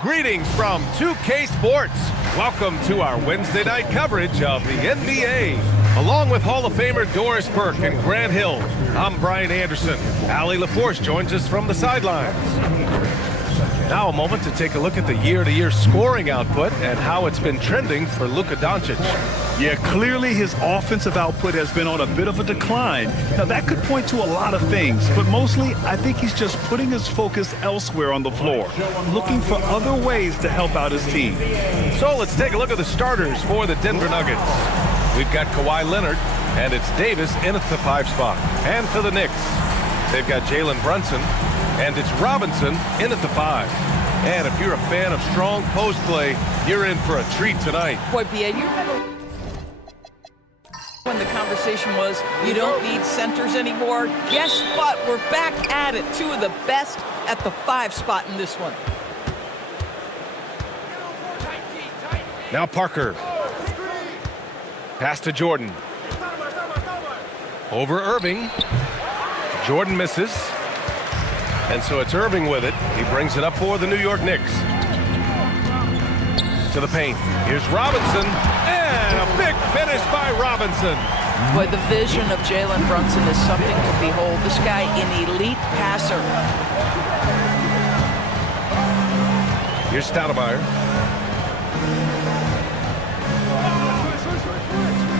Greetings from 2K Sports. Welcome to our Wednesday night coverage of the NBA. Along with Hall of Famer Doris Burke and Grant Hill, I'm Brian Anderson. Allie LaForce joins us from the sidelines. Now a moment to take a look at the year-to-year scoring output and how it's been trending for Luka Doncic. Yeah, clearly his offensive output has been on a bit of a decline. Now that could point to a lot of things, but mostly I think he's just putting his focus elsewhere on the floor, looking for other ways to help out his team. So let's take a look at the starters for the Denver Nuggets. We've got Kawhi Leonard, and it's Davis in at the 5 spot. And for the Knicks, they've got Jalen Brunson, and it's Robinson in at the 5. And if you're a fan of strong post play, you're in for a treat tonight. Boy, BA, you remember when the conversation was, you don't need centers anymore? Guess what? We're back at it. Two of the best at the 5 spot in this one. Now Parker. Pass to Jordan. Over Irving. Jordan misses. And so it's Irving with it. He brings it up for the New York Knicks. To the paint. Here's Robinson. And a big finish by Robinson. Boy, the vision of Jalen Brunson is something to behold. This guy, an elite passer. Here's Stoudemire.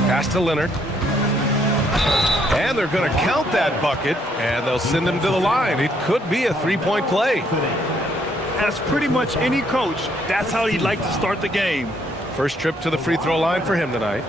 Pass to Leonard. And they're going to count that bucket, and they'll send him to the line. It could be a three-point play. As pretty much any coach, that's how he'd like to start the game. First trip to the free throw line for him tonight.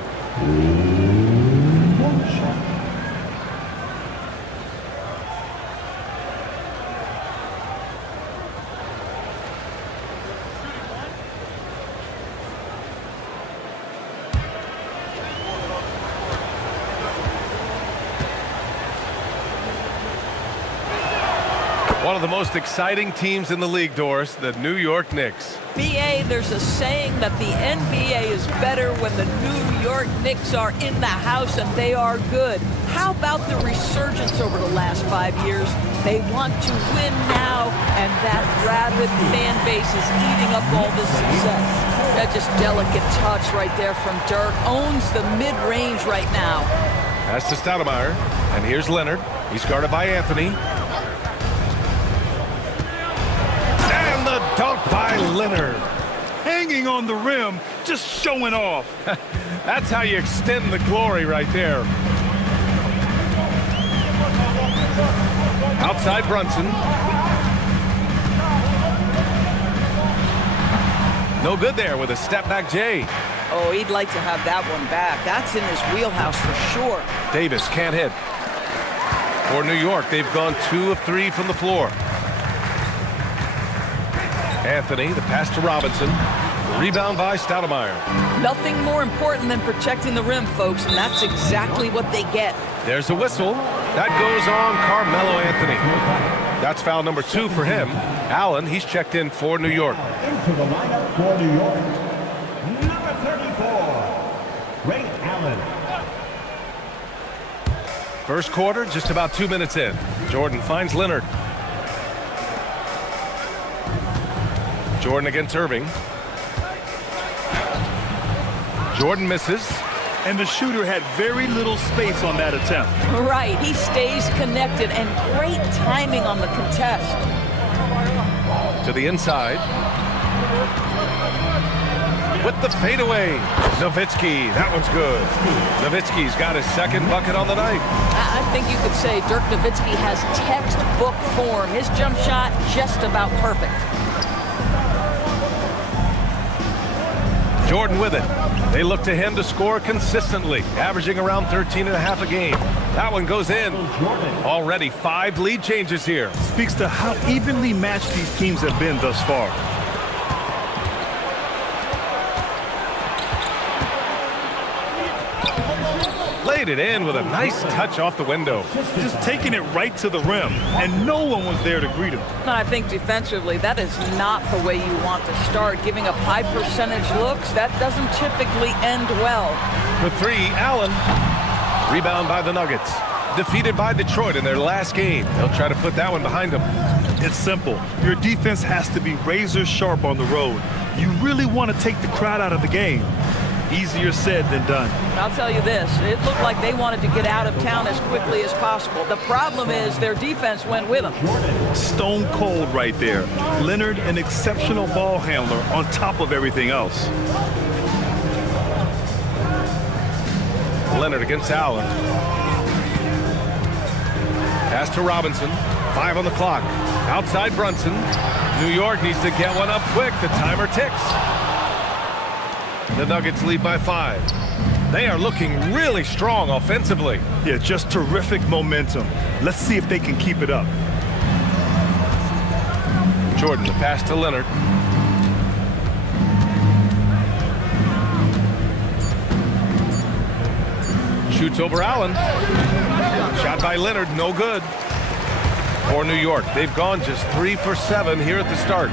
One of the most exciting teams in the league, Doris, the New York Knicks. BA, there's a saying that the NBA is better when the New York Knicks are in the house and they are good. How about the resurgence over the last 5 years? They want to win now, and that rabid fan base is eating up all this success. That just delicate touch right there from Dirk. Owns the mid-range right now. Pass to Stoudemire, and here's Leonard. He's guarded by Anthony. The dunk by Leonard. Hanging on the rim, just showing off. That's how you extend the glory right there. Outside Brunson. No good there with a step back Jay. Oh, he'd like to have that one back. That's in his wheelhouse for sure. Davis can't hit. For New York, they've gone 2 of 3 from the floor. Anthony, the pass to Robinson. Rebound by Stoudemire. Nothing more important than protecting the rim, folks, and that's exactly what they get. There's a whistle. That goes on Carmelo Anthony. That's foul number 2 for him. Allen, he's checked in for New York. Into the lineup for New York, number 34, Ray Allen. First quarter, just about 2 minutes in. Jordan finds Leonard. Jordan against Irving. Jordan misses. And the shooter had very little space on that attempt. Right, he stays connected, and great timing on the contest. To the inside. With the fadeaway. Nowitzki, that one's good. Nowitzki's got his second bucket on the night. I think you could say Dirk Nowitzki has textbook form. His jump shot just about perfect. Jordan with it. They look to him to score consistently, averaging around 13.5 a game. That one goes in. Already 5 lead changes here. Speaks to how evenly matched these teams have been thus far. Laid it in with a nice touch off the window. Just taking it right to the rim, and no one was there to greet him. I think defensively, that is not the way you want to start. Giving up high percentage looks, that doesn't typically end well. For 3, Allen. Rebound by the Nuggets. Defeated by Detroit in their last game. They'll try to put that one behind them. It's simple. Your defense has to be razor sharp on the road. You really want to take the crowd out of the game. Easier said than done. I'll tell you this, it looked like they wanted to get out of town as quickly as possible. The problem is their defense went with them. Stone cold right there. Leonard, an exceptional ball handler on top of everything else. Leonard against Allen. Pass to Robinson. 5 on the clock. Outside Brunson. New York needs to get one up quick. The timer ticks. The Nuggets lead by 5. They are looking really strong offensively. Yeah, just terrific momentum. Let's see if they can keep it up. Jordan, the pass to Leonard. Shoots over Allen. Shot by Leonard, no good. For New York, they've gone just 3 for 7 here at the start.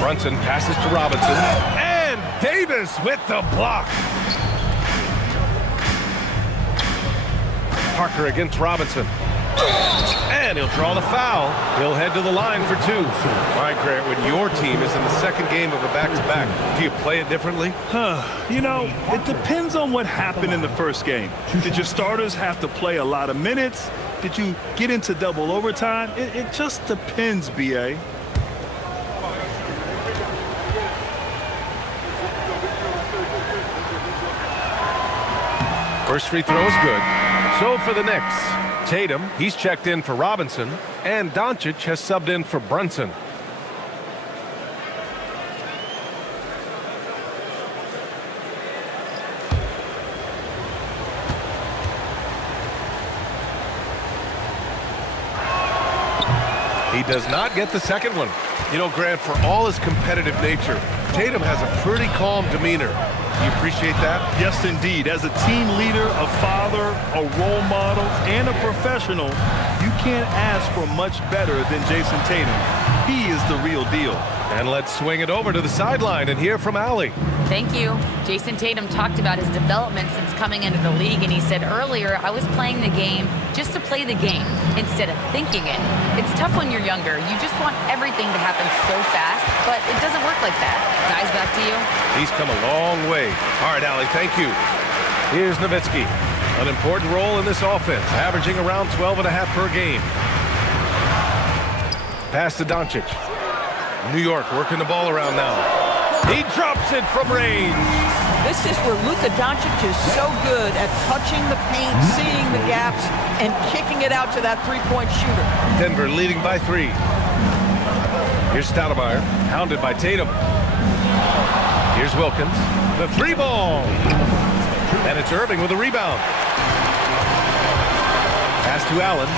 Brunson passes to Robinson. And Davis with the block. Parker against Robinson. And he'll draw the foul. He'll head to the line for 2. All right, Grant, when your team is in the second game of a back-to-back, do you play it differently? You know, it depends on what happened in the first game. Did your starters have to play a lot of minutes? Did you get into double overtime? It just depends, B.A. First free throw is good. So for the Knicks, Tatum, he's checked in for Robinson, and Doncic has subbed in for Brunson. He does not get the second one. You know, Grant, for all his competitive nature, Tatum has a pretty calm demeanor. Do you appreciate that? Yes, indeed. As a team leader, a father, a role model, and a professional, you can't ask for much better than Jason Tatum. He is the real deal. And let's swing it over to the sideline and hear from Allie. Thank you. Jason Tatum talked about his development since coming into the league, and he said earlier, I was playing the game just to play the game instead of thinking it. It's tough when you're younger. You just want everything to happen so fast, but it doesn't work like that. Guys, back to you. He's come a long way. All right, Allie, thank you. Here's Nowitzki. An important role in this offense, averaging around 12.5 per game. Pass to Doncic. New York working the ball around now. He drops it from range. This is where Luka Doncic is so good at touching the paint, seeing the gaps, and kicking it out to that three-point shooter. Denver leading by 3. Here's Stoudemire, hounded by Tatum. Here's Wilkins. The 3-ball. And it's Irving with a rebound. Pass to Allen.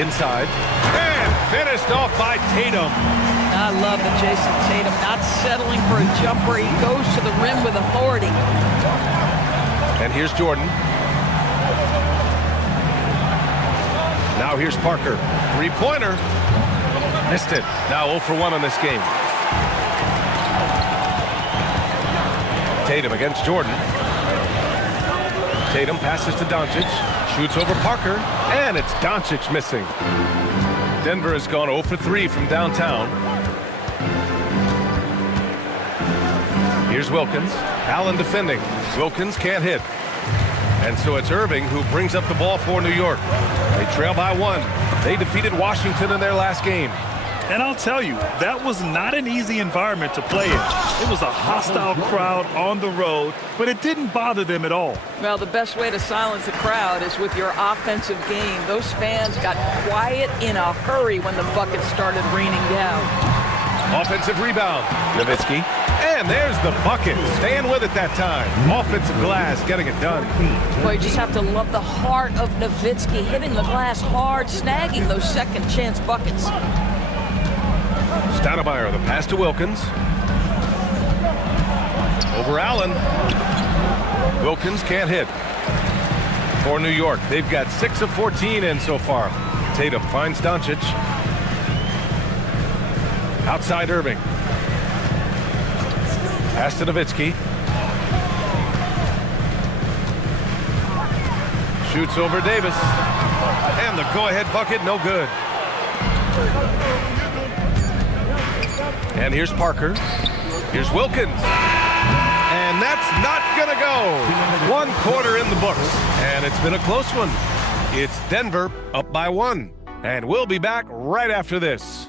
Inside. And finished off by Tatum. I love the Jason Tatum not settling for a jumper. He goes to the rim with authority. And here's Jordan. Now here's Parker. 3-pointer. Missed it. Now 0 for 1 on this game. Tatum against Jordan. Tatum passes to Doncic. Shoots over Parker. And it's Doncic missing. Denver has gone 0 for 3 from downtown. Here's Wilkins. Allen defending. Wilkins can't hit. And so it's Irving who brings up the ball for New York. They trail by 1. They defeated Washington in their last game. And I'll tell you, that was not an easy environment to play in. It was a hostile crowd on the road, but it didn't bother them at all. Well, the best way to silence the crowd is with your offensive game. Those fans got quiet in a hurry when the buckets started raining down. Offensive rebound. Nowitzki. And there's the bucket. Staying with it that time. Offensive glass, getting it done. Well, you just have to love the heart of Nowitzki, hitting the glass hard, snagging those second chance buckets. Stoudemire, the pass to Wilkins. Over Allen. Wilkins can't hit. For New York, they've got 6 of 14 in so far. Tatum finds Doncic. Outside Irving. Pass to Nowitzki. Shoots over Davis. And the go-ahead bucket, no good. And here's Parker. Here's Wilkins. And that's not gonna go. 1 quarter in the books, and it's been a close one. It's Denver up by 1. And we'll be back right after this.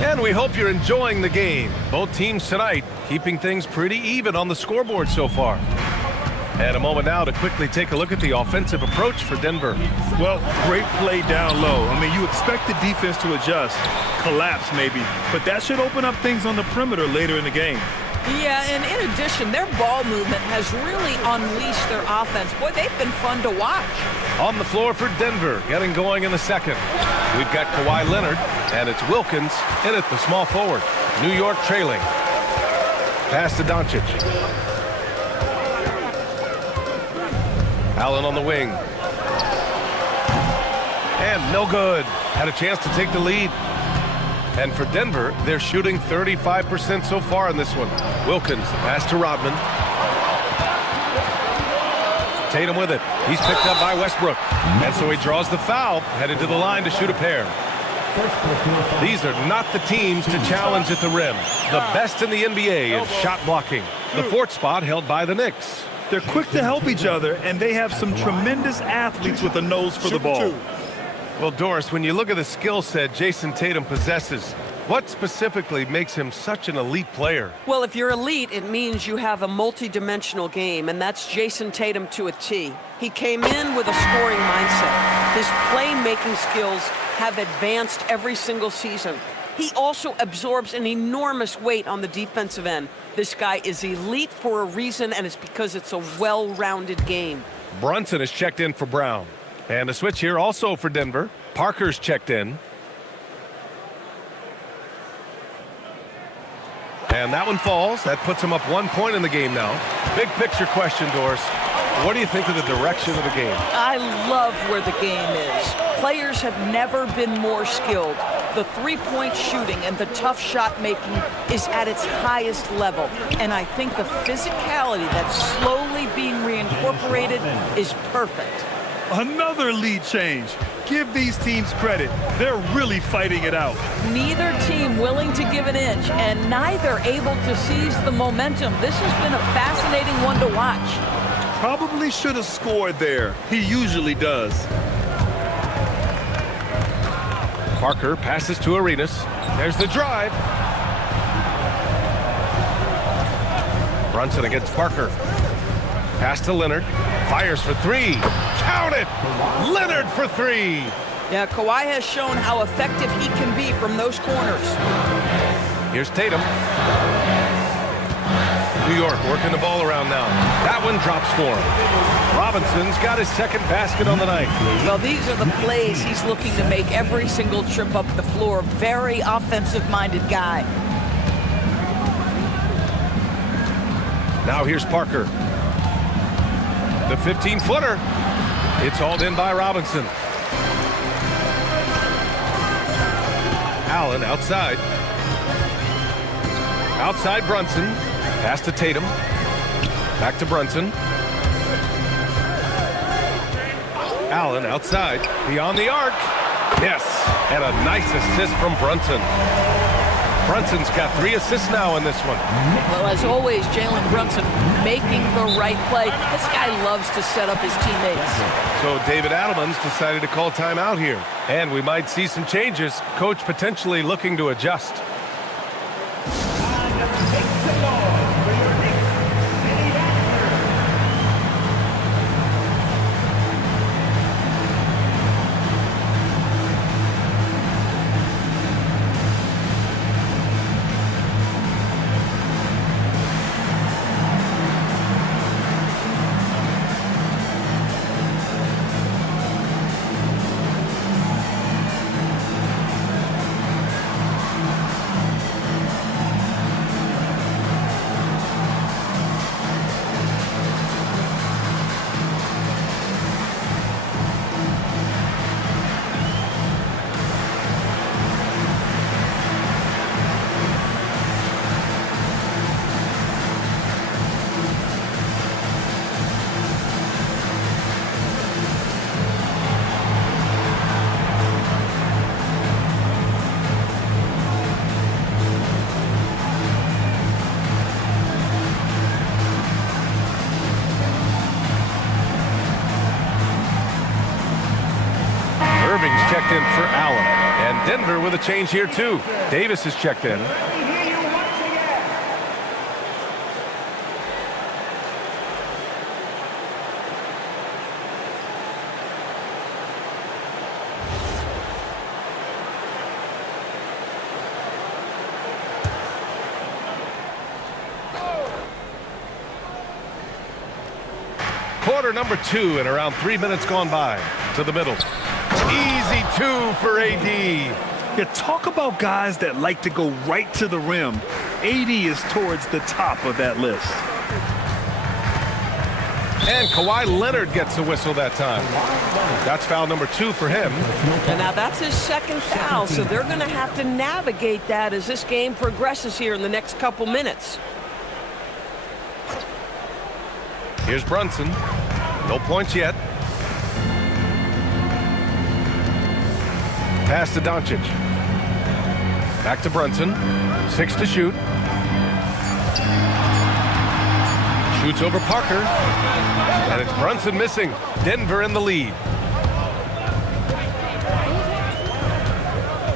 And we hope you're enjoying the game. Both teams tonight keeping things pretty even on the scoreboard so far. And a moment now to quickly take a look at the offensive approach for Denver. Well, great play down low. I mean, you expect the defense to adjust, collapse maybe, but that should open up things on the perimeter later in the game. Yeah, and in addition, their ball movement has really unleashed their offense. Boy, they've been fun to watch. On the floor for Denver, getting going in the second. We've got Kawhi Leonard, and it's Wilkins in at the small forward. New York trailing. Pass to Doncic. Allen on the wing. And no good. Had a chance to take the lead. And for Denver, they're shooting 35% so far in this one. Wilkins, the pass to Rodman. Tatum with it. He's picked up by Westbrook. And so he draws the foul, headed to the line to shoot a pair. These are not the teams to challenge at the rim. The best in the NBA in shot blocking. The 4th spot held by the Knicks. They're quick to help each other, and they have some tremendous athletes with a nose for the ball. Well, Doris, when you look at the skill set Jason Tatum possesses, what specifically makes him such an elite player? Well, if you're elite, it means you have a multi-dimensional game, and that's Jason Tatum to a T. He came in with a scoring mindset. His playmaking skills have advanced every single season. He also absorbs an enormous weight on the defensive end. This guy is elite for a reason, and it's because it's a well-rounded game. Brunson is checked in for Brown. And a switch here also for Denver. Parker's checked in. And that one falls. That puts him up 1 point in the game now. Big picture question, Doris. What do you think of the direction of the game? I love where the game is. Players have never been more skilled. The three-point shooting and the tough shot making is at its highest level. And I think the physicality that's slowly being reincorporated is perfect. Another lead change. Give these teams credit. They're really fighting it out. Neither team willing to give an inch, and neither able to seize the momentum. This has been a fascinating one to watch. Probably should have scored there. He usually does. Parker passes to Arenas. There's the drive. Brunson against Parker. Pass to Leonard. Fires for 3. Count it! Leonard for 3. Yeah, Kawhi has shown how effective he can be from those corners. Here's Tatum. New York working the ball around now. That one drops for him. Robinson's got his second basket on the night. Well, these are the plays he's looking to make every single trip up the floor. Very offensive-minded guy. Now here's Parker. The 15-footer. It's hauled in by Robinson. Allen outside. Outside Brunson. Pass to Tatum. Back to Brunson. Allen outside. Beyond the arc. Yes. And a nice assist from Brunson. Brunson's got 3 assists now in this one. Well, as always, Jalen Brunson making the right play. This guy loves to set up his teammates. So David Adelman's decided to call timeout here. And we might see some changes. Coach potentially looking to adjust. checked in for Allen. And Denver with a change here, too. Davis is checked in. Quarter number 2 and around 3 minutes gone by. To the middle. Easy 2 for AD. Yeah, talk about guys that like to go right to the rim. AD is towards the top of that list. And Kawhi Leonard gets a whistle that time. That's foul number 2 for him. And now that's his second foul, so they're going to have to navigate that as this game progresses here in the next couple minutes. Here's Brunson. No points yet. Pass to Doncic. Back to Brunson. 6 to shoot. Shoots over Parker. And it's Brunson missing. Denver in the lead.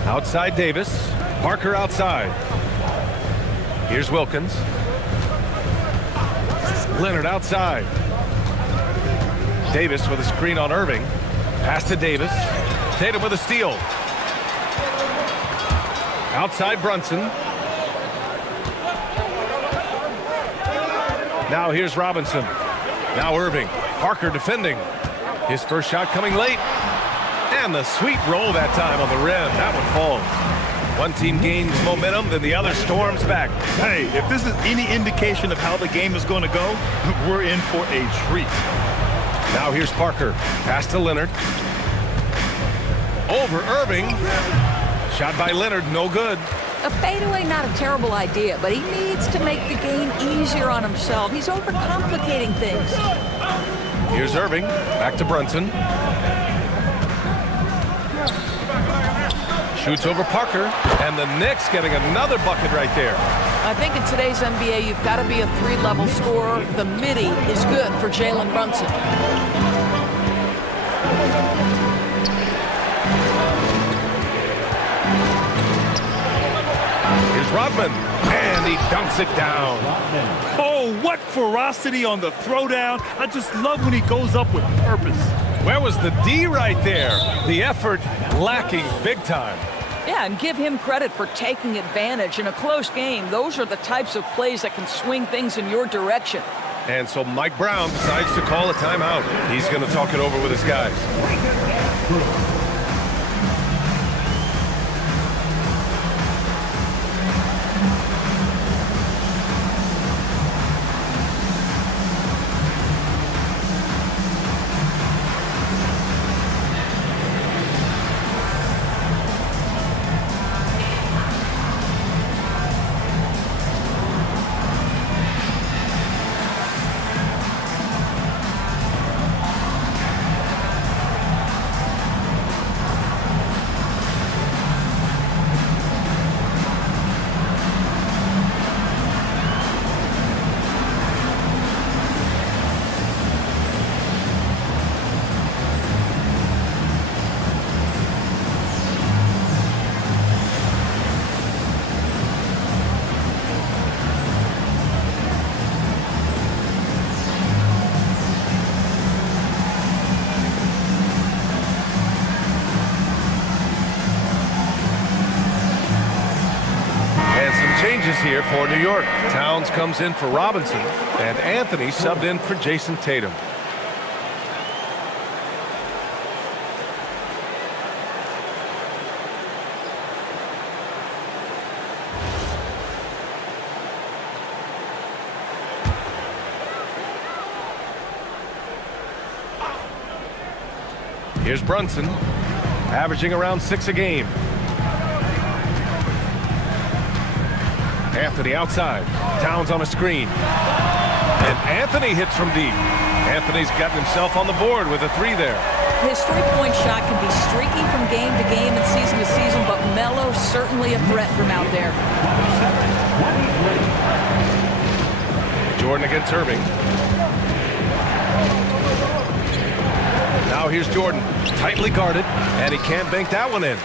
Outside Davis. Parker outside. Here's Wilkins. Leonard outside. Davis with a screen on Irving. Pass to Davis. Tatum with a steal. Outside Brunson. Now here's Robinson. Now Irving. Parker defending. His first shot coming late. And the sweet roll that time on the rim. That one falls. One team gains momentum, then the other storms back. Hey, if this is any indication of how the game is going to go, we're in for a treat. Now here's Parker. Pass to Leonard. Over Irving. Shot by Leonard, no good. A fadeaway, not a terrible idea, but he needs to make the game easier on himself. He's overcomplicating things. Here's Irving. Back to Brunson. Shoots over Parker, and the Knicks getting another bucket right there. I think in today's NBA, you've got to be a 3-level scorer. The midi is good for Jalen Brunson. Here's Rodman, and he dunks it down. Oh, what ferocity on the throwdown. I just love when he goes up with purpose. Where was the D right there? The effort lacking big time. Yeah, and give him credit for taking advantage in a close game. Those are the types of plays that can swing things in your direction. And so Mike Brown decides to call a timeout. He's going to talk it over with his guys. Changes here for New York. Towns comes in for Robinson, and Anthony subbed in for Jason Tatum. Here's Brunson, averaging around 6 a game. Anthony outside. Towns on a screen. And Anthony hits from deep. Anthony's gotten himself on the board with a 3 there. His three-point shot can be streaky from game to game and season to season, but Melo's certainly a threat from out there. Jordan against Irving. Now here's Jordan. Tightly guarded, and he can't bank that one in.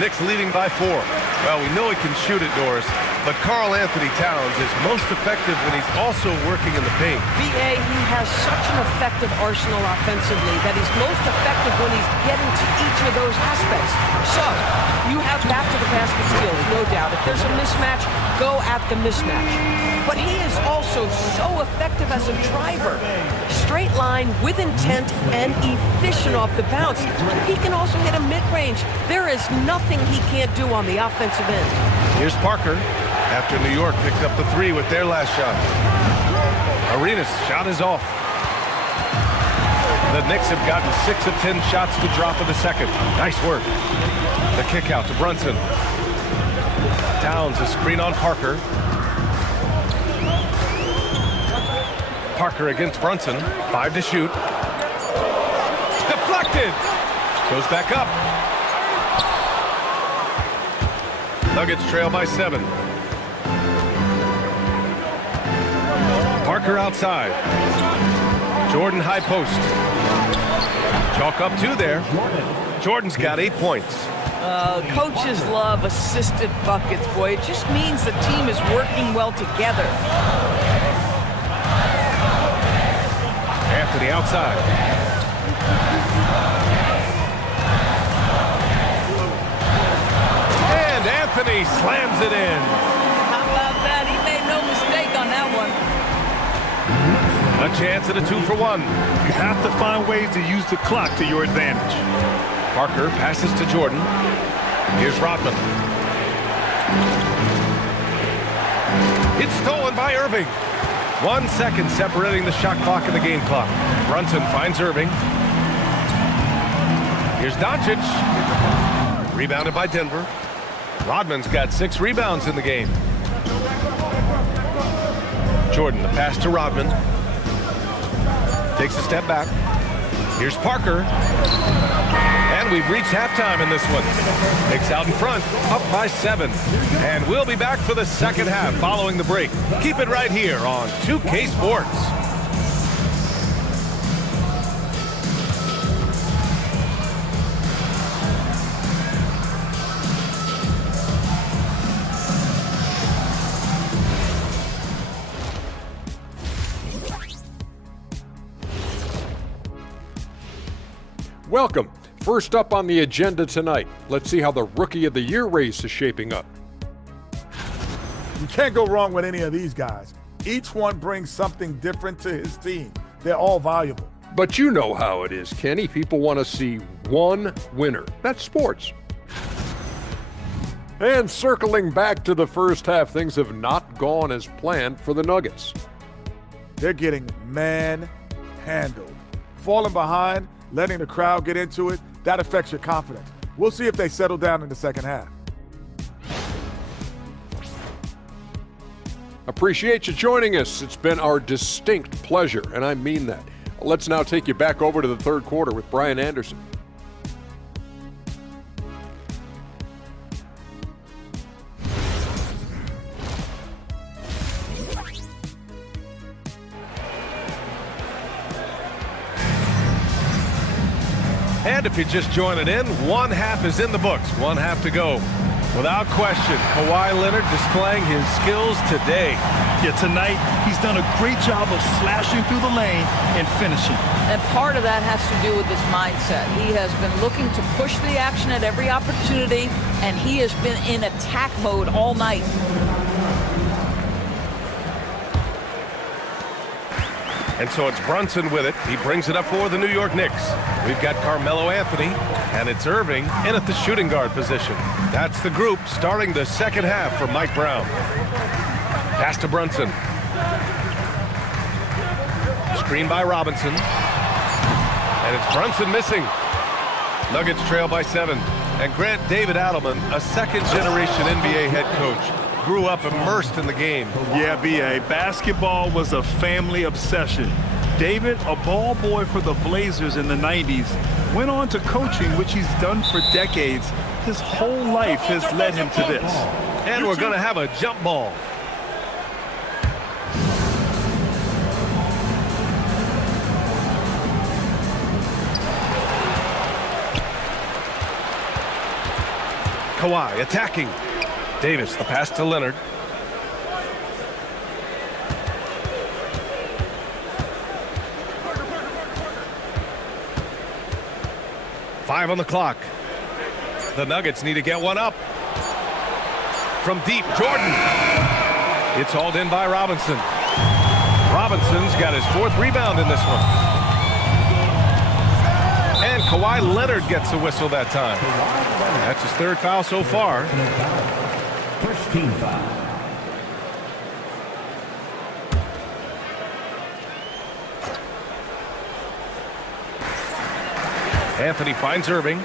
Knicks leading by 4. Well, we know he can shoot it, Doris, but Karl Anthony Towns is most effective when he's also working in the paint. B.A., he has such an effective arsenal offensively that he's most effective when he's getting to each of those aspects. So, you have back-to-the-basket skills, no doubt. If there's a mismatch, go at the mismatch. But he is also so effective as a driver. Straight line, with intent, and efficient off the bounce. He can also hit a mid-range. There is nothing he can't do on the offensive end. Here's Parker after New York picked up the 3 with their last shot. Arenas' shot is off. The Knicks have gotten 6 of 10 shots to drop in the second. Nice work. The kick out to Brunson. Towns a screen on Parker. Parker against Brunson. 5 to shoot. Deflected. Goes back up. Nuggets trail by 7. Parker outside. Jordan high post. Chalk up 2 there. Jordan's got 8 points. Coaches love assisted buckets, boy. It just means the team is working well together. Anthony outside. And Anthony slams it in. How about that? He made no mistake on that one. A chance at a 2-for-1. You have to find ways to use the clock to your advantage. Parker passes to Jordan. Here's Rodman. It's stolen by Irving. 1 second separating the shot clock and the game clock. Brunson finds Irving. Here's Doncic. Rebounded by Denver. Rodman's got 6 rebounds in the game. Jordan, the pass to Rodman. Takes a step back. Here's Parker. And we've reached halftime in this one. Knicks out in front, up by 7. And we'll be back for the second half following the break. Keep it right here on 2K Sports. Welcome. First up on the agenda tonight, let's see how the Rookie of the Year race is shaping up. You can't go wrong with any of these guys. Each one brings something different to his team. They're all valuable. But you know how it is, Kenny. People want to see one winner. That's sports. And circling back to the first half, things have not gone as planned for the Nuggets. They're getting manhandled. Falling behind, letting the crowd get into it, that affects your confidence. We'll see if they settle down in the second half. Appreciate you joining us. It's been our distinct pleasure, and I mean that. Let's now take you back over to the third quarter with Brian Anderson. And if you're just joining in, one half is in the books, one half to go. Without question, Kawhi Leonard displaying his skills today. Yeah, tonight he's done a great job of slashing through the lane and finishing. And part of that has to do with his mindset. He has been looking to push the action at every opportunity, and he has been in attack mode all night. And so it's Brunson with it. He brings it up for the New York Knicks. We've got Carmelo Anthony, and it's Irving in at the shooting guard position. That's the group starting the second half for Mike Brown. Pass to Brunson. Screen by Robinson. And it's Brunson missing. Nuggets trail by 7. And Grant David Adelman, a second-generation NBA head coach, grew up immersed in the game. Yeah, B.A., basketball was a family obsession. David, a ball boy for the Blazers in the 90s, went on to coaching, which he's done for decades. His whole life has led him to this. And we're going to have a jump ball. Kawhi attacking. Davis, the pass to Leonard. Five on the clock. The Nuggets need to get one up. From deep, Jordan. It's hauled in by Robinson. Robinson's got his 4th rebound in this one. And Kawhi Leonard gets a whistle that time. That's his 3rd foul so far. First team foul. Anthony finds Irving.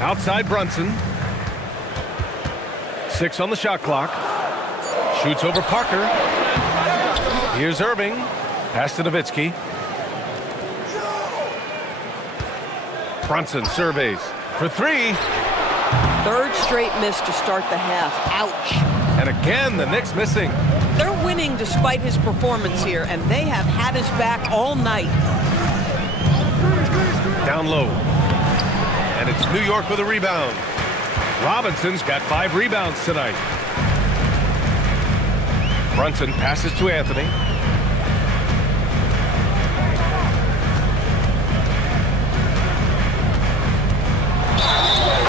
Outside Brunson. 6 on the shot clock. Shoots over Parker. Here's Irving. Pass to Nowitzki. Brunson surveys for 3. 3rd straight miss to start the half. Ouch. And again, the Knicks missing. They're winning despite his performance here, and they have had his back all night. Down low. And it's New York with a rebound. Robinson's got 5 rebounds tonight. Brunson passes to Anthony.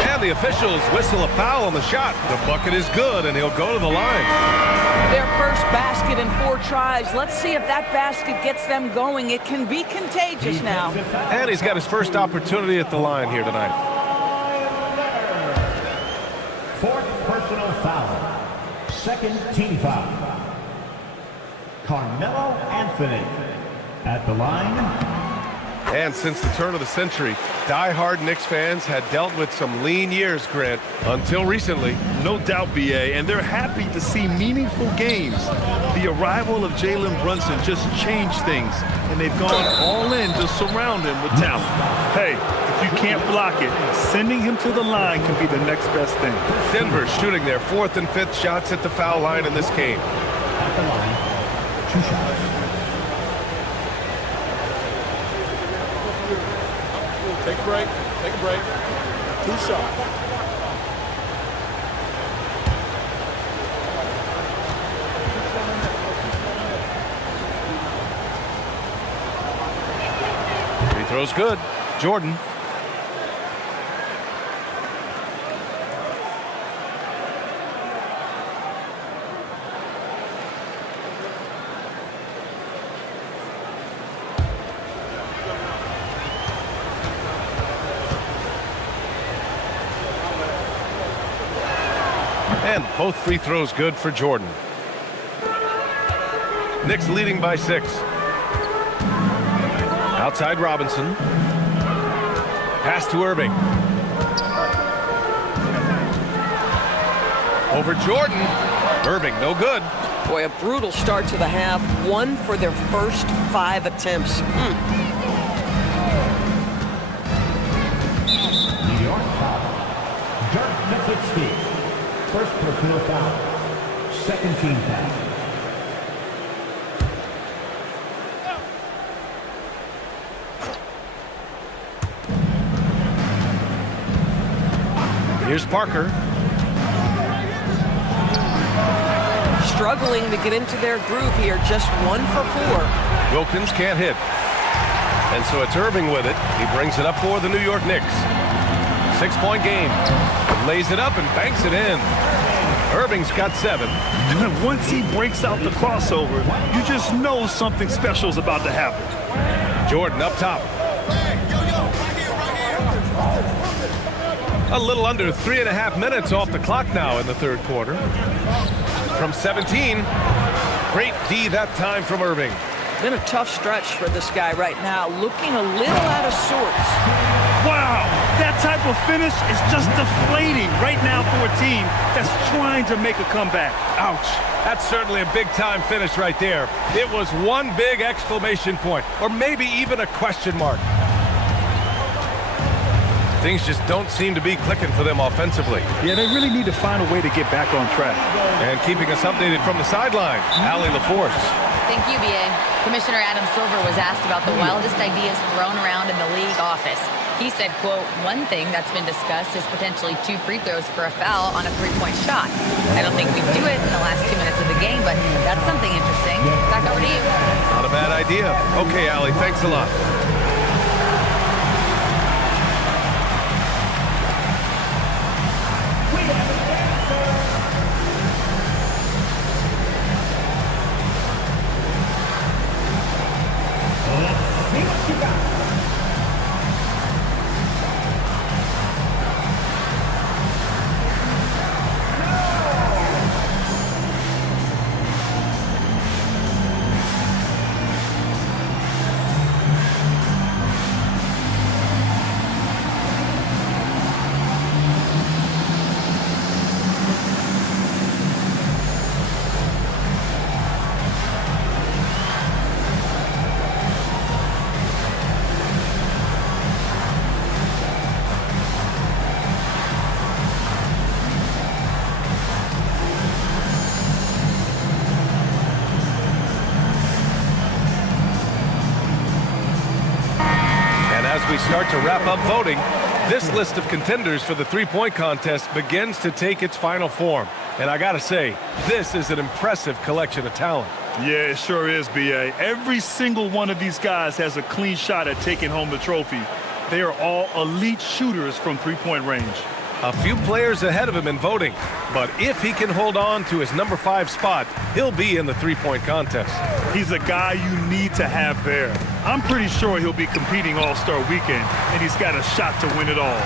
And the officials whistle a foul on the shot. The bucket is good, and he'll go to the line. Their first basket in 4 tries. Let's see if that basket gets them going. It can be contagious now. And he's got his first opportunity at the line here tonight. 4th personal foul. 2nd team foul. Carmelo Anthony at the line. And since the turn of the century, die-hard Knicks fans had dealt with some lean years, Grant, until recently. No doubt, BA, and they're happy to see meaningful games. The arrival of Jalen Brunson just changed things, and they've gone all in to surround him with talent. Hey, if you can't block it, sending him to the line can be the next best thing. Denver shooting their 4th and 5th shots at the foul line in this game. At the line, 2 shots. Take a break. Take a break. 2 shots. Free throw's good. Jordan. And both free throws good for Jordan. Knicks leading by 6. Outside Robinson. Pass to Irving. Over Jordan. Irving, no good. Boy, a brutal start to the half. 1 for their first 5 attempts. New York foul. Dirk Nowitzki. First personal foul. 2nd team foul. Here's Parker. Struggling to get into their groove here. Just 1 for 4. Wilkins can't hit. And so it's Irving with it. He brings it up for the New York Knicks. 6-point game. Lays it up and banks it in. Irving's got 7. Once he breaks out the crossover, you just know something special is about to happen. Jordan up top. A little under 3.5 minutes off the clock now in the 3rd quarter. From 17. Great D that time from Irving. Been a tough stretch for this guy right now. Looking a little out of sorts. Wow, that type of finish is just deflating right now for a team that's trying to make a comeback. Ouch. That's certainly a big-time finish right there. It was one big exclamation point, or maybe even a question mark. Things just don't seem to be clicking for them offensively. Yeah, they really need to find a way to get back on track. And keeping us updated from the sideline, Allie LaForce. Thank you, B.A. Commissioner Adam Silver was asked about the wildest ideas thrown around in the league office. He said, quote, one thing that's been discussed is potentially 2 free throws for a foul on a 3-point shot. I don't think we'd do it in the last 2 minutes of the game, but that's something interesting. Back over to you. Not a bad idea. Okay, Allie, thanks a lot. As we start to wrap up voting, this list of contenders for the three-point contest begins to take its final form. And I gotta say, this is an impressive collection of talent. Yeah, it sure is, B.A. Every single one of these guys has a clean shot at taking home the trophy. They are all elite shooters from three-point range. A few players ahead of him in voting, but if he can hold on to his number 5 spot, he'll be in the three-point contest. He's a guy you need to have there. I'm pretty sure he'll be competing All-Star Weekend, and he's got a shot to win it all.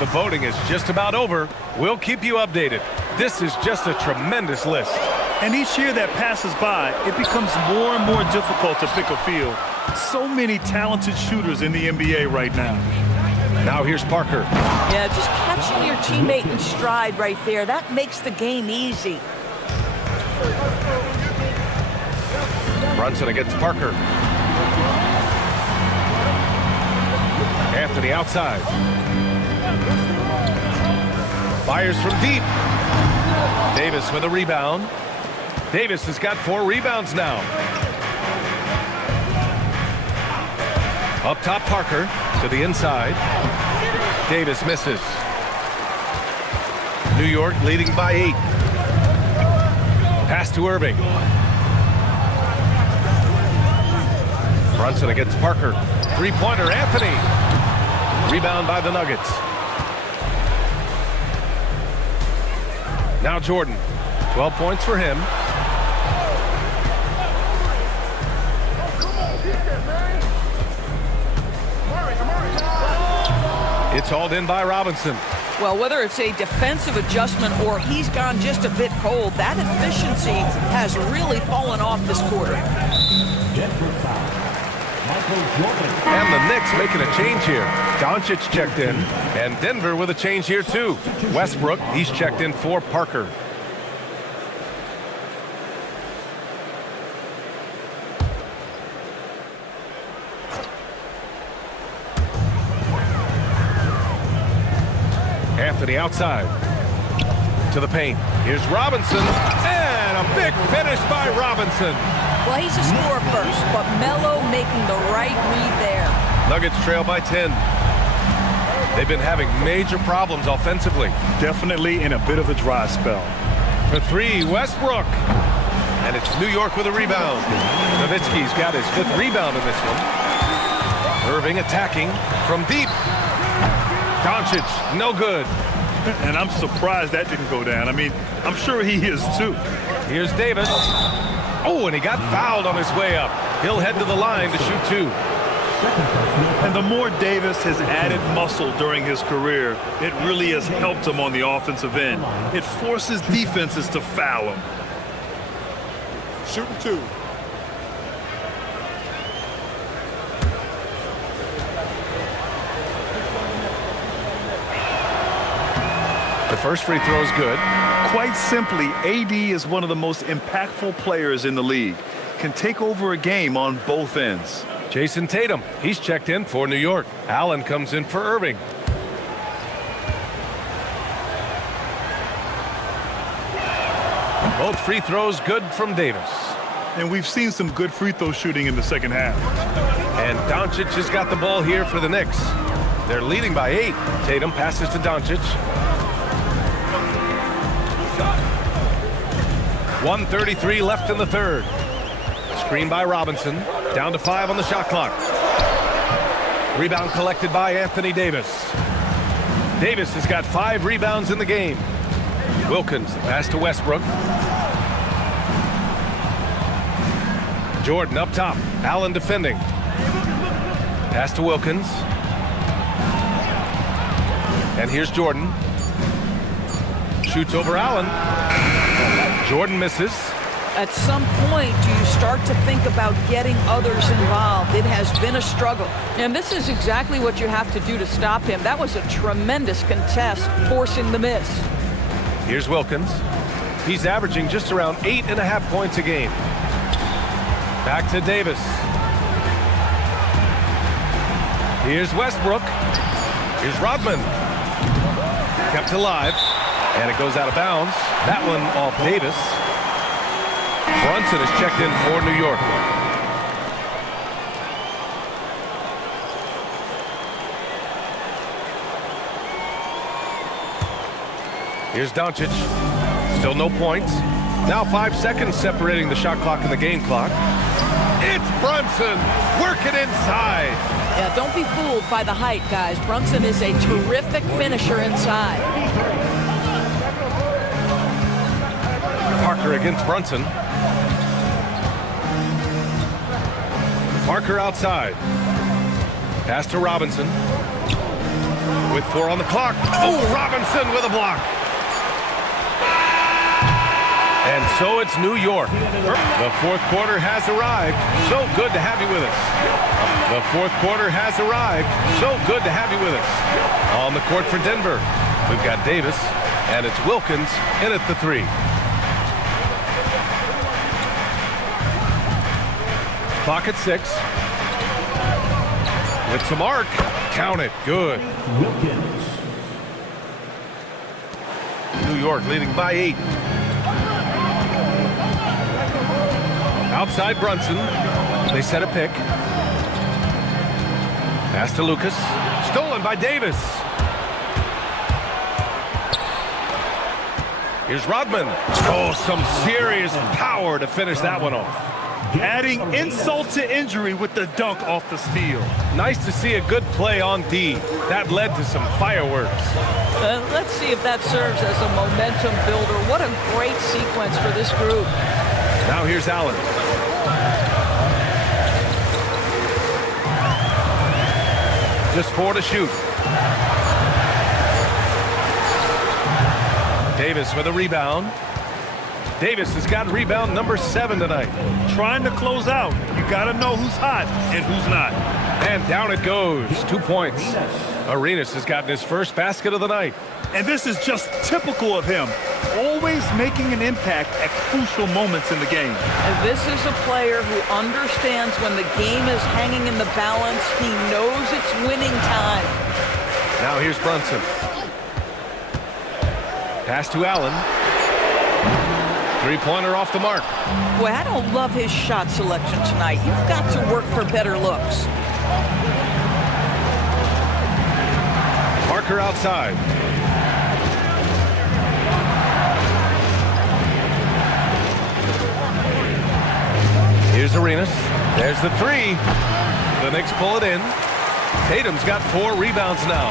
The voting is just about over. We'll keep you updated. This is just a tremendous list. And each year that passes by, it becomes more and more difficult to pick a field. So many talented shooters in the NBA right now. Now here's Parker. Yeah, just catching your teammate in stride right there, that makes the game easy. Brunson against Parker. Anthony outside. Fires from deep. Davis with a rebound. Davis has got 4 rebounds now. Up top, Parker to the inside. Davis misses. New York leading by 8. Pass to Irving. Brunson against Parker. Three-pointer, Anthony. Rebound by the Nuggets. Now Jordan. 12 points for him. It's hauled in by Robinson. Well, whether it's a defensive adjustment or he's gone just a bit cold, that efficiency has really fallen off this quarter. And the Knicks making a change here. Doncic checked in, and Denver with a change here too. Westbrook, he's checked in for Parker. Anthony outside to the paint. Here's Robinson, and a big finish by Robinson. Well, he's a scorer first, but Melo making the right read there. Nuggets trail by 10. They've been having major problems offensively. Definitely in a bit of a dry spell. For 3, Westbrook. And it's New York with a rebound. Nowitzki's got his 5th rebound in this one. Irving attacking from deep. Doncic, no good. And I'm surprised that didn't go down. I mean, I'm sure he is too. Here's Davis. Oh, and he got fouled on his way up. He'll head to the line to shoot 2. And the more Davis has added muscle during his career, it really has helped him on the offensive end. It forces defenses to foul him. Shooting 2. The first free throw is good. Quite simply, AD is one of the most impactful players in the league. Can take over a game on both ends. Jason Tatum, he's checked in for New York. Allen comes in for Irving. Both free throws good from Davis. And we've seen some good free throw shooting in the second half. And Doncic has got the ball here for the Knicks. They're leading by 8. Tatum passes to Doncic. 1:33 left in the third. Screen by Robinson. Down to 5 on the shot clock. Rebound collected by Anthony Davis. Davis has got 5 rebounds in the game. Wilkins, pass to Westbrook. Jordan up top. Allen defending. Pass to Wilkins. And here's Jordan. Shoots over Allen. Jordan misses. At some point, do you start to think about getting others involved? It has been a struggle. And this is exactly what you have to do to stop him. That was a tremendous contest, forcing the miss. Here's Wilkins. He's averaging just around 8.5 points a game. Back to Davis. Here's Westbrook. Here's Rodman. Kept alive. And it goes out of bounds. That one off Davis. Brunson is checked in for New York. Here's Doncic. Still no points. Now 5 seconds separating the shot clock and the game clock. It's Brunson working inside. Yeah, don't be fooled by the height, guys. Brunson is a terrific finisher inside. Parker against Brunson. Parker outside. Pass to Robinson. With 4 on the clock. Oh, Robinson with a block. And so it's New York. The fourth quarter has arrived. So good to have you with us. The fourth quarter has arrived. So good to have you with us. On the court for Denver, we've got Davis, and it's Wilkins in at the 3. Clock at 6. With some arc. Count it. Good. Wilkins. New York leading by 8. Outside Brunson. They set a pick. Pass to Lucas. Stolen by Davis. Here's Rodman. Oh, some serious power to finish that one off. Adding insult to injury with the dunk off the steal. Nice to see a good play on D. That led to some fireworks. Let's see if that serves as a momentum builder. What a great sequence for this group. Now here's Allen. Just 4 to shoot. Davis with a rebound. Davis has got rebound number 7 tonight. Trying to close out. You got to know who's hot and who's not. And down it goes. 2 points. Arenas has gotten his first basket of the night. And this is just typical of him. Always making an impact at crucial moments in the game. And this is a player who understands when the game is hanging in the balance. He knows it's winning time. Now here's Brunson. Pass to Allen. 3-pointer off the mark. Boy, I don't love his shot selection tonight. You've got to work for better looks. Parker outside. Here's Arenas. There's the 3. The Knicks pull it in. Tatum's got 4 rebounds now.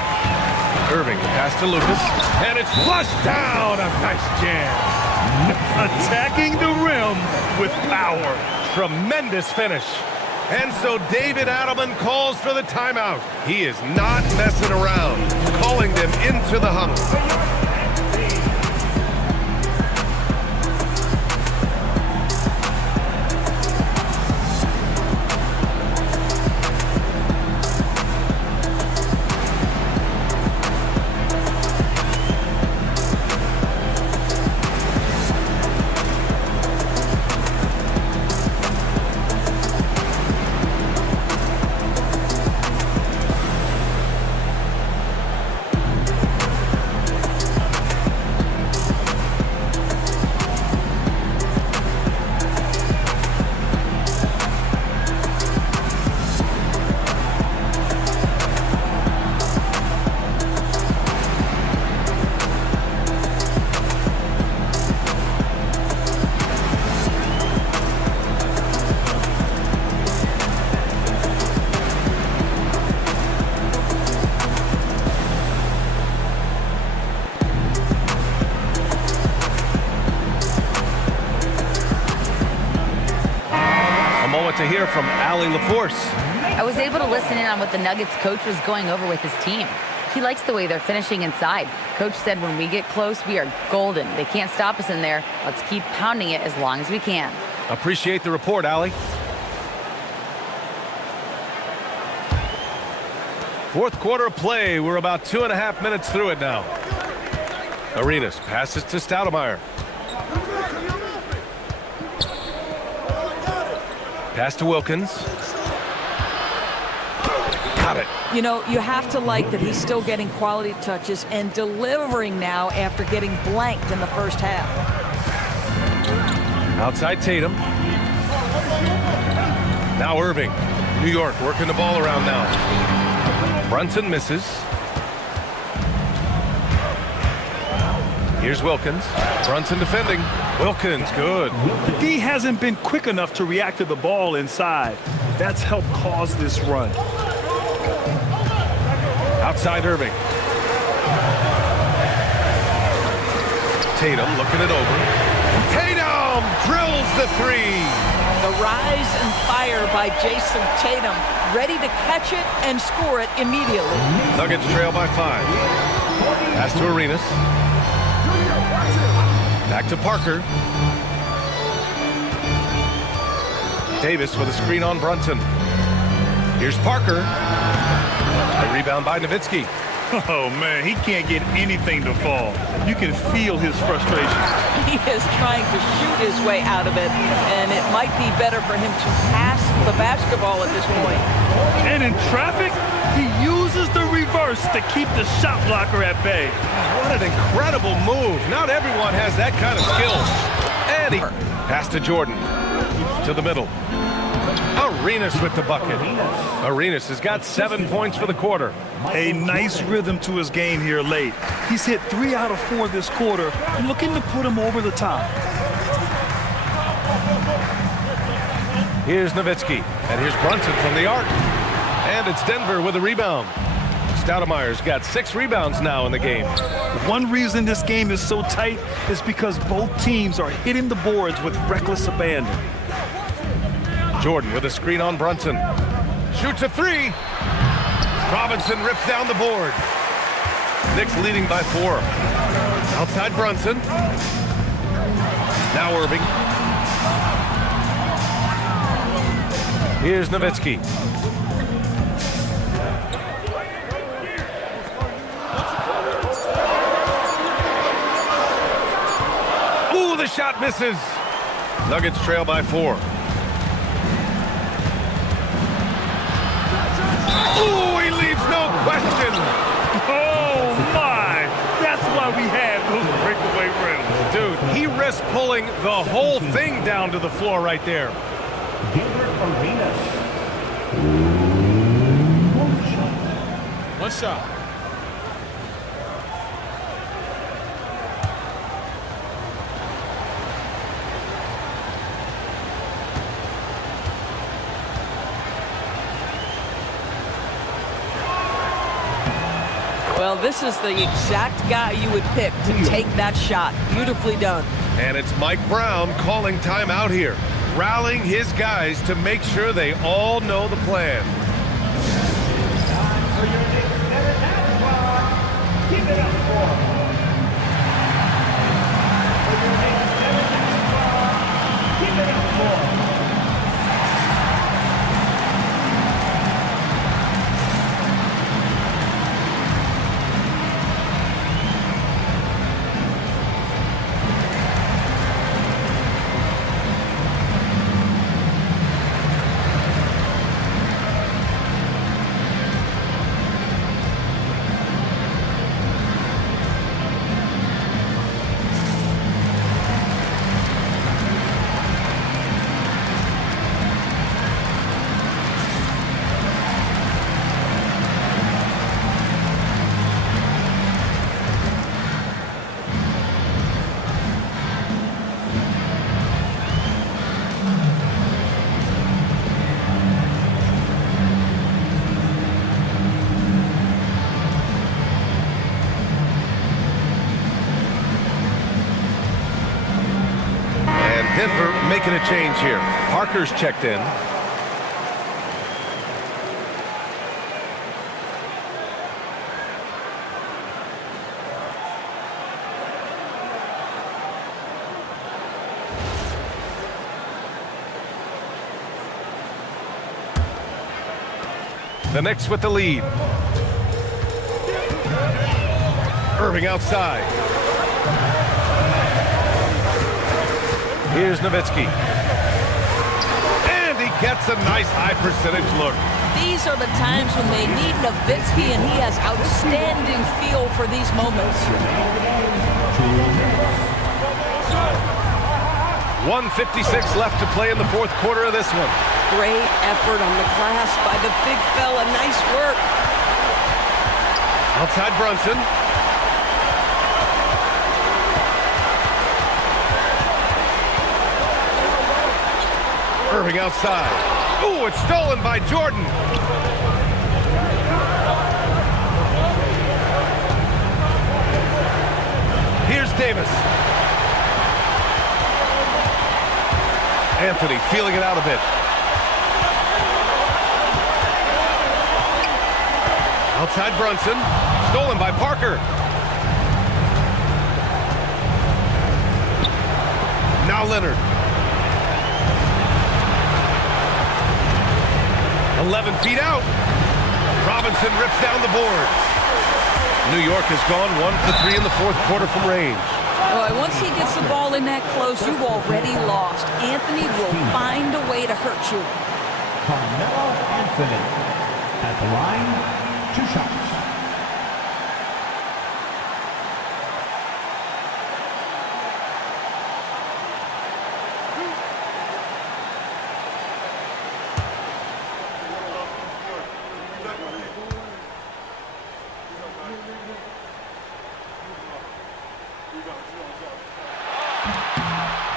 Irving pass to Lucas. And it's flushed down. A nice jam. Attacking the rim with power. Tremendous finish. And so David Adelman calls for the timeout. He is not messing around. Calling them into the huddle. hear from Allie LaForce. I was able to listen in on what the Nuggets coach was going over with his team. He likes the way they're finishing inside. Coach said when we get close, we are golden. They can't stop us in there. Let's keep pounding it as long as we can. Appreciate the report, Allie. Fourth quarter of play. We're about 2.5 minutes through it now. Arenas passes to Stoudemire. Pass to Wilkins. Got it. You know, you have to like that he's still getting quality touches and delivering now after getting blanked in the first half. Outside Tatum. Now Irving. New York working the ball around now. Brunson misses. Here's Wilkins. Brunson defending. Wilkins, good. The D hasn't been quick enough to react to the ball inside. That's helped cause this run. Outside Irving. Tatum looking it over. Tatum drills the three. The rise and fire by Jason Tatum, ready to catch it and score it immediately. Nuggets trail by 5. Pass to Arenas. Back to Parker. Davis with a screen on Brunson. Here's Parker. A rebound by Nowitzki. Oh, man, he can't get anything to fall. You can feel his frustration. He is trying to shoot his way out of it, and it might be better for him to pass the basketball at this point. And in traffic, he uses the reverse to keep the shot blocker at bay. What an incredible move. Not everyone has that kind of skill. And he passed to Jordan. To the middle. Arenas with the bucket. Arenas has got 7 points for the quarter. A nice rhythm to his game here late. He's hit 3 out of 4 this quarter, looking to put him over the top. Here's Nowitzki, and here's Brunson from the arc. And it's Denver with a rebound. Stoudemire's got 6 rebounds now in the game. One reason this game is so tight is because both teams are hitting the boards with reckless abandon. Jordan with a screen on Brunson. Shoots a 3. Robinson rips down the board. Knicks leading by 4. Outside Brunson. Now Irving. Here's Nowitzki. Ooh, the shot misses. Nuggets trail by 4. Ooh, he leaves no question. Oh, my. That's why we have those breakaway rims. Dude, he risks pulling the whole thing down to the floor right there. One shot. Well, this is the exact guy you would pick to take that shot. Beautifully done. And it's Mike Brown calling timeout here, rallying his guys to make sure they all know the plan. Keep it up for. Denver making a change here. Parker's checked in. The Knicks with the lead. Irving outside. Here's Nowitzki. And he gets a nice high percentage look. These are the times when they need Nowitzki, and he has outstanding feel for these moments. 1:56 left to play in the fourth quarter of this one. Great effort on the glass by the big fella. Nice work. Outside Brunson. Irving outside. Ooh, it's stolen by Jordan. Here's Davis. Anthony feeling it out a bit. Outside Brunson. Stolen by Parker. Now Leonard. 11 feet out. Robinson rips down the board. New York has gone 1 for 3 in the fourth quarter from range. Boy, once he gets the ball in that close, you've already lost. Anthony will find a way to hurt you. Carmelo Anthony at the line, 2 shots.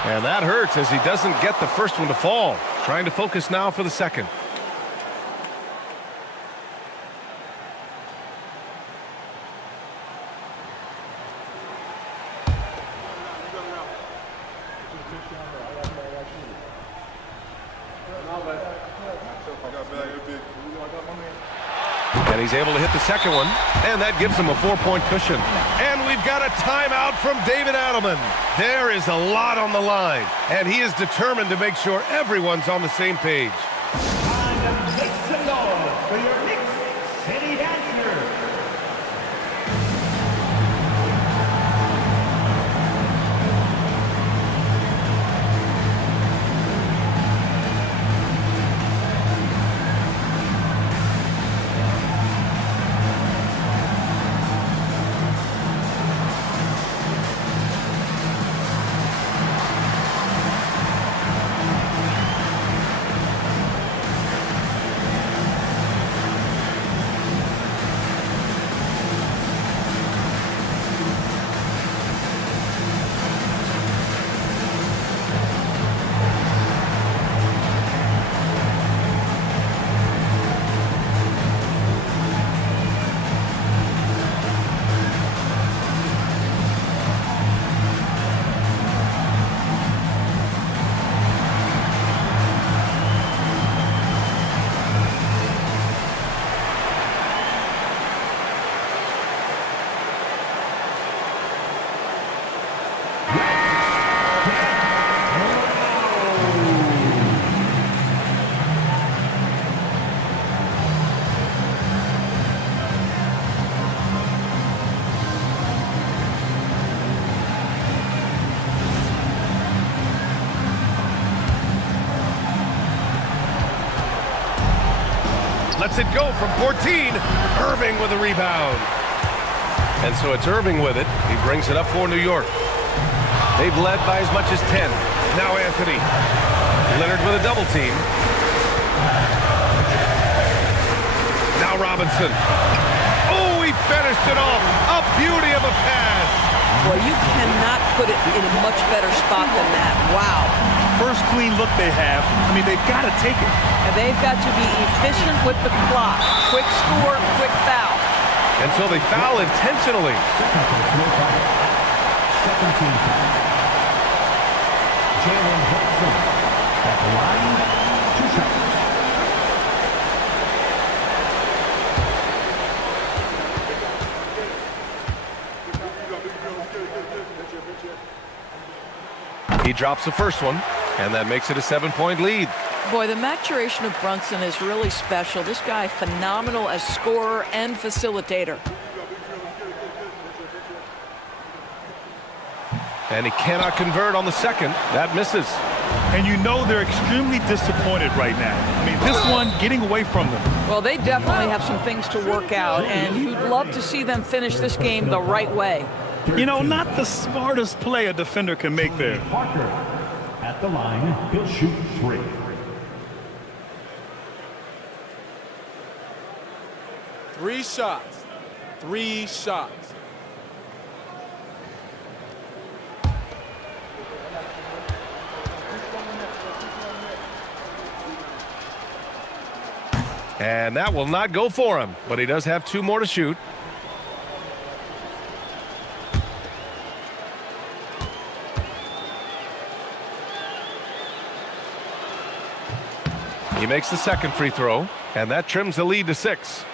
And that hurts as he doesn't get the first one to fall. Trying to focus now for the second. And he's able to hit the second one, and that gives him a 4-point cushion. And we've got a timeout from David Adelman. There is a lot on the line, and he is determined to make sure everyone's on the same page. Time to make some noise for your Knicks City Dancer. Lets it go from 14. Irving with a rebound. And so it's Irving with it. He brings it up for New York. They've led by as much as 10. Now Anthony. Leonard with a double team. Now Robinson. Oh, he finished it off. A beauty of a pass. Boy, you cannot put it in a much better spot than that. Wow. First clean look they have. I mean, they've got to take it. And they've got to be efficient with the clock. Quick score, quick foul. And so they foul intentionally. Second team foul. Jalen Hudson at the line, 2 shots. He drops the first one, and that makes it a 7-point lead. Boy, the maturation of Brunson is really special. This guy, phenomenal as scorer and facilitator. And he cannot convert on the second. That misses. And you know they're extremely disappointed right now. I mean, this one getting away from them. Well, they definitely have some things to work out, and you'd love to see them finish this game the right way. You know, not the smartest play a defender can make there. Parker at the line, he'll shoot 3. Three shots. 3 shots. And that will not go for him, but he does have 2 more to shoot. He makes the second free throw, and that trims the lead to 6.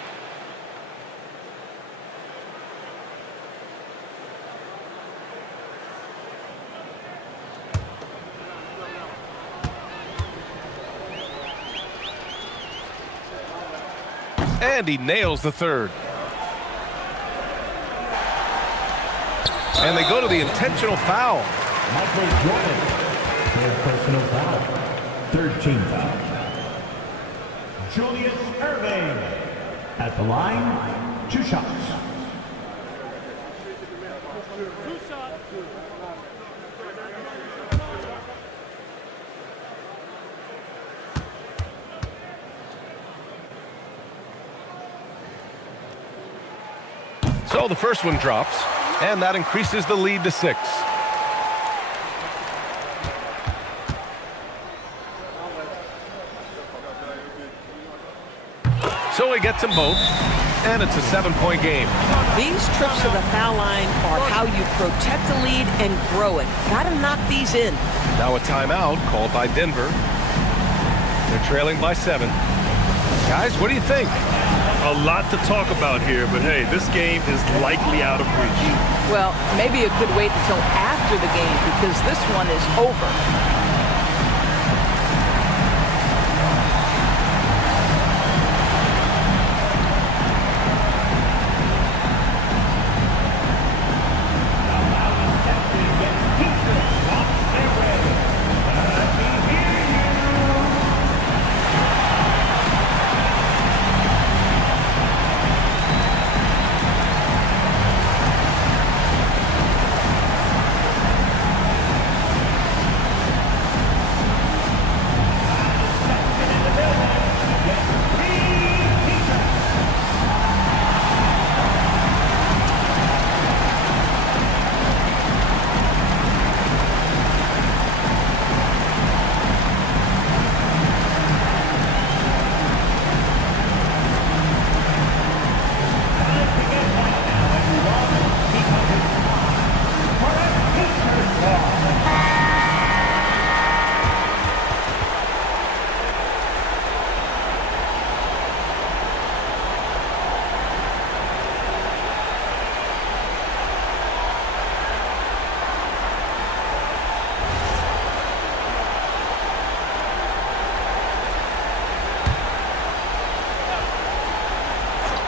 And he nails the third. And they go to the intentional foul. Michael Jordan, their personal foul. 3rd team foul. Julius Irving at the line, 2 shots. So the first one drops, and that increases the lead to 6. So he gets them both, and it's a 7-point game. These trips to the foul line are how you protect the lead and grow it. Got to knock these in. Now a timeout called by Denver. They're trailing by 7. Guys, what do you think? A lot to talk about here, but hey, this game is likely out of reach. Well, maybe it could wait until after the game because this one is over.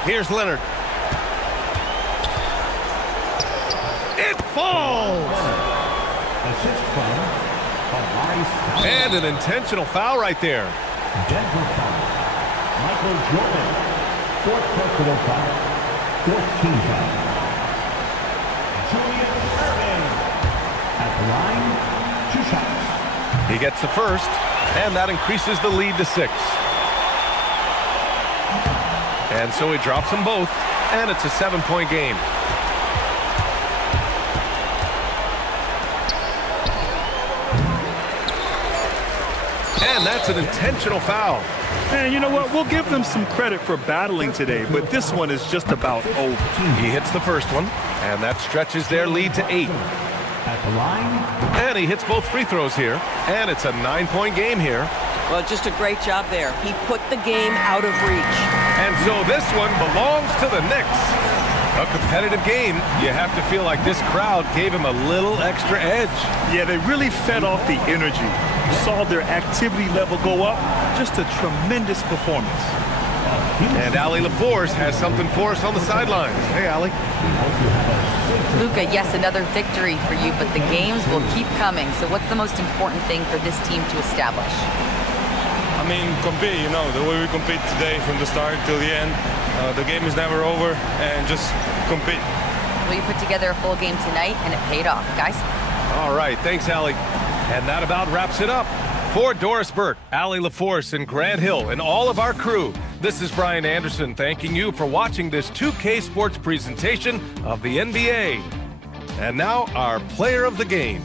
Here's Leonard. It falls! Assist from Elias. And an intentional foul right there. Denver foul. Michael Jordan, 4th personal foul. 4th team foul. Julius Irving at the line, 2 shots. He gets the first, and that increases the lead to 6. And so he drops them both, and it's a 7-point game. And that's an intentional foul. And you know what? We'll give them some credit for battling today, but this one is just about over. He hits the first one, and that stretches their lead to 8. At the line. And he hits both free throws here, and it's a 9-point game here. Well, just a great job there. He put the game out of reach. And so this one belongs to the Knicks. A competitive game, you have to feel like this crowd gave him a little extra edge. Yeah, they really fed off the energy. You saw their activity level go up. Just a tremendous performance. And Allie LaForce has something for us on the sidelines. Hey, Allie. Luka, yes, another victory for you, but the games will keep coming. So what's the most important thing for this team to establish? I mean, compete, the way we compete today from the start till the end. The game is never over, and just compete. Well, you put together a full game tonight, and it paid off, guys. All right, thanks, Allie. And that about wraps it up. For Doris Burke, Allie LaForce, and Grant Hill, and all of our crew, this is Brian Anderson thanking you for watching this 2K Sports presentation of the NBA. And now, our player of the game.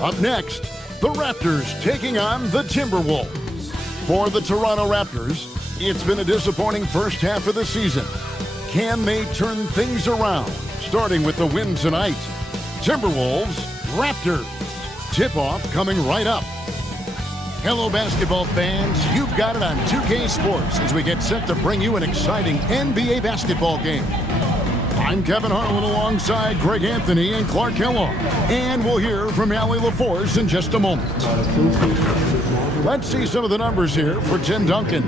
Up next, the Raptors taking on the Timberwolves. For the Toronto Raptors, it's been a disappointing first half of the season. Can they turn things around? Starting with the win tonight. Timberwolves, Raptors. Tip-off coming right up. Hello, basketball fans. You've got it on 2K Sports as we get set to bring you an exciting NBA basketball game. I'm Kevin Harlan alongside Greg Anthony and Clark Kellogg. And we'll hear from Allie LaForce in just a moment. Let's see some of the numbers here for Tim Duncan.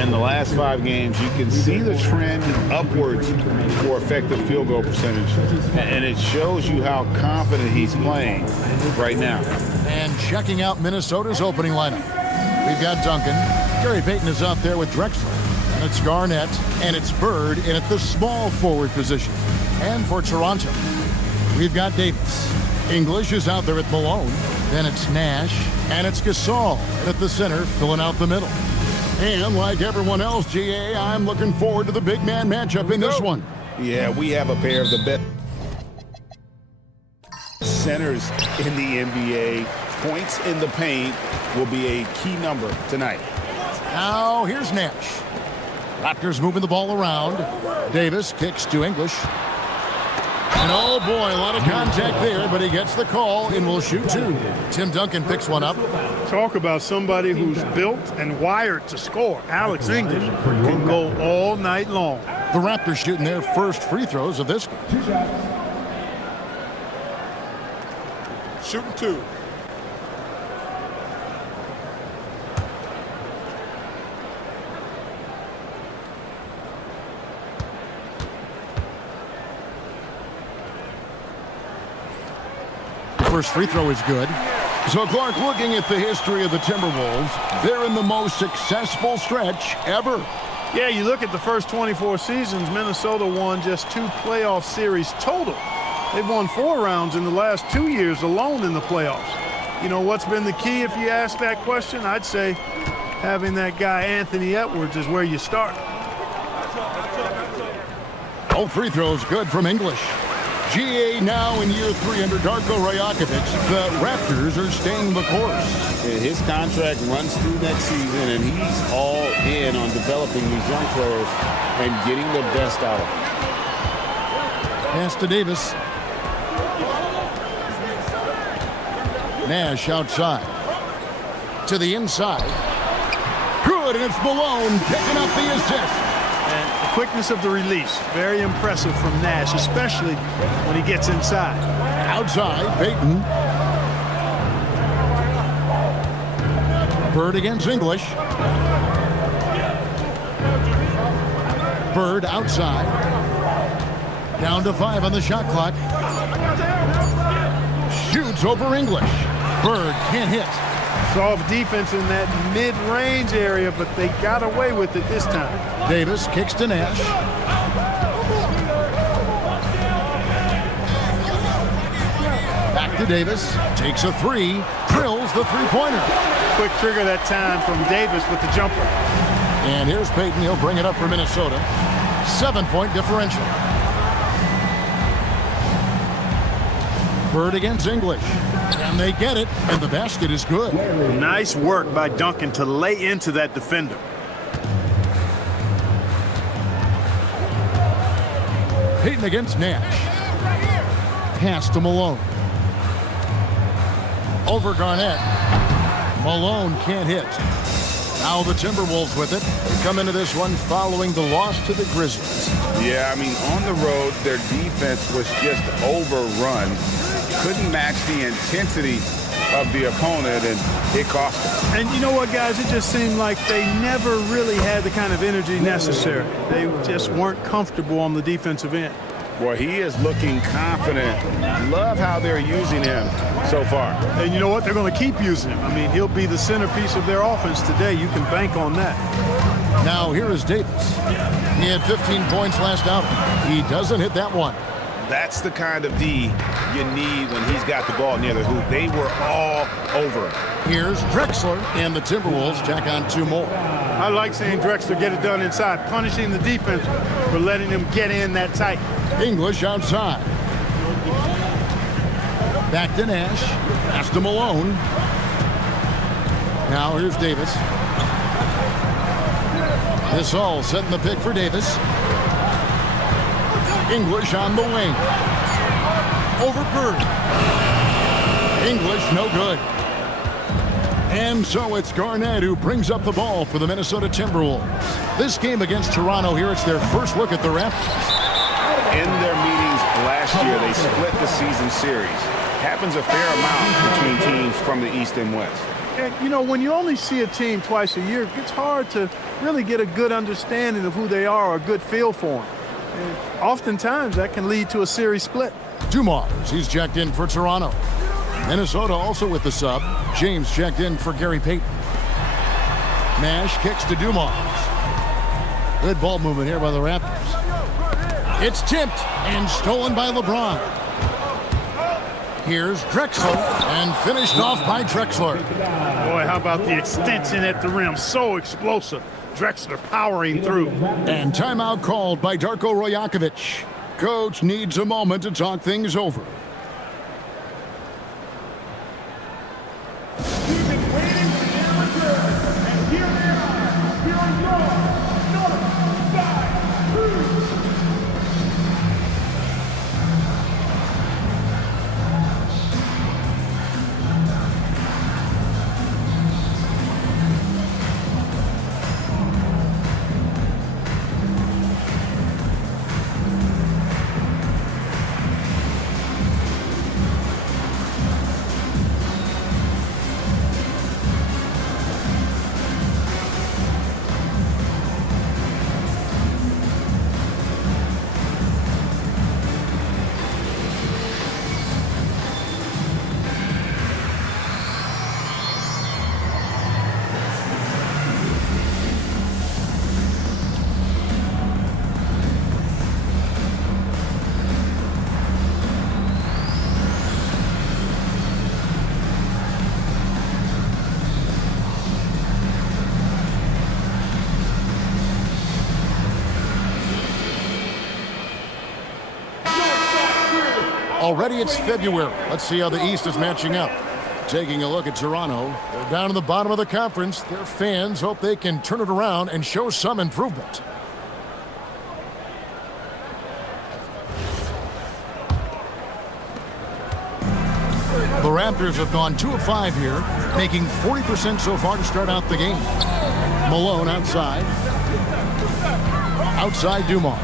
In the last 5 games, you can see the trend upwards for effective field goal percentage. And it shows you how confident he's playing right now. And checking out Minnesota's opening lineup. We've got Duncan. Gary Payton is out there with Drexler. And it's Garnett, and it's Bird in at the small forward position. And for Toronto, we've got Davis. English is out there at Malone. Then it's Nash, and it's Gasol at the center, filling out the middle. And like everyone else, GA, I'm looking forward to the big man matchup in this one. Yeah, we have a pair of the best centers in the NBA. Points in the paint will be a key number tonight. Now, here's Nash. Raptors moving the ball around. Davis kicks to English. And oh boy, a lot of contact there, but he gets the call and will shoot 2. Tim Duncan picks one up. Talk about somebody who's built and wired to score. Alex English can go all night long. The Raptors shooting their first free throws of this game. Shooting 2. First free throw is good. So, Clark, looking at the history of the Timberwolves, they're in the most successful stretch ever. Yeah, you look at the first 24 seasons, Minnesota won just 2 playoff series total. They've won 4 rounds in the last 2 years alone in the playoffs. You know, what's been the key if you ask that question? I'd say having that guy Anthony Edwards is where you start. All free throws good from English. GA now in year 3 under Darko Rajakovic. The Raptors are staying the course. His contract runs through next season, and he's all in on developing these young players and getting the best out of them. Pass to Davis. Nash outside. To the inside. Good, and it's Malone picking up the assist. And the quickness of the release, very impressive from Nash, especially when he gets inside. Outside, Payton. Bird against English. Bird outside. Down to 5 on the shot clock. Shoots over English. Bird can't hit. Soft defense in that mid-range area, but they got away with it this time. Davis kicks to Nash. Back to Davis. Takes a three. Drills the three-pointer. Quick trigger that time from Davis with the jumper. And here's Payton. He'll bring it up for Minnesota. 7-point differential. Bird against English. And they get it, and the basket is good. Nice work by Duncan to lay into that defender. Payton against Nash. Pass to Malone. Over Garnett. Malone can't hit. Now the Timberwolves with it. They come into this one following the loss to the Grizzlies. Yeah, I mean, on the road, their defense was just overrun. Couldn't match the intensity of the opponent, and it cost them. And you know what, guys? It just seemed like they never really had the kind of energy necessary. They just weren't comfortable on the defensive end. Boy, he is looking confident. Love how they're using him so far. And you know what? They're going to keep using him. I mean, he'll be the centerpiece of their offense today. You can bank on that. Now here is Davis. He had 15 points last outing. He doesn't hit that one. That's the kind of D you need when he's got the ball near the hoop. They were all over it. Here's Drexler, and the Timberwolves tack on 2 more. I like seeing Drexler get it done inside, punishing the defense for letting them get in that tight. English outside. Back to Nash. Pass to Malone. Now here's Davis. This all setting the pick for Davis. English on the wing. Over Bird. English no good. And so it's Garnett who brings up the ball for the Minnesota Timberwolves. This game against Toronto here, it's their first look at the Raptors. In their meetings last year, they split the season series. Happens a fair amount between teams from the East and West. And, you know, when you only see a team twice a year, it's hard to really get a good understanding of who they are or a good feel for them. And oftentimes, that can lead to a series split. Dumars, he's checked in for Toronto. Minnesota also with the sub. James checked in for Gary Payton. Nash kicks to Dumars. Good ball movement here by the Raptors. It's tipped and stolen by LeBron. Here's Drexler, and finished off by Drexler. Boy, how about the extension at the rim? So explosive. Drexler powering through. And timeout called by Darko Rajakovic. Coach needs a moment to talk things over. Already it's February. Let's see how the East is matching up. Taking a look at Toronto. They're down in the bottom of the conference. Their fans hope they can turn it around and show some improvement. The Raptors have gone 2 of 5 here, making 40% so far to start out the game. Malone outside. Outside Dumars.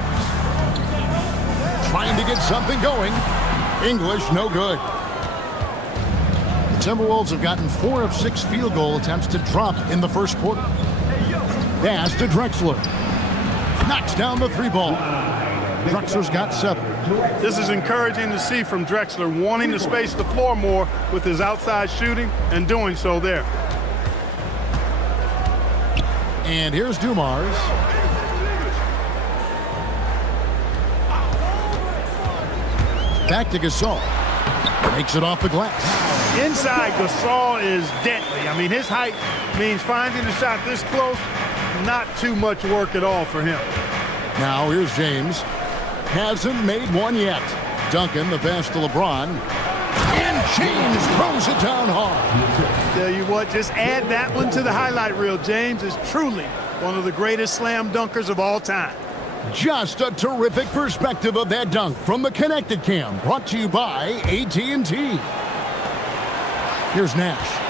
Trying to get something going. English no good. The Timberwolves have gotten 4 of 6 field goal attempts to drop in the first quarter. Pass to Drexler. Knocks down the 3-ball. Drexler's got 7. This is encouraging to see from Drexler, wanting to space the floor more with his outside shooting and doing so there. And here's Dumars. Back to Gasol. Takes it off the glass. Inside, Gasol is deadly. I mean, his height means finding the shot this close, not too much work at all for him. Now here's James. Hasn't made one yet. Duncan, the pass to LeBron. And James throws it down hard. Tell you what, just add that one to the highlight reel. James is truly one of the greatest slam dunkers of all time. Just a terrific perspective of that dunk from the Connected Cam, brought to you by AT&T. Here's Nash.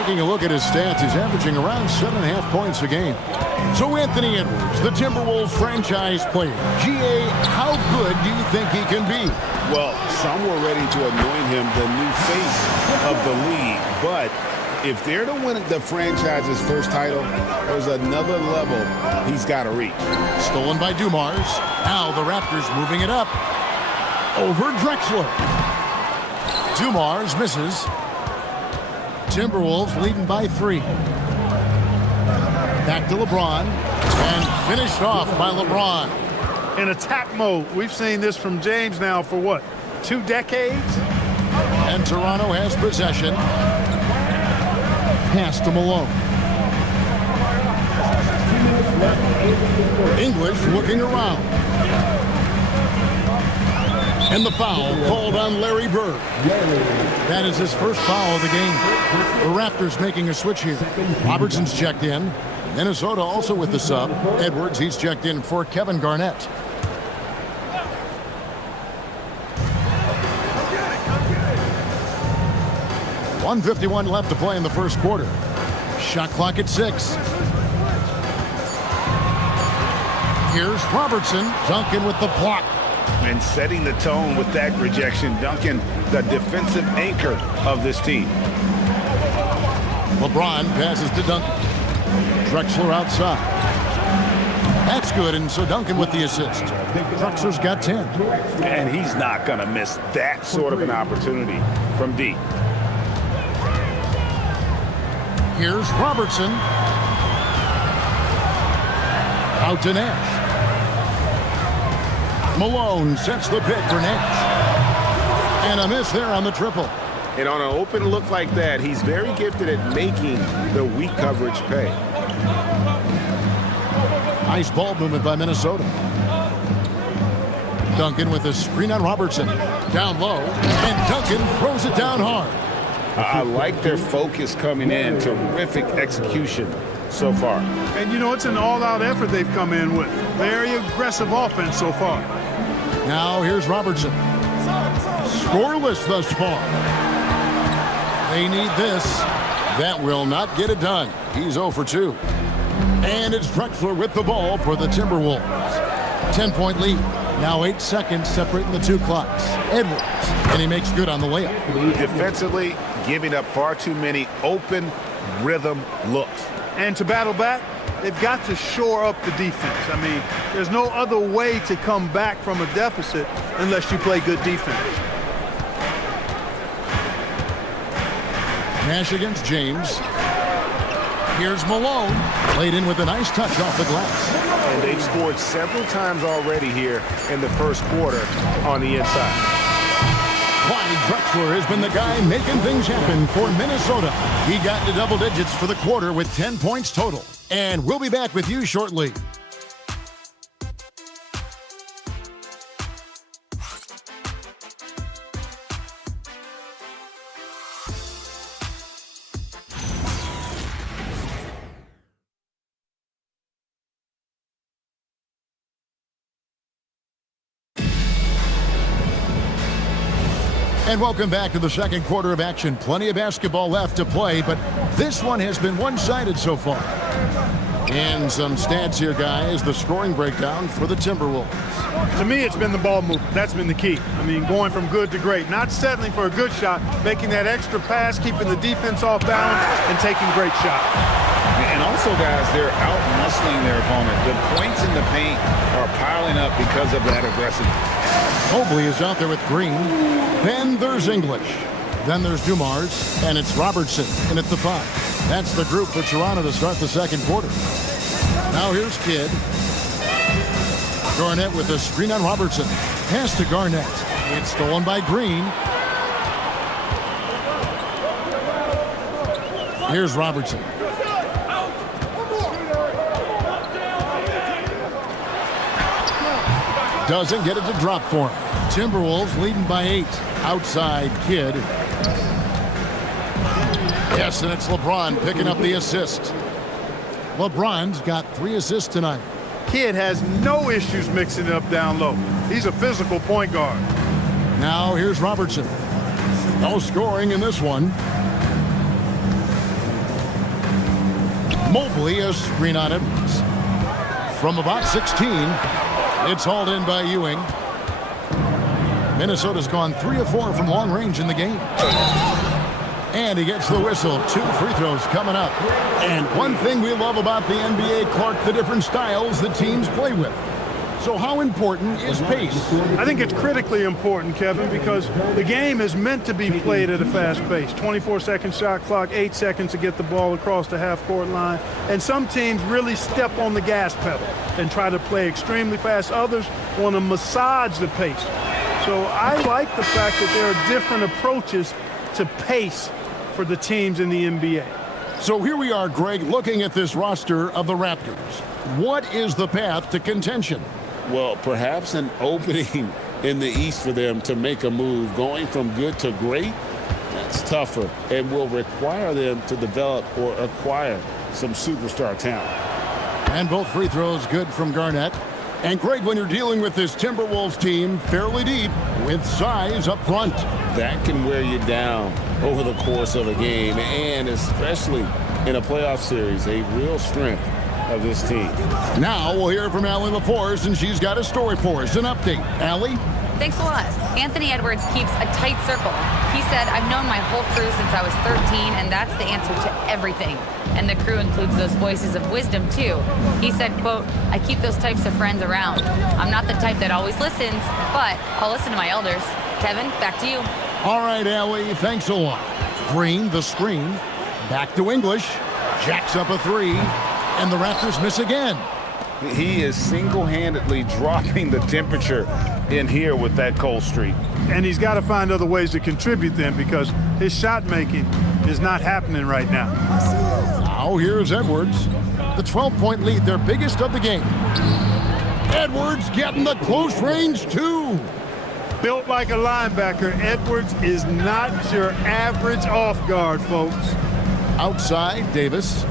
Taking a look at his stats, he's averaging around 7.5 points a game. So Anthony Edwards, the Timberwolves franchise player. GA, how good do you think he can be? Well, some were ready to anoint him the new face of the league, but if they're to win the franchise's first title, there's another level he's got to reach. Stolen by Dumars. Now the Raptors moving it up. Over Drexler. Dumars misses. Timberwolves leading by 3. Back to LeBron. And finished off by LeBron. In attack mode. We've seen this from James now for what, 2 decades? And Toronto has possession. Pass to Malone. English looking around. And the foul called on Larry Bird. That is his first foul of the game. The Raptors making a switch here. Robertson's checked in. Minnesota also with the sub. Edwards, he's checked in for Kevin Garnett. .151 left to play in the first quarter. Shot clock at 6. Here's Robertson. Duncan with the block. And setting the tone with that rejection. Duncan, the defensive anchor of this team. LeBron passes to Duncan. Drexler outside. That's good, and so Duncan with the assist. Drexler's got 10. And he's not going to miss that sort of an opportunity from deep. Here's Robertson. Out to Nash. Malone sets the pick for Nash. And a miss there on the triple. And on an open look like that, he's very gifted at making the weak coverage pay. Nice ball movement by Minnesota. Duncan with a screen on Robertson. Down low. And Duncan throws it down hard. I like their focus coming in. Terrific execution so far. And, you know, it's an all-out effort they've come in with. Very aggressive offense so far. Now here's Robertson. Scoreless thus far. They need this. That will not get it done. He's 0 for 2. And it's Drexler with the ball for the Timberwolves. 10-point lead. Now 8 seconds separating the 2 clocks. Edwards. And he makes good on the layup. Defensively, giving up far too many open rhythm looks. And to battle back, they've got to shore up the defense. I mean, there's no other way to come back from a deficit unless you play good defense. Nash against James. Here's Malone. Played in with a nice touch off the glass. And they've scored several times already here in the first quarter on the inside. Clyde Drexler has been the guy making things happen for Minnesota. He got to double digits for the quarter with 10 points total. And we'll be back with you shortly. And welcome back to the second quarter of action. Plenty of basketball left to play, but this one has been one-sided so far. And some stats here, guys. The scoring breakdown for the Timberwolves. To me, it's been the ball movement. That's been the key. I mean, going from good to great. Not settling for a good shot, making that extra pass, keeping the defense off balance, and taking great shots. And also, guys, they're out-muscling their opponent. The points in the paint are piling up because of that aggressiveness. Mobley is out there with Green. Then there's English. Then there's Dumars. And it's Robertson in at the 5. That's the group for Toronto to start the second quarter. Now here's Kidd. Garnett with a screen on Robertson. Pass to Garnett. It's stolen by Green. Here's Robertson. Doesn't get it to drop for him. Timberwolves leading by 8. Outside Kidd. Yes, and it's LeBron picking up the assist. LeBron's got 3 assists tonight. Kidd has no issues mixing it up down low. He's a physical point guard. Now here's Robertson. No scoring in this one. Mobley a screen on Edwards. From about 16, it's hauled in by Ewing. Minnesota's gone 3 of 4 from long range in the game. And he gets the whistle. 2 free throws coming up. And one thing we love about the NBA, Clark, the different styles the teams play with. So how important is pace? I think it's critically important, Kevin, because the game is meant to be played at a fast pace. 24-second shot clock, 8 seconds to get the ball across the half-court line. And some teams really step on the gas pedal and try to play extremely fast. Others want to massage the pace. So I like the fact that there are different approaches to pace for the teams in the NBA. So here we are, Greg, looking at this roster of the Raptors. What is the path to contention? Well, perhaps an opening in the East for them to make a move. Going from good to great, that's tougher and will require them to develop or acquire some superstar talent. And both free throws good from Garnett. And Greg, when you're dealing with this Timberwolves team fairly deep with size up front, that can wear you down over the course of a game, and especially in a playoff series, a real strength of this team. Now we'll hear from Allie LaForce, and she's got a story for us. An update. Allie? Thanks a lot. Anthony Edwards keeps a tight circle. He said, I've known my whole crew since I was 13, and that's the answer to everything. And the crew includes those voices of wisdom, too. He said, quote, I keep those types of friends around. I'm not the type that always listens, but I'll listen to my elders. Kevin, back to you. All right, Allie, thanks a lot. Green, the screen. Back to English. Jacks up a 3. And the Raptors miss again. He is single-handedly dropping the temperature in here with that cold streak. And he's got to find other ways to contribute then, because his shot making is not happening right now. Now here's Edwards. The 12-point lead, their biggest of the game. Edwards getting the close range too. Built like a linebacker, Edwards is not your average off guard, folks. Outside, Davis.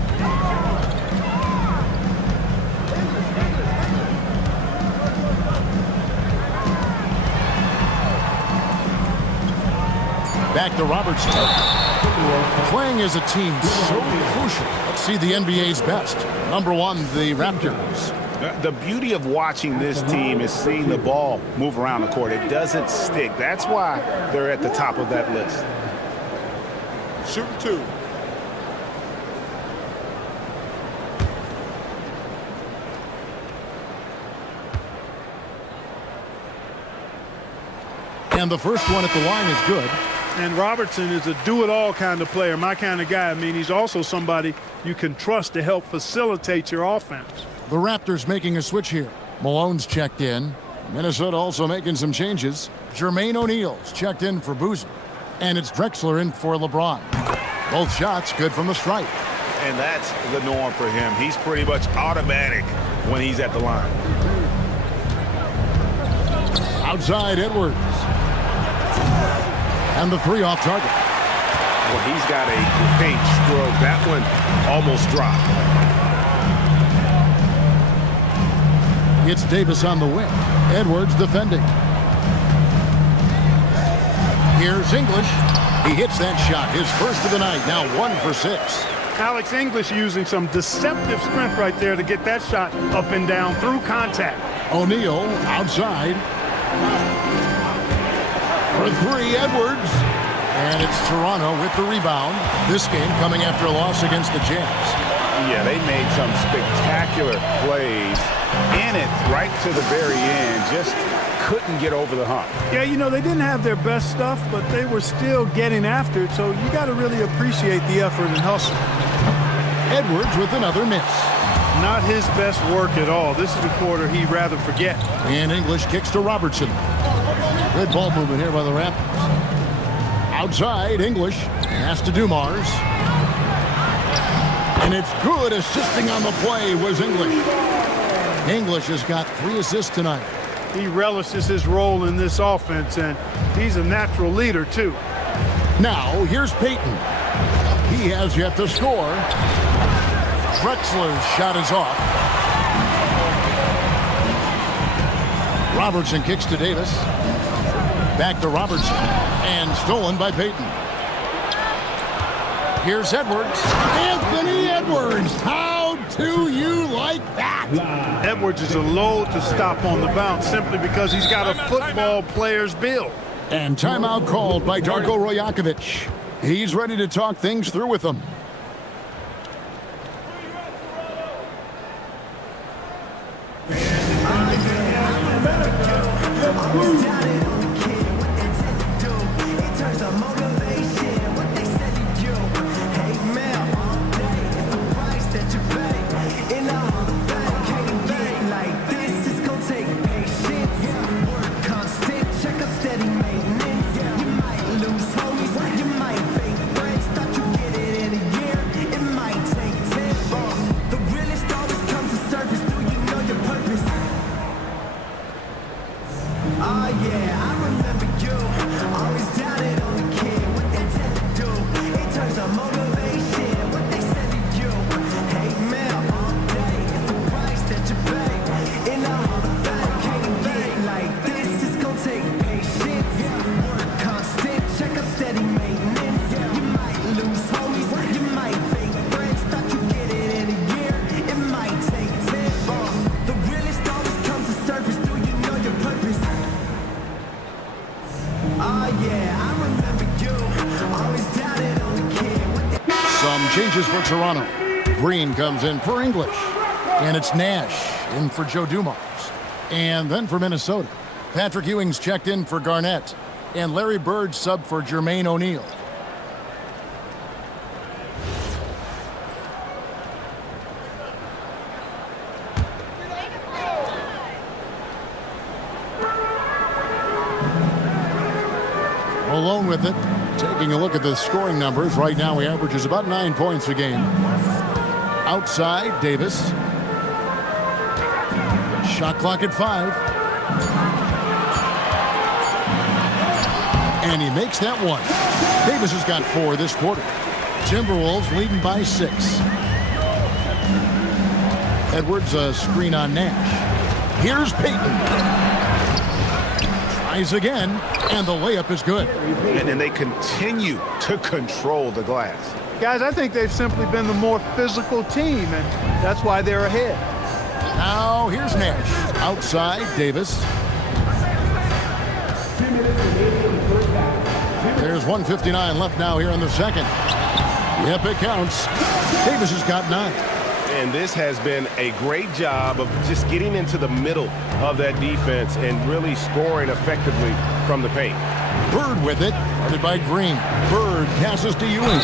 Back to Robertson. Playing as a team so crucial. Let's see the NBA's best. Number 1, the Raptors. The beauty of watching this team is seeing the ball move around the court. It doesn't stick. That's why they're at the top of that list. Shoot 2. And the first one at the line is good. And Robertson is a do-it-all kind of player, my kind of guy. I mean, he's also somebody you can trust to help facilitate your offense. The Raptors making a switch here. Malone's checked in. Minnesota also making some changes. Jermaine O'Neal's checked in for Boozer. And it's Drexler in for LeBron. Both shots good from the stripe. And that's the norm for him. He's pretty much automatic when he's at the line. Outside Edwards. And the 3 off target. Well, he's got a great stroke. That one almost dropped. It's Davis on the wing. Edwards defending. Here's English. He hits that shot, his first of the night, now 1 for 6. Alex English using some deceptive strength right there to get that shot up and down through contact. O'Neal outside. For 3, Edwards. And it's Toronto with the rebound. This game coming after a loss against the Jazz. Yeah, they made some spectacular plays in it right to the very end. Just couldn't get over the hump. Yeah, you know, they didn't have their best stuff, but they were still getting after it, so you got to really appreciate the effort and hustle. Edwards with another miss. Not his best work at all. This is a quarter he'd rather forget. And English kicks to Robertson. Good ball movement here by the Raptors. Outside, English has to Dumars. And it's good. Assisting on the play was English. English has got 3 assists tonight. He relishes his role in this offense, and he's a natural leader, too. Now, here's Payton. He has yet to score. Drexler's shot is off. Robertson kicks to Davis. Back to Robertson. And stolen by Payton. Here's Edwards. Anthony Edwards. How do you like that? Edwards is a load to stop on the bounce simply because he's got a football player's build. And timeout called by Darko Rajakovic. He's ready to talk things through with them. Changes for Toronto. Green comes in for English. And it's Nash in for Joe Dumars. And then for Minnesota, Patrick Ewing's checked in for Garnett. And Larry Bird subbed for Jermaine O'Neal. Malone with it. Taking a look at the scoring numbers, right now he averages about 9 points a game. Outside, Davis. Shot clock at 5. And he makes that one. Davis has got 4 this quarter. Timberwolves leading by 6. Edwards, a screen on Nash. Here's Payton. Tries again, and the layup is good. And then they continue to control the glass. Guys, I think they've simply been the more physical team, and that's why they're ahead. Now, here's Nash. Outside, Davis. There's 1:59 left now here in the second. Yep, it counts. Davis has got 9. And this has been a great job of just getting into the middle of that defense and really scoring effectively from the paint. Bird with it, guarded by Green. Bird passes to Ewing.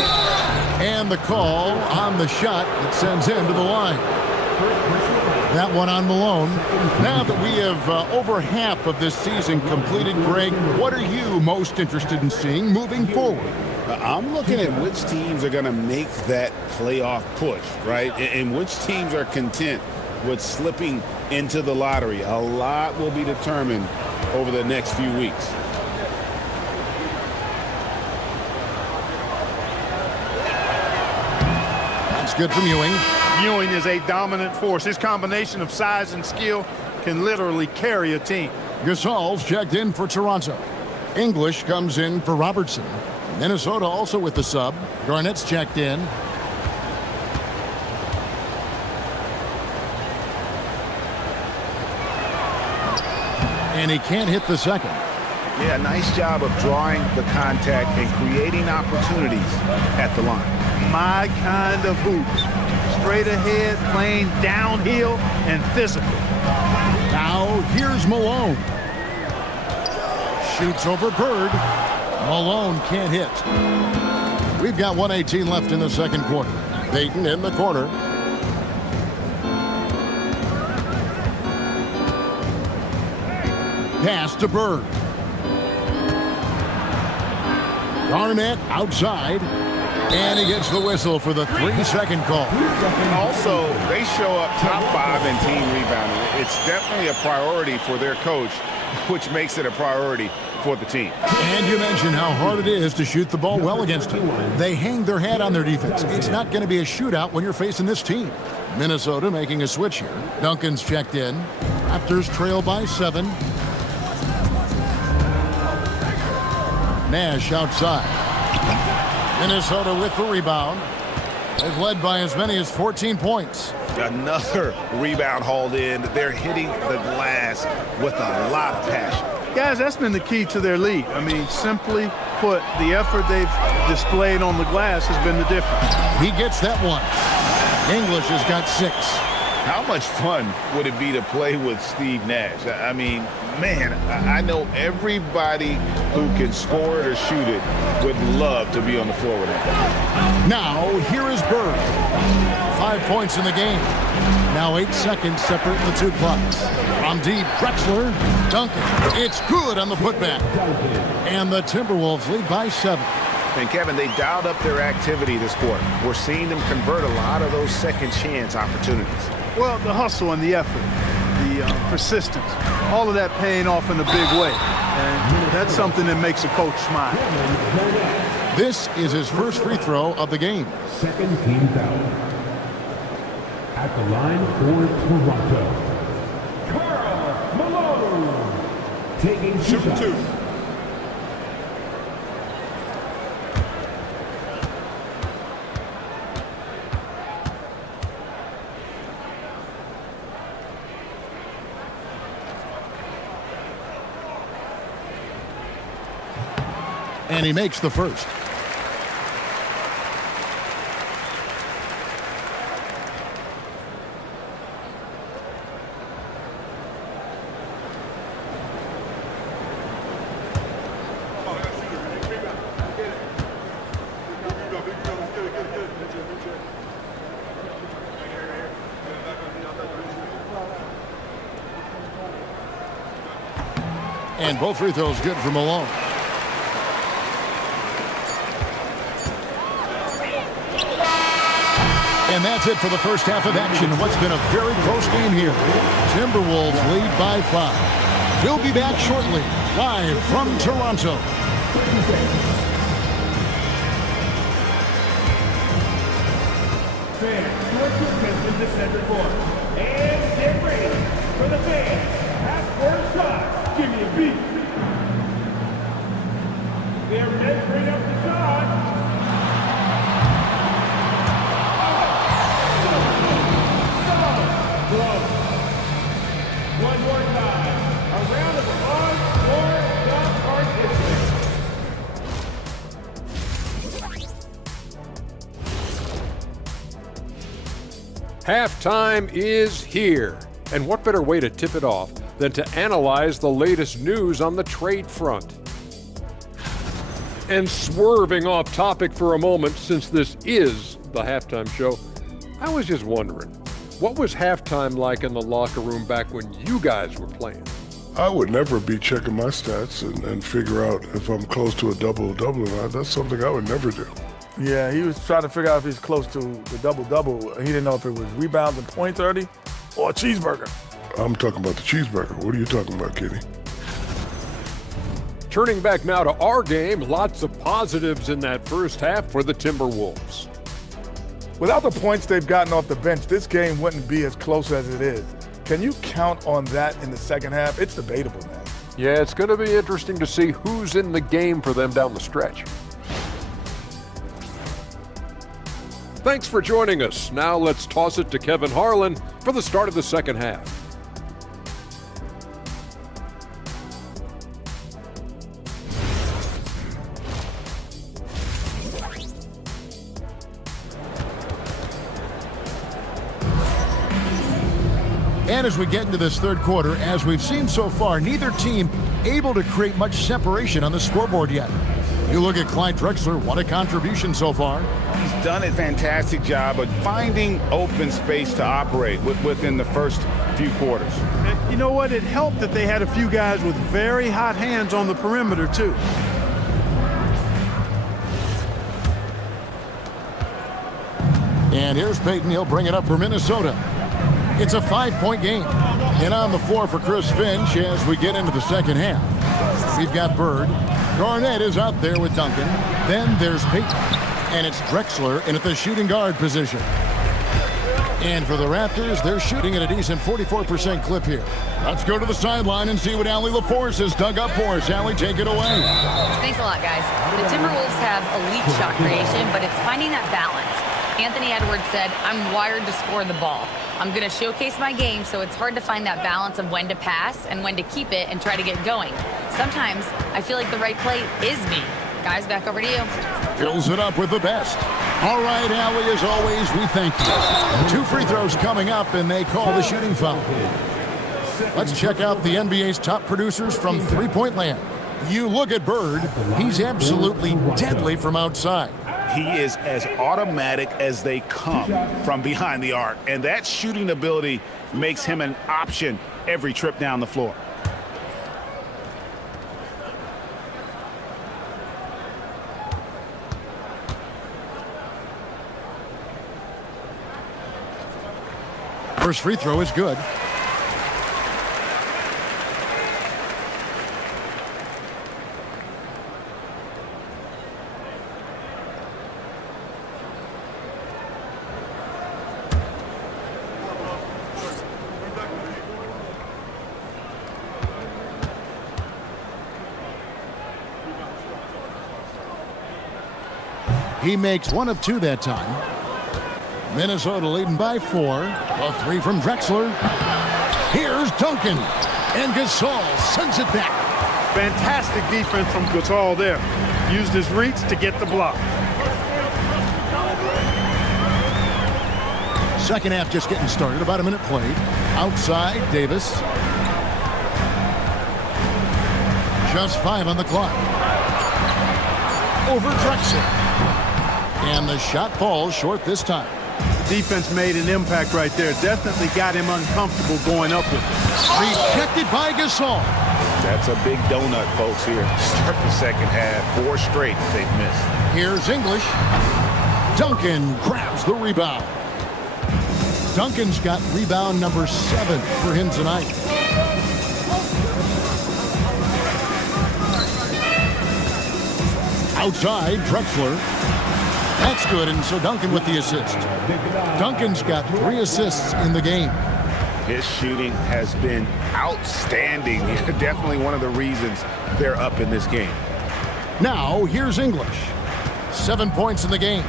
And the call on the shot that sends him to the line. That one on Malone. Now that we have over half of this season completed, Greg, what are you most interested in seeing moving forward? I'm looking at which teams are going to make that playoff push, right? And which teams are content with slipping into the lottery. A lot will be determined over the next few weeks. That's good from Ewing. Ewing is a dominant force. His combination of size and skill can literally carry a team. Gasol's checked in for Toronto. English comes in for Robertson. Minnesota also with the sub. Garnett's checked in. And he can't hit the second. Yeah, nice job of drawing the contact and creating opportunities at the line. My kind of hoops. Straight ahead, playing downhill and physical. Now here's Malone. Shoots over Bird. Malone can't hit. We've got 1:18 left in the second quarter. Payton in the corner. Pass to Bird. Garnett outside. And he gets the whistle for the 3-second call. Also, they show up top 5 in team rebounding. It's definitely a priority for their coach, which makes it a priority for the team. And you mentioned how hard it is to shoot the ball well against them. They hang their hat on their defense. It's not going to be a shootout when you're facing this team. Minnesota making a switch here. Duncan's checked in. Raptors trail by 7. Nash outside. Minnesota with the rebound. They've led by as many as 14 points. Another rebound hauled in. They're hitting the glass with a lot of passion. Guys, that's been the key to their lead. I mean, simply put, the effort they've displayed on the glass has been the difference. He gets that one. English has got 6. How much fun would it be to play with Steve Nash? I mean, man, I know everybody who can score it or shoot it would love to be on the floor with him. Now, here is Bird. 5 points in the game. Now 8 seconds separate the 2 clocks. From deep, Drexler. Duncan. It's good on the putback. And the Timberwolves lead by 7. And Kevin, they dialed up their activity this quarter. We're seeing them convert a lot of those second chance opportunities. Well, the hustle and the effort, the persistence, all of that paying off in a big way. And that's something that makes a coach smile. This is his first free throw of the game. Second team foul. At the line for Toronto, Karl Malone. Taking Shoot 2. And he makes the first. And both free throws good for Malone. And that's it for the first half of action. What's been a very close game here. Timberwolves lead by 5. We'll be back shortly, live from Toronto. Fans, your attention to center court. And get ready for the fans. Half-court shot. Give me a beat. They're measuring up the shot. One more time. A round of applause for the participants. Halftime is here. And what better way to tip it off than to analyze the latest news on the trade front? And swerving off topic for a moment, since this is the halftime show, I was just wondering, what was halftime like in the locker room back when you guys were playing? I would never be checking my stats and figure out if I'm close to a double-double or not. That's something I would never do. Yeah, he was trying to figure out if he's close to the double-double. He didn't know if it was rebounds and points, Ernie, or a cheeseburger. I'm talking about the cheeseburger. What are you talking about, Kenny? Turning back now to our game, lots of positives in that first half for the Timberwolves. Without the points they've gotten off the bench, this game wouldn't be as close as it is. Can you count on that in the second half? It's debatable, man. Yeah, it's going to be interesting to see who's in the game for them down the stretch. Thanks for joining us. Now let's toss it to Kevin Harlan for the start of the second half. And as we get into this third quarter, as we've seen so far, neither team able to create much separation on the scoreboard yet. You look at Clyde Drexler, what a contribution so far. He's done a fantastic job of finding open space to operate within the first few quarters. And you know what? It helped that they had a few guys with very hot hands on the perimeter, too. And here's Peyton. He'll bring it up for Minnesota. It's a 5-point game. And on the floor for Chris Finch as we get into the second half. We've got Bird. Garnett is out there with Duncan. Then there's Peyton. And it's Drexler in at the shooting guard position. And for the Raptors, they're shooting at a decent 44% clip here. Let's go to the sideline and see what Allie LaForce has dug up for us. Allie, take it away. Thanks a lot, guys. The Timberwolves have elite shot creation, but it's finding that balance. Anthony Edwards said, I'm wired to score the ball. I'm going to showcase my game, so it's hard to find that balance of when to pass and when to keep it and try to get going. Sometimes I feel like the right play is me. Guys, back over to you. Fills it up with the best. All right, Allie, as always, we thank you. 2 free throws coming up, and they call the shooting foul. Let's check out the NBA's top producers from three-point land. You look at Bird, he's absolutely deadly from outside. He is as automatic as they come from behind the arc, and that shooting ability makes him an option every trip down the floor. First free throw is good. He makes 1 of 2 that time. Minnesota leading by 4. A 3 from Drexler. Here's Duncan. And Gasol sends it back. Fantastic defense from Gasol there. Used his reach to get the block. Second half just getting started. About a minute played. Outside, Davis. Just 5 on the clock. Over Drexler. And the shot falls short this time. Defense made an impact right there. Definitely got him uncomfortable going up with it. Rejected by Gasol. That's a big donut, folks, here. Start the second half. 4 straight they've missed. Here's English. Duncan grabs the rebound. Duncan's got rebound number 7 for him tonight. Outside, Drexler. That's good, and so Duncan with the assist. Duncan's got 3 assists in the game. His shooting has been outstanding. Definitely one of the reasons they're up in this game. Now, here's English. 7 points in the game.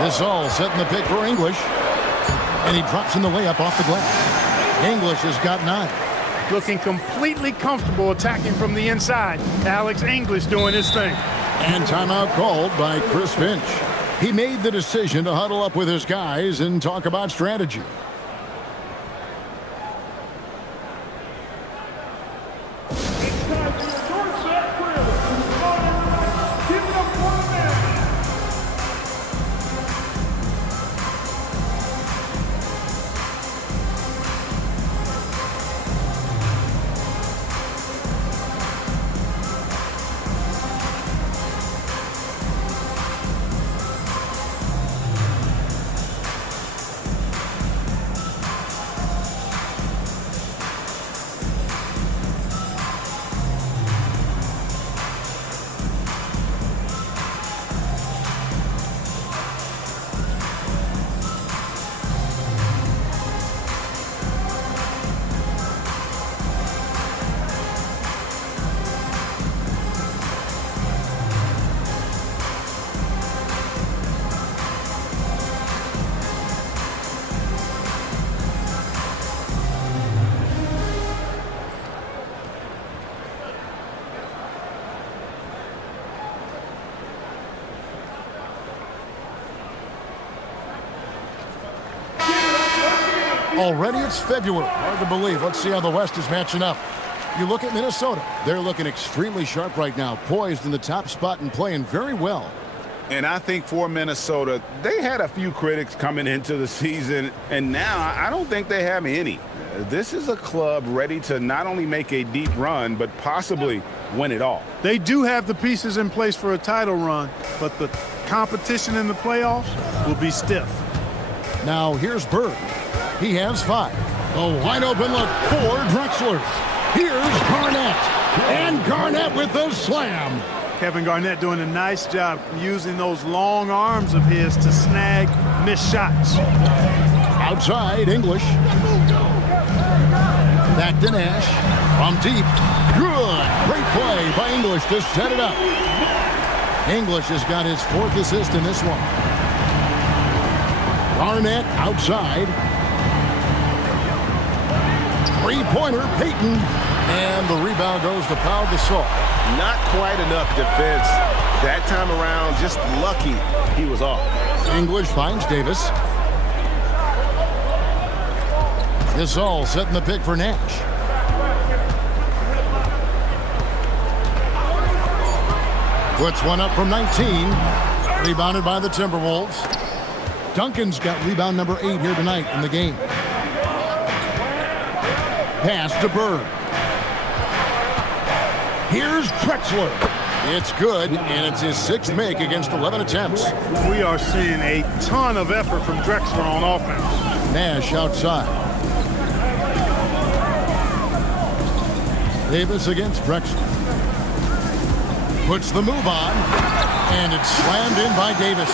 This all setting the pick for English. And he drops in the layup off the glass. English has got 9. Looking completely comfortable attacking from the inside. Alex English doing his thing. And timeout called by Chris Finch. He made the decision to huddle up with his guys and talk about strategy. Already it's February. Hard to believe. Let's see how the West is matching up. You look at Minnesota. They're looking extremely sharp right now, poised in the top spot and playing very well. And I think for Minnesota, they had a few critics coming into the season, and now I don't think they have any. This is a club ready to not only make a deep run, but possibly win it all. They do have the pieces in place for a title run, but the competition in the playoffs will be stiff. Now here's Bird. He has 5. A wide open look for Drexler. Here's Garnett. And Garnett with the slam. Kevin Garnett doing a nice job using those long arms of his to snag missed shots. Outside, English. Back to Nash. From deep. Good. Great play by English to set it up. English has got his 4th assist in this one. Garnett outside. Three-pointer, Payton. And the rebound goes to Pau Gasol. Not quite enough defense that time around. Just lucky he was off. English finds Davis. Gasol setting the pick for Nash. Puts one up from 19. Rebounded by the Timberwolves. Duncan's got rebound number 8 here tonight in the game. Pass to Bird. Here's Drexler. It's good, and it's his 6th make against 11 attempts. We are seeing a ton of effort from Drexler on offense. Nash outside. Davis against Drexler. Puts the move on, and it's slammed in by Davis.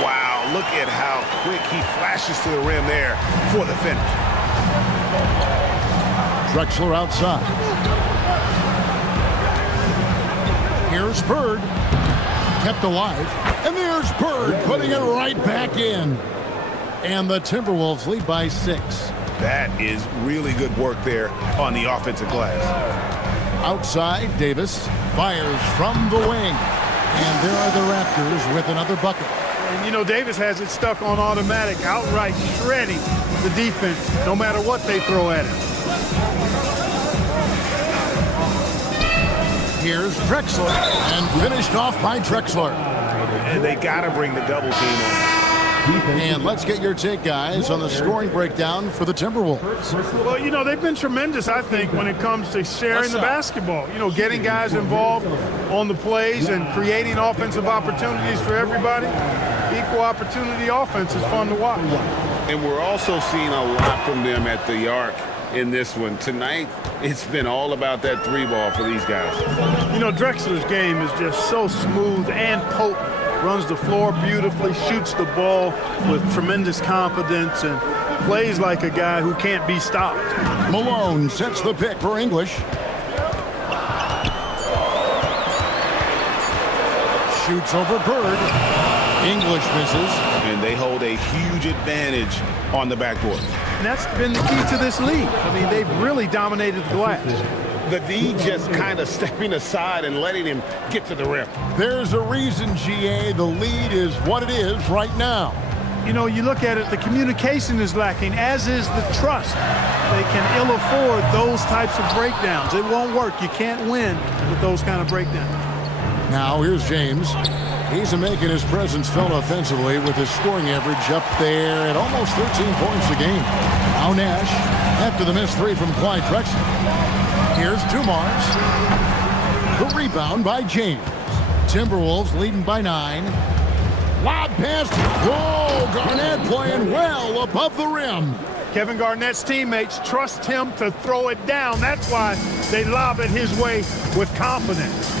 Wow, look at how quick he flashes to the rim there for the finish. Drexler outside. Here's Bird. Kept alive. And there's Bird putting it right back in. And the Timberwolves lead by 6. That is really good work there on the offensive glass. Outside, Davis fires from the wing. And there are the Raptors with another bucket. And, you know, Davis has it stuck on automatic, outright shredding the defense, no matter what they throw at him. Here's Drexler, and finished off by Drexler. And they got to bring the double team on. And let's get your take, guys, on the scoring breakdown for the Timberwolves. Well, you know, they've been tremendous, I think, when it comes to sharing the basketball. You know, getting guys involved on the plays and creating offensive opportunities for everybody. Equal opportunity offense is fun to watch. And we're also seeing a lot from them at the arc in this one. Tonight, it's been all about that 3-ball for these guys. You know, Drexler's game is just so smooth and potent. Runs the floor beautifully, shoots the ball with tremendous confidence, and plays like a guy who can't be stopped. Malone sets the pick for English. Shoots over Bird. English misses. And they hold a huge advantage on the backboard. And that's been the key to this league. I mean, they've really dominated the glass. The D just kind of stepping aside and letting him get to the rim. There's a reason, GA, the lead is what it is right now. You know, you look at it, the communication is lacking, as is the trust. They can ill afford those types of breakdowns. It won't work. You can't win with those kind of breakdowns. Now here's James. He's making his presence felt offensively with his scoring average up there at almost 13 points a game. Now Nash, after the missed 3 from Clyde Drexler. Here's Dumars. The rebound by James. Timberwolves leading by 9. Lob pass. Whoa, Garnett playing well above the rim. Kevin Garnett's teammates trust him to throw it down. That's why they lob it his way with confidence.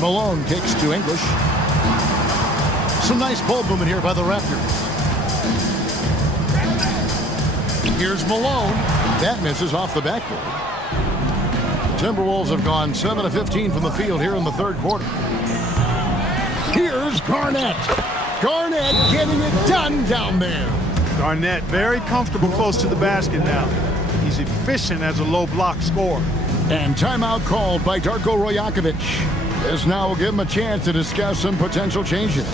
Malone kicks to English. Some nice ball movement here by the Raptors. Here's Malone. That misses off the backboard. The Timberwolves have gone 7 of 15 from the field here in the 3rd quarter. Here's Garnett. Garnett getting it done down there. Garnett very comfortable close to the basket now. He's efficient as a low block scorer. And timeout called by Darko Rajakovic. This now will give him a chance to discuss some potential changes.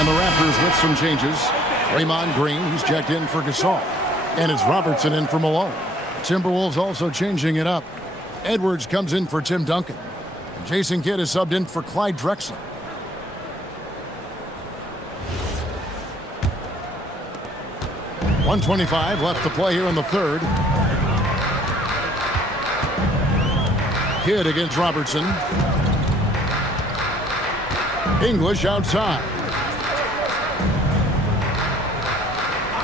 And the Raptors with some changes. Draymond Green, he's checked in for Gasol. And it's Robertson in for Malone. Timberwolves also changing it up. Edwards comes in for Tim Duncan. And Jason Kidd is subbed in for Clyde Drexler. .125 left to play here in the third. Kidd against Robertson. English outside.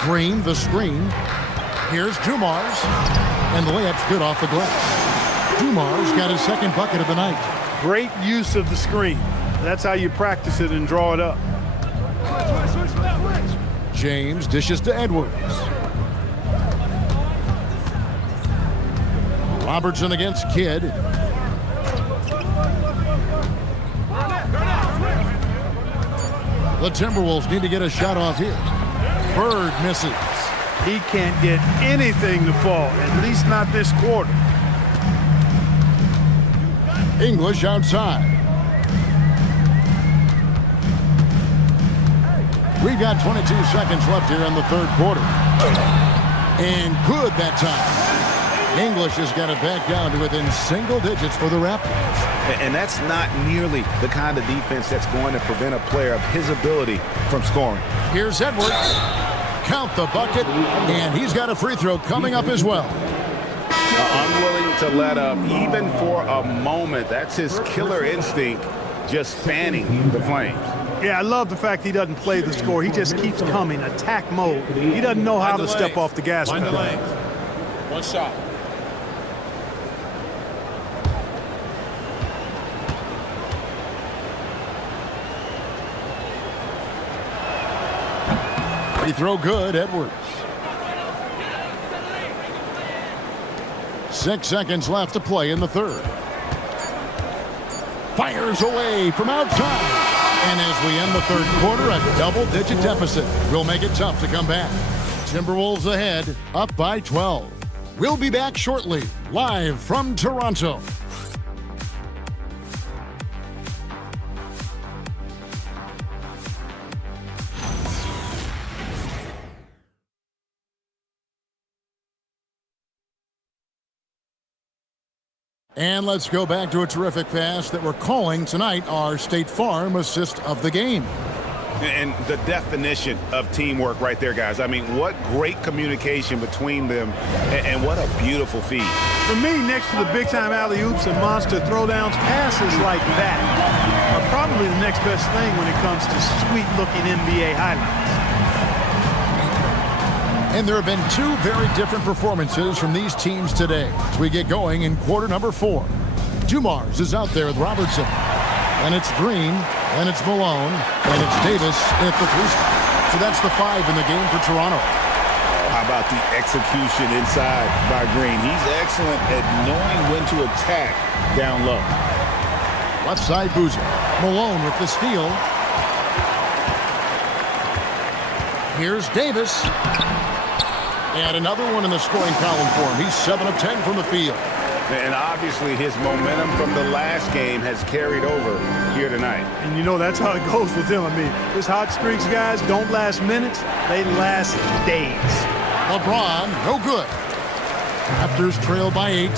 Green, the screen. Here's Dumars. And the layup's good off the glass. Dumars got his second bucket of the night. Great use of the screen. That's how you practice it and draw it up. James dishes to Edwards. Robertson against Kidd. The Timberwolves need to get a shot off here. Bird misses. He can't get anything to fall, at least not this quarter. English outside. We've got 22 seconds left here in the third quarter. And good that time. English has got it back down to within single digits for the Raptors. And that's not nearly the kind of defense that's going to prevent a player of his ability from scoring. Here's Edwards. Count the bucket, and he's got a free throw coming up as well. Unwilling to let up, even for a moment. That's his killer instinct, just fanning the flames. Yeah, I love the fact he doesn't play the score. He just keeps coming, attack mode. He doesn't know how to step off the gas pedal. One shot. Free throw good, Edwards. 6 seconds left to play in the third. Fires away from outside. And as we end the third quarter, a double-digit deficit will make it tough to come back. Timberwolves ahead, up by 12. We'll be back shortly, live from Toronto. And let's go back to a terrific pass that we're calling tonight our State Farm assist of the game. And the definition of teamwork right there, guys. I mean, what great communication between them, and what a beautiful feed. For me, next to the big-time alley-oops and monster throwdowns, passes like that are probably the next best thing when it comes to sweet-looking NBA highlights. And there have been two very different performances from these teams today as we get going in quarter number 4. Dumars is out there with Robertson. And it's Green, and it's Malone, and it's Davis at the 3 spot. So that's the 5 in the game for Toronto. How about the execution inside by Green? He's excellent at knowing when to attack down low. Left side, Boozer. Malone with the steal. Here's Davis. And another one in the scoring column for him. He's 7 of 10 from the field. And obviously his momentum from the last game has carried over here tonight. And you know that's how it goes with him. I mean, his hot streaks, guys, don't last minutes. They last days. LeBron, no good. Raptors trail by 8.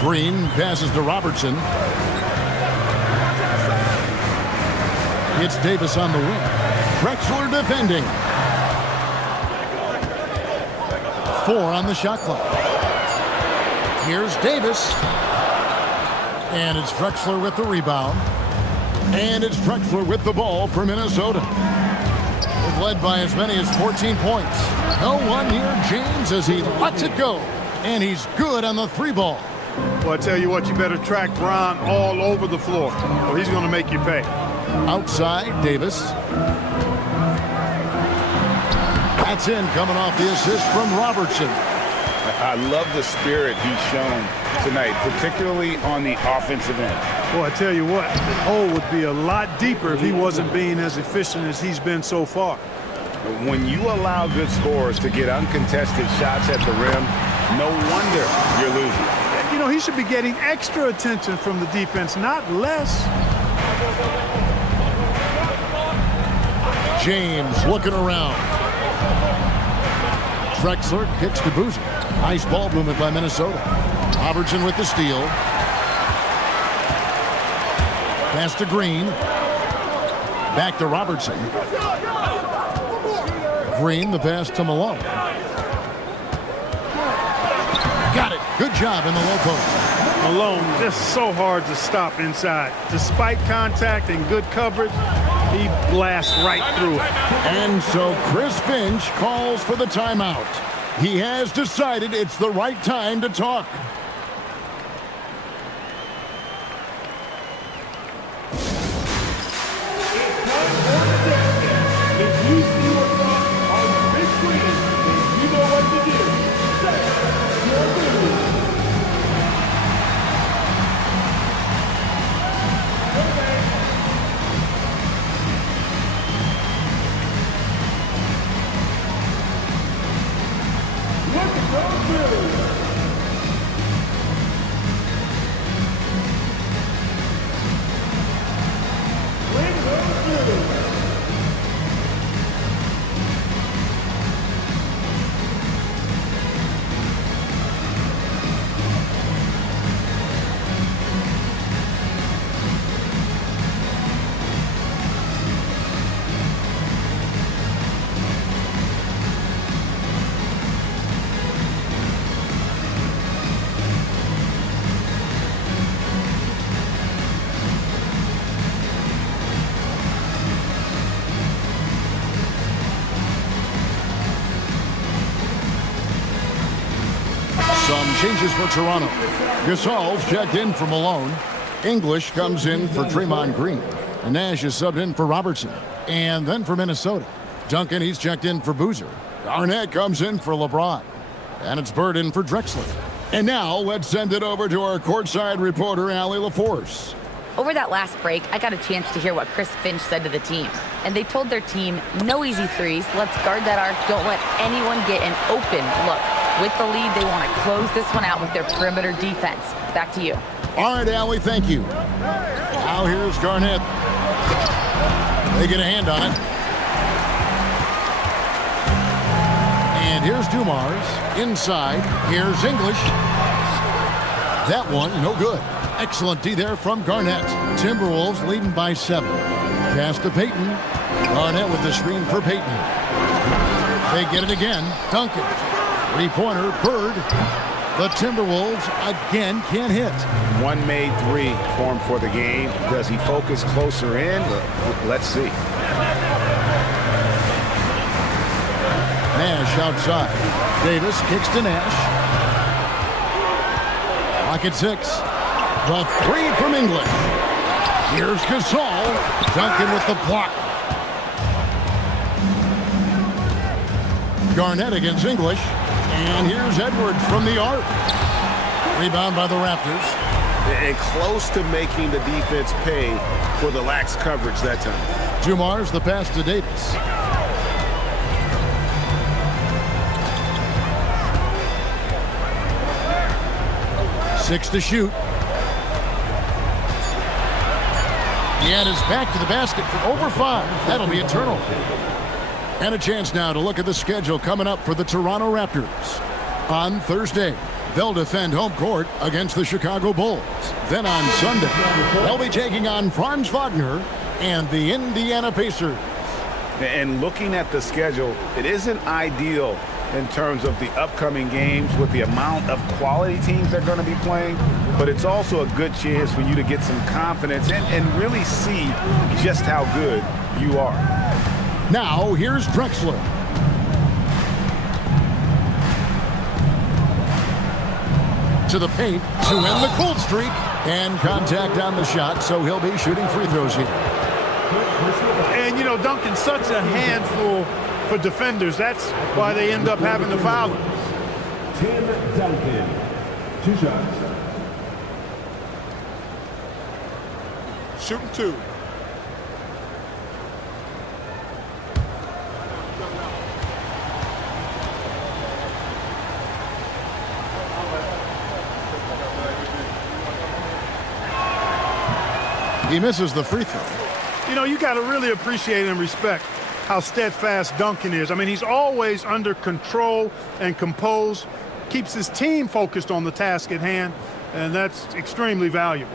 Green passes to Robertson. It's Davis on the wing. Drexler defending. 4 on the shot clock. Here's Davis. And it's Drexler with the rebound. And it's Drexler with the ball for Minnesota. They've led by as many as 14 points. No one near James as he lets it go. And he's good on the 3 ball. Well, I tell you what, you better track Bron all over the floor, or he's going to make you pay. Outside, Davis. That's in, coming off the assist from Robertson. I love the spirit he's shown tonight, particularly on the offensive end. Well, I tell you what, the hole would be a lot deeper if he wasn't being as efficient as he's been so far. When you allow good scorers to get uncontested shots at the rim, no wonder you're losing. You know, he should be getting extra attention from the defense, not less. James looking around. Drexler kicks to Boozer. Nice ball movement by Minnesota. Robertson with the steal. Pass to Green. Back to Robertson. Green, the pass to Malone. Got it. Good job in the low post. Malone just so hard to stop inside. Despite contact and good coverage, he blasts right through it. And so Chris Finch calls for the timeout. He has decided it's the right time to talk. If you see what's on the big screen, then you know what to do. Set your move. Look at those moves. Bring those moves. Some changes for Toronto. Gasol's checked in for Malone. English comes in for Draymond Green. And Nash is subbed in for Robertson. And then for Minnesota, Duncan, he's checked in for Boozer. Garnett comes in for LeBron. And it's Bird in for Drexler. And now let's send it over to our courtside reporter, Allie LaForce. Over that last break, I got a chance to hear what Chris Finch said to the team. And they told their team, no easy threes, let's guard that arc, don't let anyone get an open look. With the lead, they want to close this one out with their perimeter defense. Back to you. All right, Allie, thank you. Now here's Garnett. They get a hand on it. And here's Dumars. Inside, here's English. That one, no good. Excellent D there from Garnett. Timberwolves leading by 7. Pass to Payton. Garnett with the screen for Payton. They get it again. Duncan. Three-pointer, Bird. The Timberwolves again can't hit. One made three formed for the game. Does he focus closer in? Let's see. Nash outside. Davis kicks to Nash. Rocket 6. The three from English. Here's Gasol. Duncan with the block. Garnett against English. And here's Edwards from the arc. Rebound by the Raptors. And close to making the defense pay for the lax coverage that time. Dumars the pass to Davis. Six to shoot. And is back to the basket for over 5. That'll be a turnover. And a chance now to look at the schedule coming up for the Toronto Raptors. On Thursday, they'll defend home court against the Chicago Bulls. Then on Sunday, they'll be taking on Franz Wagner and the Indiana Pacers. And looking at the schedule, it isn't ideal in terms of the upcoming games with the amount of quality teams they're going to be playing, but it's also a good chance for you to get some confidence and really see just how good you are. Now, here's Drexler. To the paint to end the cold streak. And contact on the shot, so he'll be shooting free throws here. And, you know, Duncan's such a handful for defenders. That's why they end up having to foul him. Tim Duncan, 2 shots. Shooting 2. He misses the free throw. You know, you got to really appreciate and respect how steadfast Duncan is. I mean, he's always under control and composed, keeps his team focused on the task at hand, and that's extremely valuable.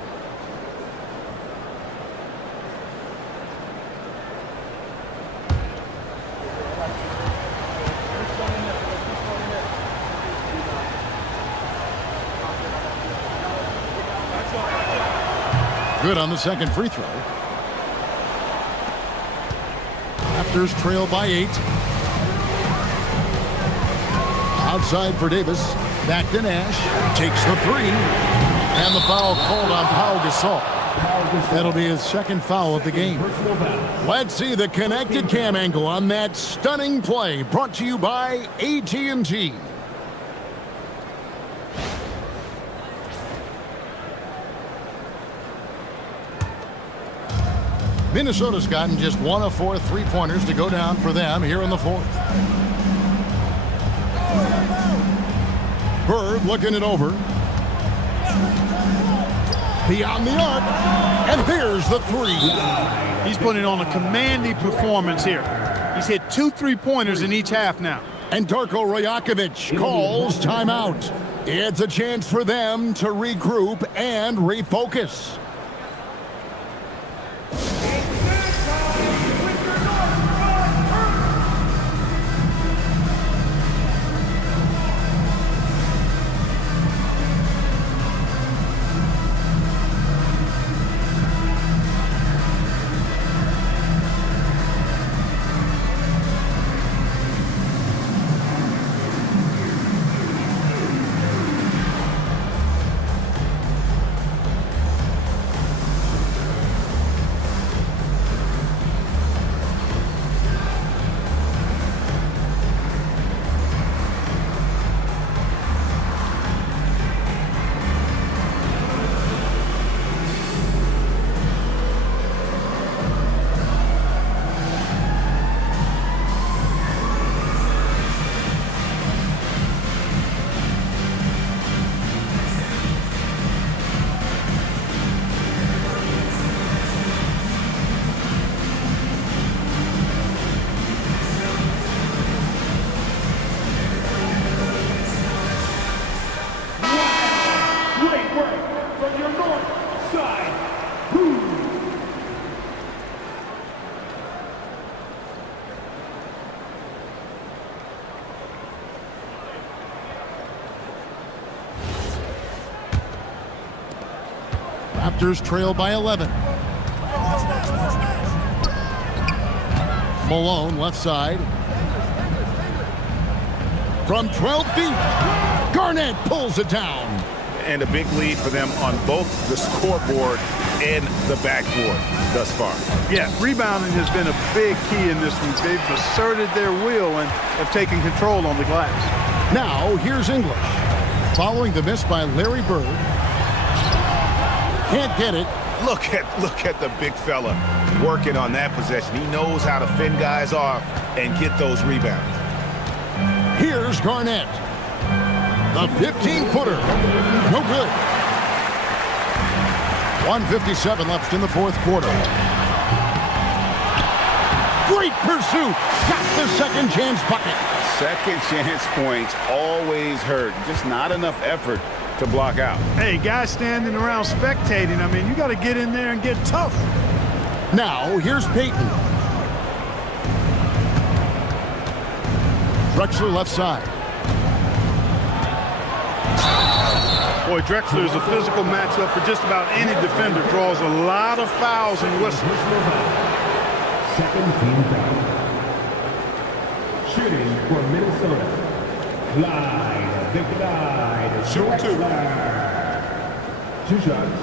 Good on the second free throw. Raptors trail by 8. Outside for Davis. Back to Nash. Takes the 3. And the foul called on Pau Gasol. That'll be his second foul of the game. Let's see the connected cam angle on that stunning play. Brought to you by AT&T. Minnesota's gotten just 1 of 4 3-pointers to go down for them here in the fourth. Bird looking it over. Beyond the arc. And here's the 3. He's putting on a commanding performance here. He's hit 2 3-pointers in each half now. And Darko Rajakovic calls timeout. It's a chance for them to regroup and refocus. Raptors trail by 11. Malone left side. From 12 feet, Garnett pulls it down. And a big lead for them on both the scoreboard and the backboard thus far. Yeah, rebounding has been a big key in this one. They've asserted their will and have taken control on the glass. Now, here's English. Following the miss by Larry Bird. Can't get it. Look at the big fella working on that possession. He knows how to fend guys off and get those rebounds. Here's Garnett. The 15-footer. No good. 1:57 left in the fourth quarter. Great pursuit. Got the second chance bucket. Second chance points always hurt. Just not enough effort to block out. Hey, guys standing around spectating, I mean, you got to get in there and get tough. Now, here's Payton. Drexler left side. Boy, Drexler is a physical matchup for just about any defender. Draws a lot of fouls and whistles. Second team foul. Shooting for Minnesota. Clyde, the Clyde. Shoot 2. 2 shots.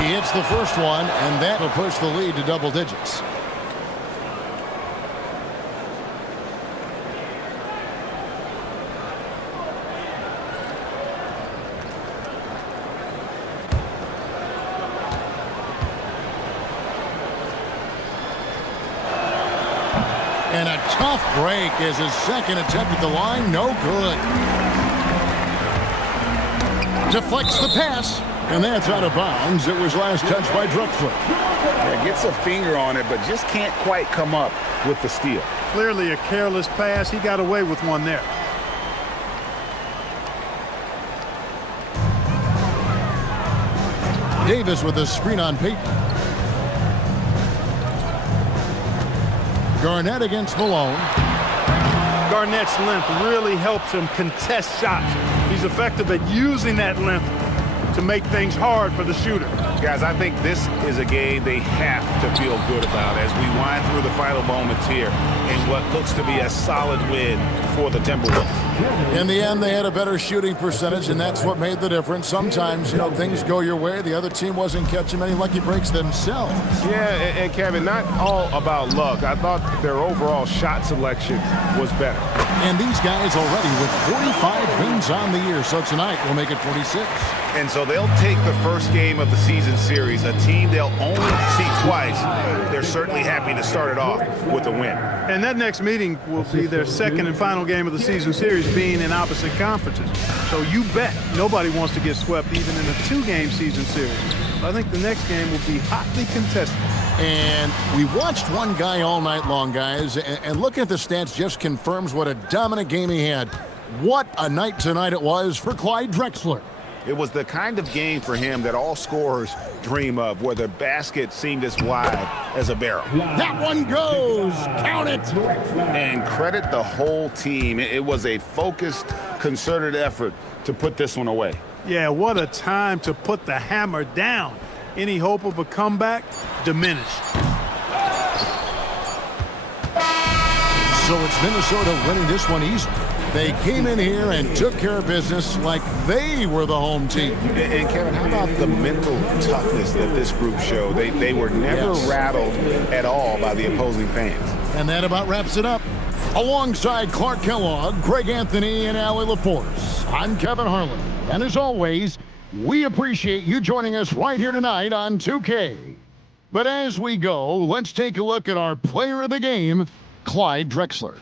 He hits the first one, and that will push the lead to double digits. And a tough break as his second attempt at the line, no good. Deflects the pass. And that's out of bounds. It was last touched by Drexler. Yeah, gets a finger on it, but just can't quite come up with the steal. Clearly a careless pass. He got away with one there. Davis with a screen on Peyton. Garnett against Malone. Garnett's length really helps him contest shots. He's effective at using that length to make things hard for the shooter. Guys, I think this is a game they have to feel good about as we wind through the final moments here in what looks to be a solid win for the Timberwolves. In the end, they had a better shooting percentage, and that's what made the difference. Sometimes, things go your way. The other team wasn't catching many lucky breaks themselves. Yeah, and Kevin, not all about luck. I thought their overall shot selection was better. And these guys already with 45 wins on the year, so tonight will make it 46. And so they'll take the first game of the season series, a team they'll only see twice. They're certainly happy to start it off with a win. And that next meeting will be their second and final game of the season series, being in opposite conferences. So you bet nobody wants to get swept even in a two-game season series. I think the next game will be hotly contested. And we watched one guy all night long, guys, and looking at the stats just confirms what a dominant game he had. What a night tonight it was for Clyde Drexler. It was the kind of game for him that all scorers dream of, where the basket seemed as wide as a barrel. That one goes. Count it. And credit the whole team. It was a focused, concerted effort to put this one away. Yeah, what a time to put the hammer down. Any hope of a comeback diminished. So it's Minnesota winning this one easy. They came in here and took care of business like they were the home team. And Kevin, how about the mental toughness that this group showed? They were never rattled at all by the opposing fans. And that about wraps it up. Alongside Clark Kellogg, Greg Anthony, and Allie LaForce, I'm Kevin Harlan. And as always, we appreciate you joining us right here tonight on 2K. But as we go, let's take a look at our player of the game, Clyde Drexler.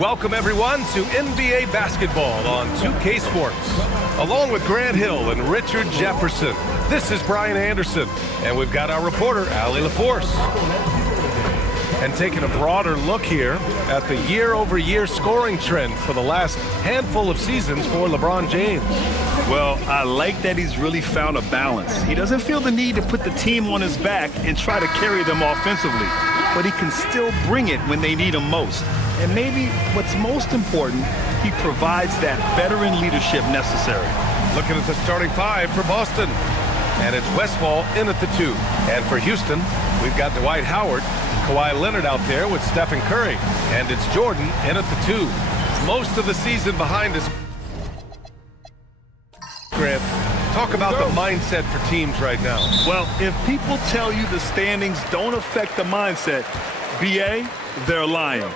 Welcome, everyone, to NBA basketball on 2K Sports. Along with Grant Hill and Richard Jefferson, this is Brian Anderson, and we've got our reporter, Allie LaForce. And taking a broader look here at the year-over-year scoring trend for the last handful of seasons for LeBron James. Well, I like that he's really found a balance. He doesn't feel the need to put the team on his back and try to carry them offensively, but he can still bring it when they need him most. And maybe what's most important, he provides that veteran leadership necessary. Looking at the starting five for Boston. And it's Westfall in at the 2. And for Houston, we've got Dwight Howard, Kawhi Leonard out there with Stephen Curry. And it's Jordan in at the 2. Most of the season behind us. Grant, talk about the mindset for teams right now. Well, if people tell you the standings don't affect the mindset, BA, they're lying.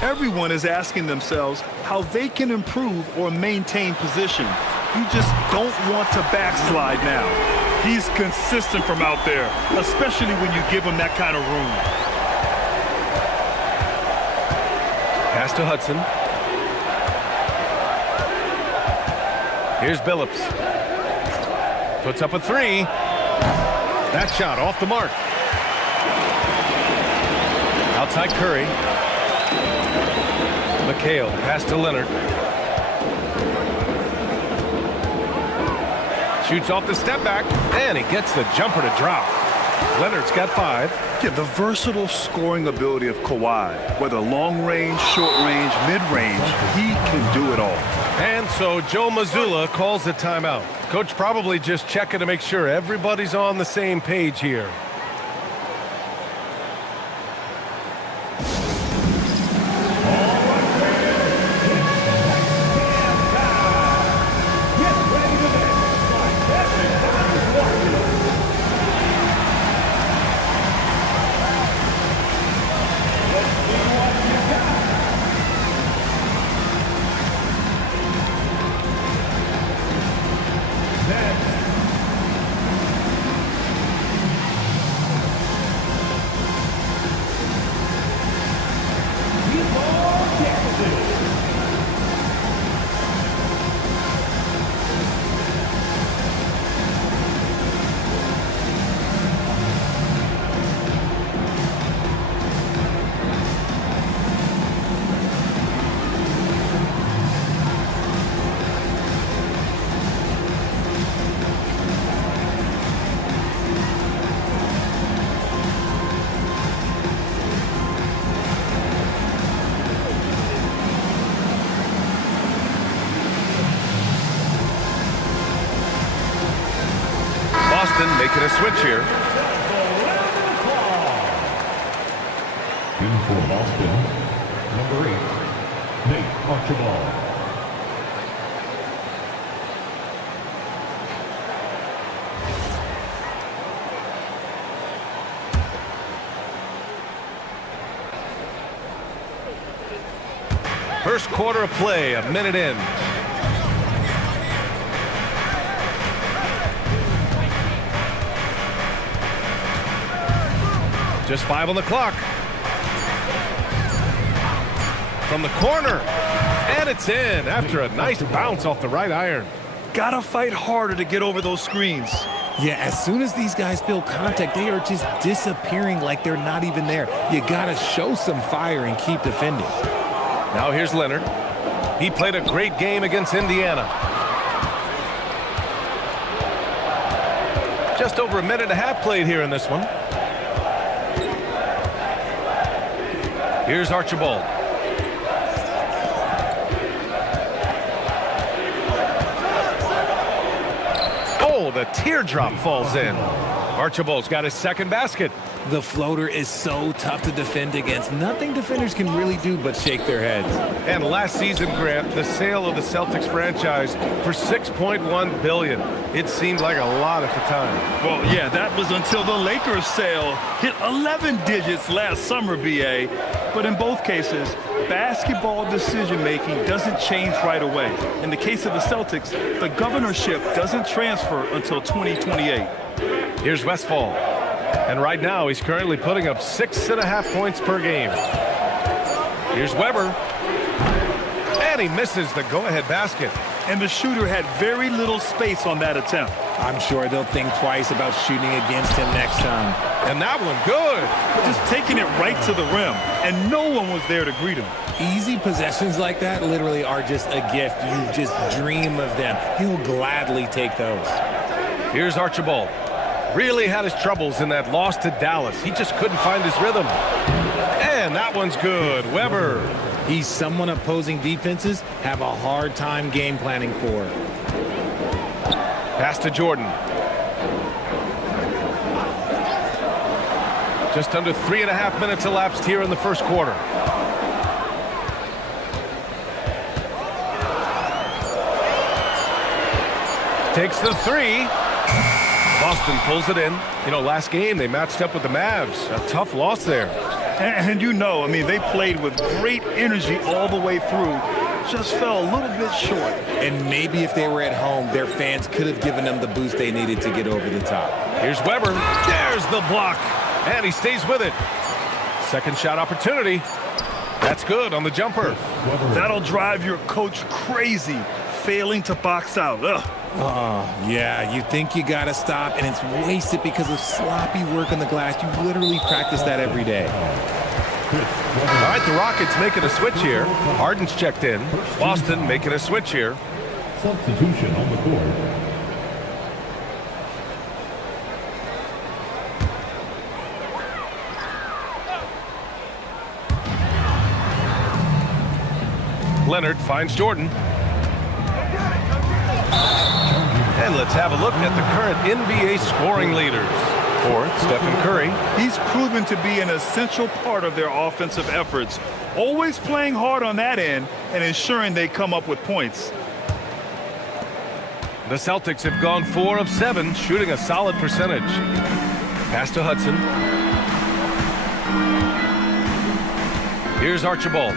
Everyone is asking themselves how they can improve or maintain position. You just don't want to backslide now. He's consistent from out there, especially when you give him that kind of room. Pass to Hudson. Here's Billups. Puts up a 3. That shot off the mark. Outside Curry. McHale, pass to Leonard. Shoots off the step back, and he gets the jumper to drop. Leonard's got 5. Yeah, the versatile scoring ability of Kawhi, whether long range, short range, mid range, he can do it all. And so Joe Mazzulla calls a timeout. Coach probably just checking to make sure everybody's on the same page here. Boston making a switch here. In for Boston, number 8, Nate Archibald. First quarter of play, a minute in. Just 5 on the clock. From the corner. And it's in after a nice bounce off the right iron. Gotta fight harder to get over those screens. Yeah, as soon as these guys feel contact, they are just disappearing like they're not even there. You gotta show some fire and keep defending. Now here's Leonard. He played a great game against Indiana. Just over a minute and a half played here in this one. Here's Archibald. Oh, the teardrop falls in. Archibald's got his second basket. The floater is so tough to defend against. Nothing defenders can really do but shake their heads. And last season, Grant, the sale of the Celtics franchise for $6.1 billion. It seemed like a lot at the time. Well, yeah, that was until the Lakers sale hit 11 digits last summer, BA. But in both cases, basketball decision-making doesn't change right away. In the case of the Celtics, the governorship doesn't transfer until 2028. Here's Westphal. And right now, he's currently putting up 6.5 points per game. Here's Weber. And he misses the go-ahead basket. And the shooter had very little space on that attempt. I'm sure they'll think twice about shooting against him next time. And that one good. Just taking it right to the rim, and no one was there to greet him. Easy possessions like that literally are just a gift. You just dream of them. He'll gladly take those. Here's Archibald. Really had his troubles in that loss to Dallas. He just couldn't find his rhythm. And that one's good. Weber. He's someone opposing defenses have a hard time game planning for. Pass to Jordan. Just under 3.5 minutes elapsed here in the first quarter. Takes the 3. Boston pulls it in. You know, last game they matched up with the Mavs. A tough loss there. And you know, I mean, they played with great energy all the way through. Just fell a little bit short. And maybe if they were at home, their fans could have given them the boost they needed to get over the top. Here's Weber. There's the block. And he stays with it. Second shot opportunity. That's good on the jumper. That'll drive your coach crazy, failing to box out. Ugh. Oh, yeah, you think you got to stop, and it's wasted because of sloppy work on the glass. You literally practice that every day. All right, the Rockets making a switch here. Harden's checked in. Boston making a switch here. Substitution on the court. Leonard finds Jordan. And let's have a look at the current NBA scoring leaders. For Stephen Curry. He's proven to be an essential part of their offensive efforts, always playing hard on that end and ensuring they come up with points. The Celtics have gone 4 of 7, shooting a solid percentage. Pass to Hudson. Here's Archibald.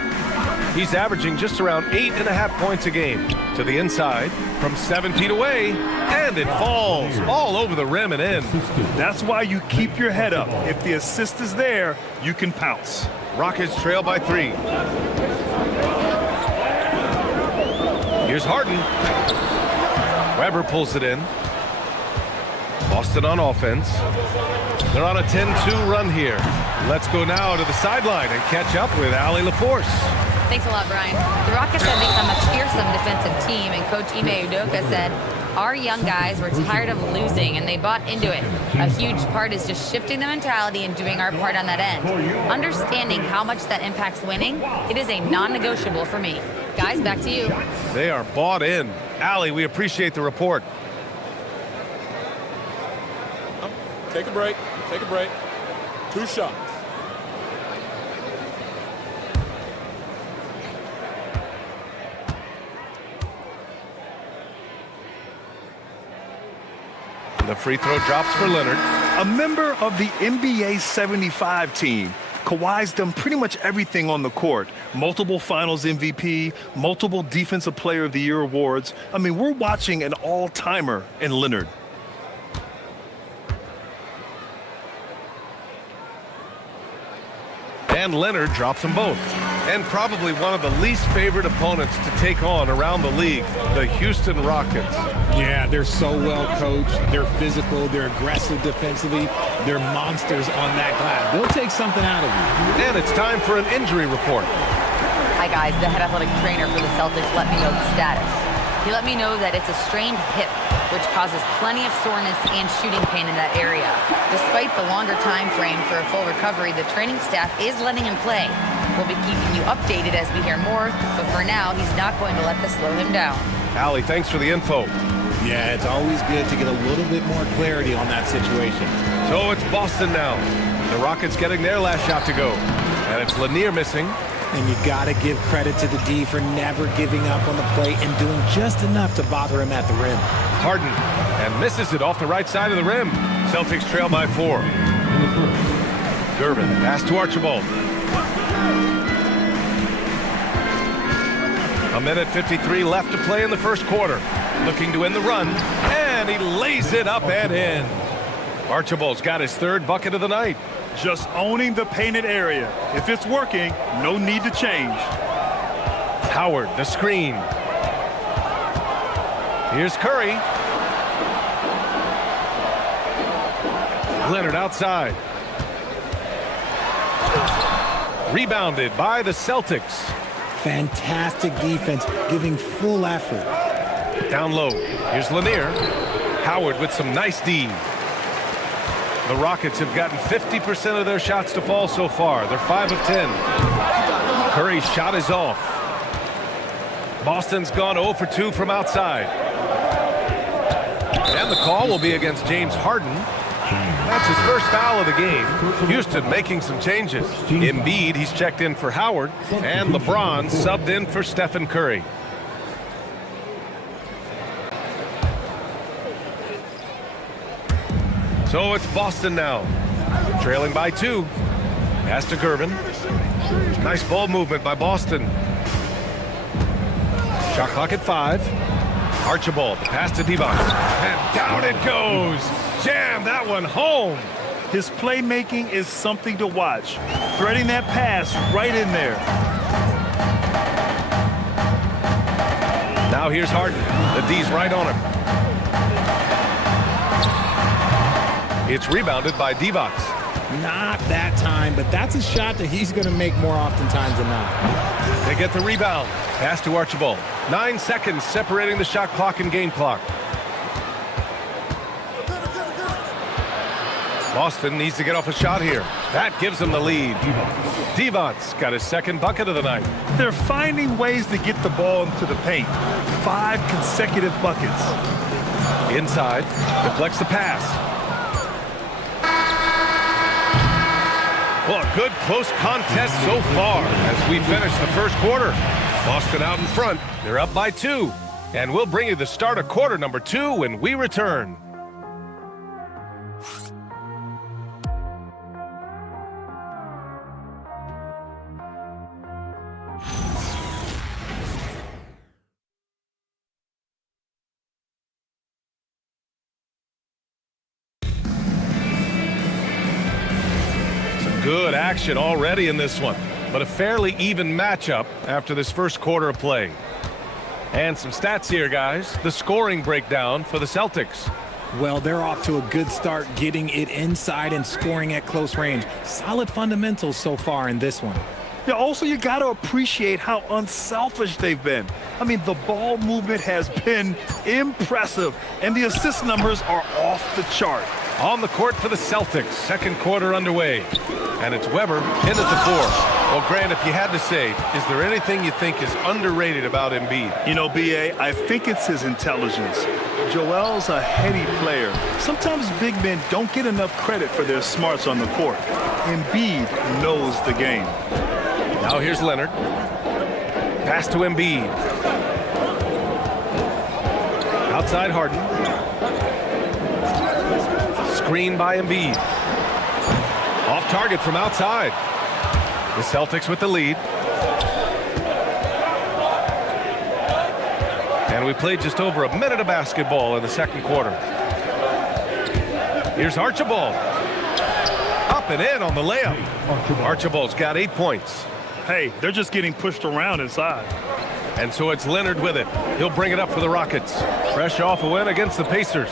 He's averaging just around 8.5 points a game. To the inside, from 7 feet away, and it falls all over the rim and in. That's why you keep your head up. If the assist is there, you can pounce. Rockets trail by 3. Here's Harden. Weber pulls it in. Boston on offense. They're on a 10-2 run here. Let's go now to the sideline and catch up with Allie LaForce. Thanks a lot, Brian. The Rockets have become a fearsome defensive team, and Coach Ime Udoka said, our young guys were tired of losing, and they bought into it. A huge part is just shifting the mentality and doing our part on that end. Understanding how much that impacts winning, it is a non-negotiable for me. Guys, back to you. They are bought in. Allie, we appreciate the report. Take a break. Take a break. 2 shots. The free throw drops for Leonard. A member of the NBA 75 team. Kawhi's done pretty much everything on the court. Multiple Finals MVP, multiple Defensive Player of the Year awards. I mean, we're watching an all-timer in Leonard. And Leonard drops them both. And probably one of the least favorite opponents to take on around the league, the Houston Rockets. Yeah, they're so well coached. They're physical. They're aggressive defensively. They're monsters on that glass. They'll take something out of you. And it's time for an injury report. Hi, guys. The head athletic trainer for the Celtics let me know the status. He let me know that it's a strained hip, which causes plenty of soreness and shooting pain in that area. Despite the longer time frame for a full recovery, the training staff is letting him play. We'll be keeping you updated as we hear more, but for now, he's not going to let this slow him down. Allie, thanks for the info. Yeah, it's always good to get a little bit more clarity on that situation. So it's Boston now. The Rockets getting their last shot to go. And it's Lanier missing. And you got to give credit to the D for never giving up on the play and doing just enough to bother him at the rim. Harden, and misses it off the right side of the rim. Celtics trail by 4. Gervin, pass to Archibald. A minute 53 left to play in the first quarter. Looking to win the run, and he lays it up and in. Archibald's got his 3rd bucket of the night. Just owning the painted area. If it's working, no need to change. Howard, the screen. Here's Curry. Leonard outside. Rebounded by the Celtics. Fantastic defense, giving full effort. Down low. Here's Lanier. Howard with some nice D. The Rockets have gotten 50% of their shots to fall so far. They're 5 of 10. Curry's shot is off. Boston's gone 0 for 2 from outside. And the call will be against James Harden. That's his first foul of the game. Houston making some changes. Embiid, he's checked in for Howard. And LeBron subbed in for Stephen Curry. So it's Boston now, trailing by 2. Pass to Gervin. Nice ball movement by Boston. Shot clock at 5. Archibald, the pass to Divac. And down it goes. Jam that one home. His playmaking is something to watch. Threading that pass right in there. Now here's Harden. The D's right on him. It's rebounded by Divac. Not that time, but that's a shot that he's going to make more oftentimes than not. They get the rebound. Pass to Archibald. 9 seconds separating the shot clock and game clock. Boston needs to get off a shot here. That gives them the lead. Devon's got his second bucket of the night. They're finding ways to get the ball into the paint. 5 consecutive buckets. Inside, deflects the pass. Well, a good close contest so far as we finish the first quarter. Boston out in front. They're up by 2. And we'll bring you the start of quarter number 2 when we return. Good action already in this one, but a fairly even matchup after this first quarter of play. And some stats here, guys. The scoring breakdown for the Celtics. Well, they're off to a good start getting it inside and scoring at close range. Solid fundamentals so far in this one. Yeah, also, you got to appreciate how unselfish they've been. I mean, the ball movement has been impressive, and the assist numbers are off the chart. On the court for the Celtics, second quarter underway. And it's Weber in at the 4. Well, Grant, if you had to say, is there anything you think is underrated about Embiid? You know, B.A., I think it's his intelligence. Joel's a heady player. Sometimes big men don't get enough credit for their smarts on the court. Embiid knows the game. Now here's Leonard. Pass to Embiid. Outside Harden. Screen by Embiid. Off target from outside. The Celtics with the lead. And we played just over a minute of basketball in the second quarter. Here's Archibald. Up and in on the layup. Archibald's got 8 points. Hey, they're just getting pushed around inside. And so it's Leonard with it. He'll bring it up for the Rockets. Fresh off a win against the Pacers.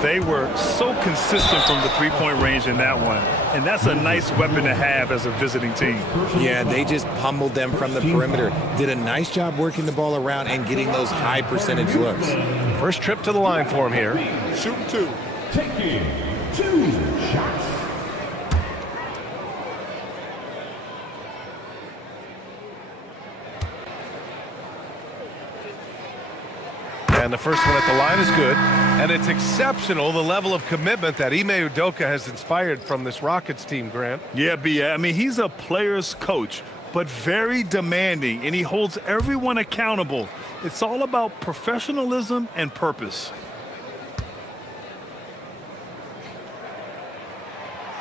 They were so consistent from the three-point range in that one. And that's a nice weapon to have as a visiting team. Yeah, they just pummeled them from the perimeter. Did a nice job working the ball around and getting those high percentage looks. First trip to the line for him here. Shooting 2. Taking 2 shots. And the first one at the line is good. And it's exceptional, the level of commitment that Ime Udoka has inspired from this Rockets team, Grant. Yeah, I mean, he's a player's coach, but very demanding, and he holds everyone accountable. It's all about professionalism and purpose.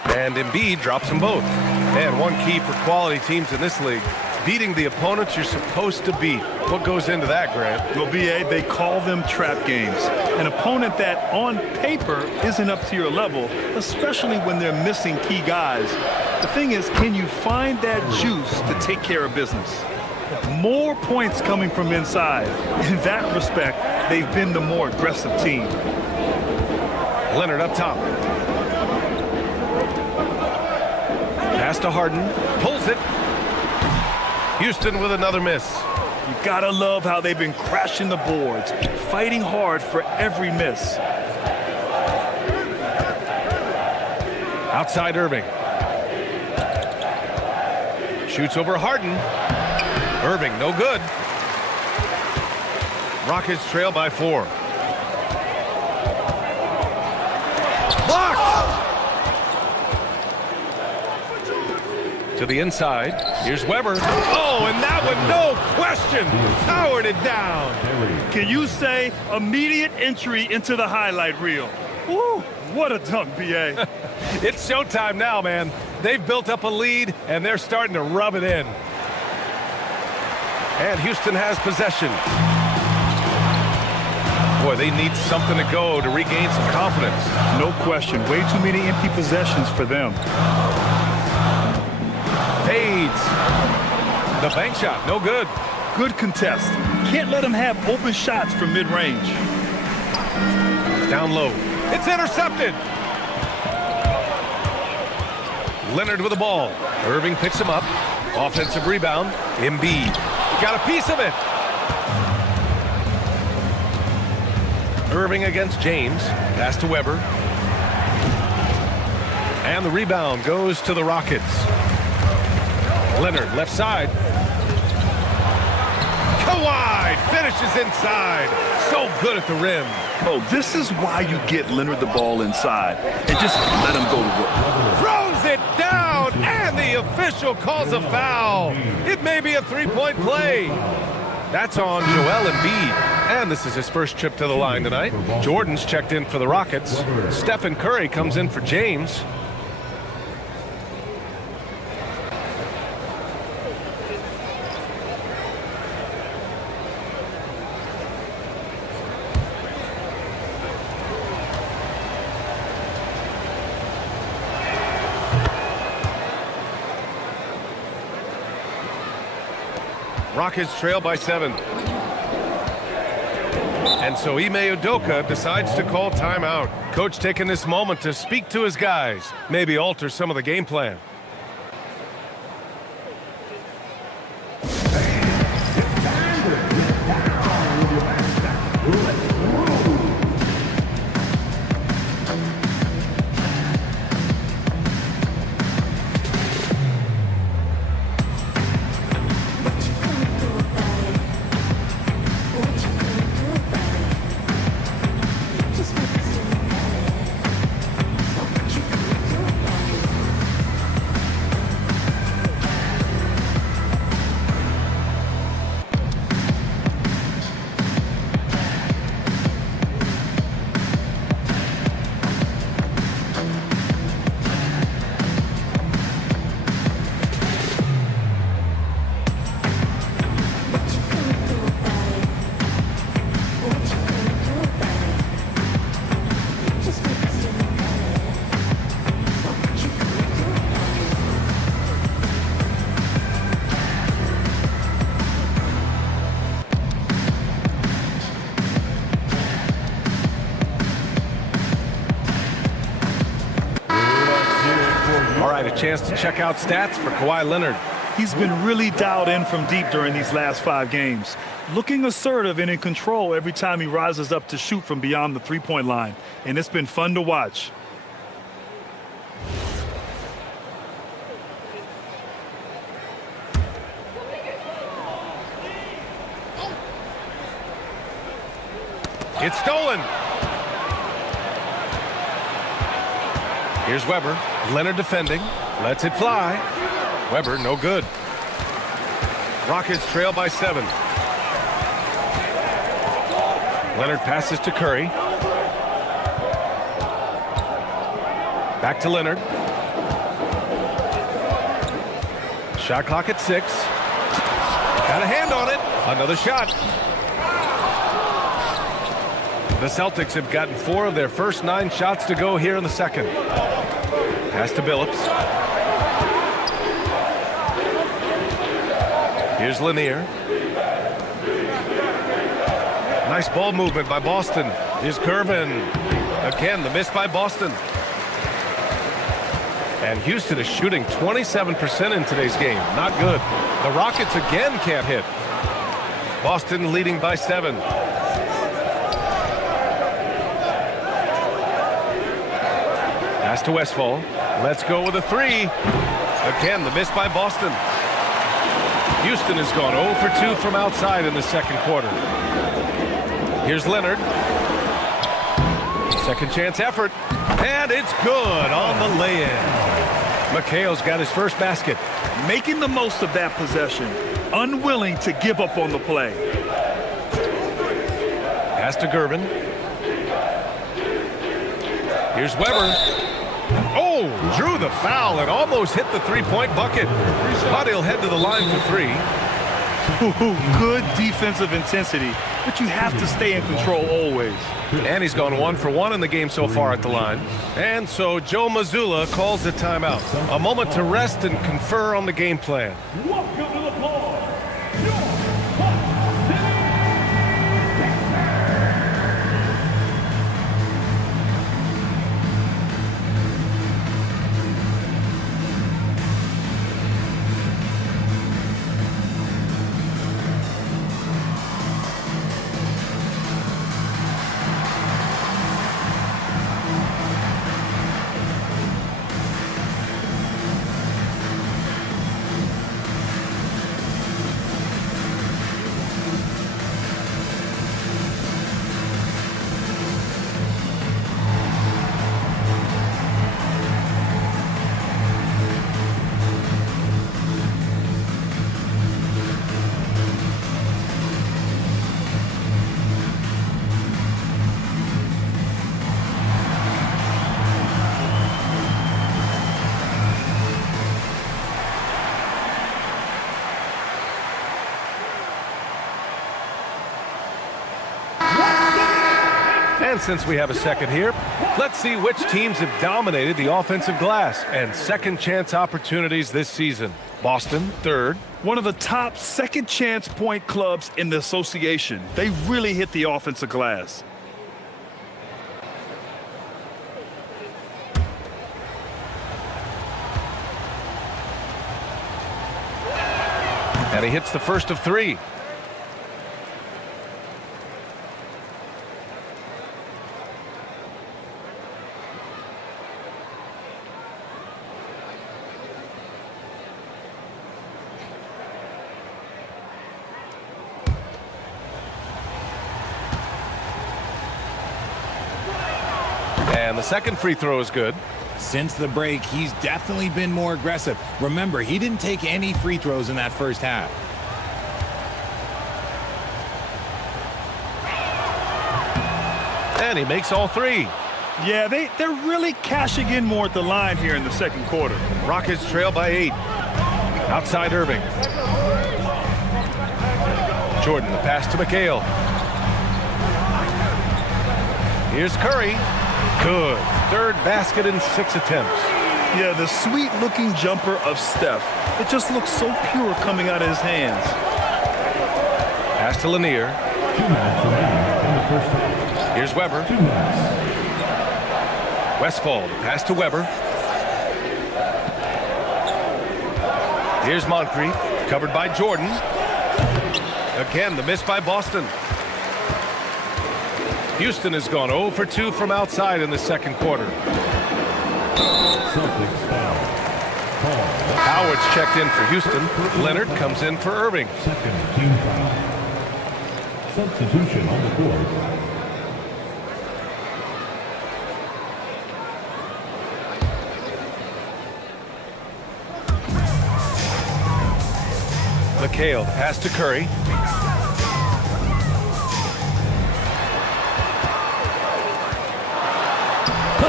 And Embiid drops them both. And one key for quality teams in this league, beating the opponents you're supposed to beat. What goes into that, Grant? Well, B.A., they call them trap games. An opponent that on paper isn't up to your level, especially when they're missing key guys. The thing is, can you find that juice to take care of business? More points coming from inside. In that respect, they've been the more aggressive team. Leonard up top. Pass to Harden. Pulls it. Houston with another miss. You gotta love how they've been crashing the boards, fighting hard for every miss. Outside Irving. Shoots over Harden. Irving, no good. Rockets trail by 4. Blocked! To the inside. Here's Weber. Oh, and that one, no question, powered it down. Can you say immediate entry into the highlight reel? Woo, what a dunk, B.A. It's showtime now, man. They've built up a lead, and they're starting to rub it in. And Houston has possession. Boy, they need something to go to regain some confidence. No question. Way too many empty possessions for them. Fades. The bank shot, no good. Good contest. Can't let them have open shots from mid-range. Down low. It's intercepted. Leonard with the ball. Irving picks him up. Offensive rebound. Embiid. Got a piece of it. Irving against James. Pass to Weber. And the rebound goes to the Rockets. Leonard, left side. Kawhi finishes inside. So good at the rim. Oh, this is why you get Leonard the ball inside and just let him go to work. Throws it down, and the official calls a foul. It may be a three-point play. That's on Joel Embiid, and this is his first trip to the line tonight. Jordan's checked in for the Rockets. Stephen Curry comes in for James. Rockets trail by 7. And so Ime Udoka decides to call timeout. Coach taking this moment to speak to his guys, maybe alter some of the game plan. A chance to check out stats for Kawhi Leonard. He's been really dialed in from deep during these last 5 games, looking assertive and in control every time he rises up to shoot from beyond the three-point line, and it's been fun to watch. It's stolen. Here's Weber. Leonard defending. Lets it fly. Weber, no good. Rockets trail by 7. Leonard passes to Curry. Back to Leonard. Shot clock at 6. Got a hand on it. Another shot. The Celtics have gotten 4 of their first 9 shots to go here in the second. Pass to Billups. Here's Lanier. Nice ball movement by Boston. Here's Gervin. Again, the miss by Boston. And Houston is shooting 27% in today's game. Not good. The Rockets again can't hit. Boston leading by 7. Pass to Westphal. Let's go with a 3. Again, the miss by Boston. Houston has gone 0 for 2 from outside in the second quarter. Here's Leonard. Second chance effort. And it's good on the lay-in. McHale's got his first basket. Making the most of that possession. Unwilling to give up on the play. Pass to Gervin. Here's Weber. Oh, drew the foul and almost hit the three-point bucket. But he'll head to the line for 3. Good defensive intensity, but you have to stay in control always. And he's gone 1 for 1 in the game so far at the line. And so Joe Mazzulla calls the timeout. A moment to rest and confer on the game plan. Welcome to the floor. And since we have a second here, let's see which teams have dominated the offensive glass and second chance opportunities this season. Boston, third. One of the top second chance point clubs in the association. They really hit the offensive glass. And he hits the first of three. And the second free throw is good. Since the break, he's definitely been more aggressive. Remember, he didn't take any free throws in that first half. And he makes all three. Yeah, they're really cashing in more at the line here in the second quarter. Rockets trail by 8. Outside Irving. Jordan, the pass to McHale. Here's Curry. Good. Third basket in 6 attempts. Yeah, the sweet-looking jumper of Steph. It just looks so pure coming out of his hands. Pass to Lanier. Here's Weber. Westfall, pass to Weber. Here's Moncrief, covered by Jordan. Again, the miss by Boston. Houston has gone 0 for 2 from outside in the second quarter. Celtics foul. Howard's checked in for Houston. Leonard comes in for Irving. Second team foul. Substitution on the court. McHale, the pass to Curry.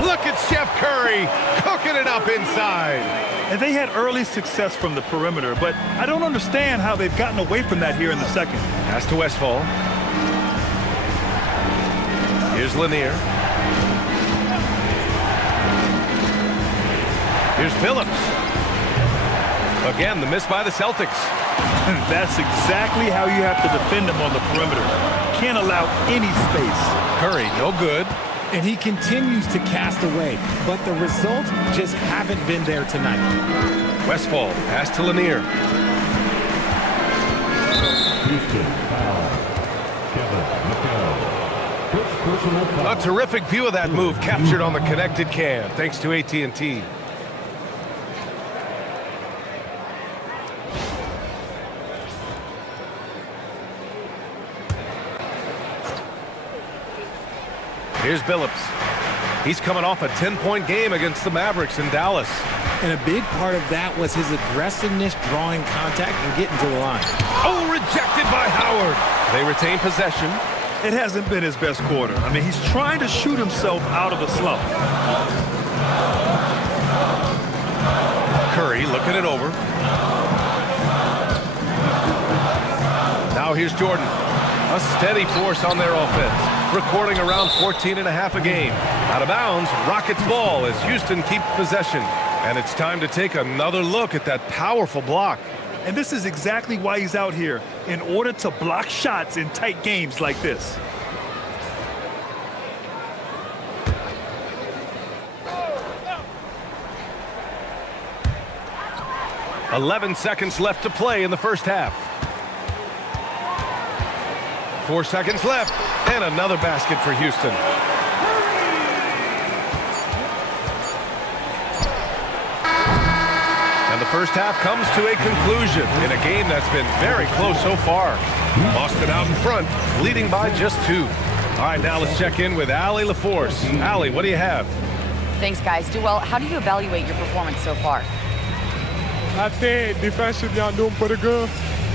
Look at Chef Curry cooking it up inside. And they had early success from the perimeter, but I don't understand how they've gotten away from that here in the second. Pass to Westfall. Here's Lanier. Here's Billups. Again, the miss by the Celtics. That's exactly how you have to defend them on the perimeter. Can't allow any space. Curry, no good. And he continues to cast away, but the results just haven't been there tonight. Westfall, pass to Lanier. Houston foul. Kevin McHale. First personal foul. A terrific view of that move captured on the connected cam, thanks to AT&T. Here's Billups. He's coming off a 10-point game against the Mavericks in Dallas. And a big part of that was his aggressiveness, drawing contact and getting to the line. Oh, rejected by Howard. They retain possession. It hasn't been his best quarter. I mean, he's trying to shoot himself out of a slump. Curry looking it over. Now here's Jordan. A steady force on their offense, recording around 14.5 a game. Out of bounds, Rockets ball as Houston keeps possession. And it's time to take another look at that powerful block. And this is exactly why he's out here, in order to block shots in tight games like this. "11 seconds left to play in the first half. 4 seconds left, and another basket for Houston. And the first half comes to a conclusion in a game that's been very close so far. Boston out in front, leading by just 2. All right, now let's check in with Allie LaForce. Allie, what do you have? Thanks, guys. Joel, how do you evaluate your performance so far? I think defensively I'm doing pretty good.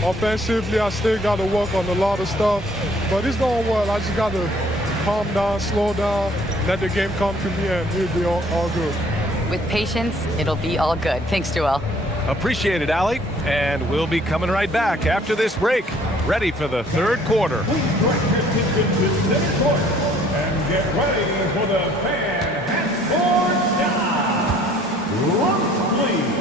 Offensively, I still got to work on a lot of stuff. But it's going well. I just got to calm down, slow down, let the game come to me, and it'll be all good. With patience, it'll be all good. Thanks, Joel. Appreciate it, Allie. And we'll be coming right back after this break, ready for the third quarter. Please direct your attention to center court and Get ready for the fan half-court shot. Lunch, please.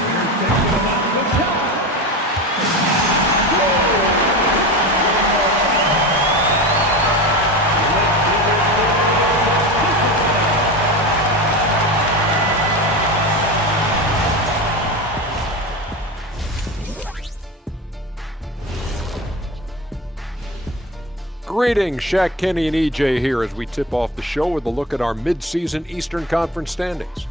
Here's thinking about the shot. Greetings, Shaq, Kenny, and EJ here as we tip off the show with a look at our mid-season Eastern Conference standings.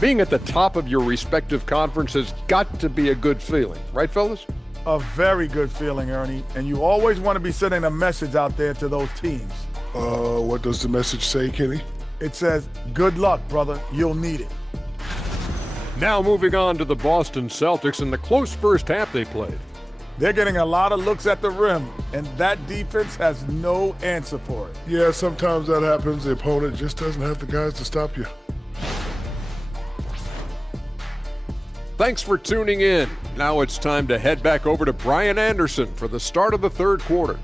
Being at the top of your respective conference has got to be a good feeling, right, fellas? A very good feeling, Ernie, and you always want to be sending a message out there to those teams. What does the message say, Kenny? It says, good luck, brother. You'll need it. Now moving on to the Boston Celtics and the close first half they played. They're getting a lot of looks at the rim, and that defense has no answer for it. Yeah, sometimes that happens. The opponent just doesn't have the guys to stop you. Thanks for tuning in. Now it's time to head back over to Brian Anderson for the start of the third quarter.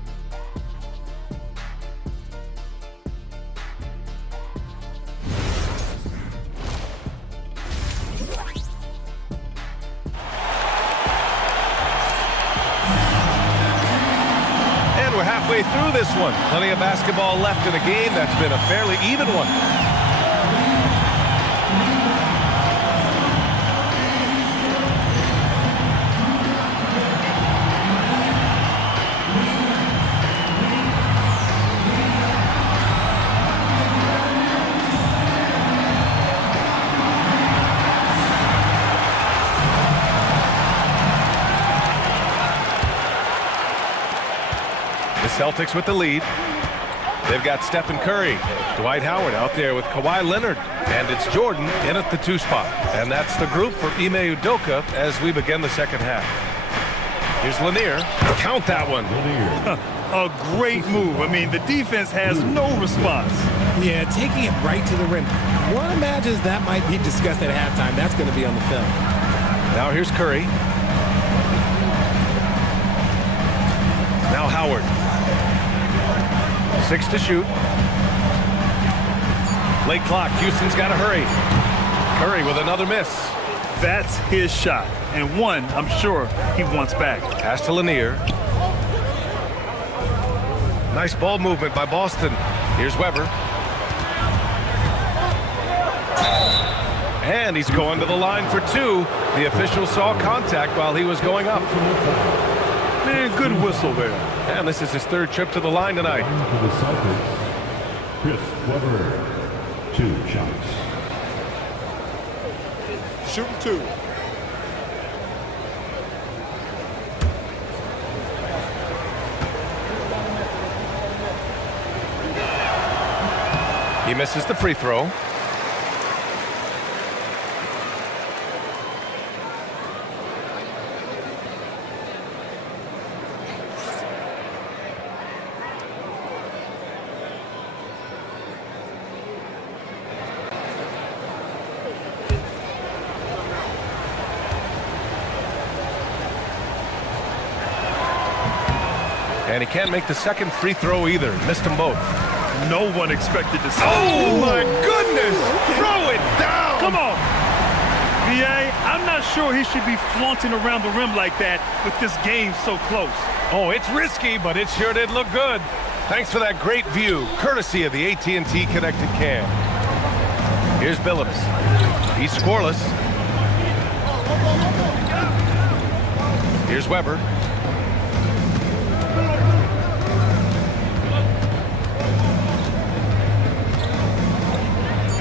Halfway through this one. Plenty of basketball left in a game that's been a fairly even one. Celtics with the lead. They've got Stephen Curry, Dwight Howard out there with Kawhi Leonard, and it's Jordan in at the 2 spot. And that's the group for Ime Udoka as we begin the second half. Here's Lanier. Count that one. A great move. I mean, the defense has no response. Yeah, taking it right to the rim. One imagines that might be discussed at halftime. That's going to be on the film. Now here's Curry. Now Howard. 6 to shoot. Late clock. Houston's got to hurry. Curry with another miss. That's his shot, and one I'm sure he wants back. Pass to Lanier. Nice ball movement by Boston. Here's Weber. And he's going to the line for 2. The official saw contact while he was going up. Man, good whistle there. And this is his 3rd trip to the line tonight. For the Celtics, Chris Weber, 2 shots. Shooting 2. He misses the free throw. And he can't make the second free throw either. Missed them both. No one expected to see. Oh, my goodness! Throw it down! Come on! VA, I'm not sure he should be flaunting around the rim like that with this game so close. Oh, it's risky, but it sure did look good. Thanks for that great view, courtesy of the AT&T Connected Cam. Here's Billups. He's scoreless. Here's Weber.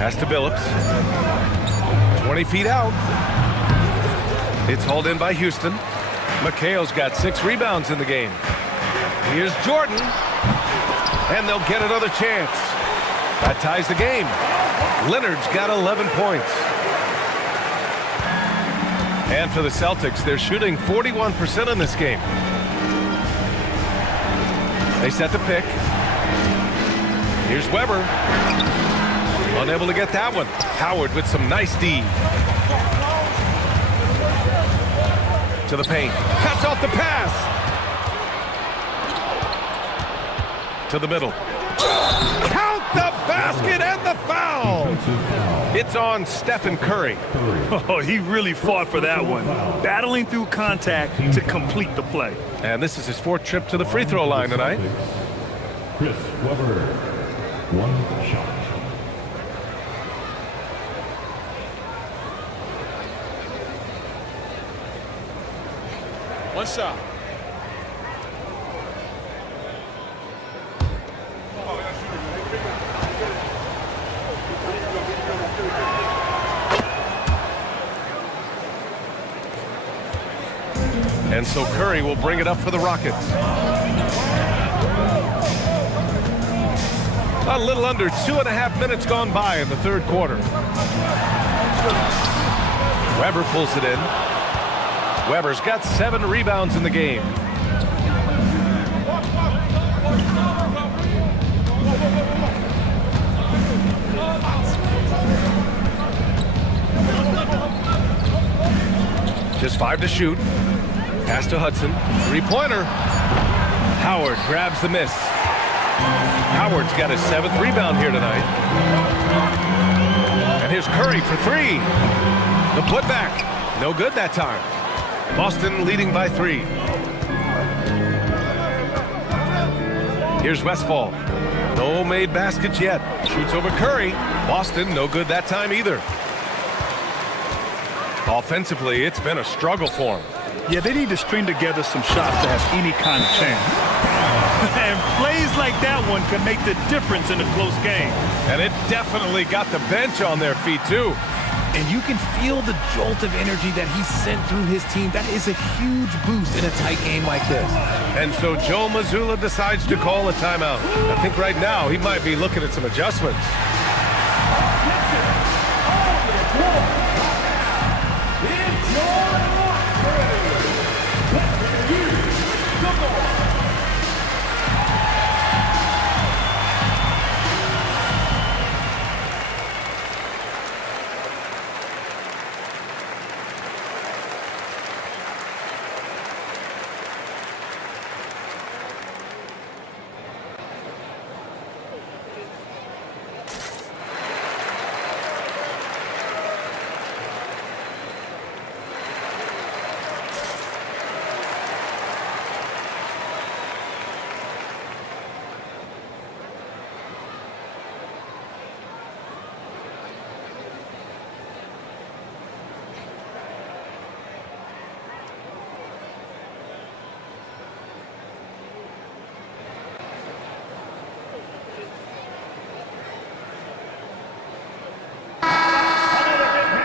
Pass to Billups. 20 feet out. It's hauled in by Houston. McHale's got 6 rebounds in the game. Here's Jordan. And they'll get another chance. That ties the game. Leonard's got 11 points. And for the Celtics, they're shooting 41% in this game. They set the pick. Here's Weber. Unable to get that one. Howard with some nice D. To the paint. Cuts off the pass. to the middle. Count the basket and the foul. It's on Stephen Curry. Oh, he really fought for that one. Battling through contact to complete the play. And this is his 4th trip to the free throw line tonight. Chris Webber, 1 shot. One shot. And so Curry will bring it up for the Rockets. A little under 2.5 minutes gone by in the 3rd quarter. Webber pulls it in. Webber's got 7 rebounds in the game. Just 5 to shoot. Pass to Hudson. 3-pointer. Howard grabs the miss. Howard's got his 7th rebound here tonight. And here's Curry for 3. The putback. No good that time. Boston leading by 3. Here's Westphal. No made baskets yet. Shoots over Curry. Boston no good that time either. Offensively, it's been a struggle for him. Yeah, they need to string together some shots to have any kind of chance. And plays like that one can make the difference in a close game. And it definitely got the bench on their feet, too. And you can feel the jolt of energy that he sent through his team. That is a huge boost in a tight game like this. And so Joe Mazzulla decides to call a timeout. I think right now he might be looking at some adjustments.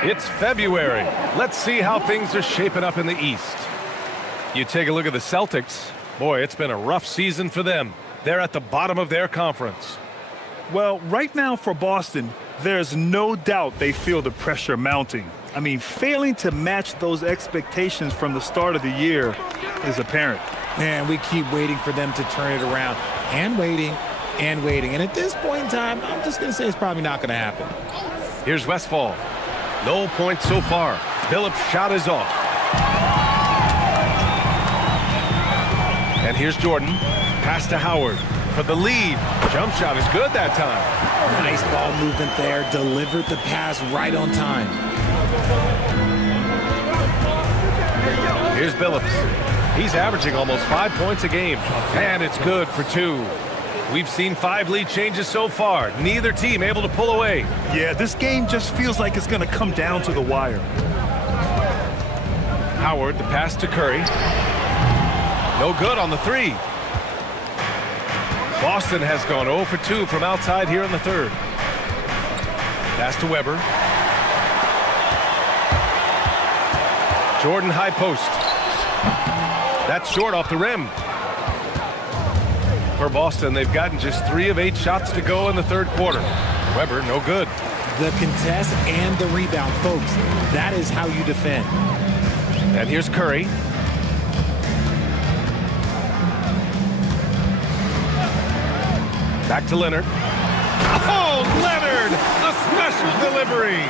It's February. Let's see how things are shaping up in the East. You take a look at the Celtics. Boy, it's been a rough season for them. They're at the bottom of their conference. Well, right now for Boston, there's no doubt they feel the pressure mounting. I mean, failing to match those expectations from the start of the year is apparent. Man, we keep waiting for them to turn it around and waiting and waiting. And at this point in time, I'm just going to say it's probably not going to happen. Here's Westphal. No points so far. Phillips' shot is off. And here's Jordan. Pass to Howard for the lead. Jump shot is good that time. Nice ball movement there. Delivered the pass right on time. Here's Phillips. He's averaging almost 5 points a game. And it's good for 2. We've seen 5 lead changes so far. Neither team able to pull away. Yeah, this game just feels like it's going to come down to the wire. Howard, the pass to Curry. No good on the 3. Boston has gone 0 for 2 from outside here in the 3rd. Pass to Webber. Jordan high post. That's short off the rim. For Boston, they've gotten just 3 of 8 shots to go in the 3rd quarter. Webber, no good. The contest and the rebound, folks. That is how you defend. And here's Curry. Back to Leonard. Oh, Leonard! A special delivery!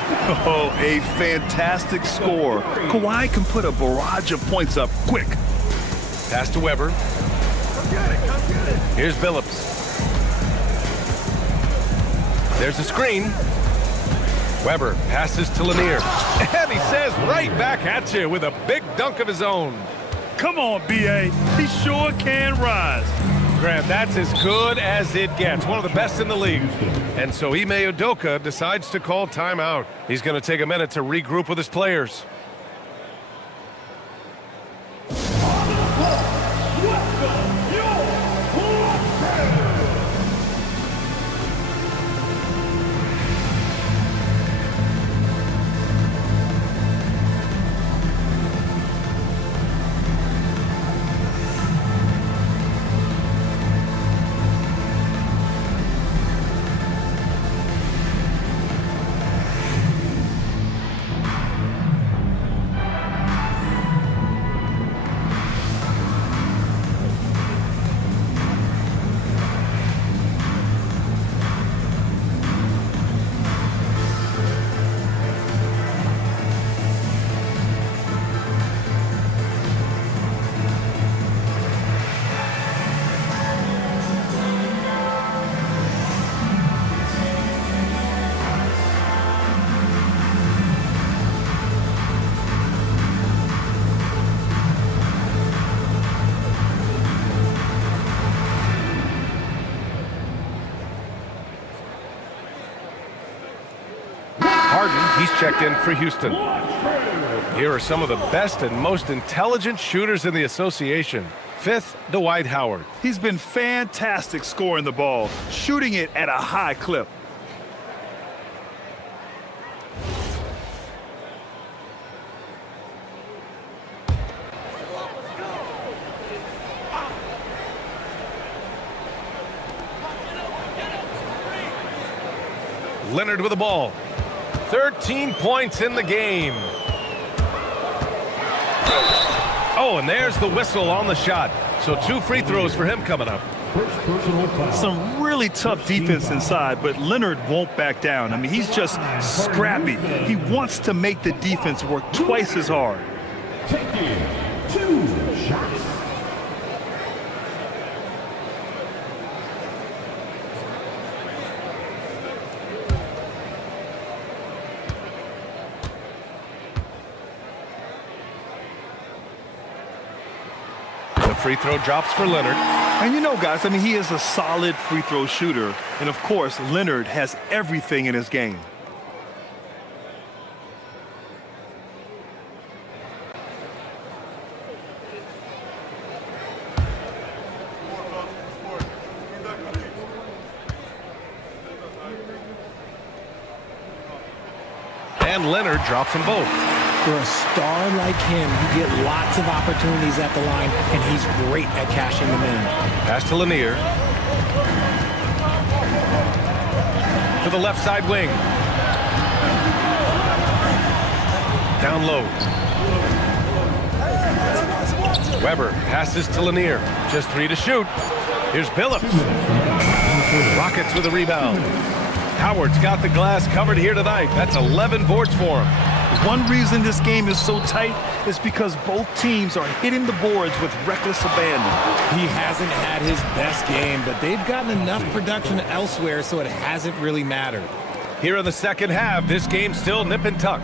Oh, a fantastic score. Kawhi can put a barrage of points up quick. Pass to Webber. Here's Phillips. There's a screen. Weber passes to Lanier. And he says right back at you with a big dunk of his own. Come on, B.A. He sure can rise. Graham, that's as good as it gets. One of the best in the league. And so Ime Udoka decides to call timeout. He's going to take a minute to regroup with his players. He's checked in for Houston. Here are some of the best and most intelligent shooters in the association. Fifth, Dwight Howard. He's been fantastic scoring the ball, shooting it at a high clip. Leonard with the ball. 13 points in the game. Oh, and there's the whistle on the shot. So 2 free throws for him coming up. Some really tough defense inside, but Leonard won't back down. I mean, he's just scrappy. He wants to make the defense work twice as hard. Taking 2 shots. Free throw drops for Leonard. And you know, guys, I mean, he is a solid free throw shooter. And, of course, Leonard has everything in his game. And Leonard drops them both. For a star like him, you get lots of opportunities at the line, and he's great at cashing them in. Pass to Lanier. To the left side wing. Down low. Weber passes to Lanier. Just 3 to shoot. Here's Billups. Rockets with a rebound. Howard's got the glass covered here tonight. That's 11 boards for him. One reason this game is so tight is because both teams are hitting the boards with reckless abandon. He hasn't had his best game, but they've gotten enough production elsewhere, so it hasn't really mattered. Here in the second half, this game's still nip and tuck.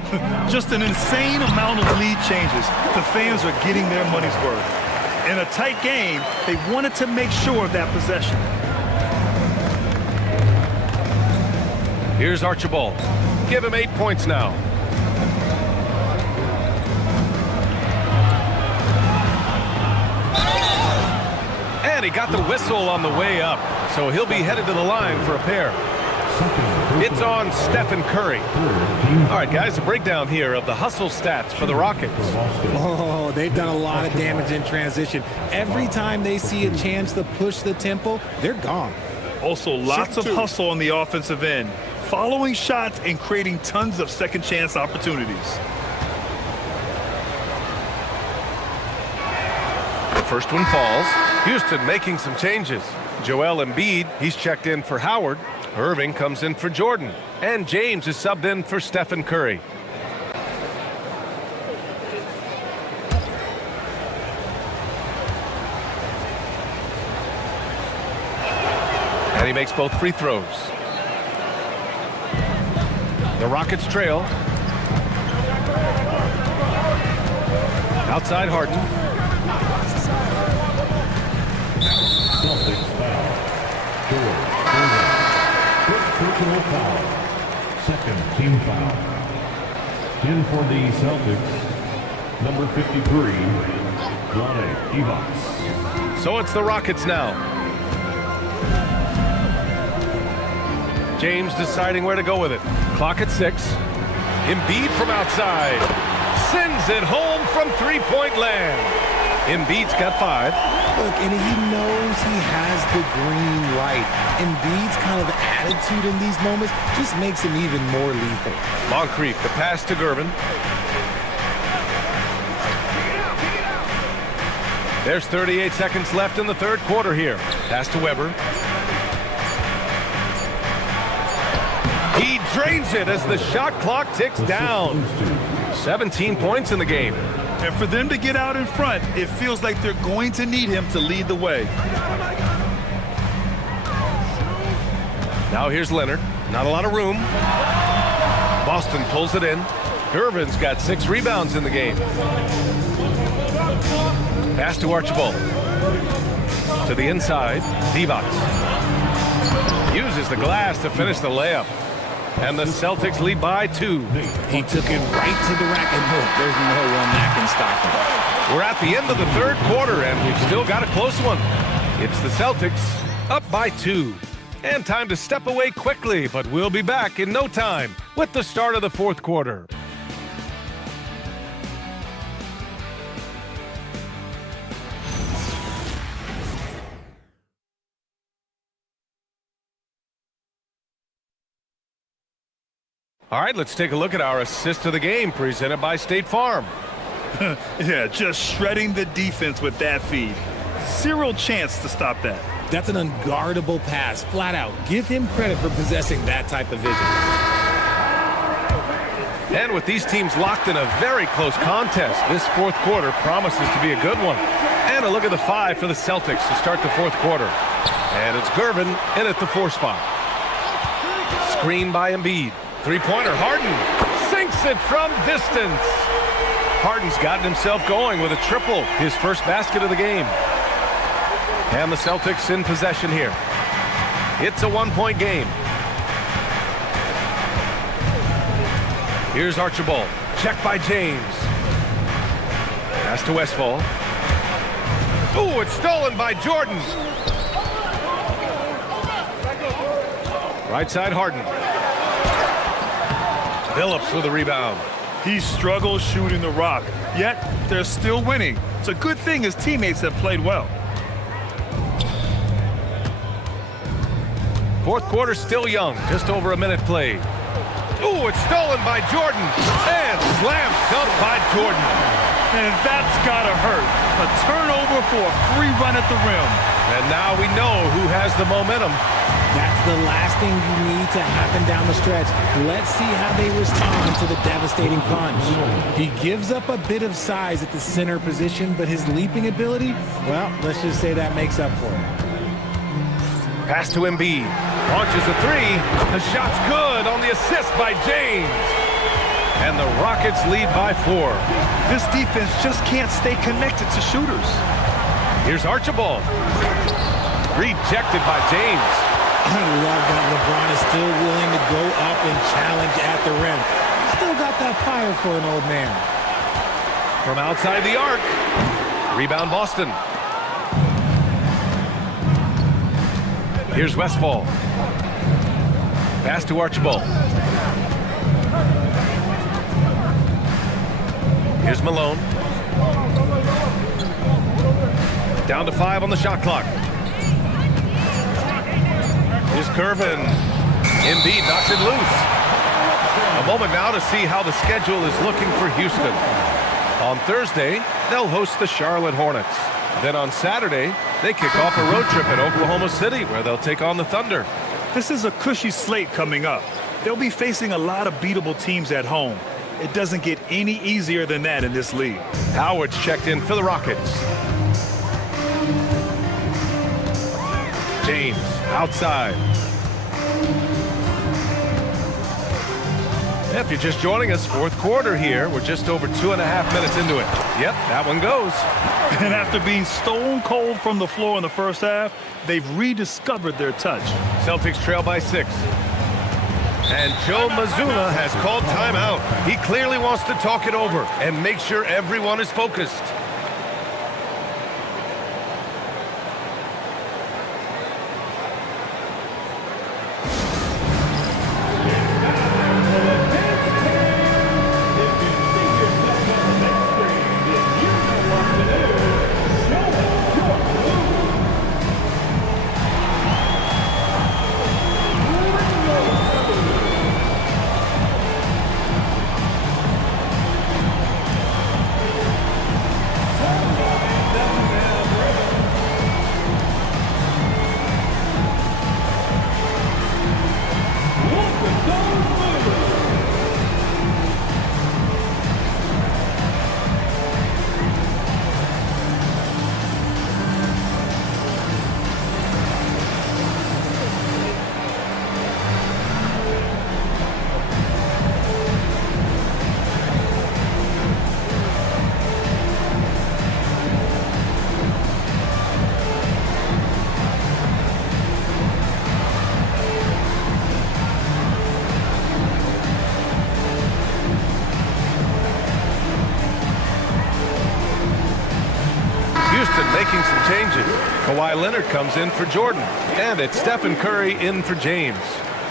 Just an insane amount of lead changes. The fans are getting their money's worth. In a tight game, they wanted to make sure of that possession. Here's Archibald. Give him 8 points now. And he got the whistle on the way up, so he'll be headed to the line for a pair. It's on Stephen Curry. All right, guys, a breakdown here of the hustle stats for the Rockets. Oh, they've done a lot of damage in transition. Every time they see a chance to push the tempo, they're gone. Also, lots of hustle on the offensive end, following shots and creating tons of second chance opportunities. The first one falls. Houston making some changes. Joel Embiid, he's checked in for Howard. Irving comes in for Jordan. And James is subbed in for Stephen Curry. And he makes both free throws. The Rockets trail. Outside Harden. Celtics foul. George. First personal foul. Second team foul. In for the Celtics, number 53, Vlade Divac. So it's the Rockets now. James deciding where to go with it. Clock at 6. Embiid from outside. Sends it home from three-point land. Embiid's got 5. Look, and he knows he has the green light. Embiid's kind of attitude in these moments just makes him even more lethal. Moncrief, the pass to Gervin. There's 38 seconds left in the third quarter here. Pass to Weber. He drains it as the shot clock ticks down. 17 points in the game. And for them to get out in front, it feels like they're going to need him to lead the way. Now here's Leonard. Not a lot of room. Boston pulls it in. Gervin's got 6 rebounds in the game. Pass to Archibald. To the inside, Divac. Uses the glass to finish the layup. And the Celtics lead by 2. He took it right to the rack, and look, there's no one that can stop him. We're at the end of the third quarter, and we've still got a close one. It's the Celtics up by 2. And time to step away quickly, but we'll be back in no time with the start of the fourth quarter. All right, let's take a look at our assist of the game presented by State Farm. Yeah, just shredding the defense with that feed. Zero chance to stop that. That's an unguardable pass, flat out. Give him credit for possessing that type of vision. And with these teams locked in a very close contest, this fourth quarter promises to be a good one. And a look at the 5 for the Celtics to start the fourth quarter. And it's Gervin in at the 4 spot. Screen by Embiid. Three-pointer, Harden sinks it from distance. Harden's gotten himself going with a triple, his first basket of the game. And the Celtics in possession here. It's a 1-point game. Here's Archibald. Check by James. Pass to Westphal. Ooh, it's stolen by Jordan. Right side, Harden. Phillips with a rebound. He struggles shooting the rock, yet they're still winning. It's a good thing his teammates have played well. Fourth quarter still young, just over a minute played. Ooh, it's stolen by Jordan, and slam dunk by Jordan. And that's gotta hurt. A turnover for a free run at the rim. And now we know who has the momentum. That's the last thing you need to happen down the stretch. Let's see how they respond to the devastating punch. He gives up a bit of size at the center position, but his leaping ability, well, let's just say that makes up for it. Pass to Embiid. Launches a 3. The shot's good on the assist by James. And the Rockets lead by 4. This defense just can't stay connected to shooters. Here's Archibald. Rejected by James. I love that LeBron is still willing to go up and challenge at the rim. Still got that fire for an old man. From outside the arc. Rebound Boston. Here's Westphal. Pass to Archibald. Here's Malone. Down to 5 on the shot clock. Here's Gervin. Embiid knocks it loose. A moment now to see how the schedule is looking for Houston. On Thursday, they'll host the Charlotte Hornets. Then on Saturday, they kick off a road trip at Oklahoma City, where they'll take on the Thunder. This is a cushy slate coming up. They'll be facing a lot of beatable teams at home. It doesn't get any easier than that in this league. Howard's checked in for the Rockets. James outside. If you're just joining us, fourth quarter here. We're just over 2.5 minutes into it. Yep, that one goes. And after being stone cold from the floor in the first half, they've rediscovered their touch. Celtics trail by 6. And Joe Mazzulla has called timeout. He clearly wants to talk it over and make sure everyone is focused. Making some changes. Kawhi Leonard comes in for Jordan. And it's Stephen Curry in for James.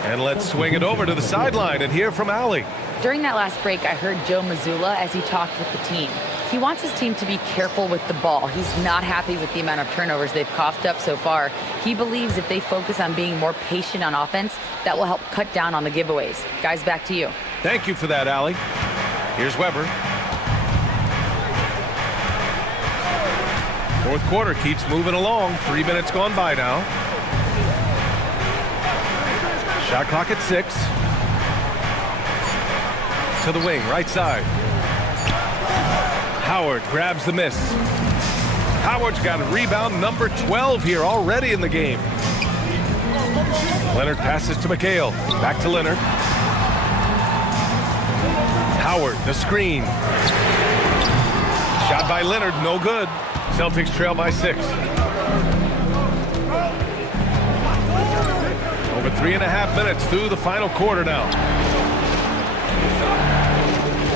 And let's swing it over to the sideline and hear from Allie. During that last break, I heard Joe Mazzulla as he talked with the team. He wants his team to be careful with the ball. He's not happy with the amount of turnovers they've coughed up so far. He believes if they focus on being more patient on offense, that will help cut down on the giveaways. Guys, back to you. Thank you for that, Allie. Here's Weber. Fourth quarter keeps moving along. 3 minutes gone by now. Shot clock at 6. To the wing, right side. Howard grabs the miss. Howard's got a rebound number 12 here already in the game. Leonard passes to McHale. Back to Leonard. Howard, the screen. Shot by Leonard, no good. Celtics trail by 6. Over 3.5 minutes through the final quarter now.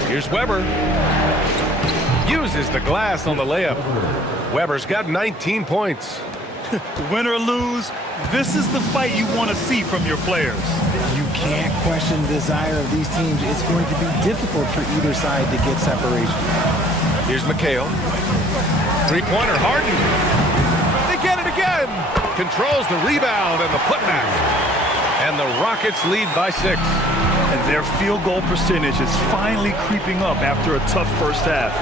Here's Weber. Uses the glass on the layup. Weber's got 19 points. Win or lose, this is the fight you want to see from your players. You can't question the desire of these teams. It's going to be difficult for either side to get separation. Here's McHale. Three-pointer, Harden. They get it again. Controls the rebound and the putback. And the Rockets lead by 6. And their field goal percentage is finally creeping up after a tough first half.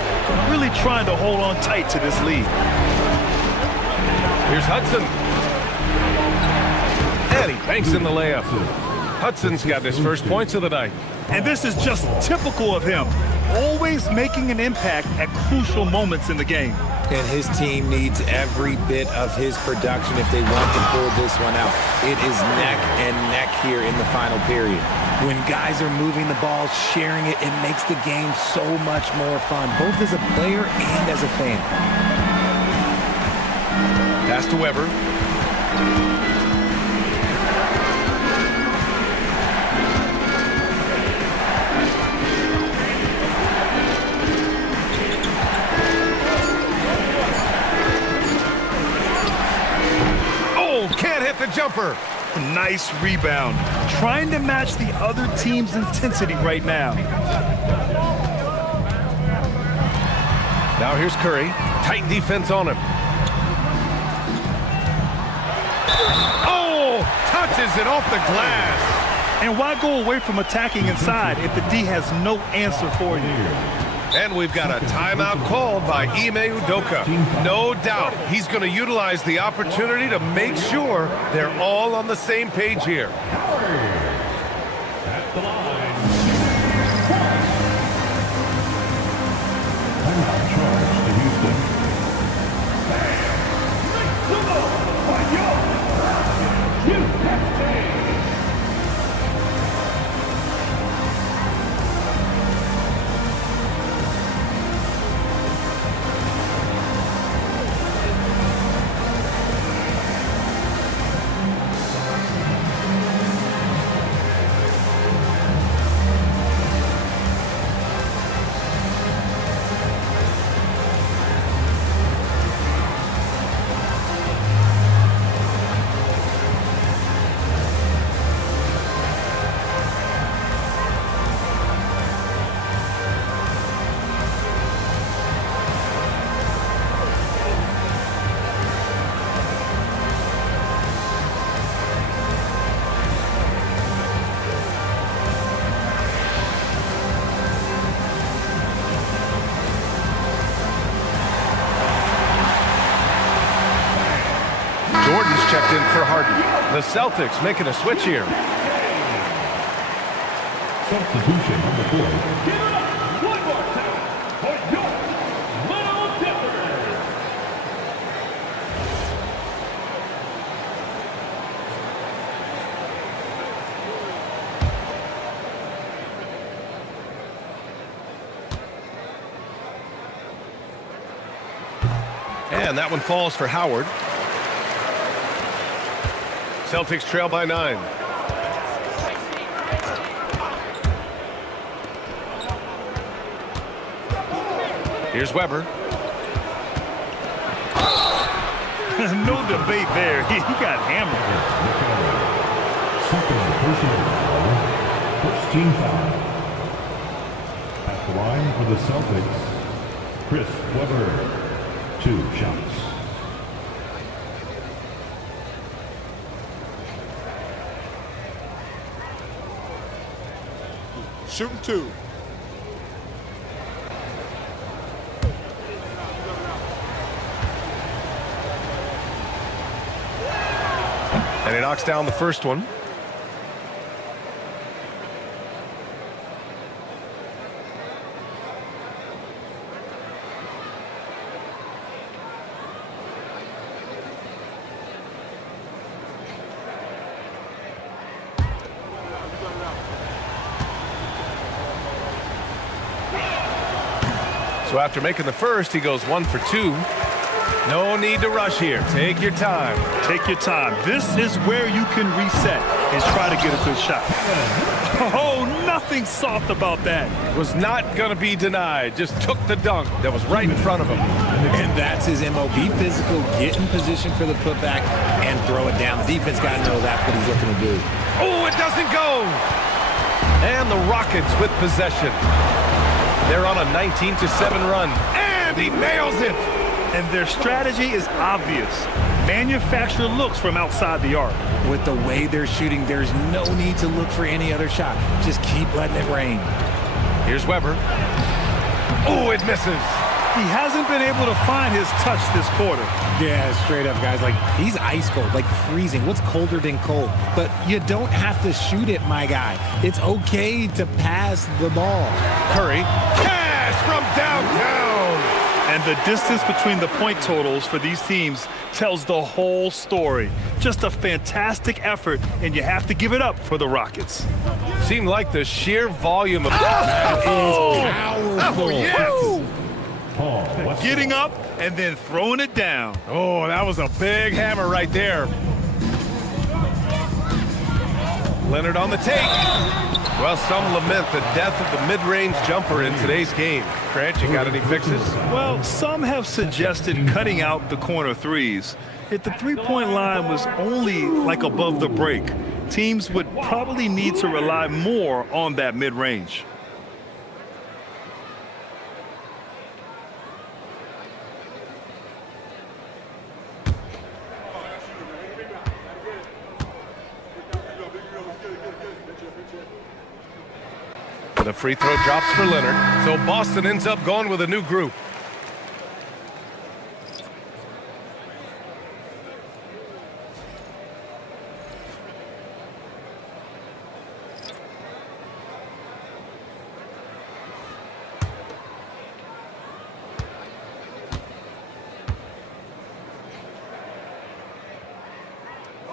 Really trying to hold on tight to this lead. Here's Hudson. And he banks in the layup. Hudson's got his first points of the night. And this is just typical of him. Always making an impact at crucial moments in the game. And his team needs every bit of his production if they want to pull this one out. It is neck and neck here in the final period. When guys are moving the ball, sharing it, it makes the game so much more fun, both as a player and as a fan. Pass to Weber. Can't hit the jumper. Nice rebound. Trying to match the other team's intensity right now. Now here's Curry. Tight defense on him. Oh! Touches it off the glass. And why go away from attacking inside if the D has no answer for you? And we've got a timeout called by Ime Udoka. No doubt he's going to utilize the opportunity to make sure they're all on the same page here. At the line. Timeout charge to Houston. The Celtics making a switch here. Substitution on the board. Give it up one more time for your little Dipper. And that one falls for Howard. Celtics trail by 9. Here's Weber. No debate there. He got hammered. Second personal foul. First team foul. At the line for the Celtics, Chris Weber. 2 shots. Shooting 2. And he knocks down the first one. So after making the first, he goes 1 for 2. No need to rush here. Take your time. Take your time. This is where you can reset and try to get a good shot. Oh, nothing soft about that. Was not going to be denied. Just took the dunk that was right in front of him. And that's his MO. Be physical, get in position for the putback, and throw it down. The defense got to know that's what he's looking to do. Oh, it doesn't go. And the Rockets with possession. They're on a 19-7 run. And he nails it. And their strategy is obvious. Manufacture looks from outside the arc. With the way they're shooting, there's no need to look for any other shot. Just keep letting it rain. Here's Weber. Oh, it misses. He hasn't been able to find his touch this quarter. Yeah, straight up, guys. Like, he's ice cold, like freezing. What's colder than cold? But you don't have to shoot it, my guy. It's okay to pass the ball. Curry. Cash from downtown. And the distance between the point totals for these teams tells the whole story. Just a fantastic effort, and you have to give it up for the Rockets. Seemed like the sheer volume of that is powerful. Oh, yes. Getting up and then throwing it down. Oh, that was a big hammer right there. Leonard on the take. Well, some lament the death of the mid-range jumper in today's game. Grant, you got any fixes? Well, some have suggested cutting out the corner threes. If the three-point line was only like above the break, teams would probably need to rely more on that mid-range. The free throw drops for Leonard. So Boston ends up going with a new group.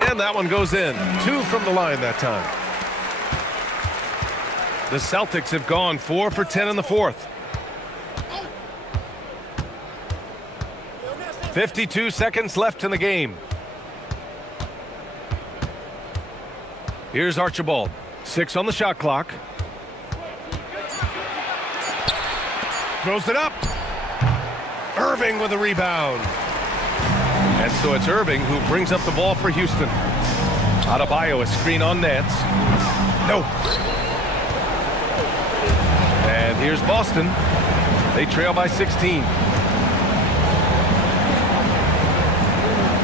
And that one goes in. 2 from the line that time. The Celtics have gone 4 for 10 in the fourth. 52 seconds left in the game. Here's Archibald. 6 on the shot clock. Throws it up. Irving with a rebound. And so it's Irving who brings up the ball for Houston. Adebayo, a screen on Nance. Nope. And here's Boston. They trail by 16.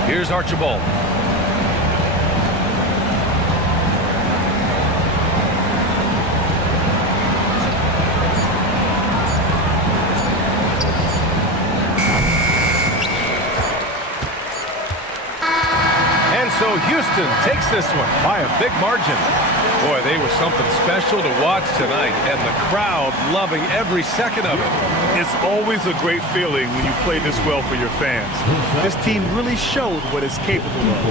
Here's Archibald. And so Houston Houston takes this one by a big margin. Boy, they were something special to watch tonight, and the crowd loving every second of it. It's always a great feeling when you play this well for your fans. This team really showed what it's capable of.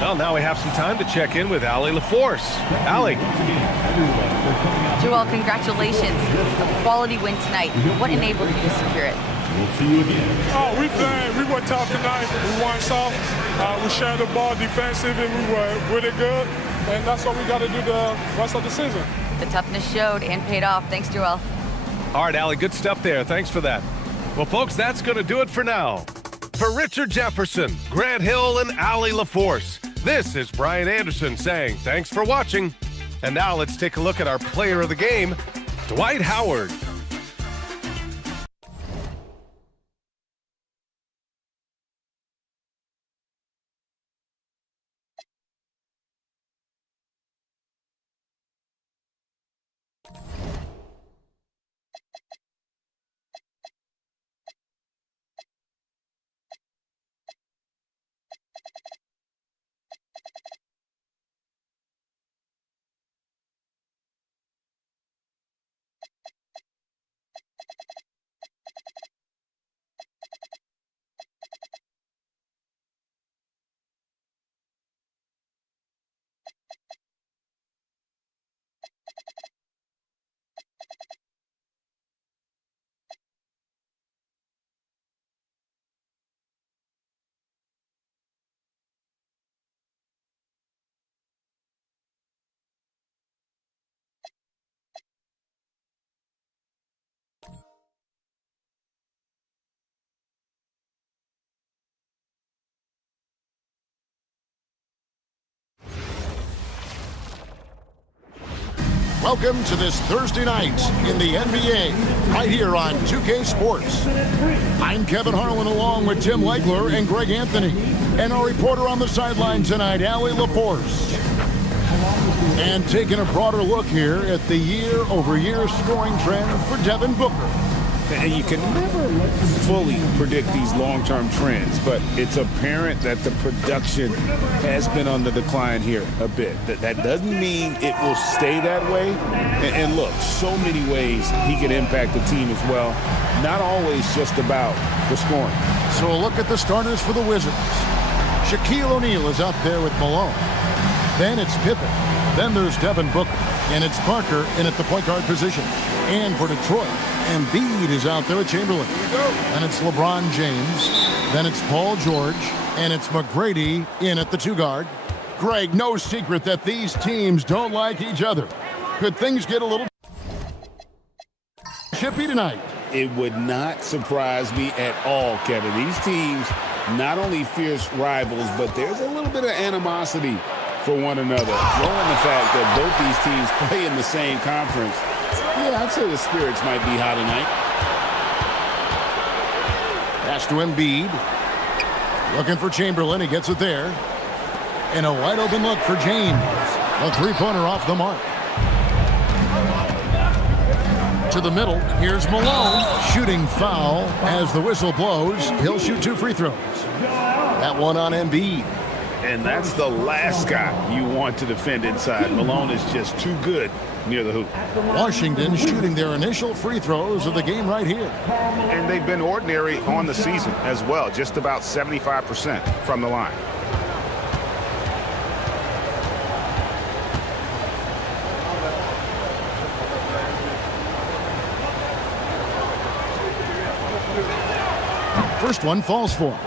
Well, now we have some time to check in with Allie LaForce. Allie. Joel, congratulations. A quality win tonight. What enabled you to secure it? We'll see you again. Oh, we were tough tonight. We won soft. We shared the ball defensive, and we were really good. And that's what we got to do the rest of the season. The toughness showed and paid off. Thanks, Joel. All right, Allie, good stuff there. Thanks for that. Well, folks, that's going to do it for now. For Richard Jefferson, Grant Hill, and Allie LaForce, this is Brian Anderson saying thanks for watching. And now let's take a look at our player of the game, Dwight Howard. Welcome to this Thursday night in the NBA, right here on 2K Sports. I'm Kevin Harlan along with Tim Legler and Greg Anthony, and our reporter on the sideline tonight, Allie LaForce. And taking a broader look here at the year-over-year scoring trend for Devin Booker. And you can never fully predict these long-term trends, but it's apparent that the production has been on the decline here a bit. That doesn't mean it will stay that way. And look, so many ways he can impact the team as well. Not always just about the scoring. So a look at the starters for the Wizards. Shaquille O'Neal is out there with Malone. Then it's Pippen. Then there's Devin Booker. And it's Parker in at the point guard position. And for Detroit, Embiid is out there with Chamberlain. And it's LeBron James. Then it's Paul George. And it's McGrady in at the two guard. Greg, no secret that these teams don't like each other. Could things get a little chippy tonight? It would not surprise me at all, Kevin. These teams not only fierce rivals, but there's a little bit of animosity for one another. Throw in the fact that both these teams play in the same conference. Yeah, I'd say the spirits might be high tonight. Pass to Embiid. Looking for Chamberlain. He gets it there. And a wide open look for James. A three-pointer off the mark. To the middle. Here's Malone. Shooting foul as the whistle blows. He'll shoot 2 free throws. That one on Embiid. And that's the last guy you want to defend inside. Malone is just too good near the hoop. Washington shooting their initial free throws of the game right here. And they've been ordinary on the season as well, just about 75% from the line. First one falls for him.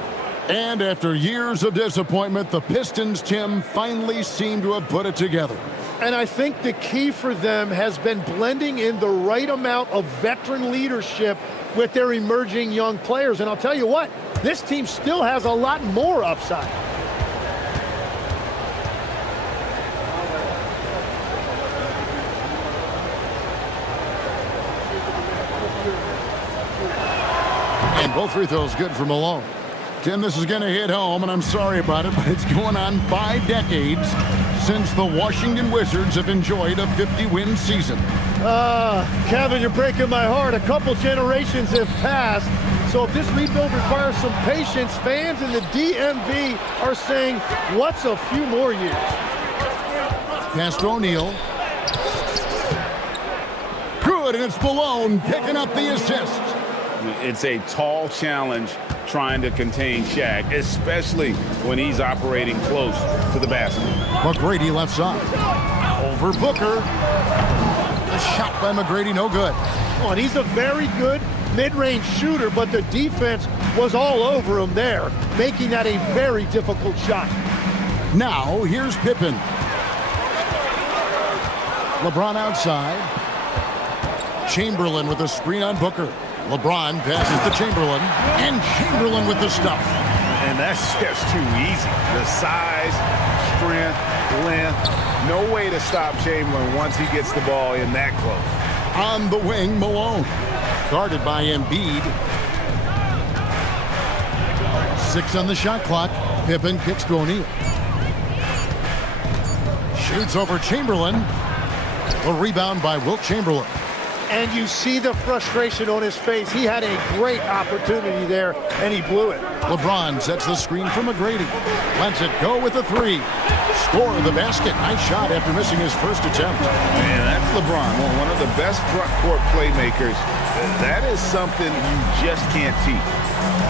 And after years of disappointment, the Pistons, Tim, finally seem to have put it together. And I think the key for them has been blending in the right amount of veteran leadership with their emerging young players. And I'll tell you what, this team still has a lot more upside. And both free throws good for Malone. Tim, this is going to hit home, and I'm sorry about it, but it's going on 5 decades since the Washington Wizards have enjoyed a 50-win season. Kevin, you're breaking my heart. A couple generations have passed So if this rebuild requires some patience, fans in the DMV are saying, what's a few more years? Pass to O'Neal. Good, and it's Malone picking up the assist. It's a tall challenge trying to contain Shaq, especially when he's operating close to the basket. McGrady left side. Over Booker. A shot by McGrady, no good. Oh, and he's a very good mid-range shooter, but the defense was all over him there, making that a very difficult shot. Now, here's Pippen. LeBron outside. Chamberlain with a screen on Booker. LeBron passes to Chamberlain, and Chamberlain with the stuff. And that's just too easy. The size, strength, length, no way to stop Chamberlain once he gets the ball in that close. On the wing, Malone. Guarded by Embiid. 6 on the shot clock. Pippen kicks to O'Neal. Shoots over Chamberlain. A rebound by Wilt Chamberlain. And you see the frustration on his face. He had a great opportunity there, and he blew it. LeBron sets the screen for McGrady. Lets it go with a 3. Score the basket. Nice shot after missing his first attempt. Man, that's LeBron, one of the best front court playmakers. That is something you just can't teach.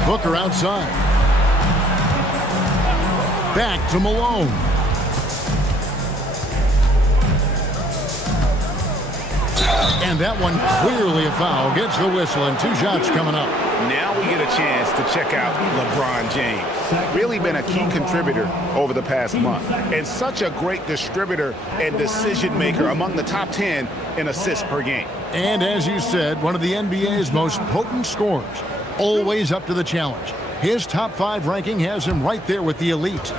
Booker outside. Back to Malone. And that one clearly a foul. Gets the whistle, and 2 shots coming up. Now we get a chance to check out LeBron James. Really been a key contributor over the past month. And such a great distributor and decision maker, among the top 10 in assists per game. And as you said, one of the NBA's most potent scorers. Always up to the challenge. His top 5 ranking has him right there with the elite.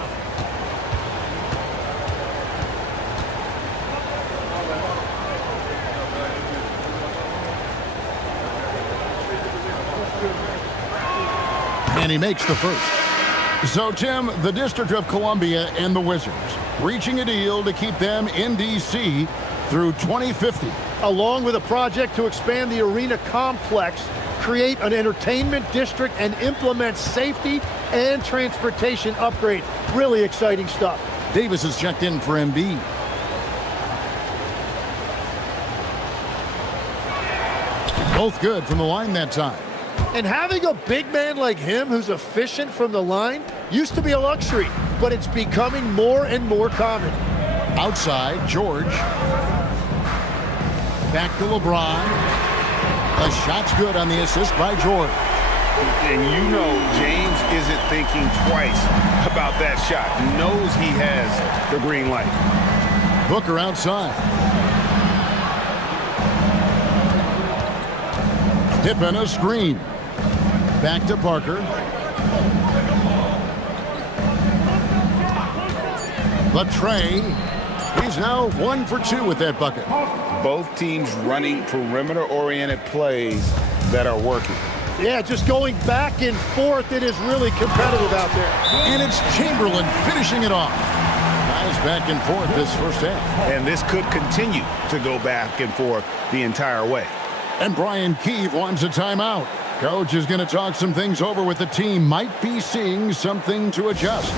And he makes the first. So, Tim, the District of Columbia and the Wizards reaching a deal to keep them in D.C. through 2050. Along with a project to expand the arena complex, create an entertainment district, and implement safety and transportation upgrades. Really exciting stuff. Davis has checked in for Embiid. Both good from the line that time. And having a big man like him who's efficient from the line used to be a luxury, but it's becoming more and more common. Outside, George. Back to LeBron. The shot's good on the assist by George. And you know James isn't thinking twice about that shot. Knows he has the green light. Booker outside. Pippen a screen. Back to Parker. Latrey. He's now 1 for 2 with that bucket. Both teams running perimeter-oriented plays that are working. Yeah, just going back and forth. It is really competitive out there. And it's Chamberlain finishing it off. Guys back and forth this first half. And this could continue to go back and forth the entire way. And Brian Keefe wants a timeout. Coach is going to talk some things over with the team. Might be seeing something to adjust.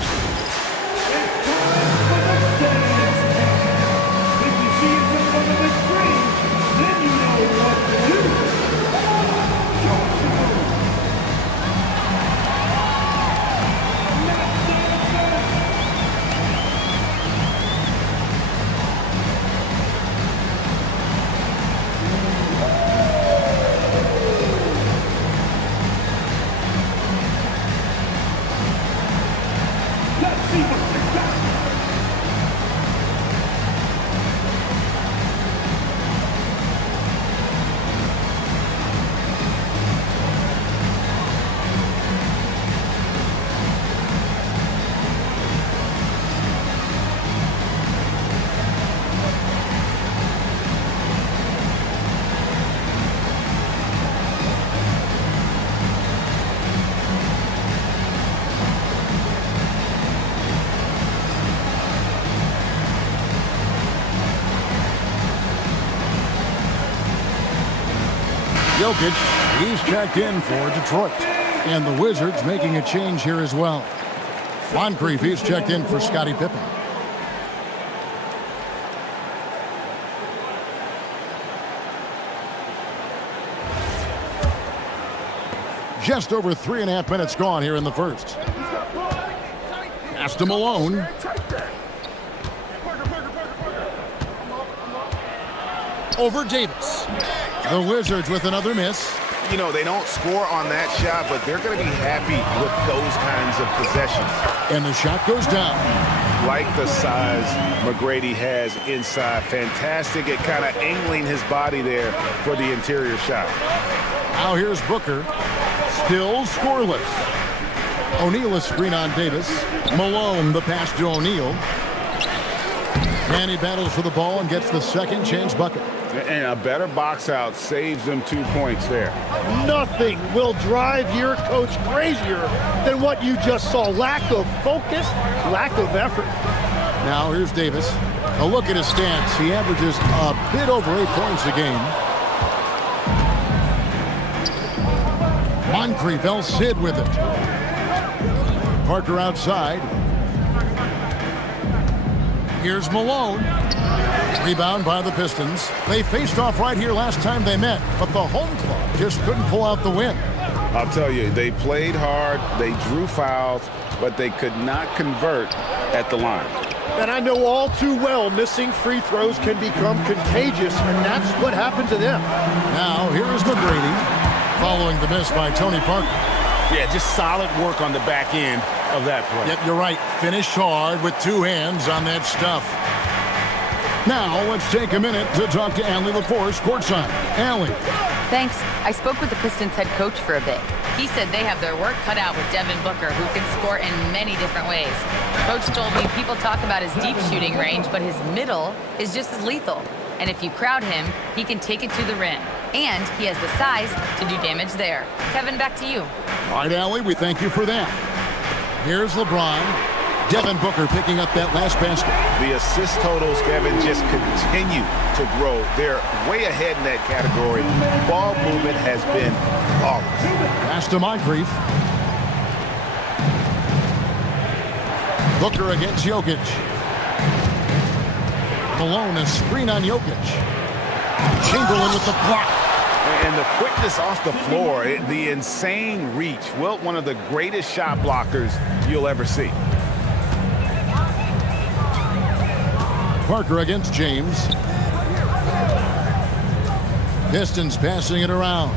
Jokic, he's checked in for Detroit. And the Wizards making a change here as well. Moncrief, he's checked in for Scottie Pippen. Just over 3.5 minutes gone here in the first. Pass to Malone. Over Davis. The Wizards with another miss. You know, they don't score on that shot, but they're going to be happy with those kinds of possessions. And the shot goes down. Like the size McGrady has inside. Fantastic at kind of angling his body there for the interior shot. Now here's Booker. Still scoreless. O'Neal a screen on Davis. Malone the pass to O'Neal. And he battles for the ball and gets the second chance bucket. And a better box out saves them 2 points there. Nothing will drive your coach crazier than what you just saw. Lack of focus, lack of effort. Now here's Davis. A look at his stats. He averages a bit over 8 points a game. Moncrief, El Cid with it. Parker outside. Here's Malone. Rebound by the Pistons. They faced off right here last time they met, but the home club just couldn't pull out the win. I'll tell you, they played hard, they drew fouls, but they could not convert at the line. And I know all too well missing free throws can become contagious, and that's what happened to them. Now here's McGrady following the miss by Tony Parker. Yeah, just solid work on the back end of that play. Yep, you're right. Finished hard with 2 hands on that stuff. Now, let's take a minute to talk to Allie LaForce courtside. Allie. Thanks. I spoke with the Pistons head coach for a bit. He said they have their work cut out with Devin Booker, who can score in many different ways. Coach told me people talk about his deep shooting range, but his middle is just as lethal. And if you crowd him, he can take it to the rim. And he has the size to do damage there. Kevin, back to you. All right, Allie, we thank you for that. Here's LeBron. Devin Booker picking up that last basket. The assist totals, Kevin, just continue to grow. They're way ahead in that category. Ball movement has been flawless. Pass to Moncrief. Booker against Jokic. Malone, a screen on Jokic. Chamberlain with the block. And the quickness off the floor, the insane reach. Wilt, one of the greatest shot blockers you'll ever see. Parker against James. Pistons passing it around.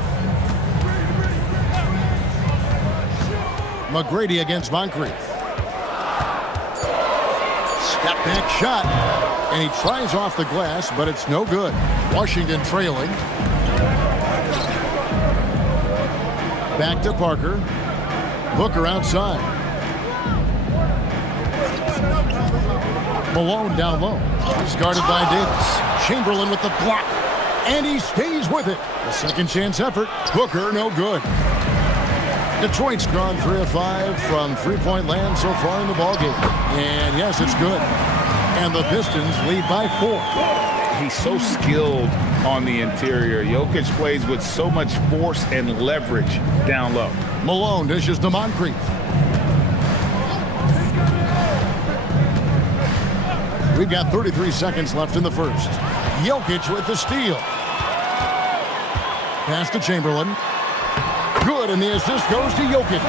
McGrady against Moncrief. Step back shot. And he tries off the glass, but it's no good. Washington trailing. Back to Parker. Booker outside. Malone down low. He's guarded by Davis. Chamberlain with the block. And he stays with it. A second chance effort. Booker, no good. Detroit's gone 3 of 5 from three-point land so far in the ballgame. And yes, it's good. And the Pistons lead by 4. He's so skilled on the interior. Jokic plays with so much force and leverage down low. Malone dishes to Moncrief. We've got 33 seconds left in the first. Jokic with the steal. Pass to Chamberlain. Good, and the assist goes to Jokic.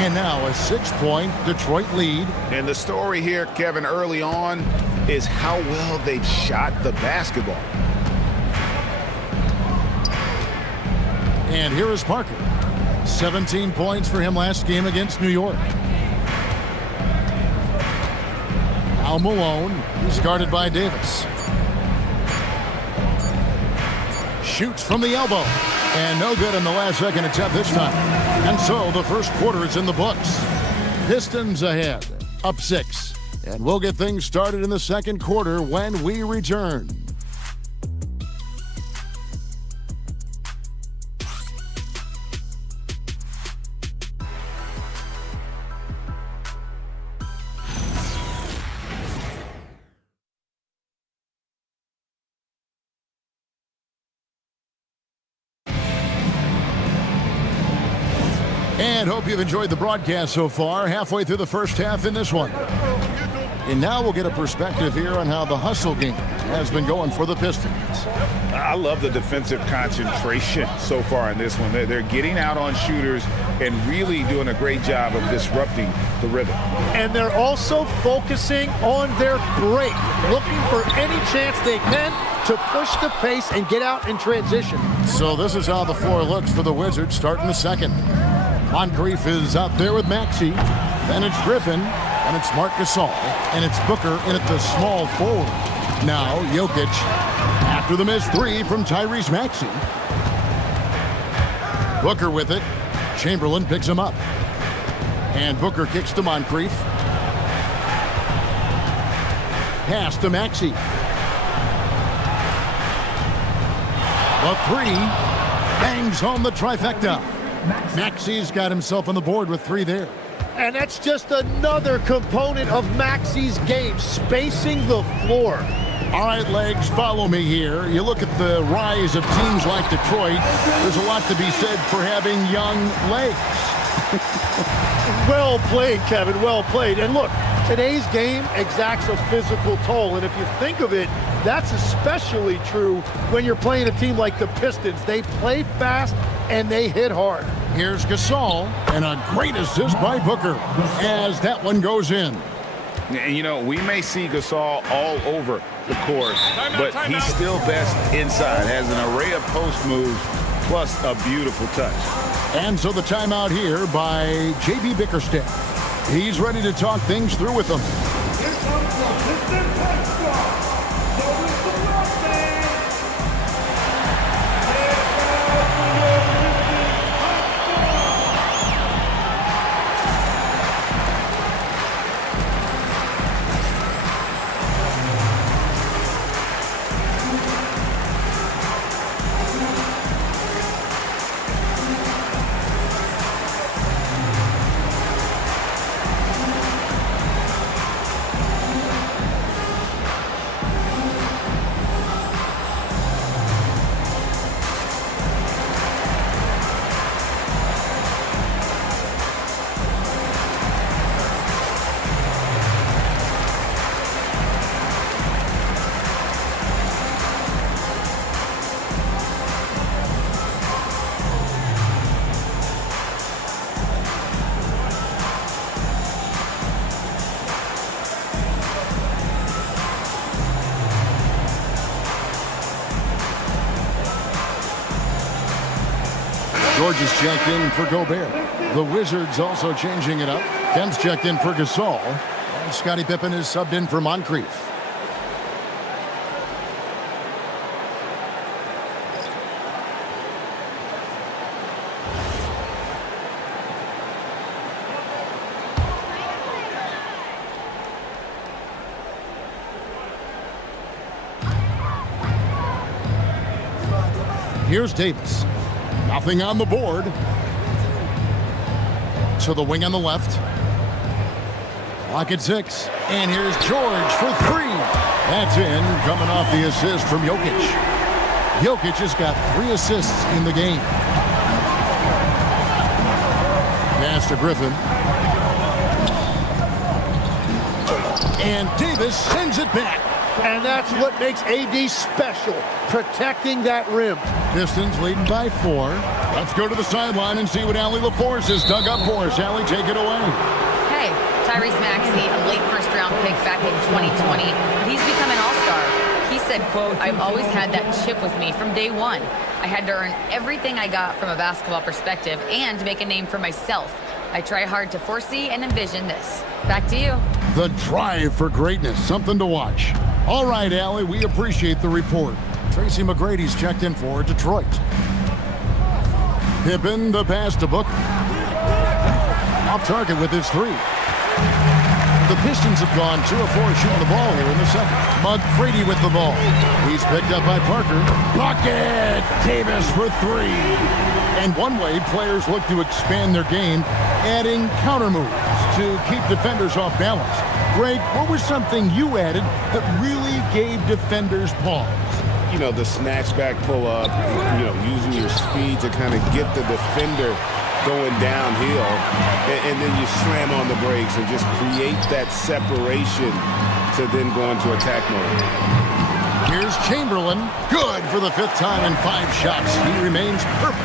And now a 6-point Detroit lead. And the story here, Kevin, early on is how well they've shot the basketball. And here is Parker. 17 points for him last game against New York. Al Malone, he's guarded by Davis. Shoots from the elbow. And no good in the last second attempt this time. And so the first quarter is in the books. Pistons ahead, up 6. And we'll get things started in the second quarter when we return. And hope you've enjoyed the broadcast so far, halfway through the first half in this one. And now we'll get a perspective here on how the hustle game has been going for the Pistons. I love the defensive concentration so far in this one. They're getting out on shooters and really doing a great job of disrupting the rhythm. And they're also focusing on their break, looking for any chance they can to push the pace and get out in transition. So this is how the floor looks for the Wizards starting the second. Moncrief is out there with Maxey. Then it's Griffin, and it's Marc Gasol, and it's Booker in at the small forward. Now Jokic after the missed three from Tyrese Maxey. Booker with it. Chamberlain picks him up. And Booker kicks to Moncrief. Pass to Maxey. The three bangs home the trifecta. Maxey's got himself on the board with three there. And that's just another component of Maxey's game, spacing the floor. All right, Legs, follow me here. You look at the rise of teams like Detroit, there's a lot to be said for having young legs. Well played, Kevin, well played. And look, today's game exacts a physical toll. And if you think of it, that's especially true when you're playing a team like the Pistons. They play fast and they hit hard. Here's Gasol, and a great assist by Booker as that one goes in. And, you know, we may see Gasol all over the court, but he's still best inside. Has an array of post moves, plus a beautiful touch. And so the timeout here by J.B. Bickerstaff. He's ready to talk things through with them. George is checked in for Gobert. The Wizards also changing it up. Kemp's checked in for Gasol. And Scottie Pippen is subbed in for Moncrief. Here's Davis. Nothing on the board. To the wing on the left. Clock at 6. And here's George for three. That's in, coming off the assist from Jokic. Jokic has got 3 assists in the game. Pass to Griffin. And Davis sends it back. And that's what makes AD special, protecting that rim. Pistons leading by 4. Let's go to the sideline and see what Allie LaForce has dug up for us. Allie, take it away. Hey, Tyrese Maxey, a late first-round pick back in 2020. He's become an all-star. He said, quote, "I've always had that chip with me from day one. I had to earn everything I got from a basketball perspective and make a name for myself. I try hard to foresee and envision this." Back to you. The drive for greatness, something to watch. All right, Allie, we appreciate the report. Tracy McGrady's checked in for Detroit. Pippen, the pass to Booker. Off target with his 3. The Pistons have gone 2 of 4 shooting the ball here in the second. McGrady with the ball. He's picked up by Parker. Bucket! Davis for 3. And one way players look to expand their game, adding counter moves to keep defenders off balance. Greg, what was something you added that really gave defenders pause? You know, the snatch back pull up, you know, using your speed to kind of get the defender going downhill, and then you slam on the brakes and just create that separation to then go into attack mode. Here's Chamberlain. Good for the 5th time in 5 shots. He remains perfect.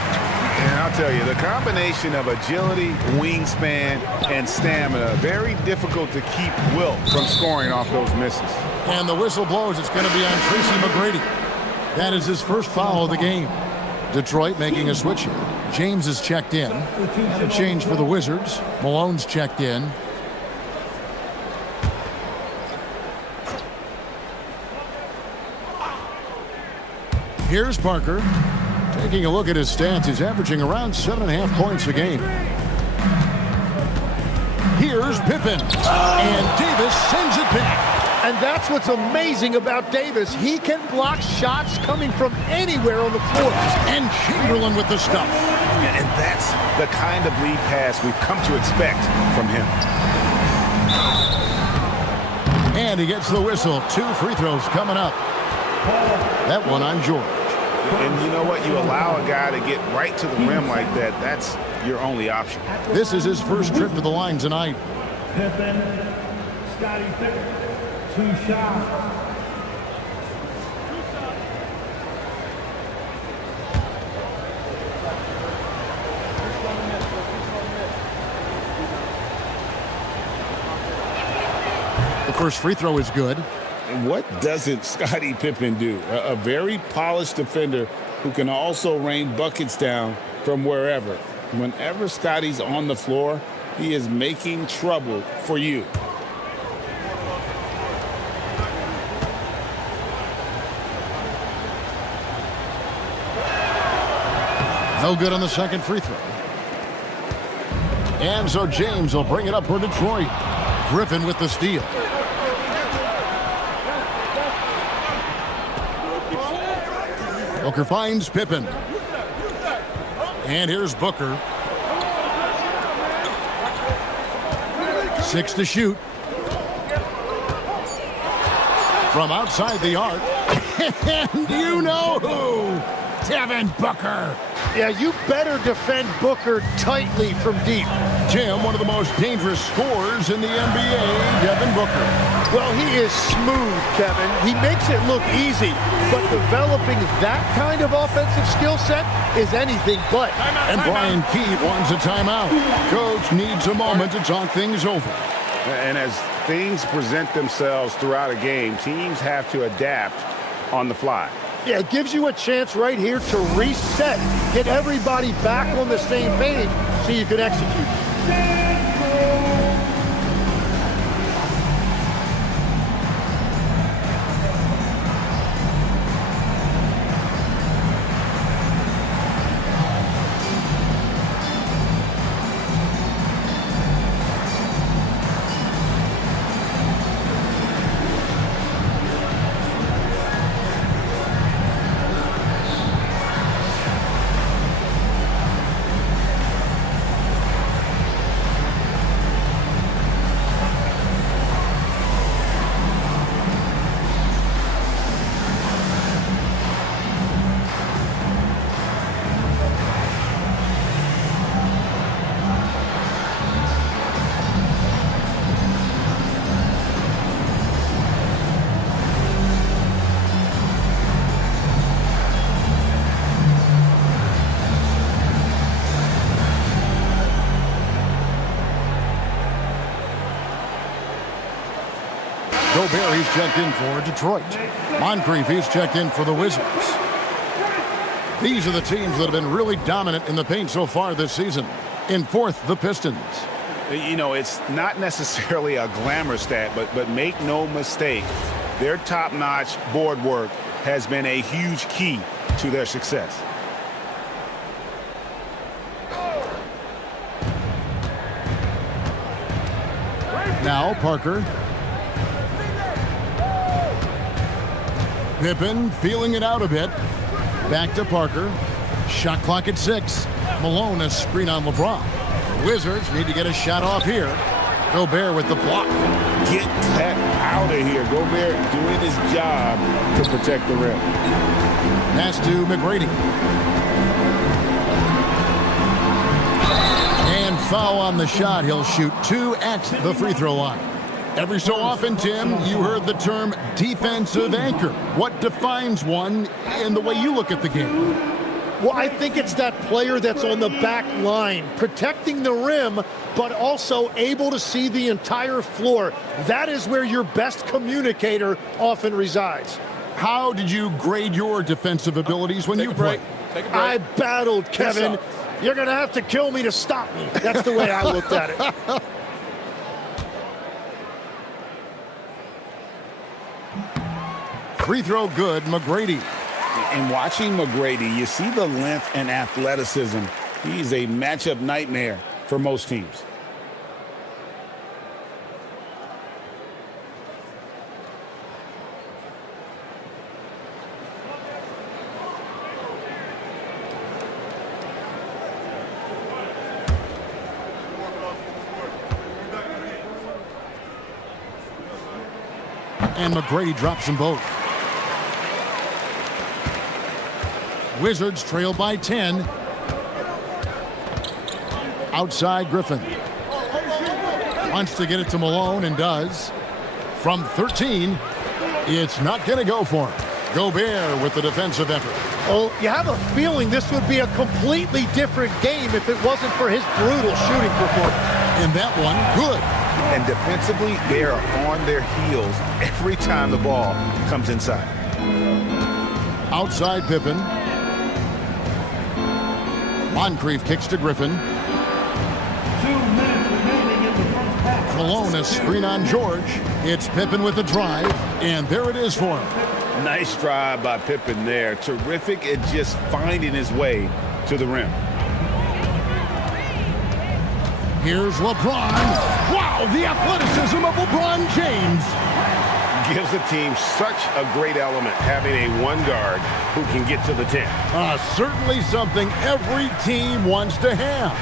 And I'll tell you, the combination of agility, wingspan, and stamina, very difficult to keep Wilt from scoring off those misses. And the whistle blows. It's going to be on Tracy McGrady. That is his first foul of the game. Detroit making a switch here. James is checked in. And a change for the Wizards. Malone's checked in. Here's Parker. Taking a look at his stats, he's averaging around 7.5 points a game. Here's Pippen. And Davis sends it back. And that's what's amazing about Davis. He can block shots coming from anywhere on the floor. And Chamberlain with the stuff. And that's the kind of lead pass we've come to expect from him. And he gets the whistle. 2 free throws coming up. That one on George. And you know what? You allow a guy to get right to the rim like that. That's your only option. This is his first trip to the line tonight. Pippen, Scottie Pippen, 2 shots. The first free throw is good. And what doesn't Scottie Pippen do? A very polished defender who can also rain buckets down from wherever. Whenever Scottie's on the floor, he is making trouble for you. No good on the second free throw. And so James will bring it up for Detroit. Griffin with the steal. Booker finds Pippen. And here's Booker. 6 to shoot. From outside the arc. And you know who? Devin Booker. Yeah, you better defend Booker tightly from deep. Jim, one of the most dangerous scorers in the NBA, Devin Booker. Well, he is smooth, Kevin. He makes it look easy, but developing that kind of offensive skill set is anything but. And Brian Keefe wants a timeout. Coach needs a moment to talk things over. And as things present themselves throughout a game, teams have to adapt on the fly. Yeah, it gives you a chance right here to reset, get everybody back on the same page so you can execute. Gobert, he's checked in for Detroit. Moncrief, he's checked in for the Wizards. These are the teams that have been really dominant in the paint so far this season. In fourth, the Pistons. You know, it's not necessarily a glamour stat, but make no mistake, their top-notch board work has been a huge key to their success. Now Parker. Pippen feeling it out a bit. Back to Parker. Shot clock at 6. Malone a screen on LeBron. The Wizards need to get a shot off here. Gobert with the block. Get that out of here. Gobert doing his job to protect the rim. Pass to McGrady. foul on the shot, he'll shoot 2 at the free throw line. Every so often, Tim, you heard the term defensive anchor. What defines one in the way you look at the game? Well, I think it's that player that's on the back line, protecting the rim, but also able to see the entire floor. That is where your best communicator often resides. How did you grade your defensive abilities when you played? Take a break. I battled, Kevin. You're going to have to kill me to stop me. That's the way I looked at it. Free throw good, McGrady. And watching McGrady, you see the length and athleticism. He's a matchup nightmare for most teams. And McGrady drops them both. Wizards trail by 10. Outside Griffin. Wants to get it to Malone and does. From 13, it's not going to go for him. Gobert with the defensive effort. Oh, you have a feeling this would be a completely different game if it wasn't for his brutal shooting performance. And that one, good. And defensively, they are on their heels every time the ball comes inside. Outside Pippen. Moncrief kicks to Griffin. 2 minutes remaining in the first half. Malone a screen on George. It's Pippen with the drive, and there it is for him. Nice drive by Pippen there. Terrific at just finding his way to the rim. Here's LeBron. Wow, the athleticism of LeBron James. Gives the team such a great element having a one guard who can get to the 10. Certainly something every team wants to have.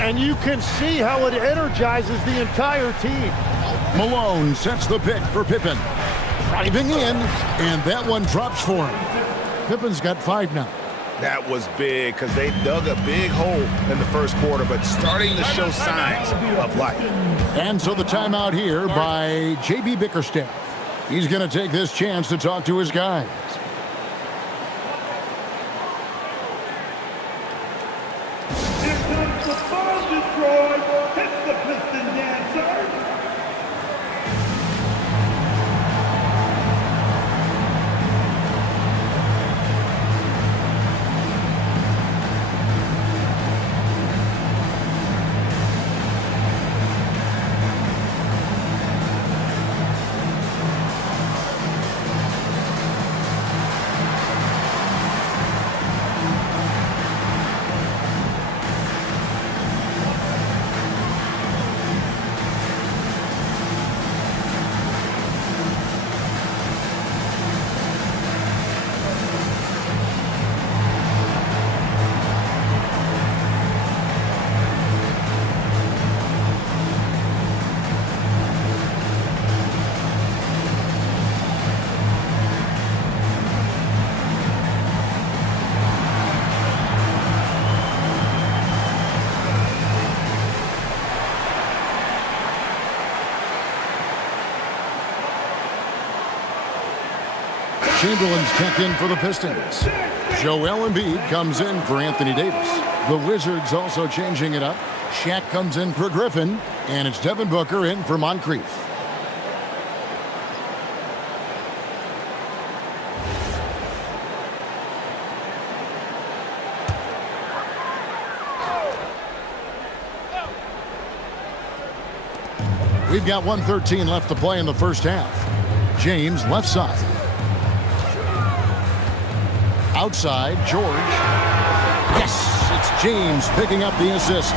And you can see how it energizes the entire team. Malone sets the pick for Pippen. Driving in, and that one drops for him. Pippen's got 5 now. That was big because they dug a big hole in the first quarter, but starting to show signs of life. And so the timeout here by J.B. Bickerstaff. He's going to take this chance to talk to his guys. Here comes the ball, Detroit. Hits the Piston dancer. Chamberlain's checked in for the Pistons. Joel Embiid comes in for Anthony Davis. The Wizards also changing it up. Shaq comes in for Griffin, and it's Devin Booker in for Moncrief. We've got 1:13 left to play in the first half. James left side. Outside, George. Yes, it's James picking up the assist.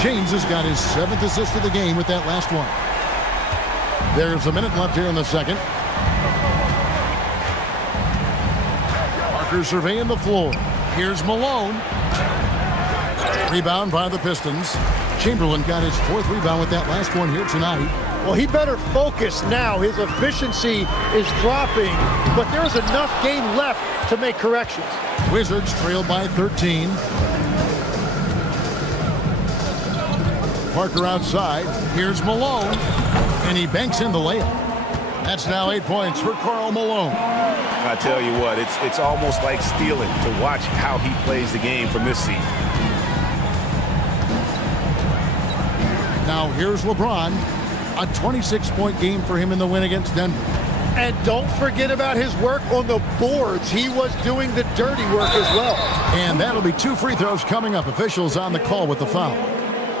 James has got his 7th assist of the game with that last one. There's a minute left here in the second. Parker surveying the floor. Here's Malone. Rebound by the Pistons. Chamberlain got his 4th rebound with that last one here tonight. Well, he better focus now. His efficiency is dropping, but there's enough game left to make corrections. Wizards trail by 13. Parker outside. Here's Malone, and he banks in the layup. That's now 8 points for Karl Malone. I tell you what, it's almost like stealing to watch how he plays the game from this seat. Now here's LeBron. A 26-point game for him in the win against Denver. And don't forget about his work on the boards. He was doing the dirty work as well. And that'll be 2 free throws coming up. Officials on the call with the foul.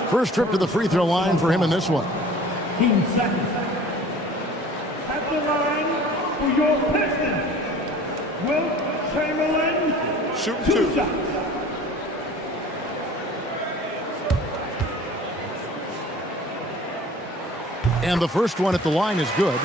First trip to the free throw line for him in this one. 15 seconds. At the line for your Pistons, Wilt Chamberlain. Shoot 2 shots. And the first one at the line is good.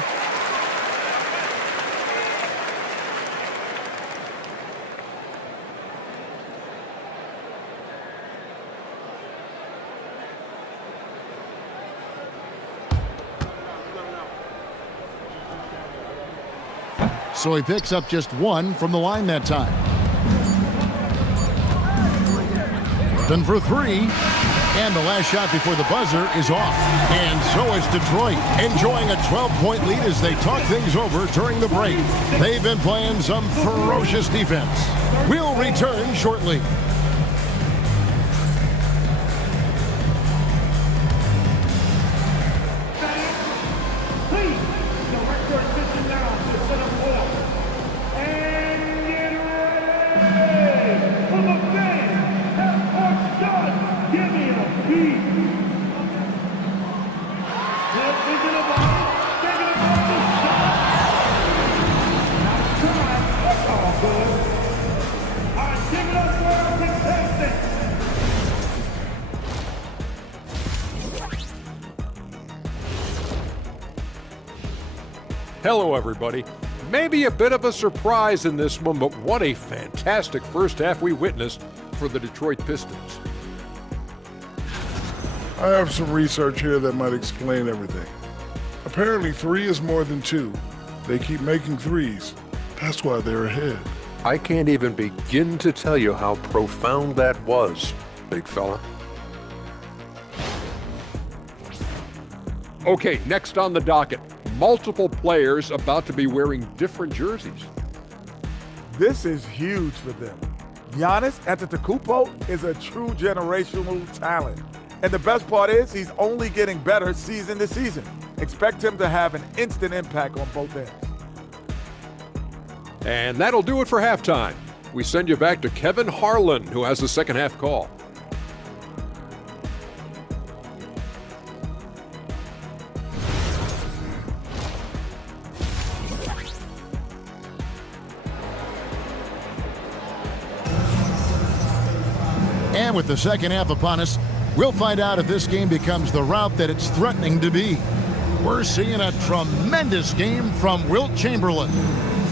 So he picks up just 1 from the line that time. Then for 3. And the last shot before the buzzer is off. And so is Detroit, enjoying a 12-point lead as they talk things over during the break. They've been playing some ferocious defense. We'll return shortly. Please, direct your attention now to center court. And get ready for the fan half-court shot. Give me a beat. They're thinking about the shot. Nice try. That's all good. All right, give it up for our contestants. Hello, everybody. Maybe a bit of a surprise in this one, but what a fantastic first half we witnessed for the Detroit Pistons. I have some research here that might explain everything. Apparently 3 is more than 2. They keep making threes. That's why they're ahead. I can't even begin to tell you how profound that was, big fella. Okay, next on the docket, multiple players about to be wearing different jerseys. This is huge for them. Giannis Antetokounmpo is a true generational talent. And the best part is he's only getting better season to season. Expect him to have an instant impact on both ends. And that'll do it for halftime. We send you back to Kevin Harlan, who has the second half call. And with the second half upon us, we'll find out if this game becomes the route that it's threatening to be. We're seeing a tremendous game from Wilt Chamberlain.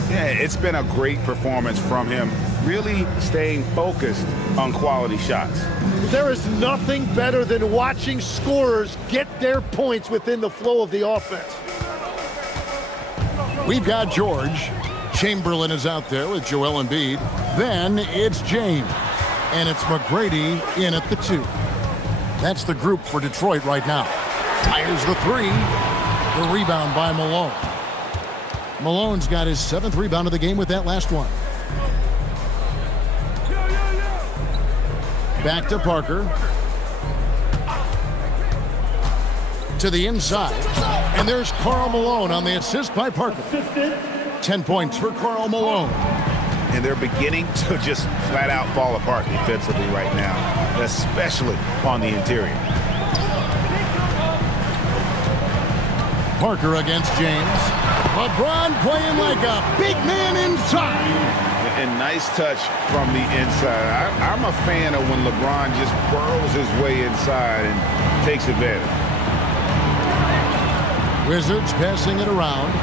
Yeah, it's been a great performance from him, really staying focused on quality shots. There is nothing better than watching scorers get their points within the flow of the offense. We've got George. Chamberlain is out there with Joel Embiid. Then it's James. And it's McGrady in at the 2. That's the group for Detroit right now. Fires the 3. The rebound by Malone. Malone's got his 7th rebound of the game with that last one. Back to Parker. To the inside. And there's Karl Malone on the assist by Parker. 10 points for Karl Malone. And they're beginning to just flat out fall apart defensively right now, especially on the interior. Parker against James. LeBron playing like a big man inside. And nice touch from the inside. I'm a fan of when LeBron just burrows his way inside and takes advantage. Wizards passing it around.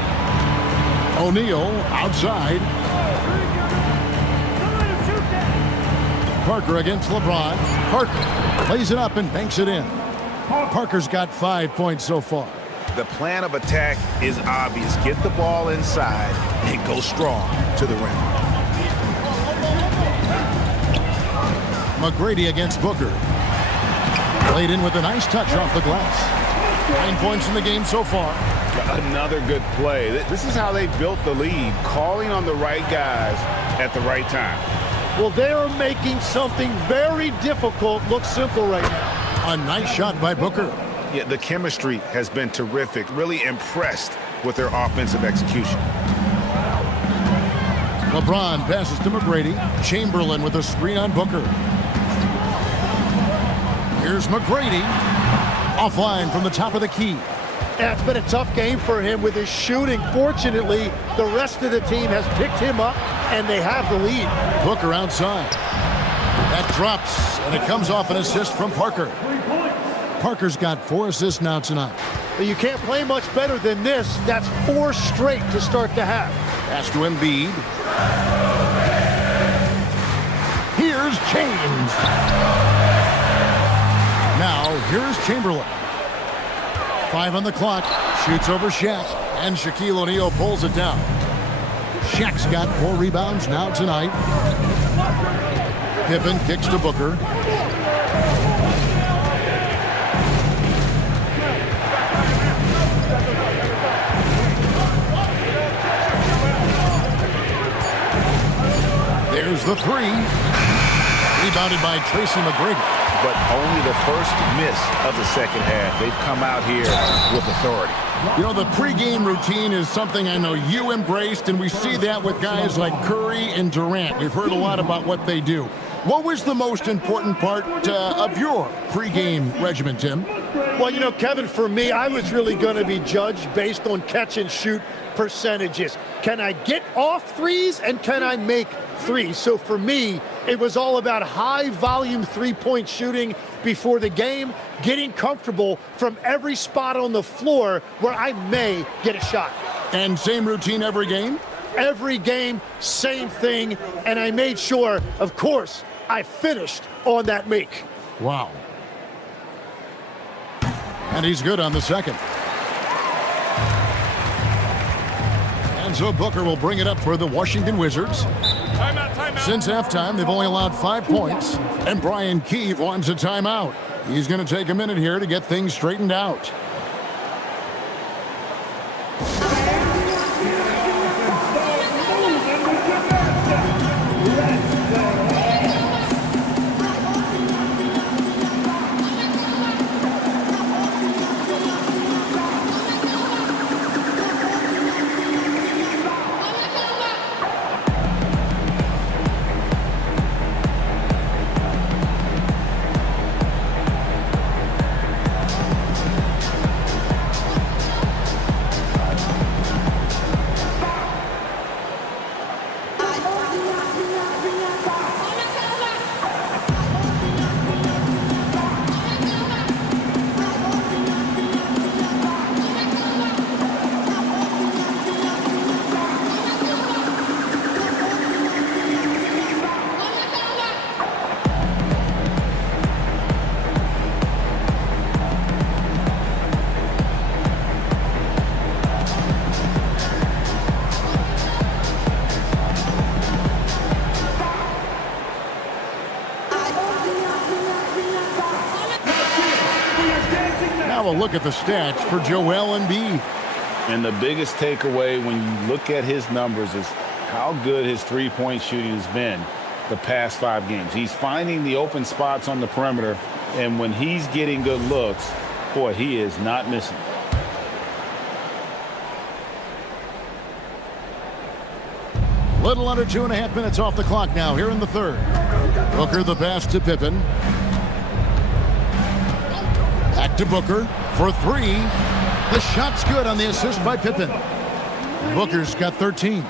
O'Neal outside. Parker against LeBron. Parker plays it up and banks it in. Parker's got 5 points so far. The plan of attack is obvious. Get the ball inside and go strong to the rim. McGrady against Booker. Played in with a nice touch off the glass. 9 points in the game so far. Another good play. This is how they built the lead, calling on the right guys at the right time. Well, they are making something very difficult look simple right now. A nice shot by Booker. Yeah, the chemistry has been terrific. Really impressed with their offensive execution. LeBron passes to McGrady. Chamberlain with a screen on Booker. Here's McGrady. Offline from the top of the key. Yeah, it's been a tough game for him with his shooting. Fortunately, the rest of the team has picked him up, and they have the lead. Booker outside. That drops, and it comes off an assist from Parker. Parker's got 4 assists now tonight. But you can't play much better than this. That's 4 straight to start the half. Pass to Embiid. Here's James. Now, here's Chamberlain. 5 on the clock. Shoots over Shaq. And Shaquille O'Neal pulls it down. Shaq's got 4 rebounds now tonight. Pippen kicks to Booker. There's the 3. Rebounded by Tracy McGrady. But only the first miss of the second half. They've come out here with authority. You know, the pregame routine is something I know you embraced, and we see that with guys like Curry and Durant. We've heard a lot about what they do. What was the most important part of your pregame regimen, Tim? Well, you know, Kevin, for me, I was really going to be judged based on catch and shoot percentages. Can I get off threes and can I make threes? So for me, it was all about high volume 3-point shooting before the game, getting comfortable from every spot on the floor where I may get a shot. And same routine every game? Every game, same thing. And I made sure, of course, I finished on that make. Wow. And he's good on the second. And so Booker will bring it up for the Washington Wizards. Timeout. Since halftime, they've only allowed 5 points, and Brian Keefe wants a timeout. He's going to take a minute here to get things straightened out. Now a look at the stats for Joel Embiid. And the biggest takeaway when you look at his numbers is how good his three-point shooting has been the past 5 games. He's finding the open spots on the perimeter, and when he's getting good looks, boy, he is not missing. Little under 2.5 minutes off the clock now here in the third. Booker the pass to Pippen. Back to Booker for 3. The shot's good on the assist by Pippen. Booker's got 13.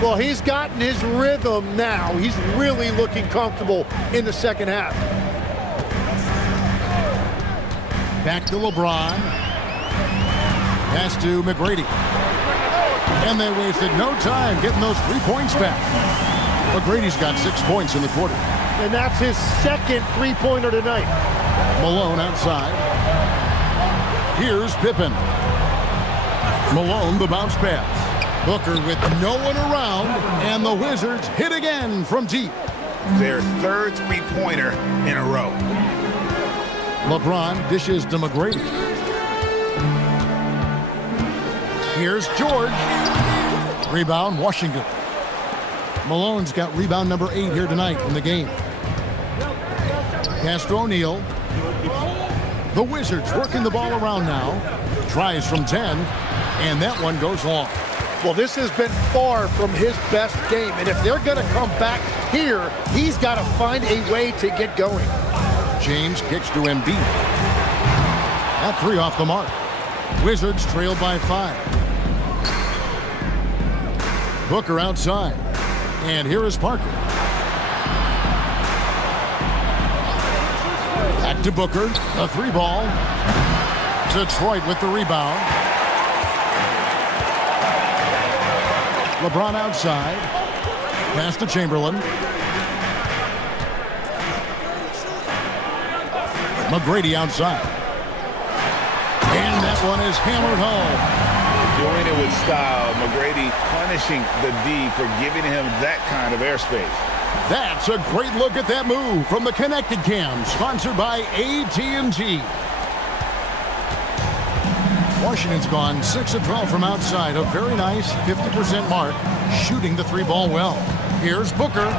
Well, he's gotten his rhythm now. He's really looking comfortable in the second half. Back to LeBron. Pass to McGrady. And they wasted no time getting those 3 points back. McGrady's got 6 points in the quarter. And that's his second three-pointer tonight. Malone outside. Here's Pippen. Malone the bounce pass. Booker with no one around, and the Wizards hit again from deep. Their third three-pointer in a row. LeBron dishes to McGrady. Here's George. Rebound, Washington. Malone's got rebound number 8 here tonight in the game. Pass to O'Neal. The Wizards working the ball around now. Tries from 10, and that one goes long. Well, this has been far from his best game, and if they're going to come back here, he's got to find a way to get going. James kicks to Embiid. That 3 off the mark. Wizards trail by 5. Booker outside. And here is Parker. Back to Booker. The 3 ball. Detroit with the rebound. LeBron outside. Pass to Chamberlain. McGrady outside. And that one is hammered home. Doing it with style. McGrady punishing the D for giving him that kind of airspace. That's a great look at that move from the Connected Cam, sponsored by AT&T. Washington's gone 6 of 12 from outside. A very nice 50% mark, shooting the 3 ball well. Here's Booker.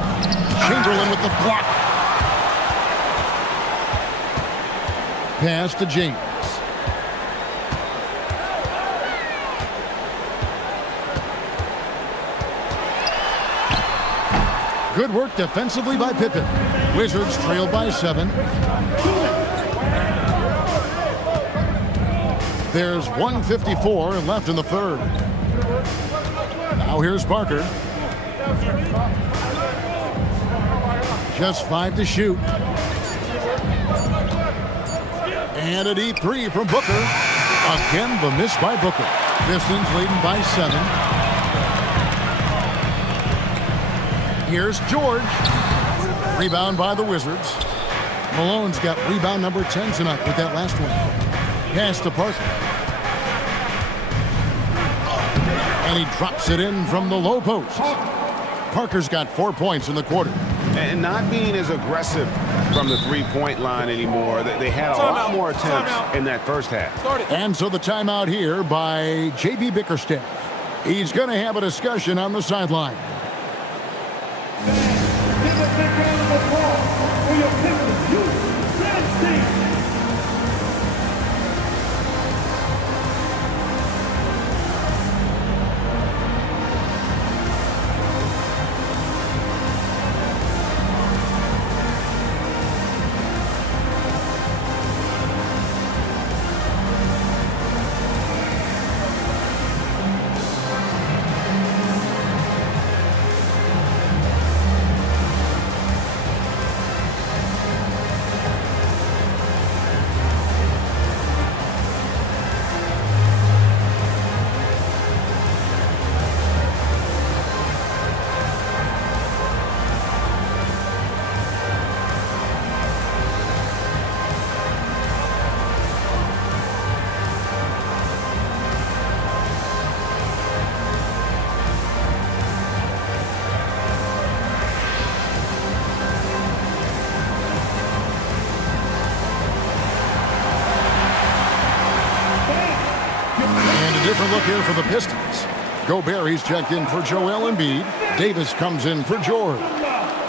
Chamberlain with the block. Pass to James. Good work defensively by Pippen. Wizards trail by 7. There's 1:54 left in the third. Now here's Parker. Just 5 to shoot. And a deep 3 from Booker. Again, the miss by Booker. Pistons leading by 7. Here's George. Rebound by the Wizards. Malone's got rebound number 10 tonight with that last one. Pass to Parker. And he drops it in from the low post. Parker's got 4 points in the quarter. And not being as aggressive from the three-point line anymore. They had a lot more attempts in that first half. And so the timeout here by J.B. Bickerstaff. He's going to have a discussion on the sideline. Give a big round of applause for your Pistons youth men's team. Different look here for the Pistons. Gobert, he's checked in for Joel Embiid. Davis comes in for George.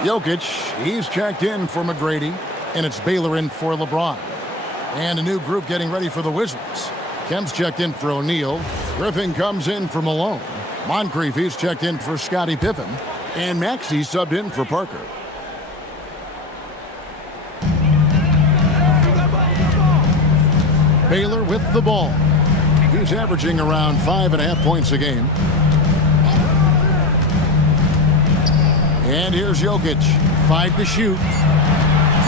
Jokic, he's checked in for McGrady. And it's Baylor in for LeBron. And a new group getting ready for the Wizards. Kemp's checked in for O'Neal. Griffin comes in for Malone. Moncrief, he's checked in for Scottie Pippen. And Maxey subbed in for Parker. Baylor with the ball. He's averaging around 5.5 points a game. And here's Jokic. 5 to shoot.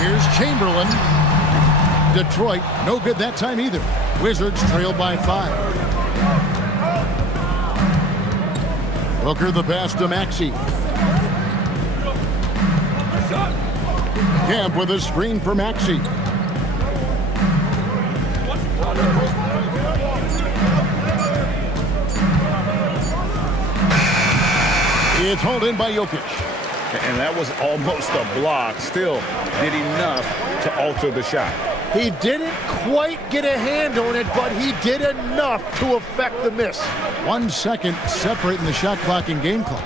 Here's Chamberlain. Detroit, no good that time either. Wizards trail by 5. Booker the pass to Maxey. Camp with a screen for Maxey. It's hauled in by Jokic. And that was almost a block. Still did enough to alter the shot. He didn't quite get a hand on it, but he did enough to affect the miss. 1 second separating the shot clock and game clock.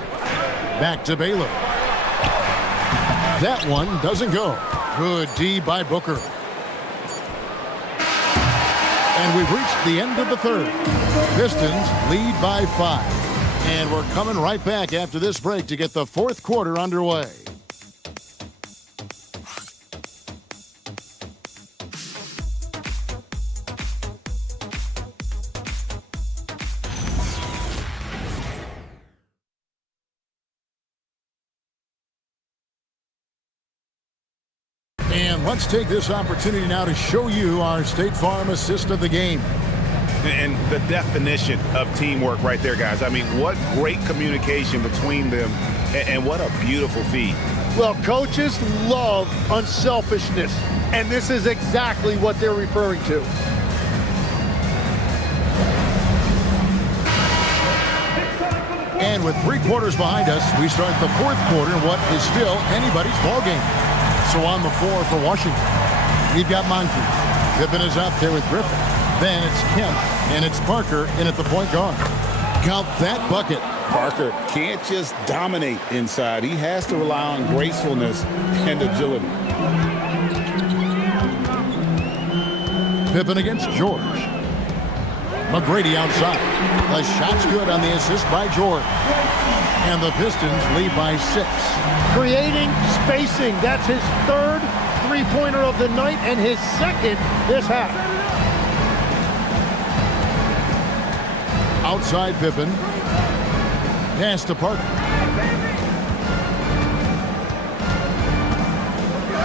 Back to Baylor. That one doesn't go. Good D by Booker. And we've reached the end of the third. Pistons lead by 5. And we're coming right back after this break to get the fourth quarter underway. And let's take this opportunity now to show you our State Farm assist of the game. And the definition of teamwork right there, guys. I mean, what great communication between them, and what a beautiful feed. Well, coaches love unselfishness, and this is exactly what they're referring to. And with 3 quarters behind us, we start the fourth quarter in what is still anybody's ball game. So on the floor for Washington, we've got Moncrief. Pippen is out there with Griffin. Then it's Kemp, and it's Parker in at the point guard. Count that bucket. Parker can't just dominate inside. He has to rely on gracefulness and agility. Pippen against George. McGrady outside. The shot's good on the assist by George. And the Pistons lead by 6. Creating spacing. That's his third three-pointer of the night and his second this half. Outside Pippen. Pass to Parker.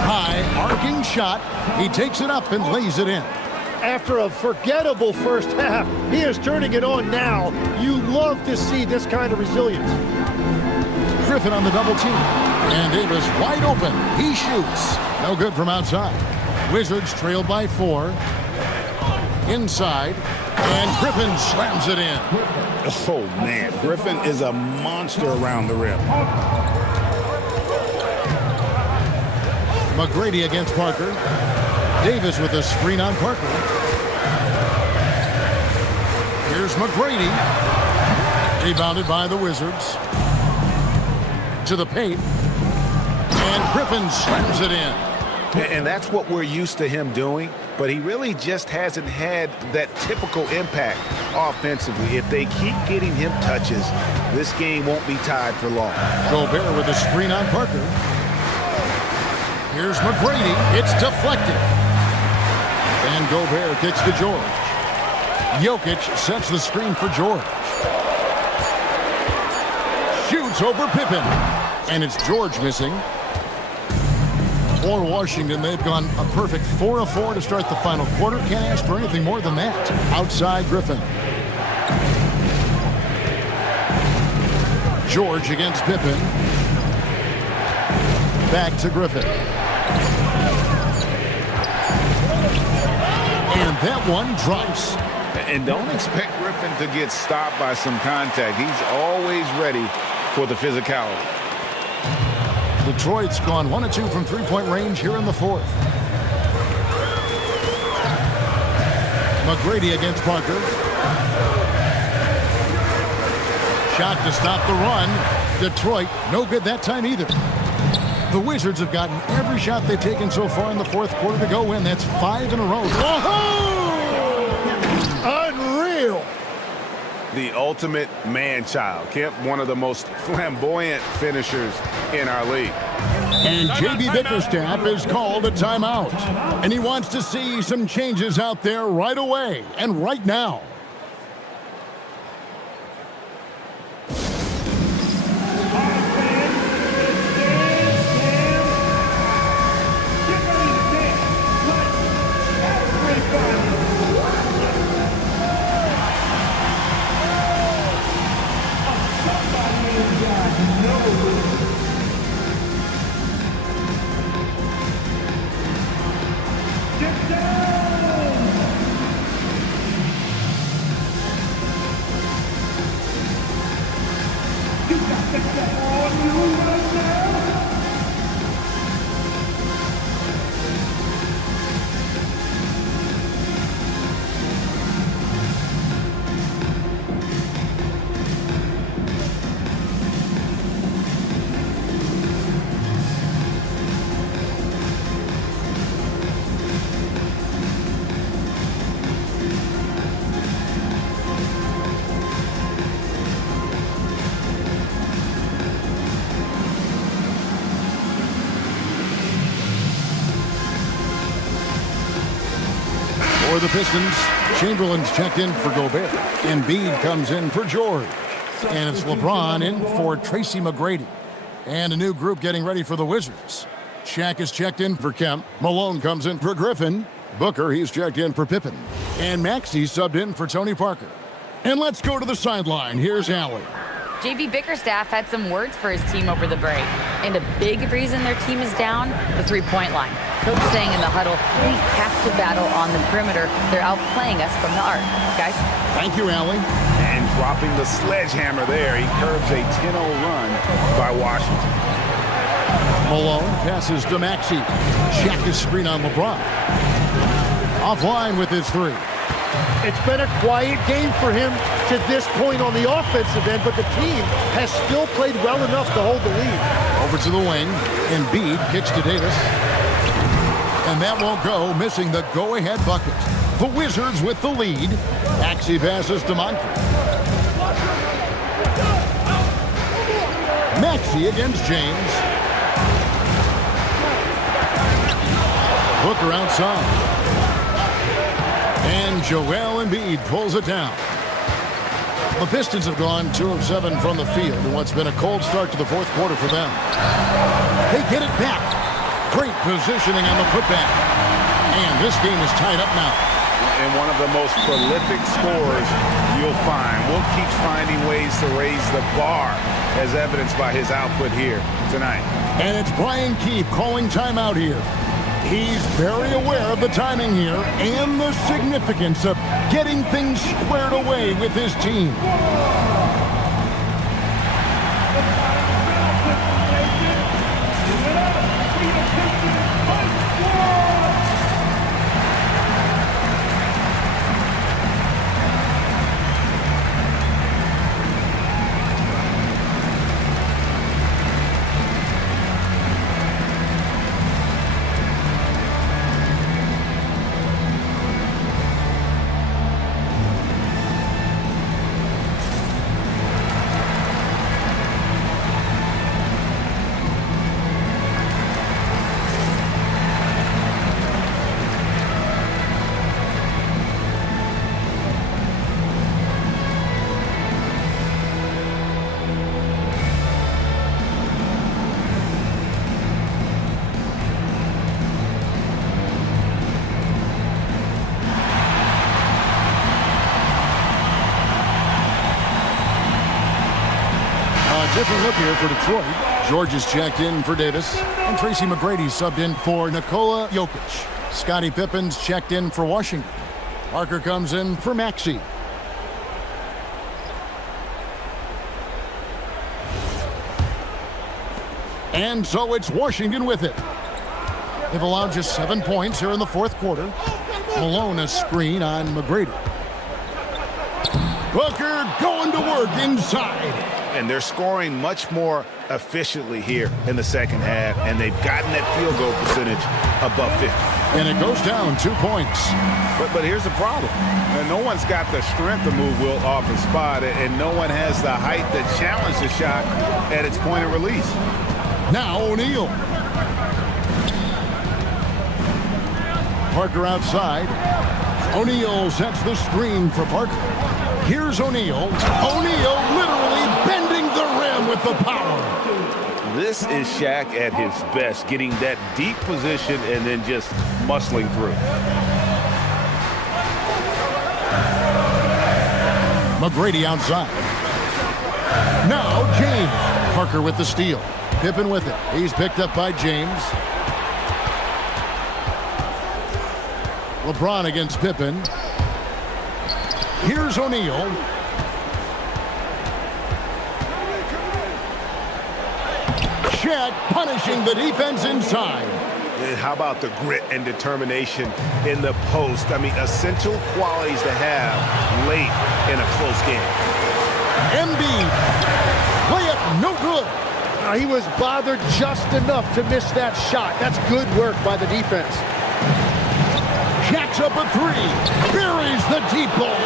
High arcing shot. He takes it up and lays it in. After a forgettable first half, he is turning it on now. You love to see this kind of resilience. Griffin on the double team. And Davis wide open. He shoots. No good from outside. Wizards trail by 4. Inside. And Griffin slams it in. Oh, man. Griffin is a monster around the rim. McGrady against Parker. Davis with a screen on Parker. Here's McGrady. Rebounded by the Wizards. To the paint. And Griffin slams it in. And that's what we're used to him doing, but he really just hasn't had that typical impact offensively. If they keep getting him touches, this game won't be tied for long. Gobert with a screen on Parker. Here's McGrady. It's deflected. And Gobert kicks to George. Jokic sets the screen for George. Shoots over Pippen. And it's George missing. For Washington, they've gone a perfect 4 of 4 to start the final quarter. Can't ask for anything more than that. Outside Griffin. George against Pippen. Back to Griffin. And that one drops. And don't expect Griffin to get stopped by some contact. He's always ready for the physicality. Detroit's gone 1 of 2 from three-point range here in the fourth. McGrady against Parker. Shot to stop the run. Detroit, no good that time either. The Wizards have gotten every shot they've taken so far in the fourth quarter to go win. That's 5 in a row. Unreal. The ultimate man-child. Kemp, one of the most flamboyant finishers in our league. And J.B. Bickerstaff is called a timeout. And he wants to see some changes out there right away and right now. For the Pistons, Chamberlain's checked in for Gobert. Embiid comes in for George. And it's LeBron in for Tracy McGrady. And a new group getting ready for the Wizards. Shaq is checked in for Kemp. Malone comes in for Griffin. Booker, he's checked in for Pippen. And Maxey subbed in for Tony Parker. And let's go to the sideline. Here's Allie. JB Bickerstaff had some words for his team over the break. And a big reason their team is down, the three-point line. Coach saying in the huddle, we have to battle on the perimeter. They're outplaying us from the arc. Guys? Thank you, Allie. And dropping the sledgehammer there, he curbs a 10-0 run by Washington. Malone passes to Maxey. Shaq is screen on LeBron. Offline with his three. It's been a quiet game for him to this point on the offensive end, but the team has still played well enough to hold the lead. Over to the wing. Embiid kicks to Davis. And that won't go, missing the go-ahead bucket. The Wizards with the lead. Maxey passes to Moncrief. Maxey against James. Booker outside. And Joel Embiid pulls it down. The Pistons have gone 2 of 7 from the field in what's been a cold start to the fourth quarter for them. They get it back. Great positioning on the putback. And this game is tied up now. And one of the most prolific scorers you'll find. Will keeps finding ways to raise the bar, as evidenced by his output here tonight. And it's Brian Keefe calling timeout here. He's very aware of the timing here and the significance of getting things squared away with his team. Different look here for Detroit. George is checked in for Davis. And Tracy McGrady subbed in for Nikola Jokic. Scottie Pippen's checked in for Washington. Parker comes in for Maxey. And so it's Washington with it. They've allowed just 7 points here in the fourth quarter. Malone a screen on McGrady. Booker going to work inside. And they're scoring much more efficiently here in the second half, and they've gotten that field goal percentage above 50. And it goes down 2 points. But here's the problem. No one's got the strength to move Wilt off the spot, and no one has the height to challenge the shot at its point of release. Now O'Neal. Parker outside. O'Neal sets the screen for Parker. Here's O'Neal. O'Neal literally bending the rim with the power. This is Shaq at his best, getting that deep position and then just muscling through. McGrady outside. Now James. Parker with the steal. Pippen with it. He's picked up by James. LeBron against Pippen. Here's O'Neal. Shaq punishing the defense inside. How about the grit and determination in the post? I mean, essential qualities to have late in a close game. Embiid. Layup no good. He was bothered just enough to miss that shot. That's good work by the defense. Jacks up a three. Buries the deep ball.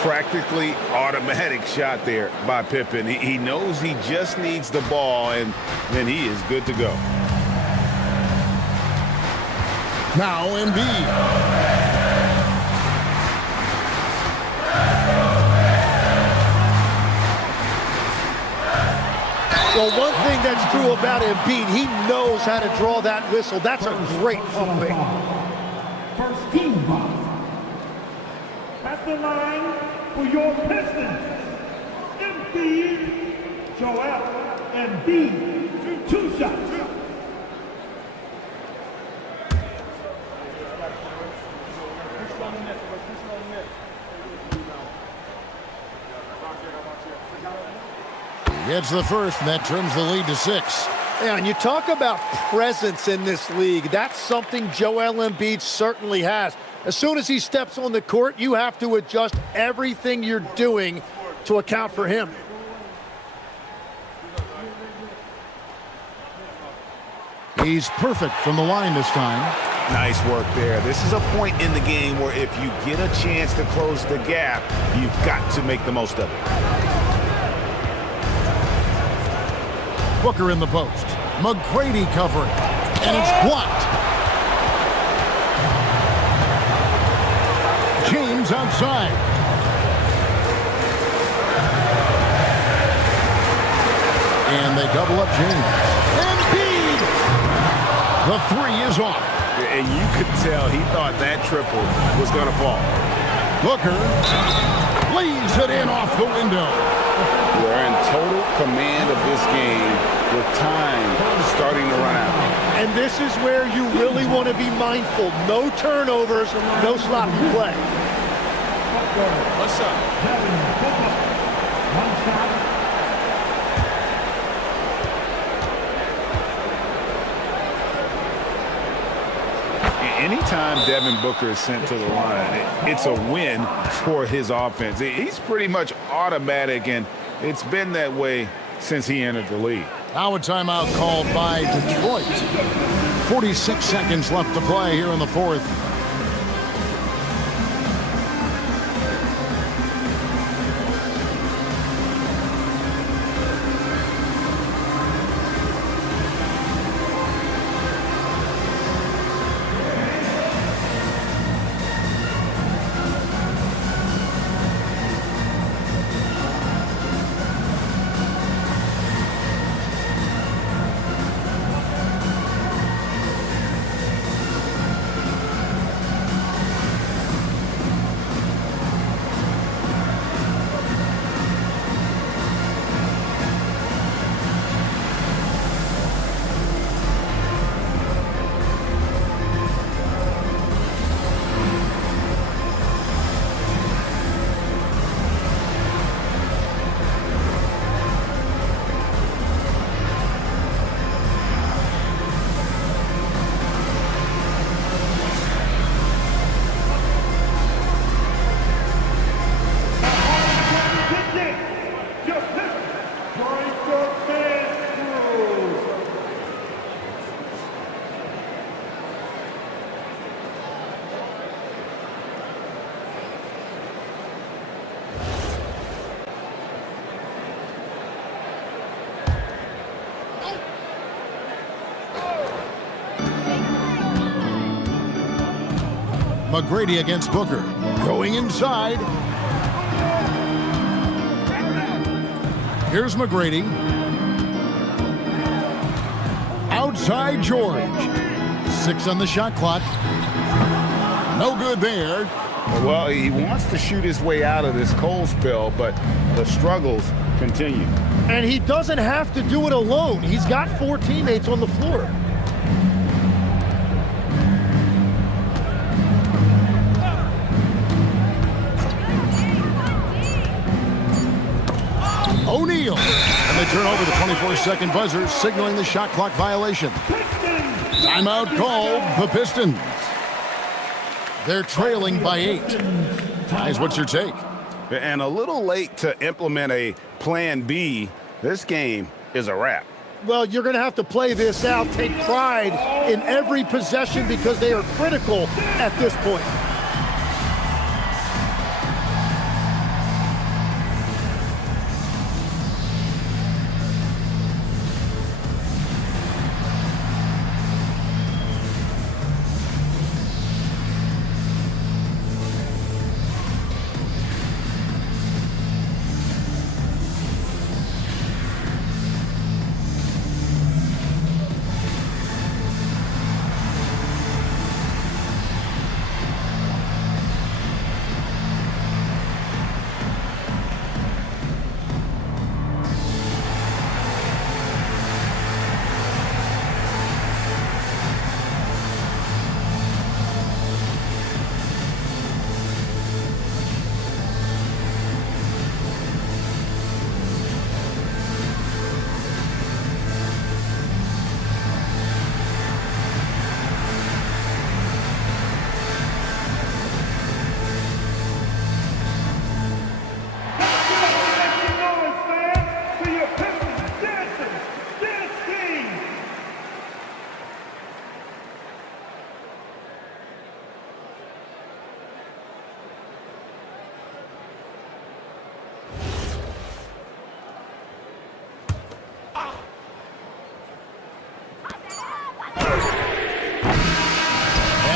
Practically automatic shot there by Pippen. He knows he just needs the ball, and then he is good to go. Now Embiid. Well, one thing that's true about Embiid, he knows how to draw that whistle. That's a great pump fake. First team foul. At the line for your Pistons, Embiid, Joel Embiid, 2 shots. Gets the first, and that trims the lead to 6. Yeah, and you talk about presence in this league. That's something Joel Embiid certainly has. As soon as he steps on the court, you have to adjust everything you're doing to account for him. He's perfect from the line this time. Nice work there. This is a point in the game where if you get a chance to close the gap, you've got to make the most of it. Booker in the post. McGrady covering. And it's blocked. James outside. And they double up James. Embiid! The 3 is off. And you could tell he thought that triple was going to fall. Booker leaves it in off the window. We're in total command of this game with time starting to run out. And this is where you really want to be mindful. No turnovers, no sloppy play. What's up? Anytime Devin Booker is sent to the line, it's a win for his offense. He's pretty much automatic, and it's been that way since he entered the league. Now a timeout called by Detroit. 46 seconds left to play here in the 4th. McGrady against Booker. Going inside. Here's McGrady. Outside George. 6 on the shot clock. No good there. Well, he wants to shoot his way out of this cold spell, but the struggles continue. And he doesn't have to do it alone. He's got 4 teammates on the floor. O'Neal. And they turn over the 24-second buzzer, signaling the shot clock violation. Timeout called the Pistons. They're trailing by 8. Guys, what's your take? And a little late to implement a plan B. This game is a wrap. Well, you're going to have to play this out, take pride in every possession because they are critical at this point.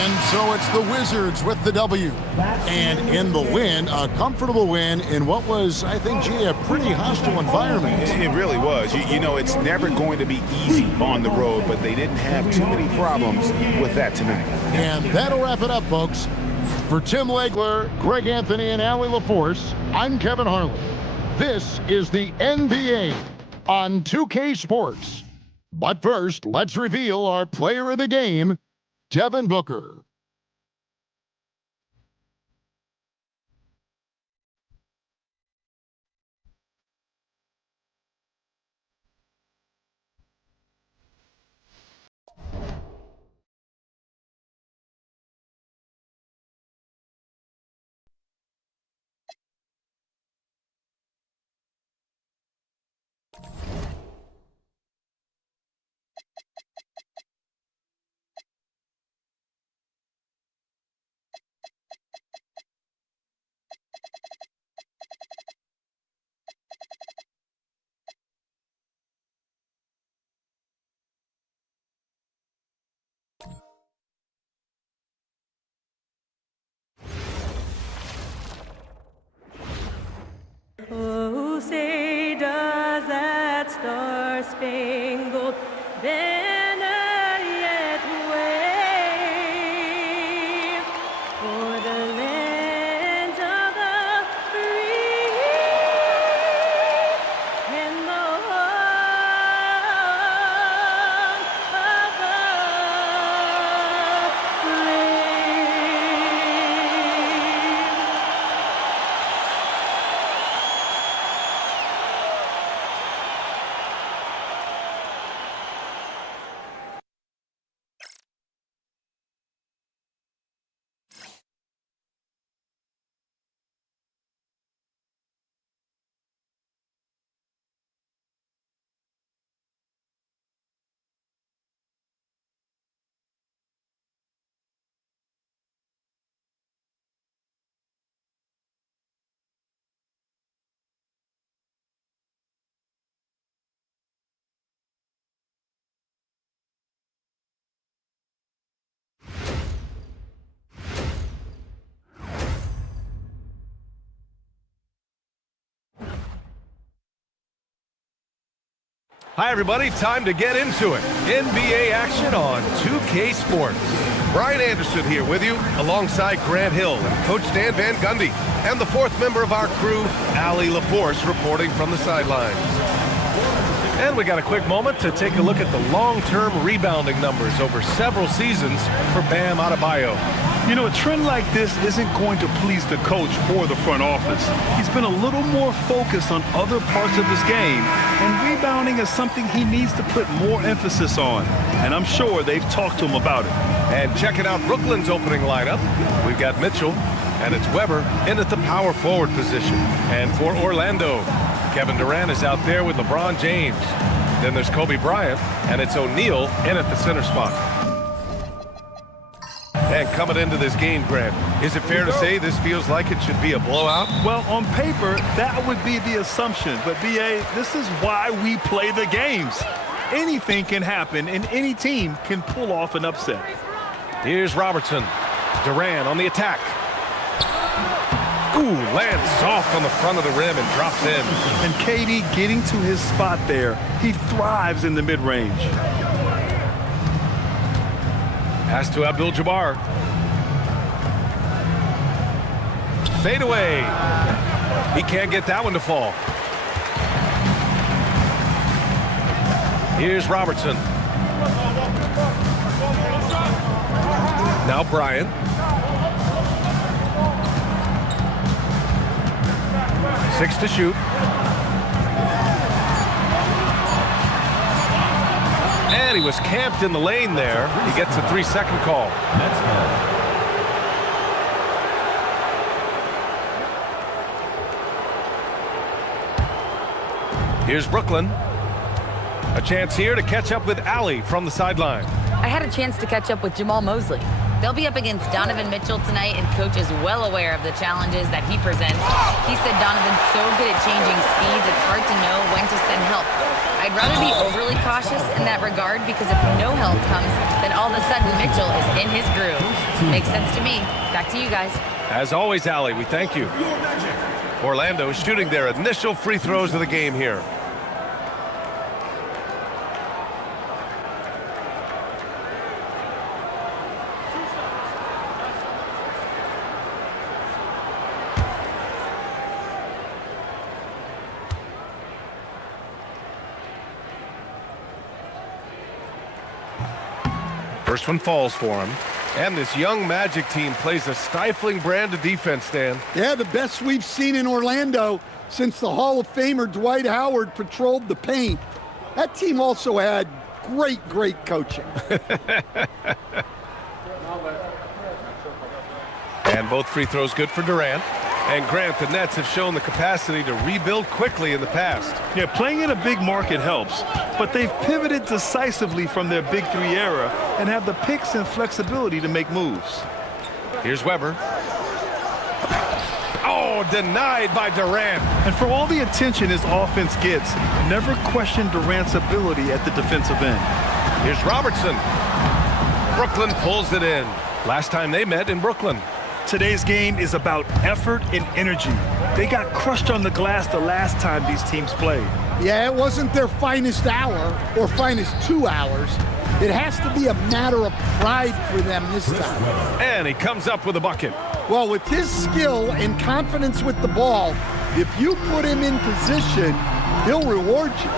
And so it's the Wizards with the W. And in the win, a comfortable win in what was, I think, G, a pretty hostile environment. It really was. You know, it's never going to be easy on the road, but they didn't have too many problems with that tonight. And that'll wrap it up, folks. For Tim Legler, Greg Anthony, and Allie LaForce, I'm Kevin Harlan. This is the NBA on 2K Sports. But first, let's reveal our player of the game, Devin Booker. Oh, say does that star-spangled banner yet wave for the land of the free and the home of the Hi, everybody. Time to get into it. NBA action on 2K Sports. Brian Anderson here with you, alongside Grant Hill and Coach Dan Van Gundy, and the fourth member of our crew, Allie LaForce, reporting from the sidelines. And we got a quick moment to take a look at the long-term rebounding numbers over several seasons for Bam Adebayo. You know, a trend like this isn't going to please the coach or the front office. He's been a little more focused on other parts of his game, and rebounding is something he needs to put more emphasis on. And I'm sure they've talked to him about it. And checking out Brooklyn's opening lineup, we've got Mitchell, and it's Weber in at the power forward position. And for Orlando, Kevin Durant is out there with LeBron James. Then there's Kobe Bryant, and it's O'Neal in at the center spot. And coming into this game, Grant, is it fair to say this feels like it should be a blowout? Well, on paper, that would be the assumption. But, B.A., this is why we play the games. Anything can happen, and any team can pull off an upset. Here's Robertson. Durant on the attack. Ooh, lands soft on the front of the rim and drops in. And KD getting to his spot there. He thrives in the mid-range. Pass to Abdul-Jabbar. Fade away. He can't get that one to fall. Here's Robertson. Now Bryant. Six to shoot. And he was camped in the lane there. He gets a 3-second call. Here's Brooklyn. A chance here to catch up with Allie from the sideline. I had a chance to catch up with Jamal Mosley. They'll be up against Donovan Mitchell tonight, and Coach is well aware of the challenges that he presents. He said Donovan's so good at changing speeds, it's hard to know when to send help. I'd rather be overly cautious in that regard because if no help comes, then all of a sudden Mitchell is in his groove. Makes sense to me. Back to you guys. As always, Allie, we thank you. Orlando shooting their initial free throws of the game here. First one falls for him. And this young Magic team plays a stifling brand of defense, Dan. Yeah, the best we've seen in Orlando since the Hall of Famer Dwight Howard patrolled the paint. That team also had great coaching. And both free throws good for Durant. And Grant, the Nets have shown the capacity to rebuild quickly in the past. Yeah, playing in a big market helps, but they've pivoted decisively from their Big Three era and have the picks and flexibility to make moves. Here's Weber. Oh, denied by Durant. And for all the attention his offense gets, never question Durant's ability at the defensive end. Here's Robertson. Brooklyn pulls it in. Last time they met in Brooklyn. Today's game is about effort and energy. They got crushed on the glass the last time these teams played. Yeah, it wasn't their finest hour or finest 2 hours. It has to be a matter of pride for them this time. And he comes up with a bucket. Well, with his skill and confidence with the ball, if you put him in position, he'll reward you.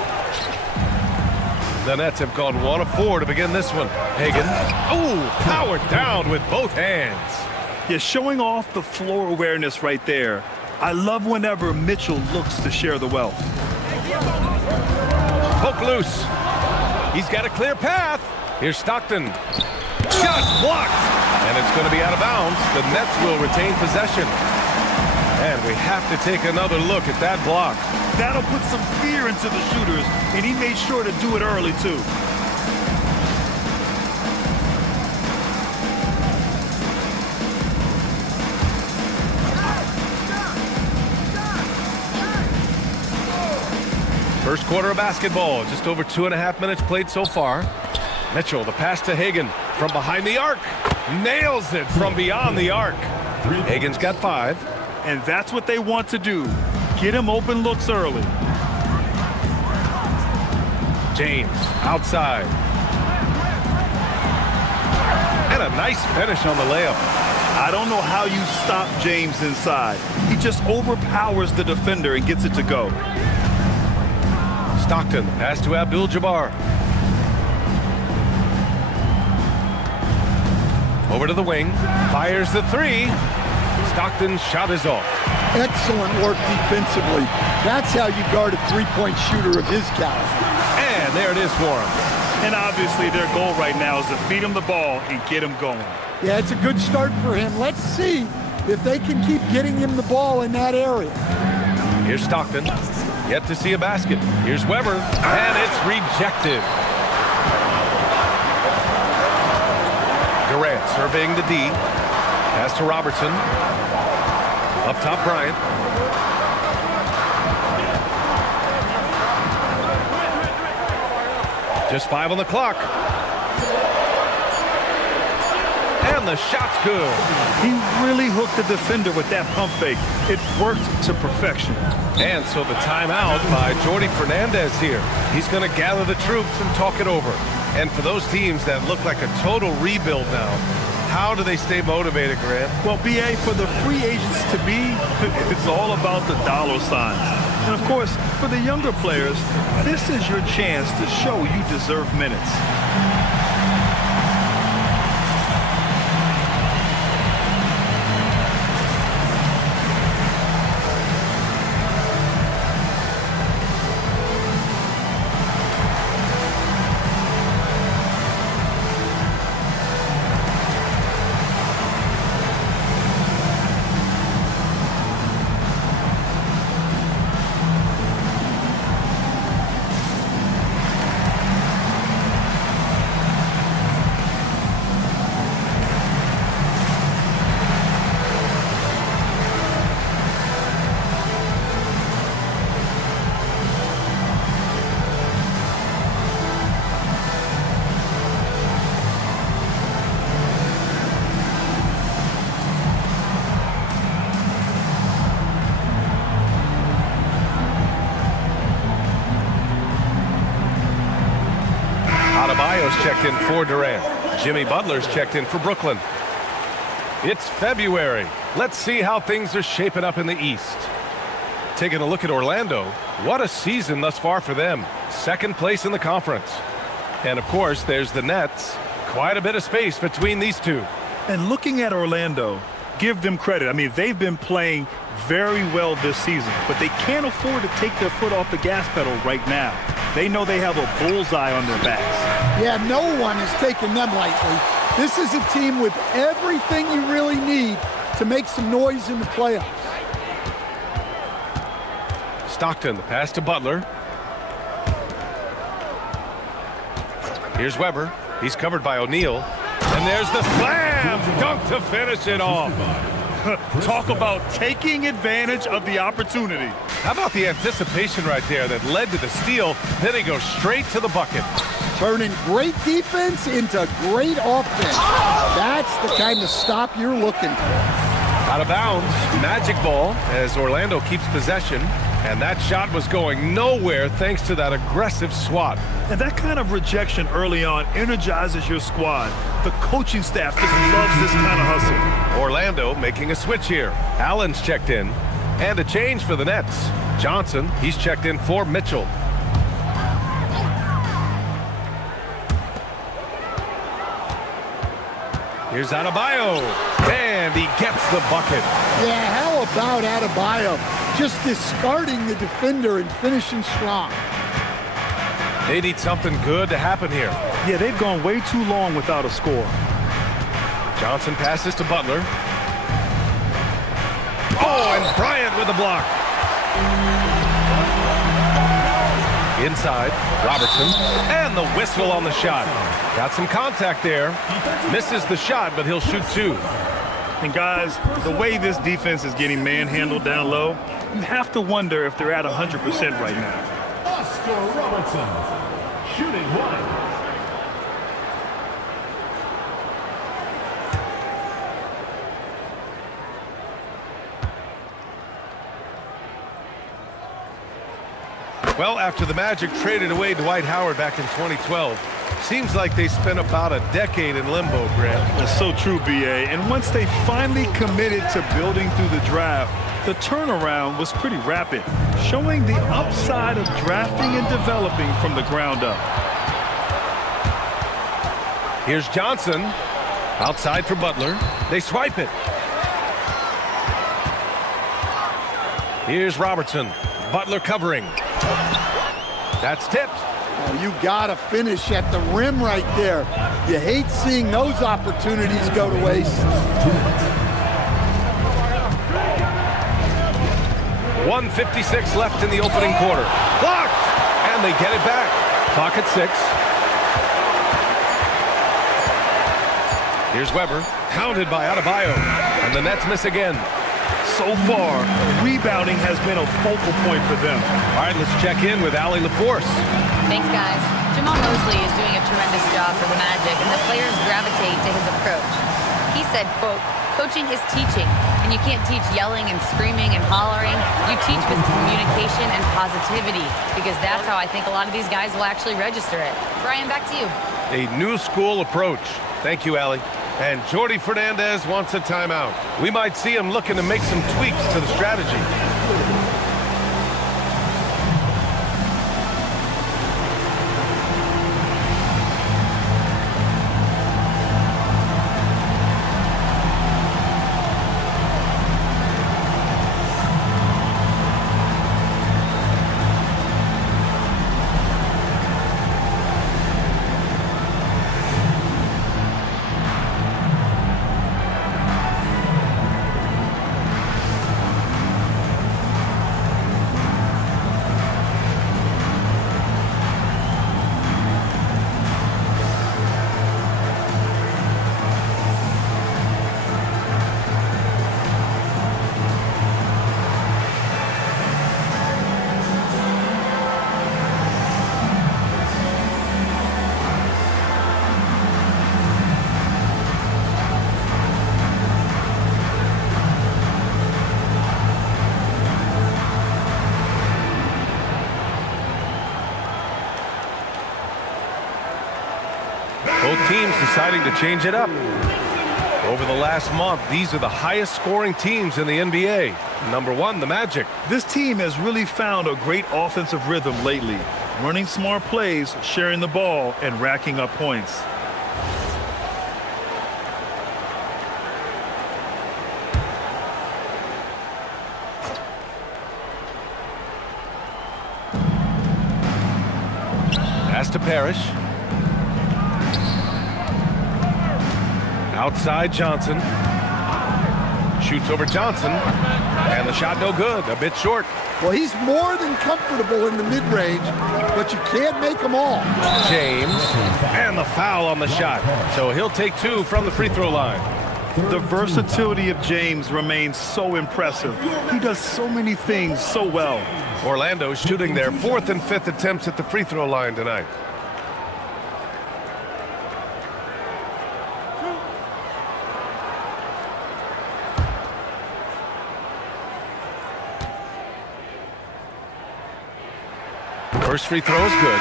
The Nets have gone 1 of 4 to begin this one. Hagan. Oh, powered down with both hands. Yeah, showing off the floor awareness right there. I love whenever Mitchell looks to share the wealth. Poke loose. He's got a clear path. Here's Stockton. Shots blocked. And it's going to be out of bounds. The Nets will retain possession. And we have to take another look at that block. That'll put some fear into the shooters, and he made sure to do it early, too. First quarter of basketball, just over 2.5 minutes played so far. Mitchell, the pass to Hagan from behind the arc. Nails it from beyond the arc. Hagan's got 5. And that's what they want to do. Get him open looks early. James, outside. And a nice finish on the layup. I don't know how you stop James inside. He just overpowers the defender and gets it to go. Stockton, pass to Abdul-Jabbar. Over to the wing, fires the 3. Stockton's shot is off. Excellent work defensively. That's how you guard a three-point shooter of his caliber. And there it is for him. And obviously their goal right now is to feed him the ball and get him going. Yeah, it's a good start for him. Let's see if they can keep getting him the ball in that area. Here's Stockton. Yet to see a basket. Here's Weber. And it's rejected. Durant surveying the D. Pass to Robertson. Up top, Bryant. Just 5 on the clock. And the shot's good. He really hooked the defender with that pump fake. It worked to perfection. And so the timeout by Jordi Fernandez here. He's going to gather the troops and talk it over. And for those teams that look like a total rebuild now, how do they stay motivated, Grant? Well, B.A., for the free agents to be, it's all about the dollar signs. And, of course, for the younger players, this is your chance to show you deserve minutes. checked in for Durant. Jimmy Butler's checked in for Brooklyn. It's February. Let's see how things are shaping up in the East. Taking a look at Orlando, what a season thus far for them. Second place in the conference. And of course, there's the Nets. Quite a bit of space between these two. And looking at Orlando, give them credit. I mean, they've been playing very well this season, but they can't afford to take their foot off the gas pedal right now. They know they have a bullseye on their backs. Yeah, no one is taking them lightly. This is a team with everything you really need to make some noise in the playoffs. Stockton, the pass to Butler. Here's Weber. He's covered by O'Neal. And there's the slam dunk to finish it off. Talk about taking advantage of the opportunity. How about the anticipation right there that led to the steal? Then he goes straight to the bucket. Turning great defense into great offense. That's the kind of stop you're looking for. Out of bounds, magic ball as Orlando keeps possession. And that shot was going nowhere thanks to that aggressive swat. And that kind of rejection early on energizes your squad. The coaching staff just loves this kind of hustle. Orlando making a switch here. Allen's checked in. And a change for the Nets. Johnson, he's checked in for Mitchell. Here's Adebayo. And he gets the bucket. Yeah, how about Adebayo? Just discarding the defender and finishing strong. They need something good to happen here. Yeah, they've gone way too long without a score. Johnson passes to Butler. Oh, and Bryant with the block. Inside, Robertson, and the whistle on the shot. Got some contact there. Misses the shot, but he'll shoot two. And guys, the way this defense is getting manhandled down low, you have to wonder if they're at 100% right now. Oscar Robertson, shooting one. Well, after the Magic traded away Dwight Howard back in 2012, seems like they spent about a decade in limbo, Grant. That's so true, B.A. And once they finally committed to building through the draft, the turnaround was pretty rapid, showing the upside of drafting and developing from the ground up. Here's Johnson. Outside for Butler. They swipe it. Here's Robertson. Butler covering. That's tipped. Oh, you gotta finish at the rim right there. You hate seeing those opportunities go to waste. 1:56 left in the opening quarter. Blocked! And they get it back. Clock at 6. Here's Weber, hounded by Adebayo. And the Nets miss again. So far, rebounding has been a focal point for them. All right, let's check in with Allie LaForce. Thanks, guys. Jamal Mosley is doing a tremendous job for the Magic, and the players gravitate to his approach. He said, quote, "Coaching is teaching, and you can't teach yelling and screaming and hollering. You teach with communication and positivity, because that's how I think a lot of these guys will actually register it." Brian, back to you. A new school approach. Thank you, Allie. And Jordi Fernandez wants a timeout. We might see him looking to make some tweaks to the strategy. both teams deciding to change it up. Over the last month, these are the highest scoring teams in the NBA. Number 1, the Magic. This team has really found a great offensive rhythm lately, running smart plays, sharing the ball, and racking up points. Pass to Parrish. Outside Johnson. Shoots over Johnson. And the shot no good. A bit short. Well, he's more than comfortable in the mid-range, but you can't make them all. James. And the foul on the shot. So he'll take 2 from the free throw line. The versatility of James remains so impressive. He does so many things so well. Orlando shooting their 4th and 5th attempts at the free throw line tonight. First free throw is good.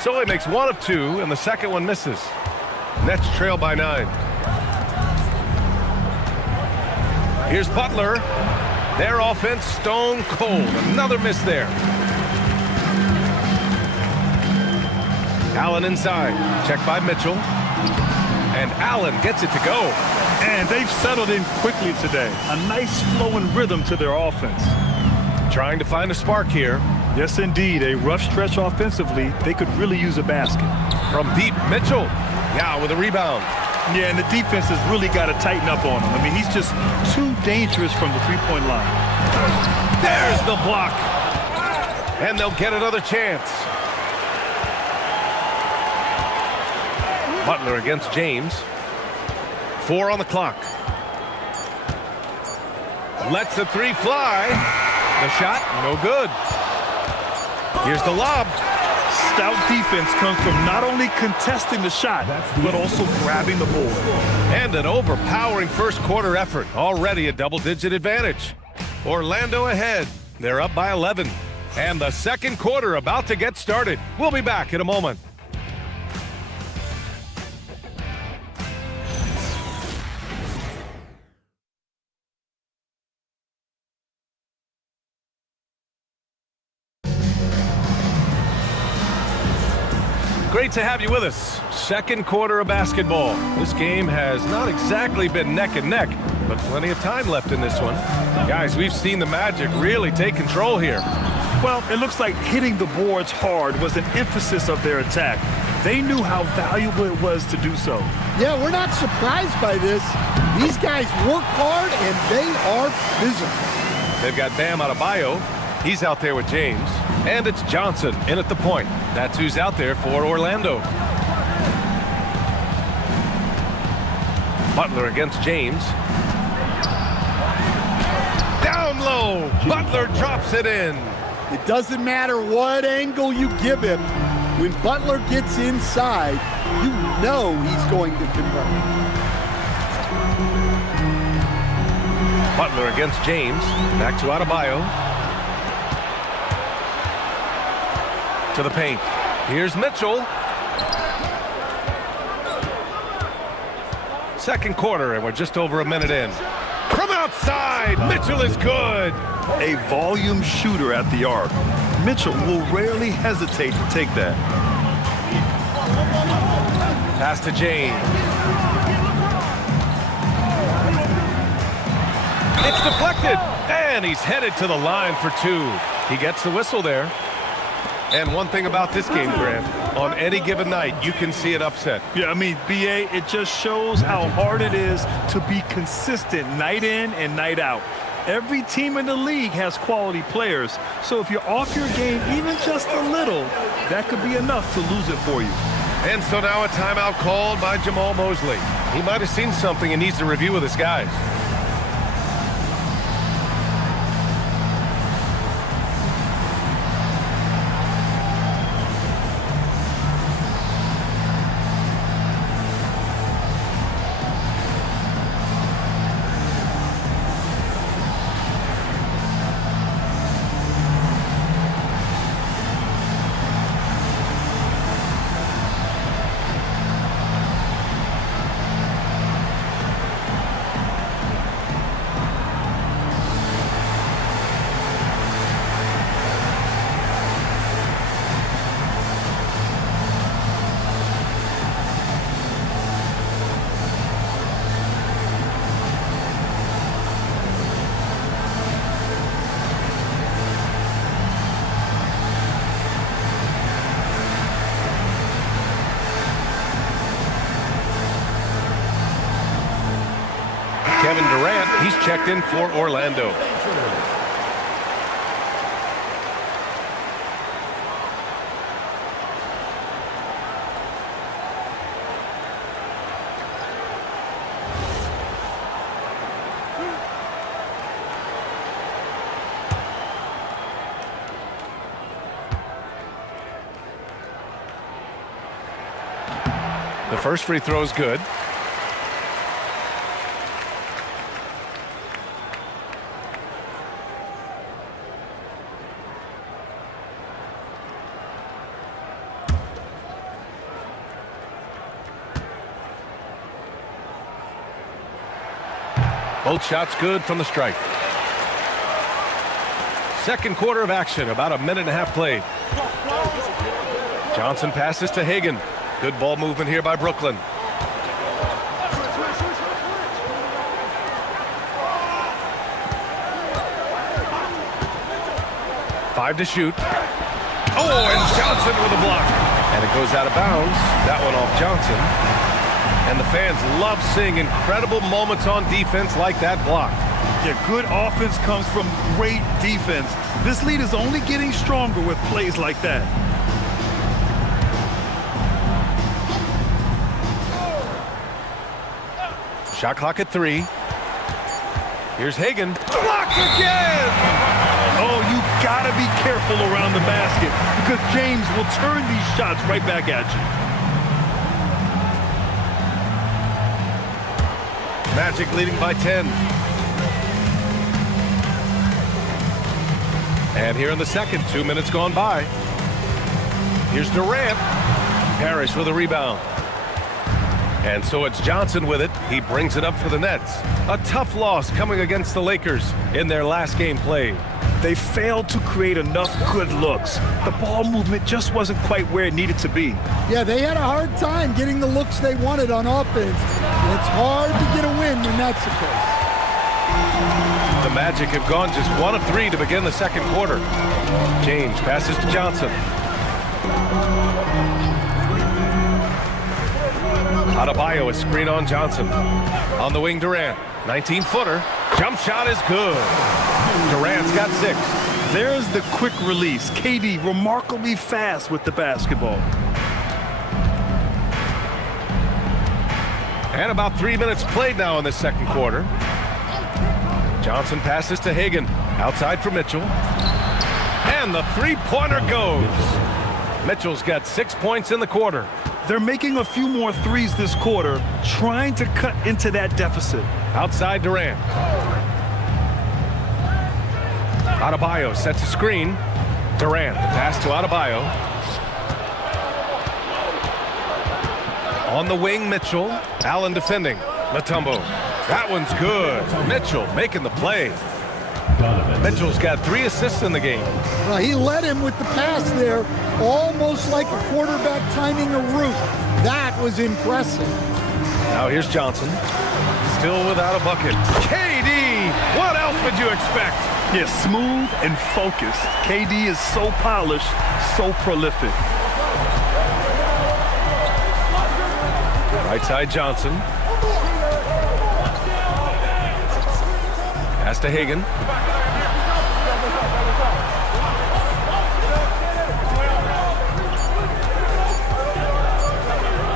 So he makes 1 of 2, and the second one misses. Nets trail by 9. Here's Butler. Their offense stone cold. Another miss there. Allen inside. Checked by Mitchell. And Allen gets it to go. And they've settled in quickly today. A nice flowing rhythm to their offense. Trying to find a spark here. Yes, indeed. A rough stretch offensively. They could really use a basket. From deep, Mitchell. Yeah, with a rebound. Yeah, and the defense has really got to tighten up on him. I mean, he's just too dangerous from the three-point line. There's the block. And they'll get another chance. Butler against James. 4 on the clock. Lets the 3 fly. The shot, no good. Here's the lob. Stout defense comes from not only contesting the shot, but also grabbing the board. And an overpowering first quarter effort. Already a double-digit advantage. Orlando ahead. They're up by 11. And the second quarter about to get started. We'll be back in a moment. Great to have you with us. Second quarter of basketball. This game has not exactly been neck and neck, but plenty of time left in this one. Guys, we've seen the Magic really take control here. Well, it looks like hitting the boards hard was an emphasis of their attack. They knew how valuable it was to do so. Yeah, we're not surprised by this. These guys work hard, and they are physical. They've got Bam Adebayo. He's out there with James. And it's Johnson in at the point. That's who's out there for Orlando. Butler against James. Down low. Butler drops it in. It doesn't matter what angle you give him. When Butler gets inside, you know he's going to convert. Butler against James. Back to Adebayo. To the paint. Here's Mitchell. Second quarter, and we're just over a minute in. From outside, Mitchell is good. A volume shooter at the arc. Mitchell will rarely hesitate to take that. Pass to James. It's deflected, and he's headed to the line for 2. He gets the whistle there. And one thing about this game, Grant, on any given night, you can see an upset. Yeah, I mean, BA, it just shows how hard it is to be consistent night in and night out. Every team in the league has quality players, so if you're off your game even just a little, that could be enough to lose it for you. And so now a timeout called by Jamal Mosley. He might have seen something and needs to review with his guys. Kevin Durant. He's checked in for Orlando. The first free throw is good. Both shots good from the stripe. Second quarter of action, about a minute and a half played. Johnson passes to Hagan. Good ball movement here by Brooklyn. Five to shoot. Oh, and Johnson with a block. And it goes out of bounds. That one off Johnson. And the fans love seeing incredible moments on defense like that block. Yeah, good offense comes from great defense. This lead is only getting stronger with plays like that. Shot clock at 3. Here's Hagan. Blocked again! Oh, you gotta be careful around the basket because James will turn these shots right back at you. Magic leading by 10. And here in the second, 2 minutes gone by. Here's Durant. Parrish with a rebound. And so it's Johnson with it. He brings it up for the Nets. A tough loss coming against the Lakers in their last game played. They failed to create enough good looks. The ball movement just wasn't quite where it needed to be. Yeah, they had a hard time getting the looks they wanted on offense. And it's hard to get a win when that's the case. The Magic have gone just 1 of 3 to begin the second quarter. James passes to Johnson. Adebayo, a screen on Johnson. On the wing, Durant. 19-footer. Jump shot is good. Durant's got 6. There's the quick release. KD remarkably fast with the basketball. And about 3 minutes played now in the second quarter. Johnson passes to Hagan. Outside for Mitchell. And the three-pointer goes. Mitchell's got 6 points in the quarter. They're making a few more threes this quarter, trying to cut into that deficit. Outside Durant. Adebayo sets a screen. Durant, the pass to Adebayo. On the wing, Mitchell. Allen defending. Mutombo. That one's good. Mitchell making the play. Mitchell's got 3 assists in the game. Well, he led him with the pass there, almost like a quarterback timing a route. That was impressive. Now here's Johnson. Still without a bucket. KD! What else would you expect? Yeah, smooth and focused. KD is so polished, so prolific. Right side Johnson. Pass to Hagan.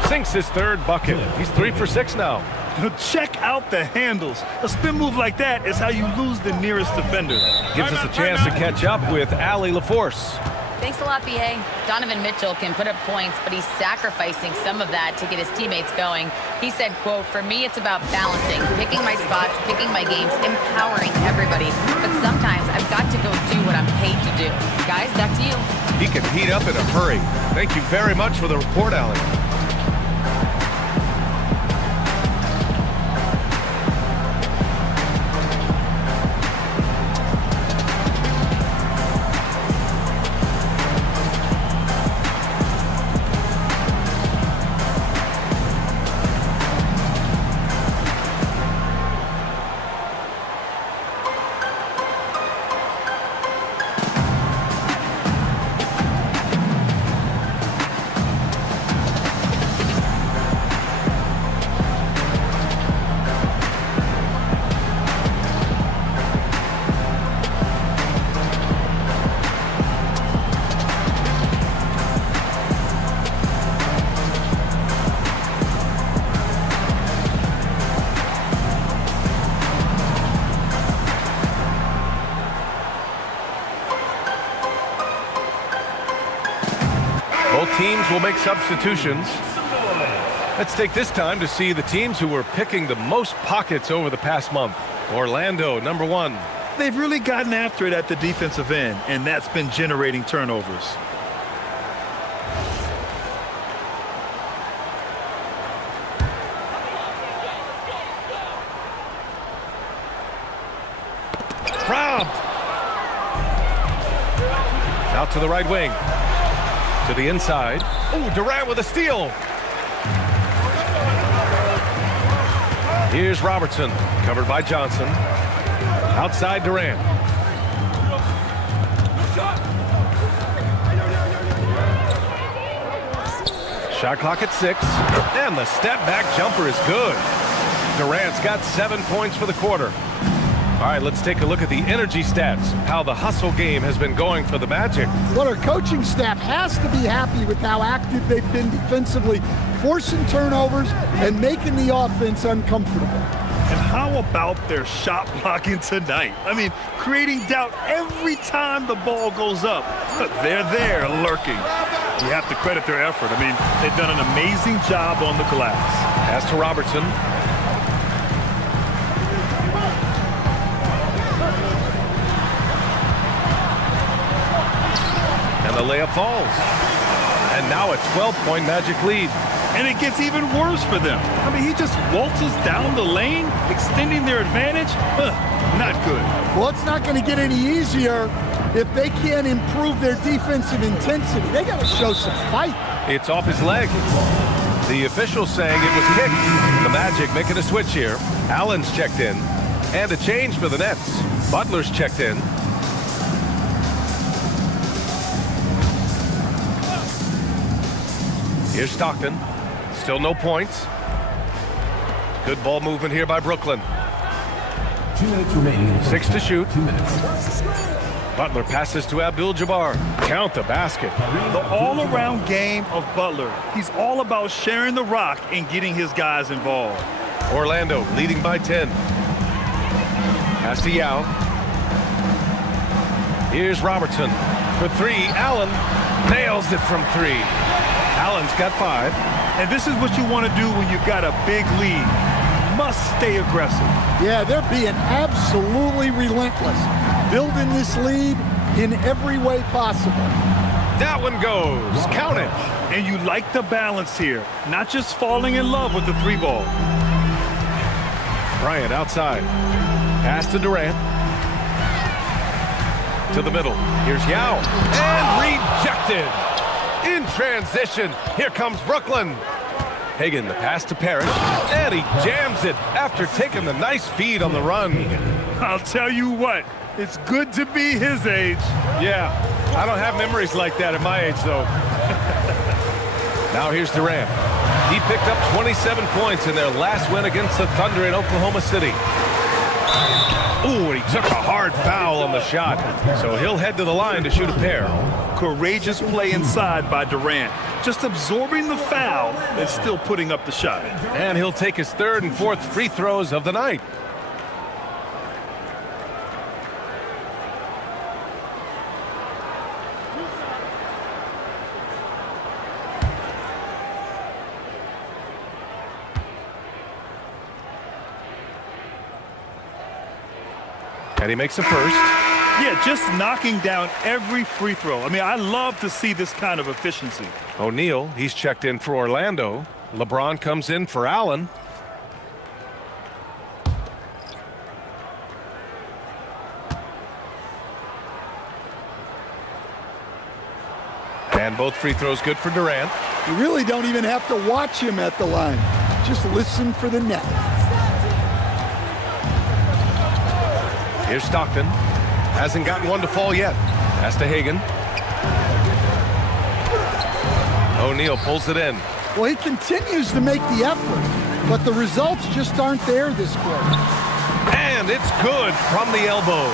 Sinks his third bucket. He's 3 for 6 now. Check out the handles. A spin move like that is how you lose the nearest defender. Gives us a chance to catch up with Allie LaForce. Thanks a lot, B.A. Donovan Mitchell can put up points, but he's sacrificing some of that to get his teammates going. He said, quote, "For me, it's about balancing, picking my spots, picking my games, empowering everybody. But sometimes I've got to go do what I'm paid to do." Guys, back to you. He can heat up in a hurry. Thank you very much for the report, Allie. teams will make substitutions. Let's take this time to see the teams who were picking the most pockets over the past month. Orlando, number 1. They've really gotten after it at the defensive end, and that's been generating turnovers. Robbed. Out to the right wing. To the inside. Oh, Durant with a steal. Here's Robertson, covered by Johnson. Outside Durant. Shot clock at 6. And the step back jumper is good. Durant's got 7 points for the quarter. All right, let's take a look at the energy stats, how the hustle game has been going for the Magic. Well, our coaching staff has to be happy with how active they've been defensively, forcing turnovers and making the offense uncomfortable. And how about their shot blocking tonight? I mean, creating doubt every time the ball goes up. But they're there lurking. You have to credit their effort. I mean, they've done an amazing job on the glass. Pass to Robertson. The layup falls. And now a 12-point Magic lead. And it gets even worse for them. I mean, he just waltzes down the lane, extending their advantage. Not good. Well, it's not going to get any easier if they can't improve their defensive intensity. They got to show some fight. It's off his leg. The official saying it was kicked. The Magic making a switch here. Allen's checked in. And a change for the Nets. Butler's checked in. Here's Stockton. Still no points. Good ball movement here by Brooklyn. 2 minutes remaining. 6 to shoot. 2 minutes. Butler passes to Abdul-Jabbar. Count the basket. The all-around game of Butler. He's all about sharing the rock and getting his guys involved. Orlando leading by 10. Pass to Yao. Here's Robertson. For 3, Allen nails it from 3. Allen's got 5. And this is what you want to do when you've got a big lead. You must stay aggressive. Yeah, they're being absolutely relentless, building this lead in every way possible. That one goes. Count it. And you like the balance here, not just falling in love with the 3-ball. Bryant outside. Pass to Durant. To the middle. Here's Yao. And rejected. In transition, here comes Brooklyn. Hagan, the pass to Parrish, and he jams it after taking the nice feed on the run. I'll tell you what, it's good to be his age. Yeah, I don't have memories like that at my age, though. Now here's Durant. He picked up 27 points in their last win against the Thunder in Oklahoma City. Ooh, and he took a hard foul on the shot, so he'll head to the line to shoot a pair. Courageous play inside by Durant, just absorbing the foul and still putting up the shot. And he'll take his 3rd and 4th free throws of the night. And he makes a first. Yeah, just knocking down every free throw. I mean, I love to see this kind of efficiency. O'Neal, he's checked in for Orlando. LeBron comes in for Allen. And both free throws good for Durant. You really don't even have to watch him at the line. Just listen for the net. Here's Stockton. Hasn't gotten one to fall yet. Pass to Hagan. O'Neal pulls it in. Well, he continues to make the effort, but the results just aren't there this quarter. And it's good from the elbow.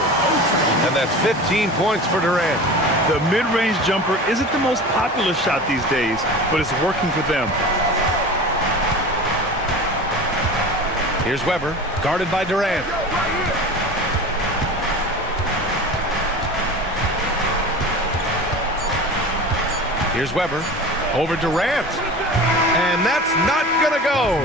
And that's 15 points for Durant. The mid-range jumper isn't the most popular shot these days, but it's working for them. Here's Weber, guarded by Durant. Here's Weber. Over Durant. And that's not going to go.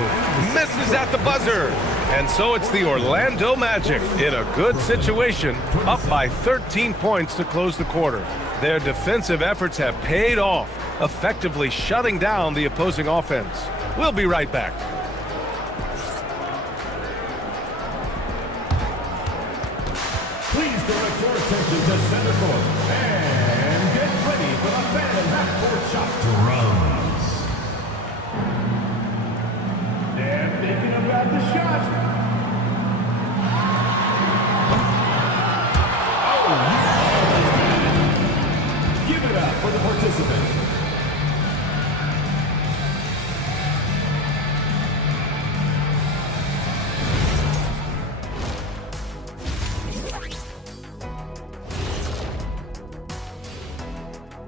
Misses at the buzzer. And so it's the Orlando Magic in a good situation, up by 13 points to close the quarter. Their defensive efforts have paid off, effectively shutting down the opposing offense. We'll be right back. Please direct your attention to center court and get ready for the fan half-court shot. Drums. They're thinking about the shot. Give it up for the participant.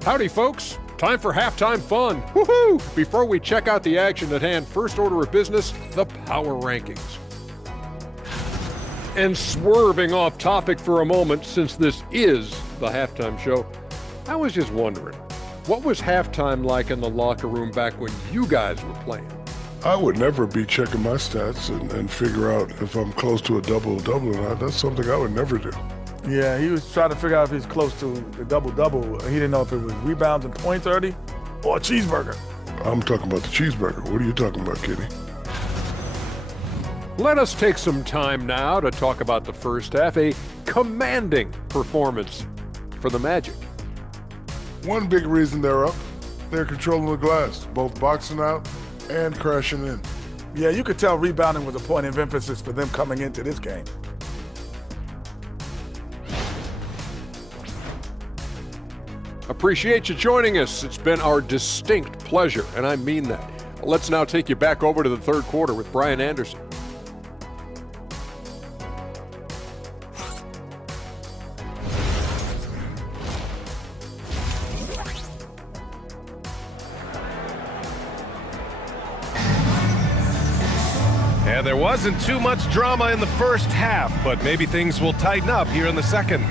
Howdy, folks. Time for halftime fun. Woohoo! Before we check out the action at hand, first order of business, the power rankings. And swerving off topic for a moment, since this is the halftime show, I was just wondering, what was halftime like in the locker room back when you guys were playing? I would never be checking my stats and figure out if I'm close to a double-double or not. That's something I would never do. Yeah, he was trying to figure out if he's close to the double-double. He didn't know if it was rebounds and points early or a cheeseburger. I'm talking about the cheeseburger. What are you talking about, Kitty? Let us take some time now to talk about the first half, a commanding performance for the Magic. One big reason they're up, they're controlling the glass, both boxing out and crashing in. Yeah, you could tell rebounding was a point of emphasis for them coming into this game. Appreciate you joining us. It's been our distinct pleasure, and I mean that. Let's now take you back over to the third quarter with Brian Anderson. And there wasn't too much drama in the first half, but maybe things will tighten up here in the second.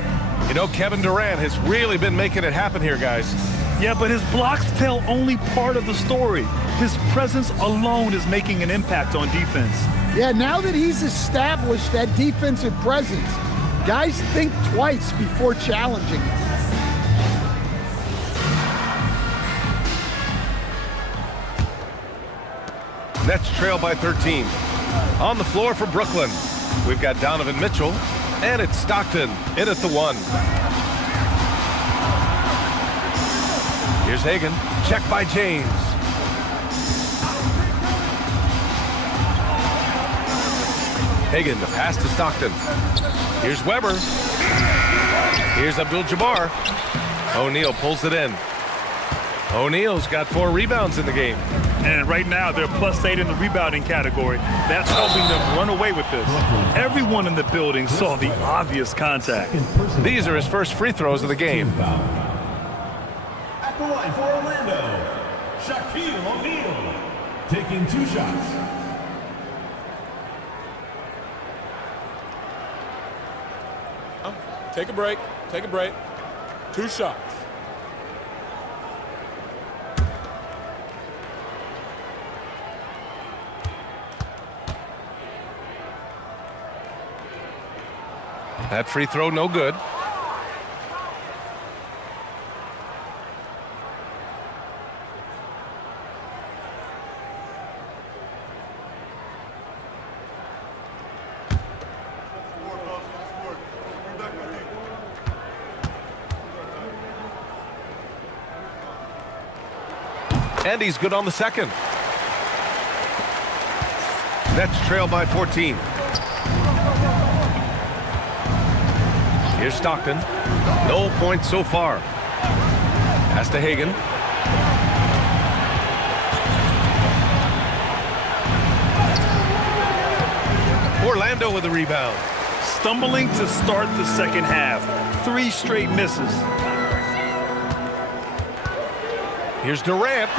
You know, Kevin Durant has really been making it happen here, guys. Yeah, but his blocks tell only part of the story. His presence alone is making an impact on defense. Yeah, now that he's established that defensive presence, guys think twice before challenging him. Nets trail by 13. On the floor for Brooklyn, we've got Donovan Mitchell, and it's Stockton in at the 1. Here's Hagan, check by James. Hagan, the pass to Stockton. Here's Weber. Here's Abdul-Jabbar. O'Neal pulls it in. O'Neal's got 4 rebounds in the game. And right now, they're +8 in the rebounding category. That's helping them run away with this. Everyone in the building saw the obvious contact. These are his first free throws of the game. At the line for Orlando, Shaquille O'Neal, taking 2 shots. Take a break. Take a break. 2 shots. That free throw no good. And he's good on the second. Nets trail by 14. Here's Stockton. No points so far. Pass to Hagan. Orlando with a rebound. Stumbling to start the second half. 3 straight misses. Here's Durant.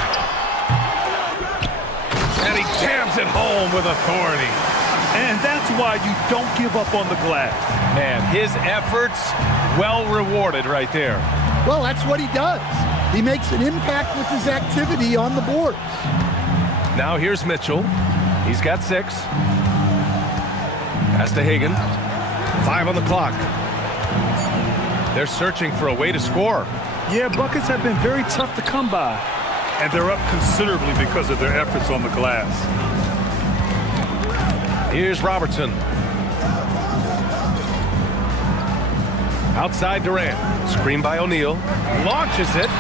And he jams it home with authority. And that's why you don't give up on the glass. Man, his efforts well rewarded right there. Well, that's what he does. He makes an impact with his activity on the boards. Now here's Mitchell. He's got 6. Pass to Hagan. 5 on the clock. They're searching for a way to score. Yeah, buckets have been very tough to come by. And they're up considerably because of their efforts on the glass. Here's Robertson. Outside Durant. Screen by O'Neal. Launches it.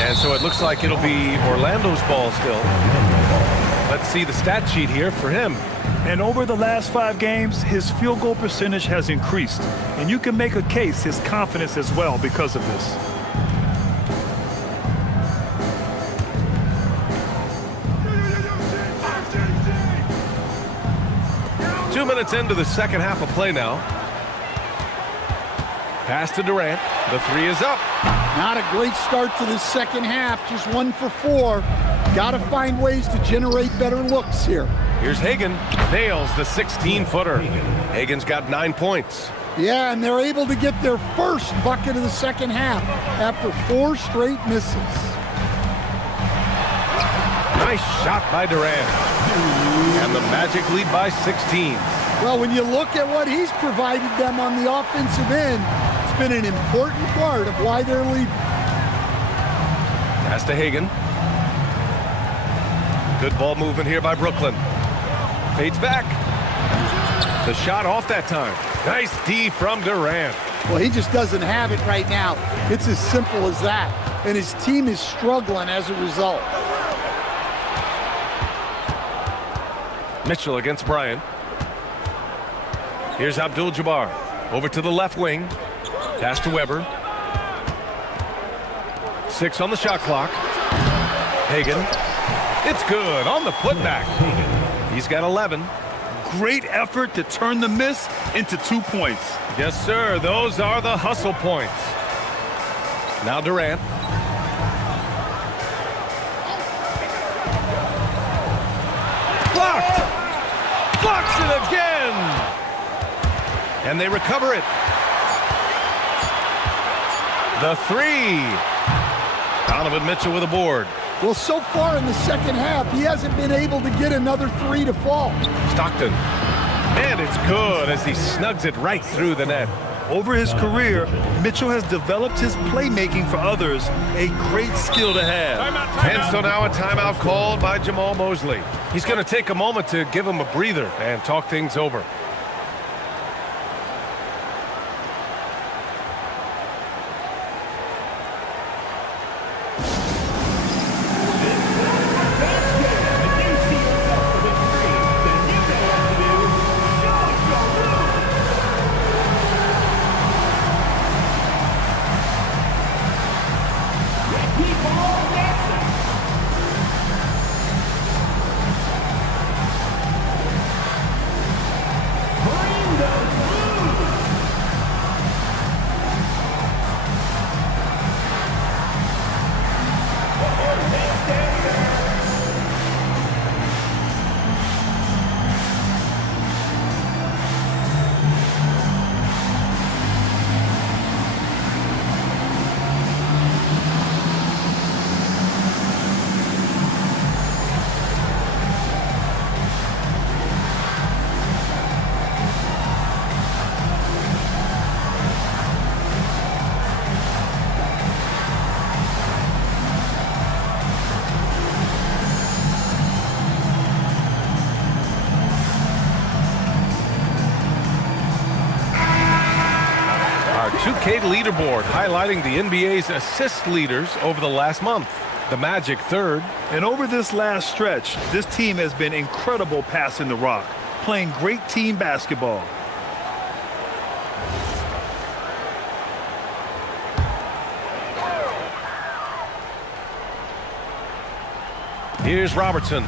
And so it looks like it'll be Orlando's ball still. Let's see the stat sheet here for him. And over the last 5 games, his field goal percentage has increased. And you can make a case his confidence as well because of this. Two minutes into the second half of play now. Pass to Durant. The 3 is up. Not a great start to the second half, just 1 for 4. Got to find ways to generate better looks here. Here's Hagan. Nails the 16-footer. Hagan's got 9 points. Yeah, and they're able to get their first bucket of the second half after 4 straight misses. Nice shot by Durant. And the Magic lead by 16. Well, when you look at what he's provided them on the offensive end, it's been an important part of why they're leading. Pass to Hagan. Good ball movement here by Brooklyn. Fades back. The shot off that time. Nice D from Durant. Well, he just doesn't have it right now. It's as simple as that. And his team is struggling as a result. Mitchell against Bryant. Here's Abdul-Jabbar. Over to the left wing. Pass to Weber. 6 on the shot clock. Hagan. It's good on the putback. He's got 11. Great effort to turn the miss into 2 points. Yes, sir. Those are the hustle points. Now Durant. Blocked. Blocks it again. And they recover it. The 3. Donovan Mitchell with a board. Well, so far in the second half, he hasn't been able to get another 3 to fall. Stockton. And it's good as he snugs it right through the net. Over his career, Mitchell has developed his playmaking for others, a great skill to have. And so now a timeout called by Jamal Mosley. He's going to take a moment to give him a breather and talk things over. Our 2K leaderboard highlighting the NBA's assist leaders over the last month. The Magic 3rd. And over this last stretch, this team has been incredible passing the rock, playing great team basketball. Here's Robertson.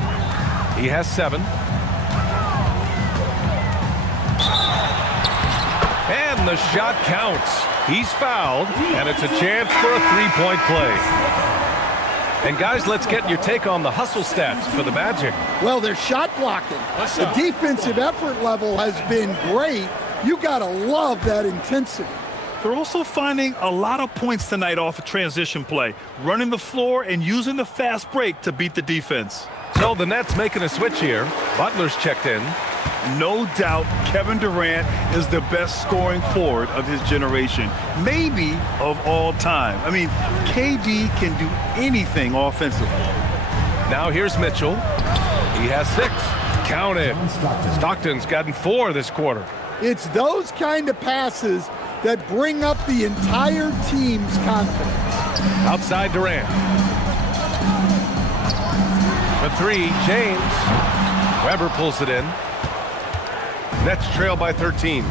He has 7. And the shot counts. He's fouled, and it's a chance for a 3-point play. And guys, let's get your take on the hustle stats for the Magic. Well, they're shot blocking. The defensive effort level has been great. You got to love that intensity. They're also finding a lot of points tonight off a transition play, running the floor and using the fast break to beat the defense. So the Nets making a switch here. Butler's checked in. No doubt Kevin Durant is the best scoring forward of his generation, maybe of all time. I mean, KD can do anything offensively. Now here's Mitchell. He has 6. Count it. Stockton's gotten 4 this quarter. It's those kind of passes that bring up the entire team's confidence. Outside Durant. For 3, James. Weber pulls it in. Nets trail by 13.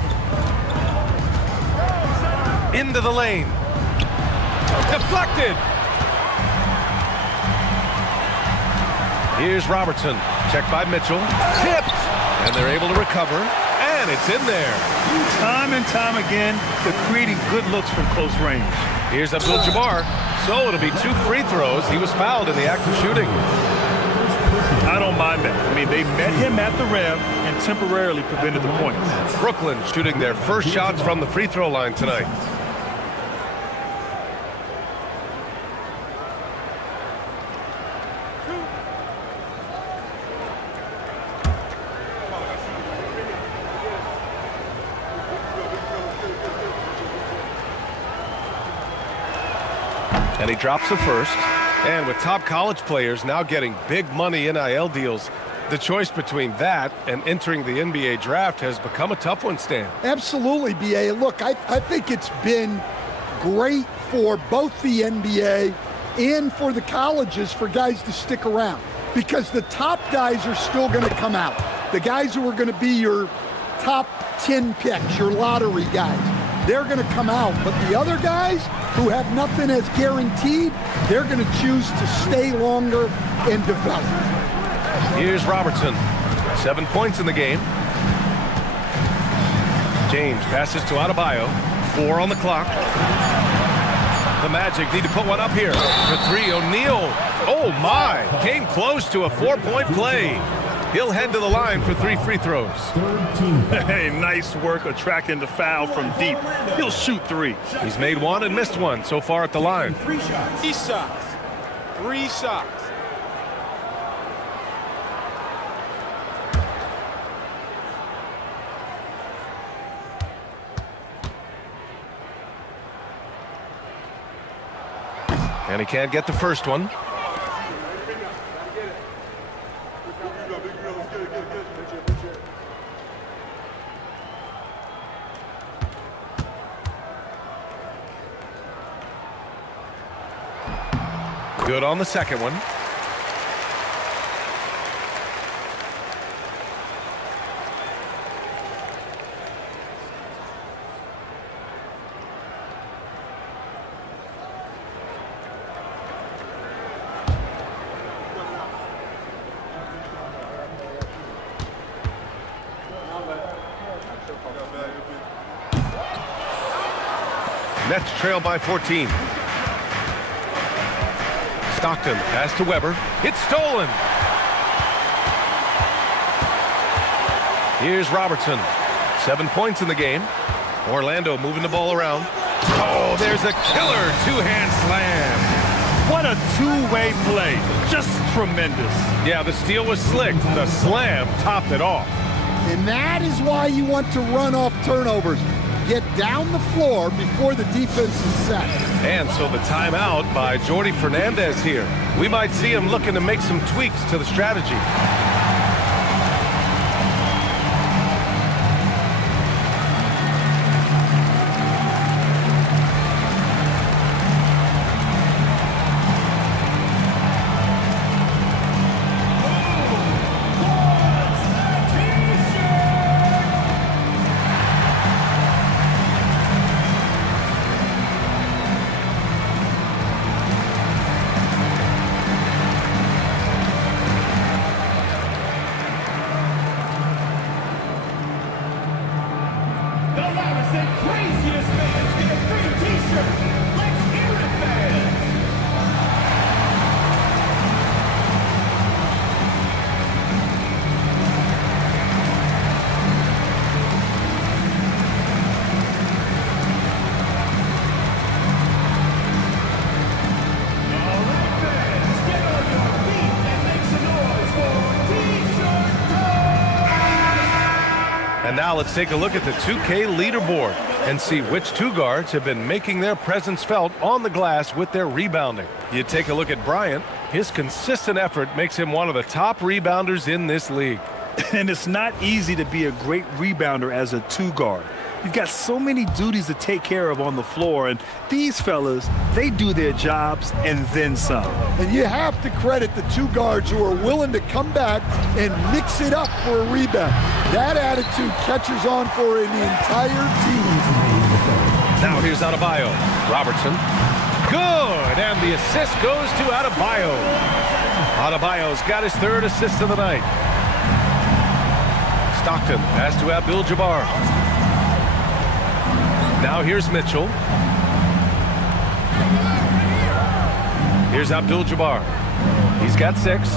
Into the lane. Deflected. Here's Robertson. Checked by Mitchell. Tipped. And they're able to recover. And it's in there. Time and time again, they're creating good looks from close range. Here's Abdul-Jabbar. So it'll be 2 free throws. He was fouled in the act of shooting. I don't mind that. I mean, they met him at the rim and temporarily prevented the points. Brooklyn shooting their first shots from the free throw line tonight. And he drops the first. And with top college players now getting big money NIL deals, the choice between that and entering the NBA draft has become a tough one, Stan. Absolutely, B.A. Look, I think it's been great for both the NBA and for the colleges for guys to stick around because the top guys are still going to come out. The guys who are going to be your top 10 picks, your lottery guys, they're going to come out. But the other guys who have nothing as guaranteed, they're going to choose to stay longer and develop. Here's Robertson. 7 points in the game. James passes to Adebayo. 4 on the clock. The Magic need to put one up here. For 3, O'Neal. Oh my! Came close to a 4-point play. He'll head to the line for 3 free throws. Hey, nice work attracting the foul from deep. He'll shoot 3. He's made 1 and missed 1 so far at the line. 3 shots. 3 shots. 3 shots. And he can't get the first one. Good on the second one. Nets trail by 14. Stockton pass to Weber. It's stolen. Here's Robertson. 7 points in the game. Orlando moving the ball around. Oh, there's a killer two-hand slam. What a two-way play. Just tremendous. Yeah, the steal was slick. The slam topped it off. And that is why you want to run off turnovers. Get down the floor before the defense is set. And so the timeout by Jordi Fernandez here. We might see him looking to make some tweaks to the strategy. And now let's take a look at the 2K leaderboard and see which two guards have been making their presence felt on the glass with their rebounding. You take a look at Bryant. His consistent effort makes him one of the top rebounders in this league. And it's not easy to be a great rebounder as a two guard. You've got so many duties to take care of on the floor, and these fellas, they do their jobs and then some. And you have to credit the two guards who are willing to come back and mix it up for a rebound. That attitude catches on for the entire team. Now here's Adebayo. Robertson. Good, and the assist goes to Adebayo. Adebayo's got his third assist of the night. Stockton, pass to Abdul-Jabbar. Now here's Mitchell. Here's Abdul-Jabbar. He's got 6.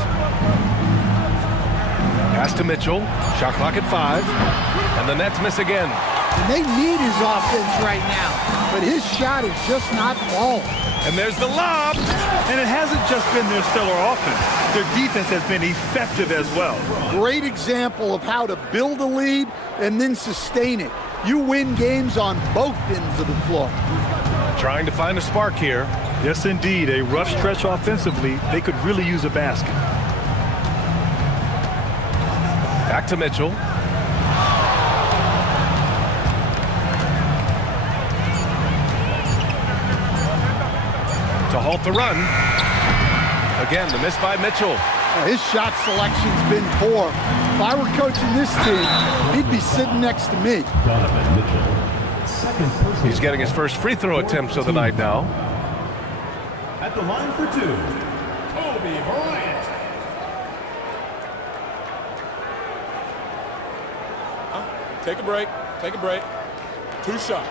Pass to Mitchell. Shot clock at 5. And the Nets miss again. And they need his offense right now. But his shot is just not falling. And there's the lob. And it hasn't just been their stellar offense. Their defense has been effective as well. Great example of how to build a lead and then sustain it. You win games on both ends of the floor. Trying to find a spark here. Yes, indeed. A rough stretch offensively. They could really use a basket. Back to Mitchell. To halt the run. Again, the miss by Mitchell. His shot selection's been poor. If I were coaching this team, he'd be sitting next to me. He's getting his first free throw attempts of the night now. At the line for 2, Kobe Bryant. Take a break. Take a break. 2 shots.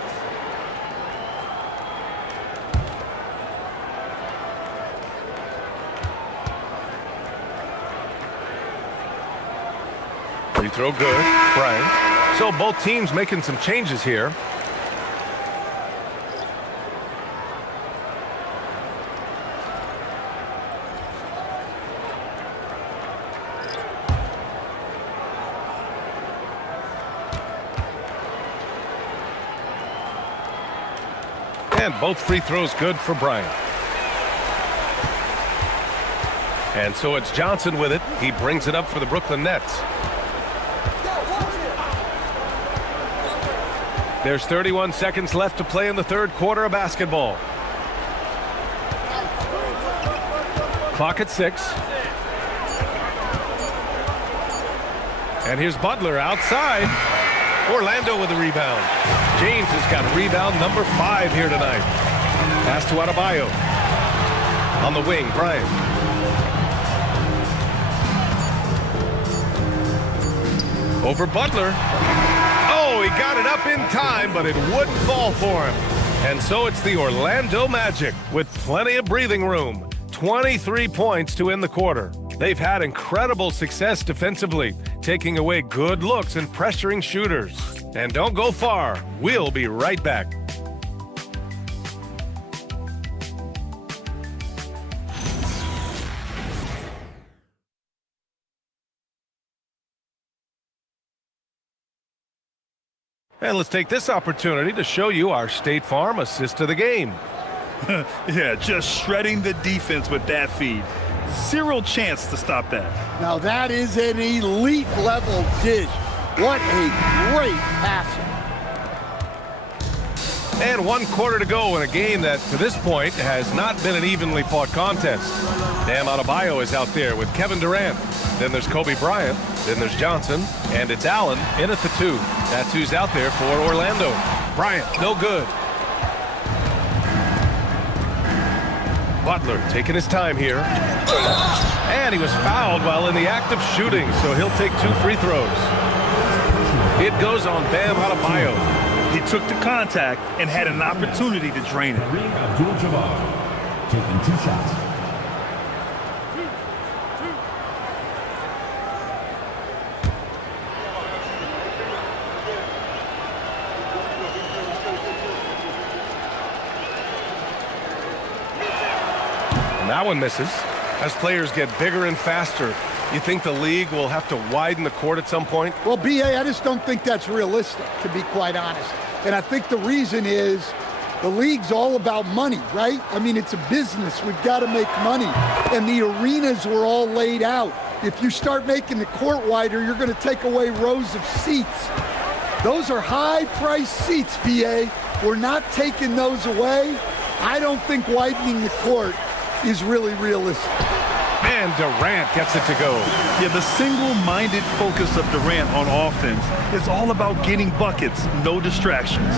Free throw good, Bryant. So both teams making some changes here. And both free throws good for Bryant. And so it's Johnson with it. He brings it up for the Brooklyn Nets. There's 31 seconds left to play in the third quarter of basketball. Clock at 6. And here's Butler outside. Orlando with the rebound. James has got rebound number 5 here tonight. Pass to Adebayo. On the wing, Bryant. Over Butler. Oh, he got it up in time, but it wouldn't fall for him. And so it's the Orlando Magic with plenty of breathing room. 23 points to end the quarter. They've had incredible success defensively, taking away good looks and pressuring shooters. And don't go far. We'll be right back. And let's take this opportunity to show you our State Farm assist of the game. Yeah, just shredding the defense with that feed. Zero chance to stop that. Now that is an elite level dish. What a great passer. And 1 quarter to go in a game that, to this point, has not been an evenly fought contest. Bam Adebayo is out there with Kevin Durant. Then there's Kobe Bryant. Then there's Johnson. And it's Allen in at the 2. That's who's out there for Orlando. Bryant, no good. Butler taking his time here. And he was fouled while in the act of shooting, so he'll take 2 free throws. It goes on Bam Adebayo. He took the contact and had an opportunity to drain it. Abdul-Jabbar taking 2 shots. And that one misses. As players get bigger and faster, You think the league will have to widen the court at some point? Well, B.A., I just don't think that's realistic, to be quite honest. And I think the reason is the league's all about money, right? I mean, it's a business. We've got to make money. And the arenas were all laid out. If you start making the court wider, you're going to take away rows of seats. Those are high-priced seats, B.A. We're not taking those away. I don't think widening the court is really realistic. And Durant gets it to go. Yeah, the single-minded focus of Durant on offense is all about getting buckets, no distractions.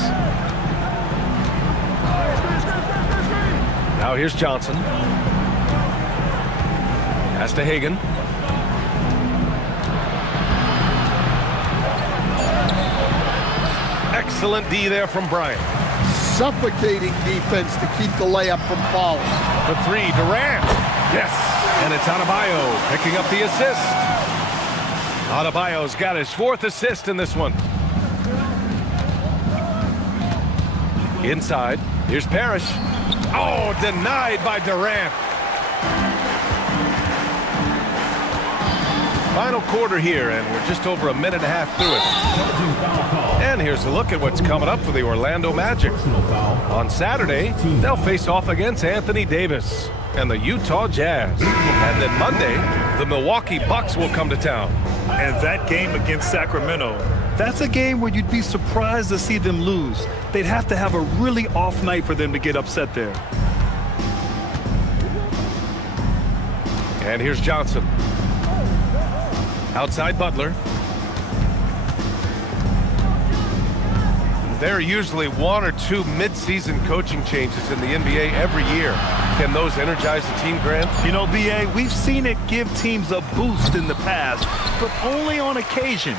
Now here's Johnson. Pass to Hagan. Excellent D there from Bryant. Suffocating defense to keep the layup from falling. For three, Durant. Yes. And it's Adebayo picking up the assist. Adebayo's got his 4th assist in this one. Inside. Here's Parrish. Oh, denied by Durant. Final quarter here, and we're just over a minute and a half through it. And here's a look at what's coming up for the Orlando Magic. On Saturday, they'll face off against Anthony Davis and the Utah Jazz. And then Monday, the Milwaukee Bucks will come to town. And that game against Sacramento, that's a game where you'd be surprised to see them lose. They'd have to have a really off night for them to get upset there. And here's Johnson. Outside Butler. There are usually 1 or 2 mid-season coaching changes in the NBA every year. Can those energize the team, Grant? You know, B.A., we've seen it give teams a boost in the past, but only on occasion.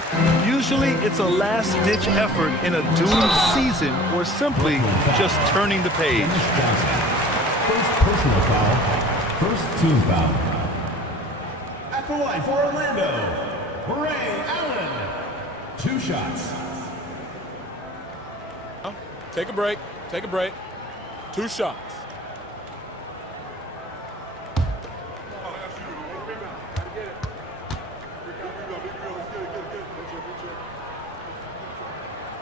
Usually it's a last-ditch effort in a doomed season or simply just turning the page. First personal foul. First team foul. At the line for Orlando, Ray Allen. 2 shots. Take a break. Take a break. 2 shots.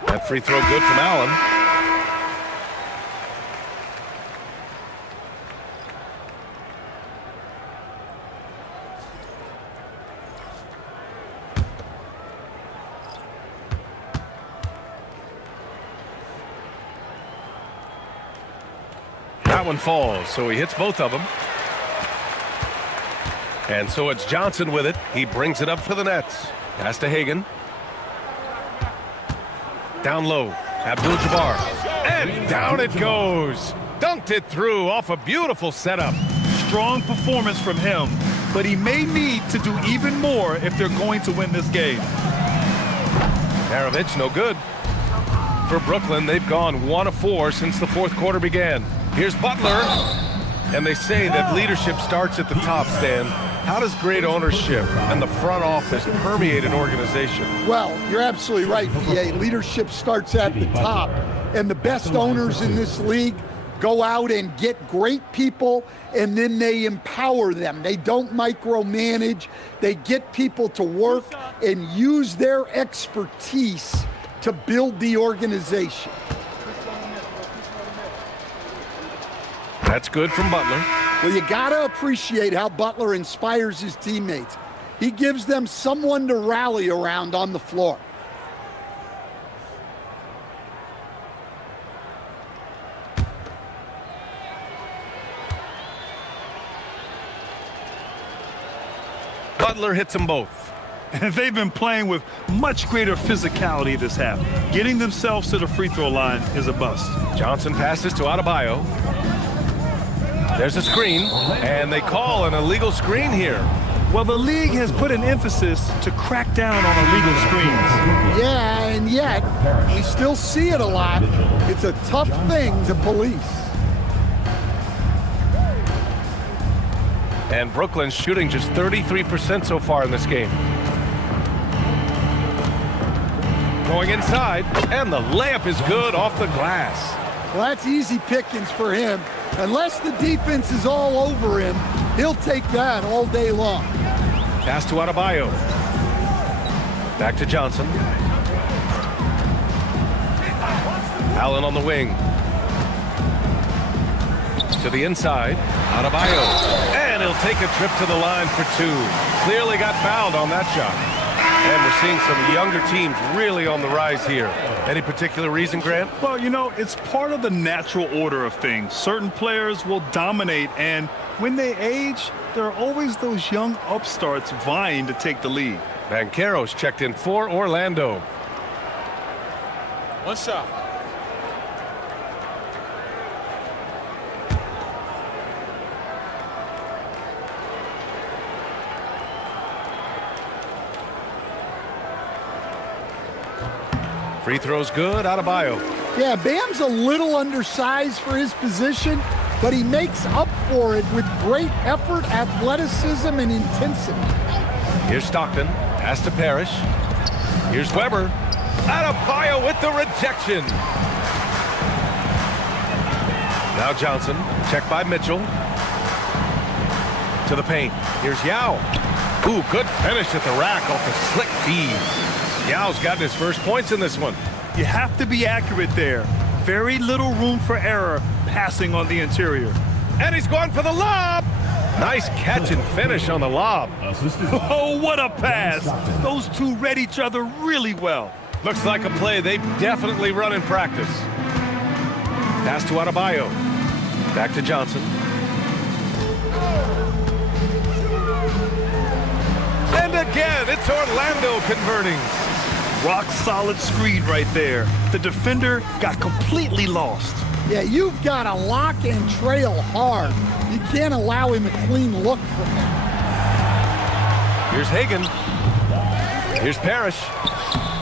That free throw good from Allen. That one falls, so he hits both of them. And so it's Johnson with it. He brings it up for the Nets. Pass to Hagan. Down low, Abdul-Jabbar. And down it goes. Dunked it through off a beautiful setup. Strong performance from him, but he may need to do even more if they're going to win this game. Maravich, no good. For Brooklyn, they've gone 1 of 4 since the 4th quarter began. Here's Butler. And they say that leadership starts at the top, Stan. How does great ownership and the front office permeate an organization? Well, you're absolutely right, PA. Leadership starts at the top. And the best owners in this league go out and get great people, and then they empower them. They don't micromanage. They get people to work and use their expertise to build the organization. That's good from Butler. Well, you got to appreciate how Butler inspires his teammates. He gives them someone to rally around on the floor. Butler hits them both. And they've been playing with much greater physicality this half. Getting themselves to the free throw line is a bust. Johnson passes to Adebayo. There's a screen, and they call an illegal screen here. Well, the league has put an emphasis to crack down on illegal screens. Yeah, and yet we still see it a lot. It's a tough thing to police. And Brooklyn's shooting just 33% so far in this game. Going inside, and the layup is good off the glass. Well, that's easy pickings for him. Unless the defense is all over him, he'll take that all day long. Pass to Adebayo. Back to Johnson. Allen on the wing. To the inside. Adebayo. And he'll take a trip to the line for two. Clearly got fouled on that shot. And we're seeing some younger teams really on the rise here. Any particular reason, Grant? Well, you know, it's part of the natural order of things. Certain players will dominate, and when they age, there are always those young upstarts vying to take the lead. Banchero's checked in for Orlando. One shot. Free throw's good. Adebayo. Yeah, Bam's a little undersized for his position, but he makes up for it with great effort, athleticism, and intensity. Here's Stockton. Pass to Parrish. Here's Weber. Adebayo with the rejection. Now Johnson. Checked by Mitchell. To the paint. Here's Yao. Ooh, good finish at the rack off the slick feed. Yao's gotten his first points in this one. You have to be accurate there. Very little room for error passing on the interior. And he's going for the lob. Nice catch and finish on the lob. Oh, what a pass. Those two read each other really well. Looks like a play they've definitely run in practice. Pass to Adebayo. Back to Johnson. And again, it's Orlando converting. Rock solid screen right there. The defender got completely lost. Yeah, you've got to lock and trail hard. You can't allow him a clean look from that. Here's Hagan. Here's Parrish.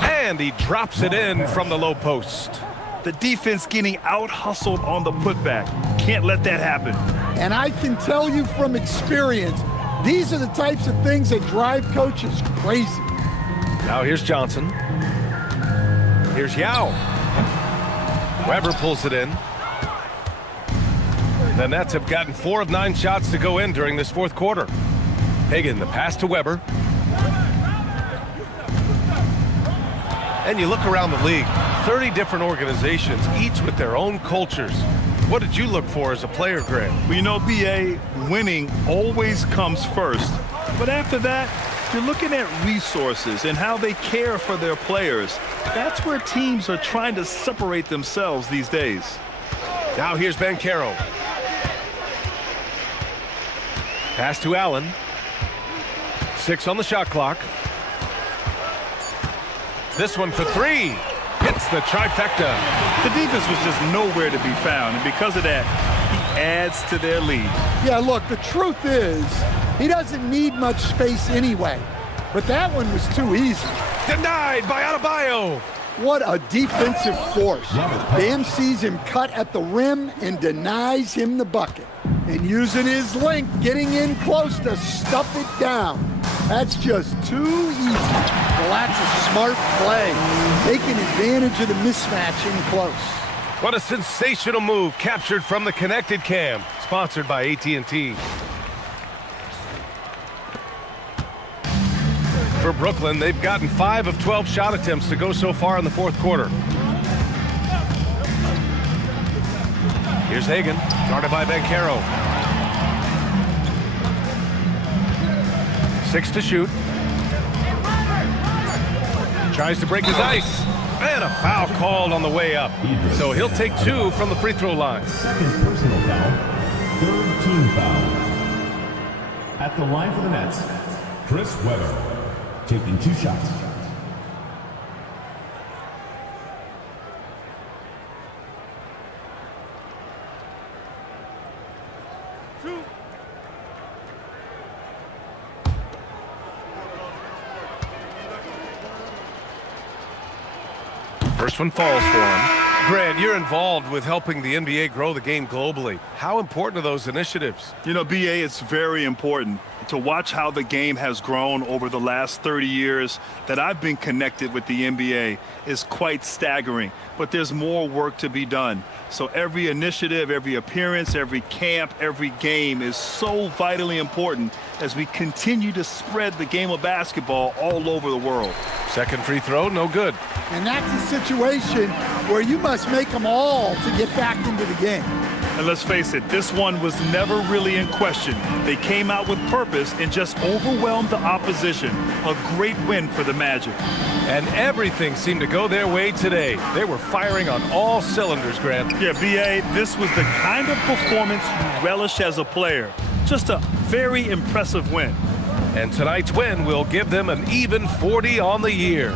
And he drops it in from the low post. The defense getting out-hustled on the putback. Can't let that happen. And I can tell you from experience, these are the types of things that drive coaches crazy. Now here's Johnson. Here's Yao. Weber pulls it in. The Nets have gotten 4 of 9 shots to go in during this fourth quarter. Hagan, the pass to Weber. And you look around the league, 30 different organizations, each with their own cultures. What did you look for as a player, Grant? Well, you know, BA, winning always comes first. But after that, you're looking at resources and how they care for their players. That's where teams are trying to separate themselves these days. Now here's Banchero. Pass to Allen. 6 on the shot clock. This one for 3. Hits the trifecta. The defense was just nowhere to be found, and because of that, he adds to their lead. Yeah, look, the truth is, he doesn't need much space anyway. But that one was too easy. Denied by Adebayo. What a defensive force. Bam sees him cut at the rim and denies him the bucket. And using his length, getting in close to stuff it down. That's just too easy. Well, that's a smart play. Taking advantage of the mismatch in close. What a sensational move captured from the Connected Cam, sponsored by AT&T. For Brooklyn, they've gotten 5 of 12 shot attempts to go so far in the fourth quarter. Here's Hagan, guarded by Banchero. 6 to shoot. Tries to break his ice. And a foul called on the way up. So he'll take 2 from the free throw line. Second personal foul. 3rd team foul. At the line for the Nets, Chris Webber, taking 2 shots. First one falls for him. Grant, you're involved with helping the NBA grow the game globally. How important are those initiatives? You know, BA, it's very important to watch how the game has grown over the last 30 years that I've been connected with the NBA is quite staggering, but there's more work to be done. So every initiative, every appearance, every camp, every game is so vitally important as we continue to spread the game of basketball all over the world. Second free throw, no good. And that's a situation where you must make them all to get back into the game. And let's face it, this one was never really in question. They came out with purpose and just overwhelmed the opposition. A great win for the Magic. And everything seemed to go their way today. They were firing on all cylinders, Grant. Yeah, B.A., this was the kind of performance you relish as a player. Just a very impressive win. And tonight's win will give them an even 40 on the year.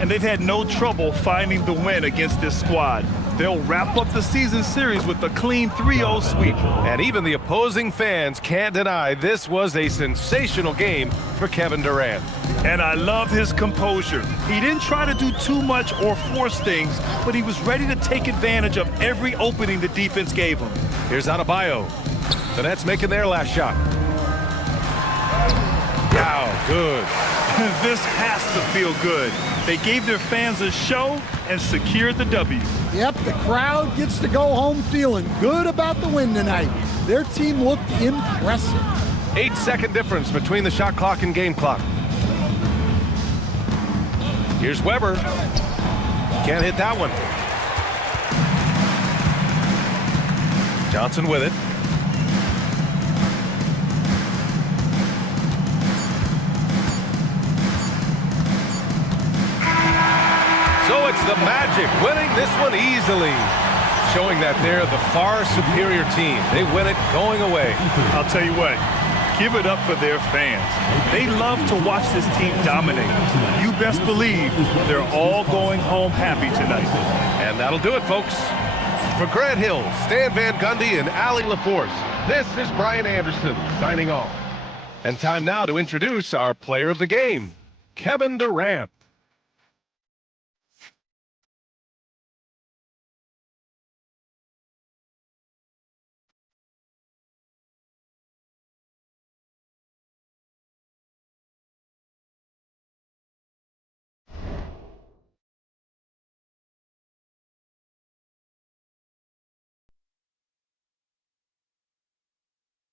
And they've had no trouble finding the win against this squad. They'll wrap up the season series with a clean 3-0 sweep. And even the opposing fans can't deny this was a sensational game for Kevin Durant. And I love his composure. He didn't try to do too much or force things, but he was ready to take advantage of every opening the defense gave him. Here's Adebayo. The Nets making their last shot. Wow, good. This has to feel good. They gave their fans a show and secured the W. Yep, the crowd gets to go home feeling good about the win tonight. Their team looked impressive. 8-second difference between the shot clock and game clock. Here's Weber. Can't hit that one. Johnson with it. So it's the Magic winning this one easily, showing that they're the far superior team. They win it going away. I'll tell you what, give it up for their fans. They love to watch this team dominate. You best believe they're all going home happy tonight. And that'll do it, folks. For Grant Hill, Stan Van Gundy, and Allie LaForce, this is Brian Anderson signing off. And time now to introduce our player of the game, Kevin Durant.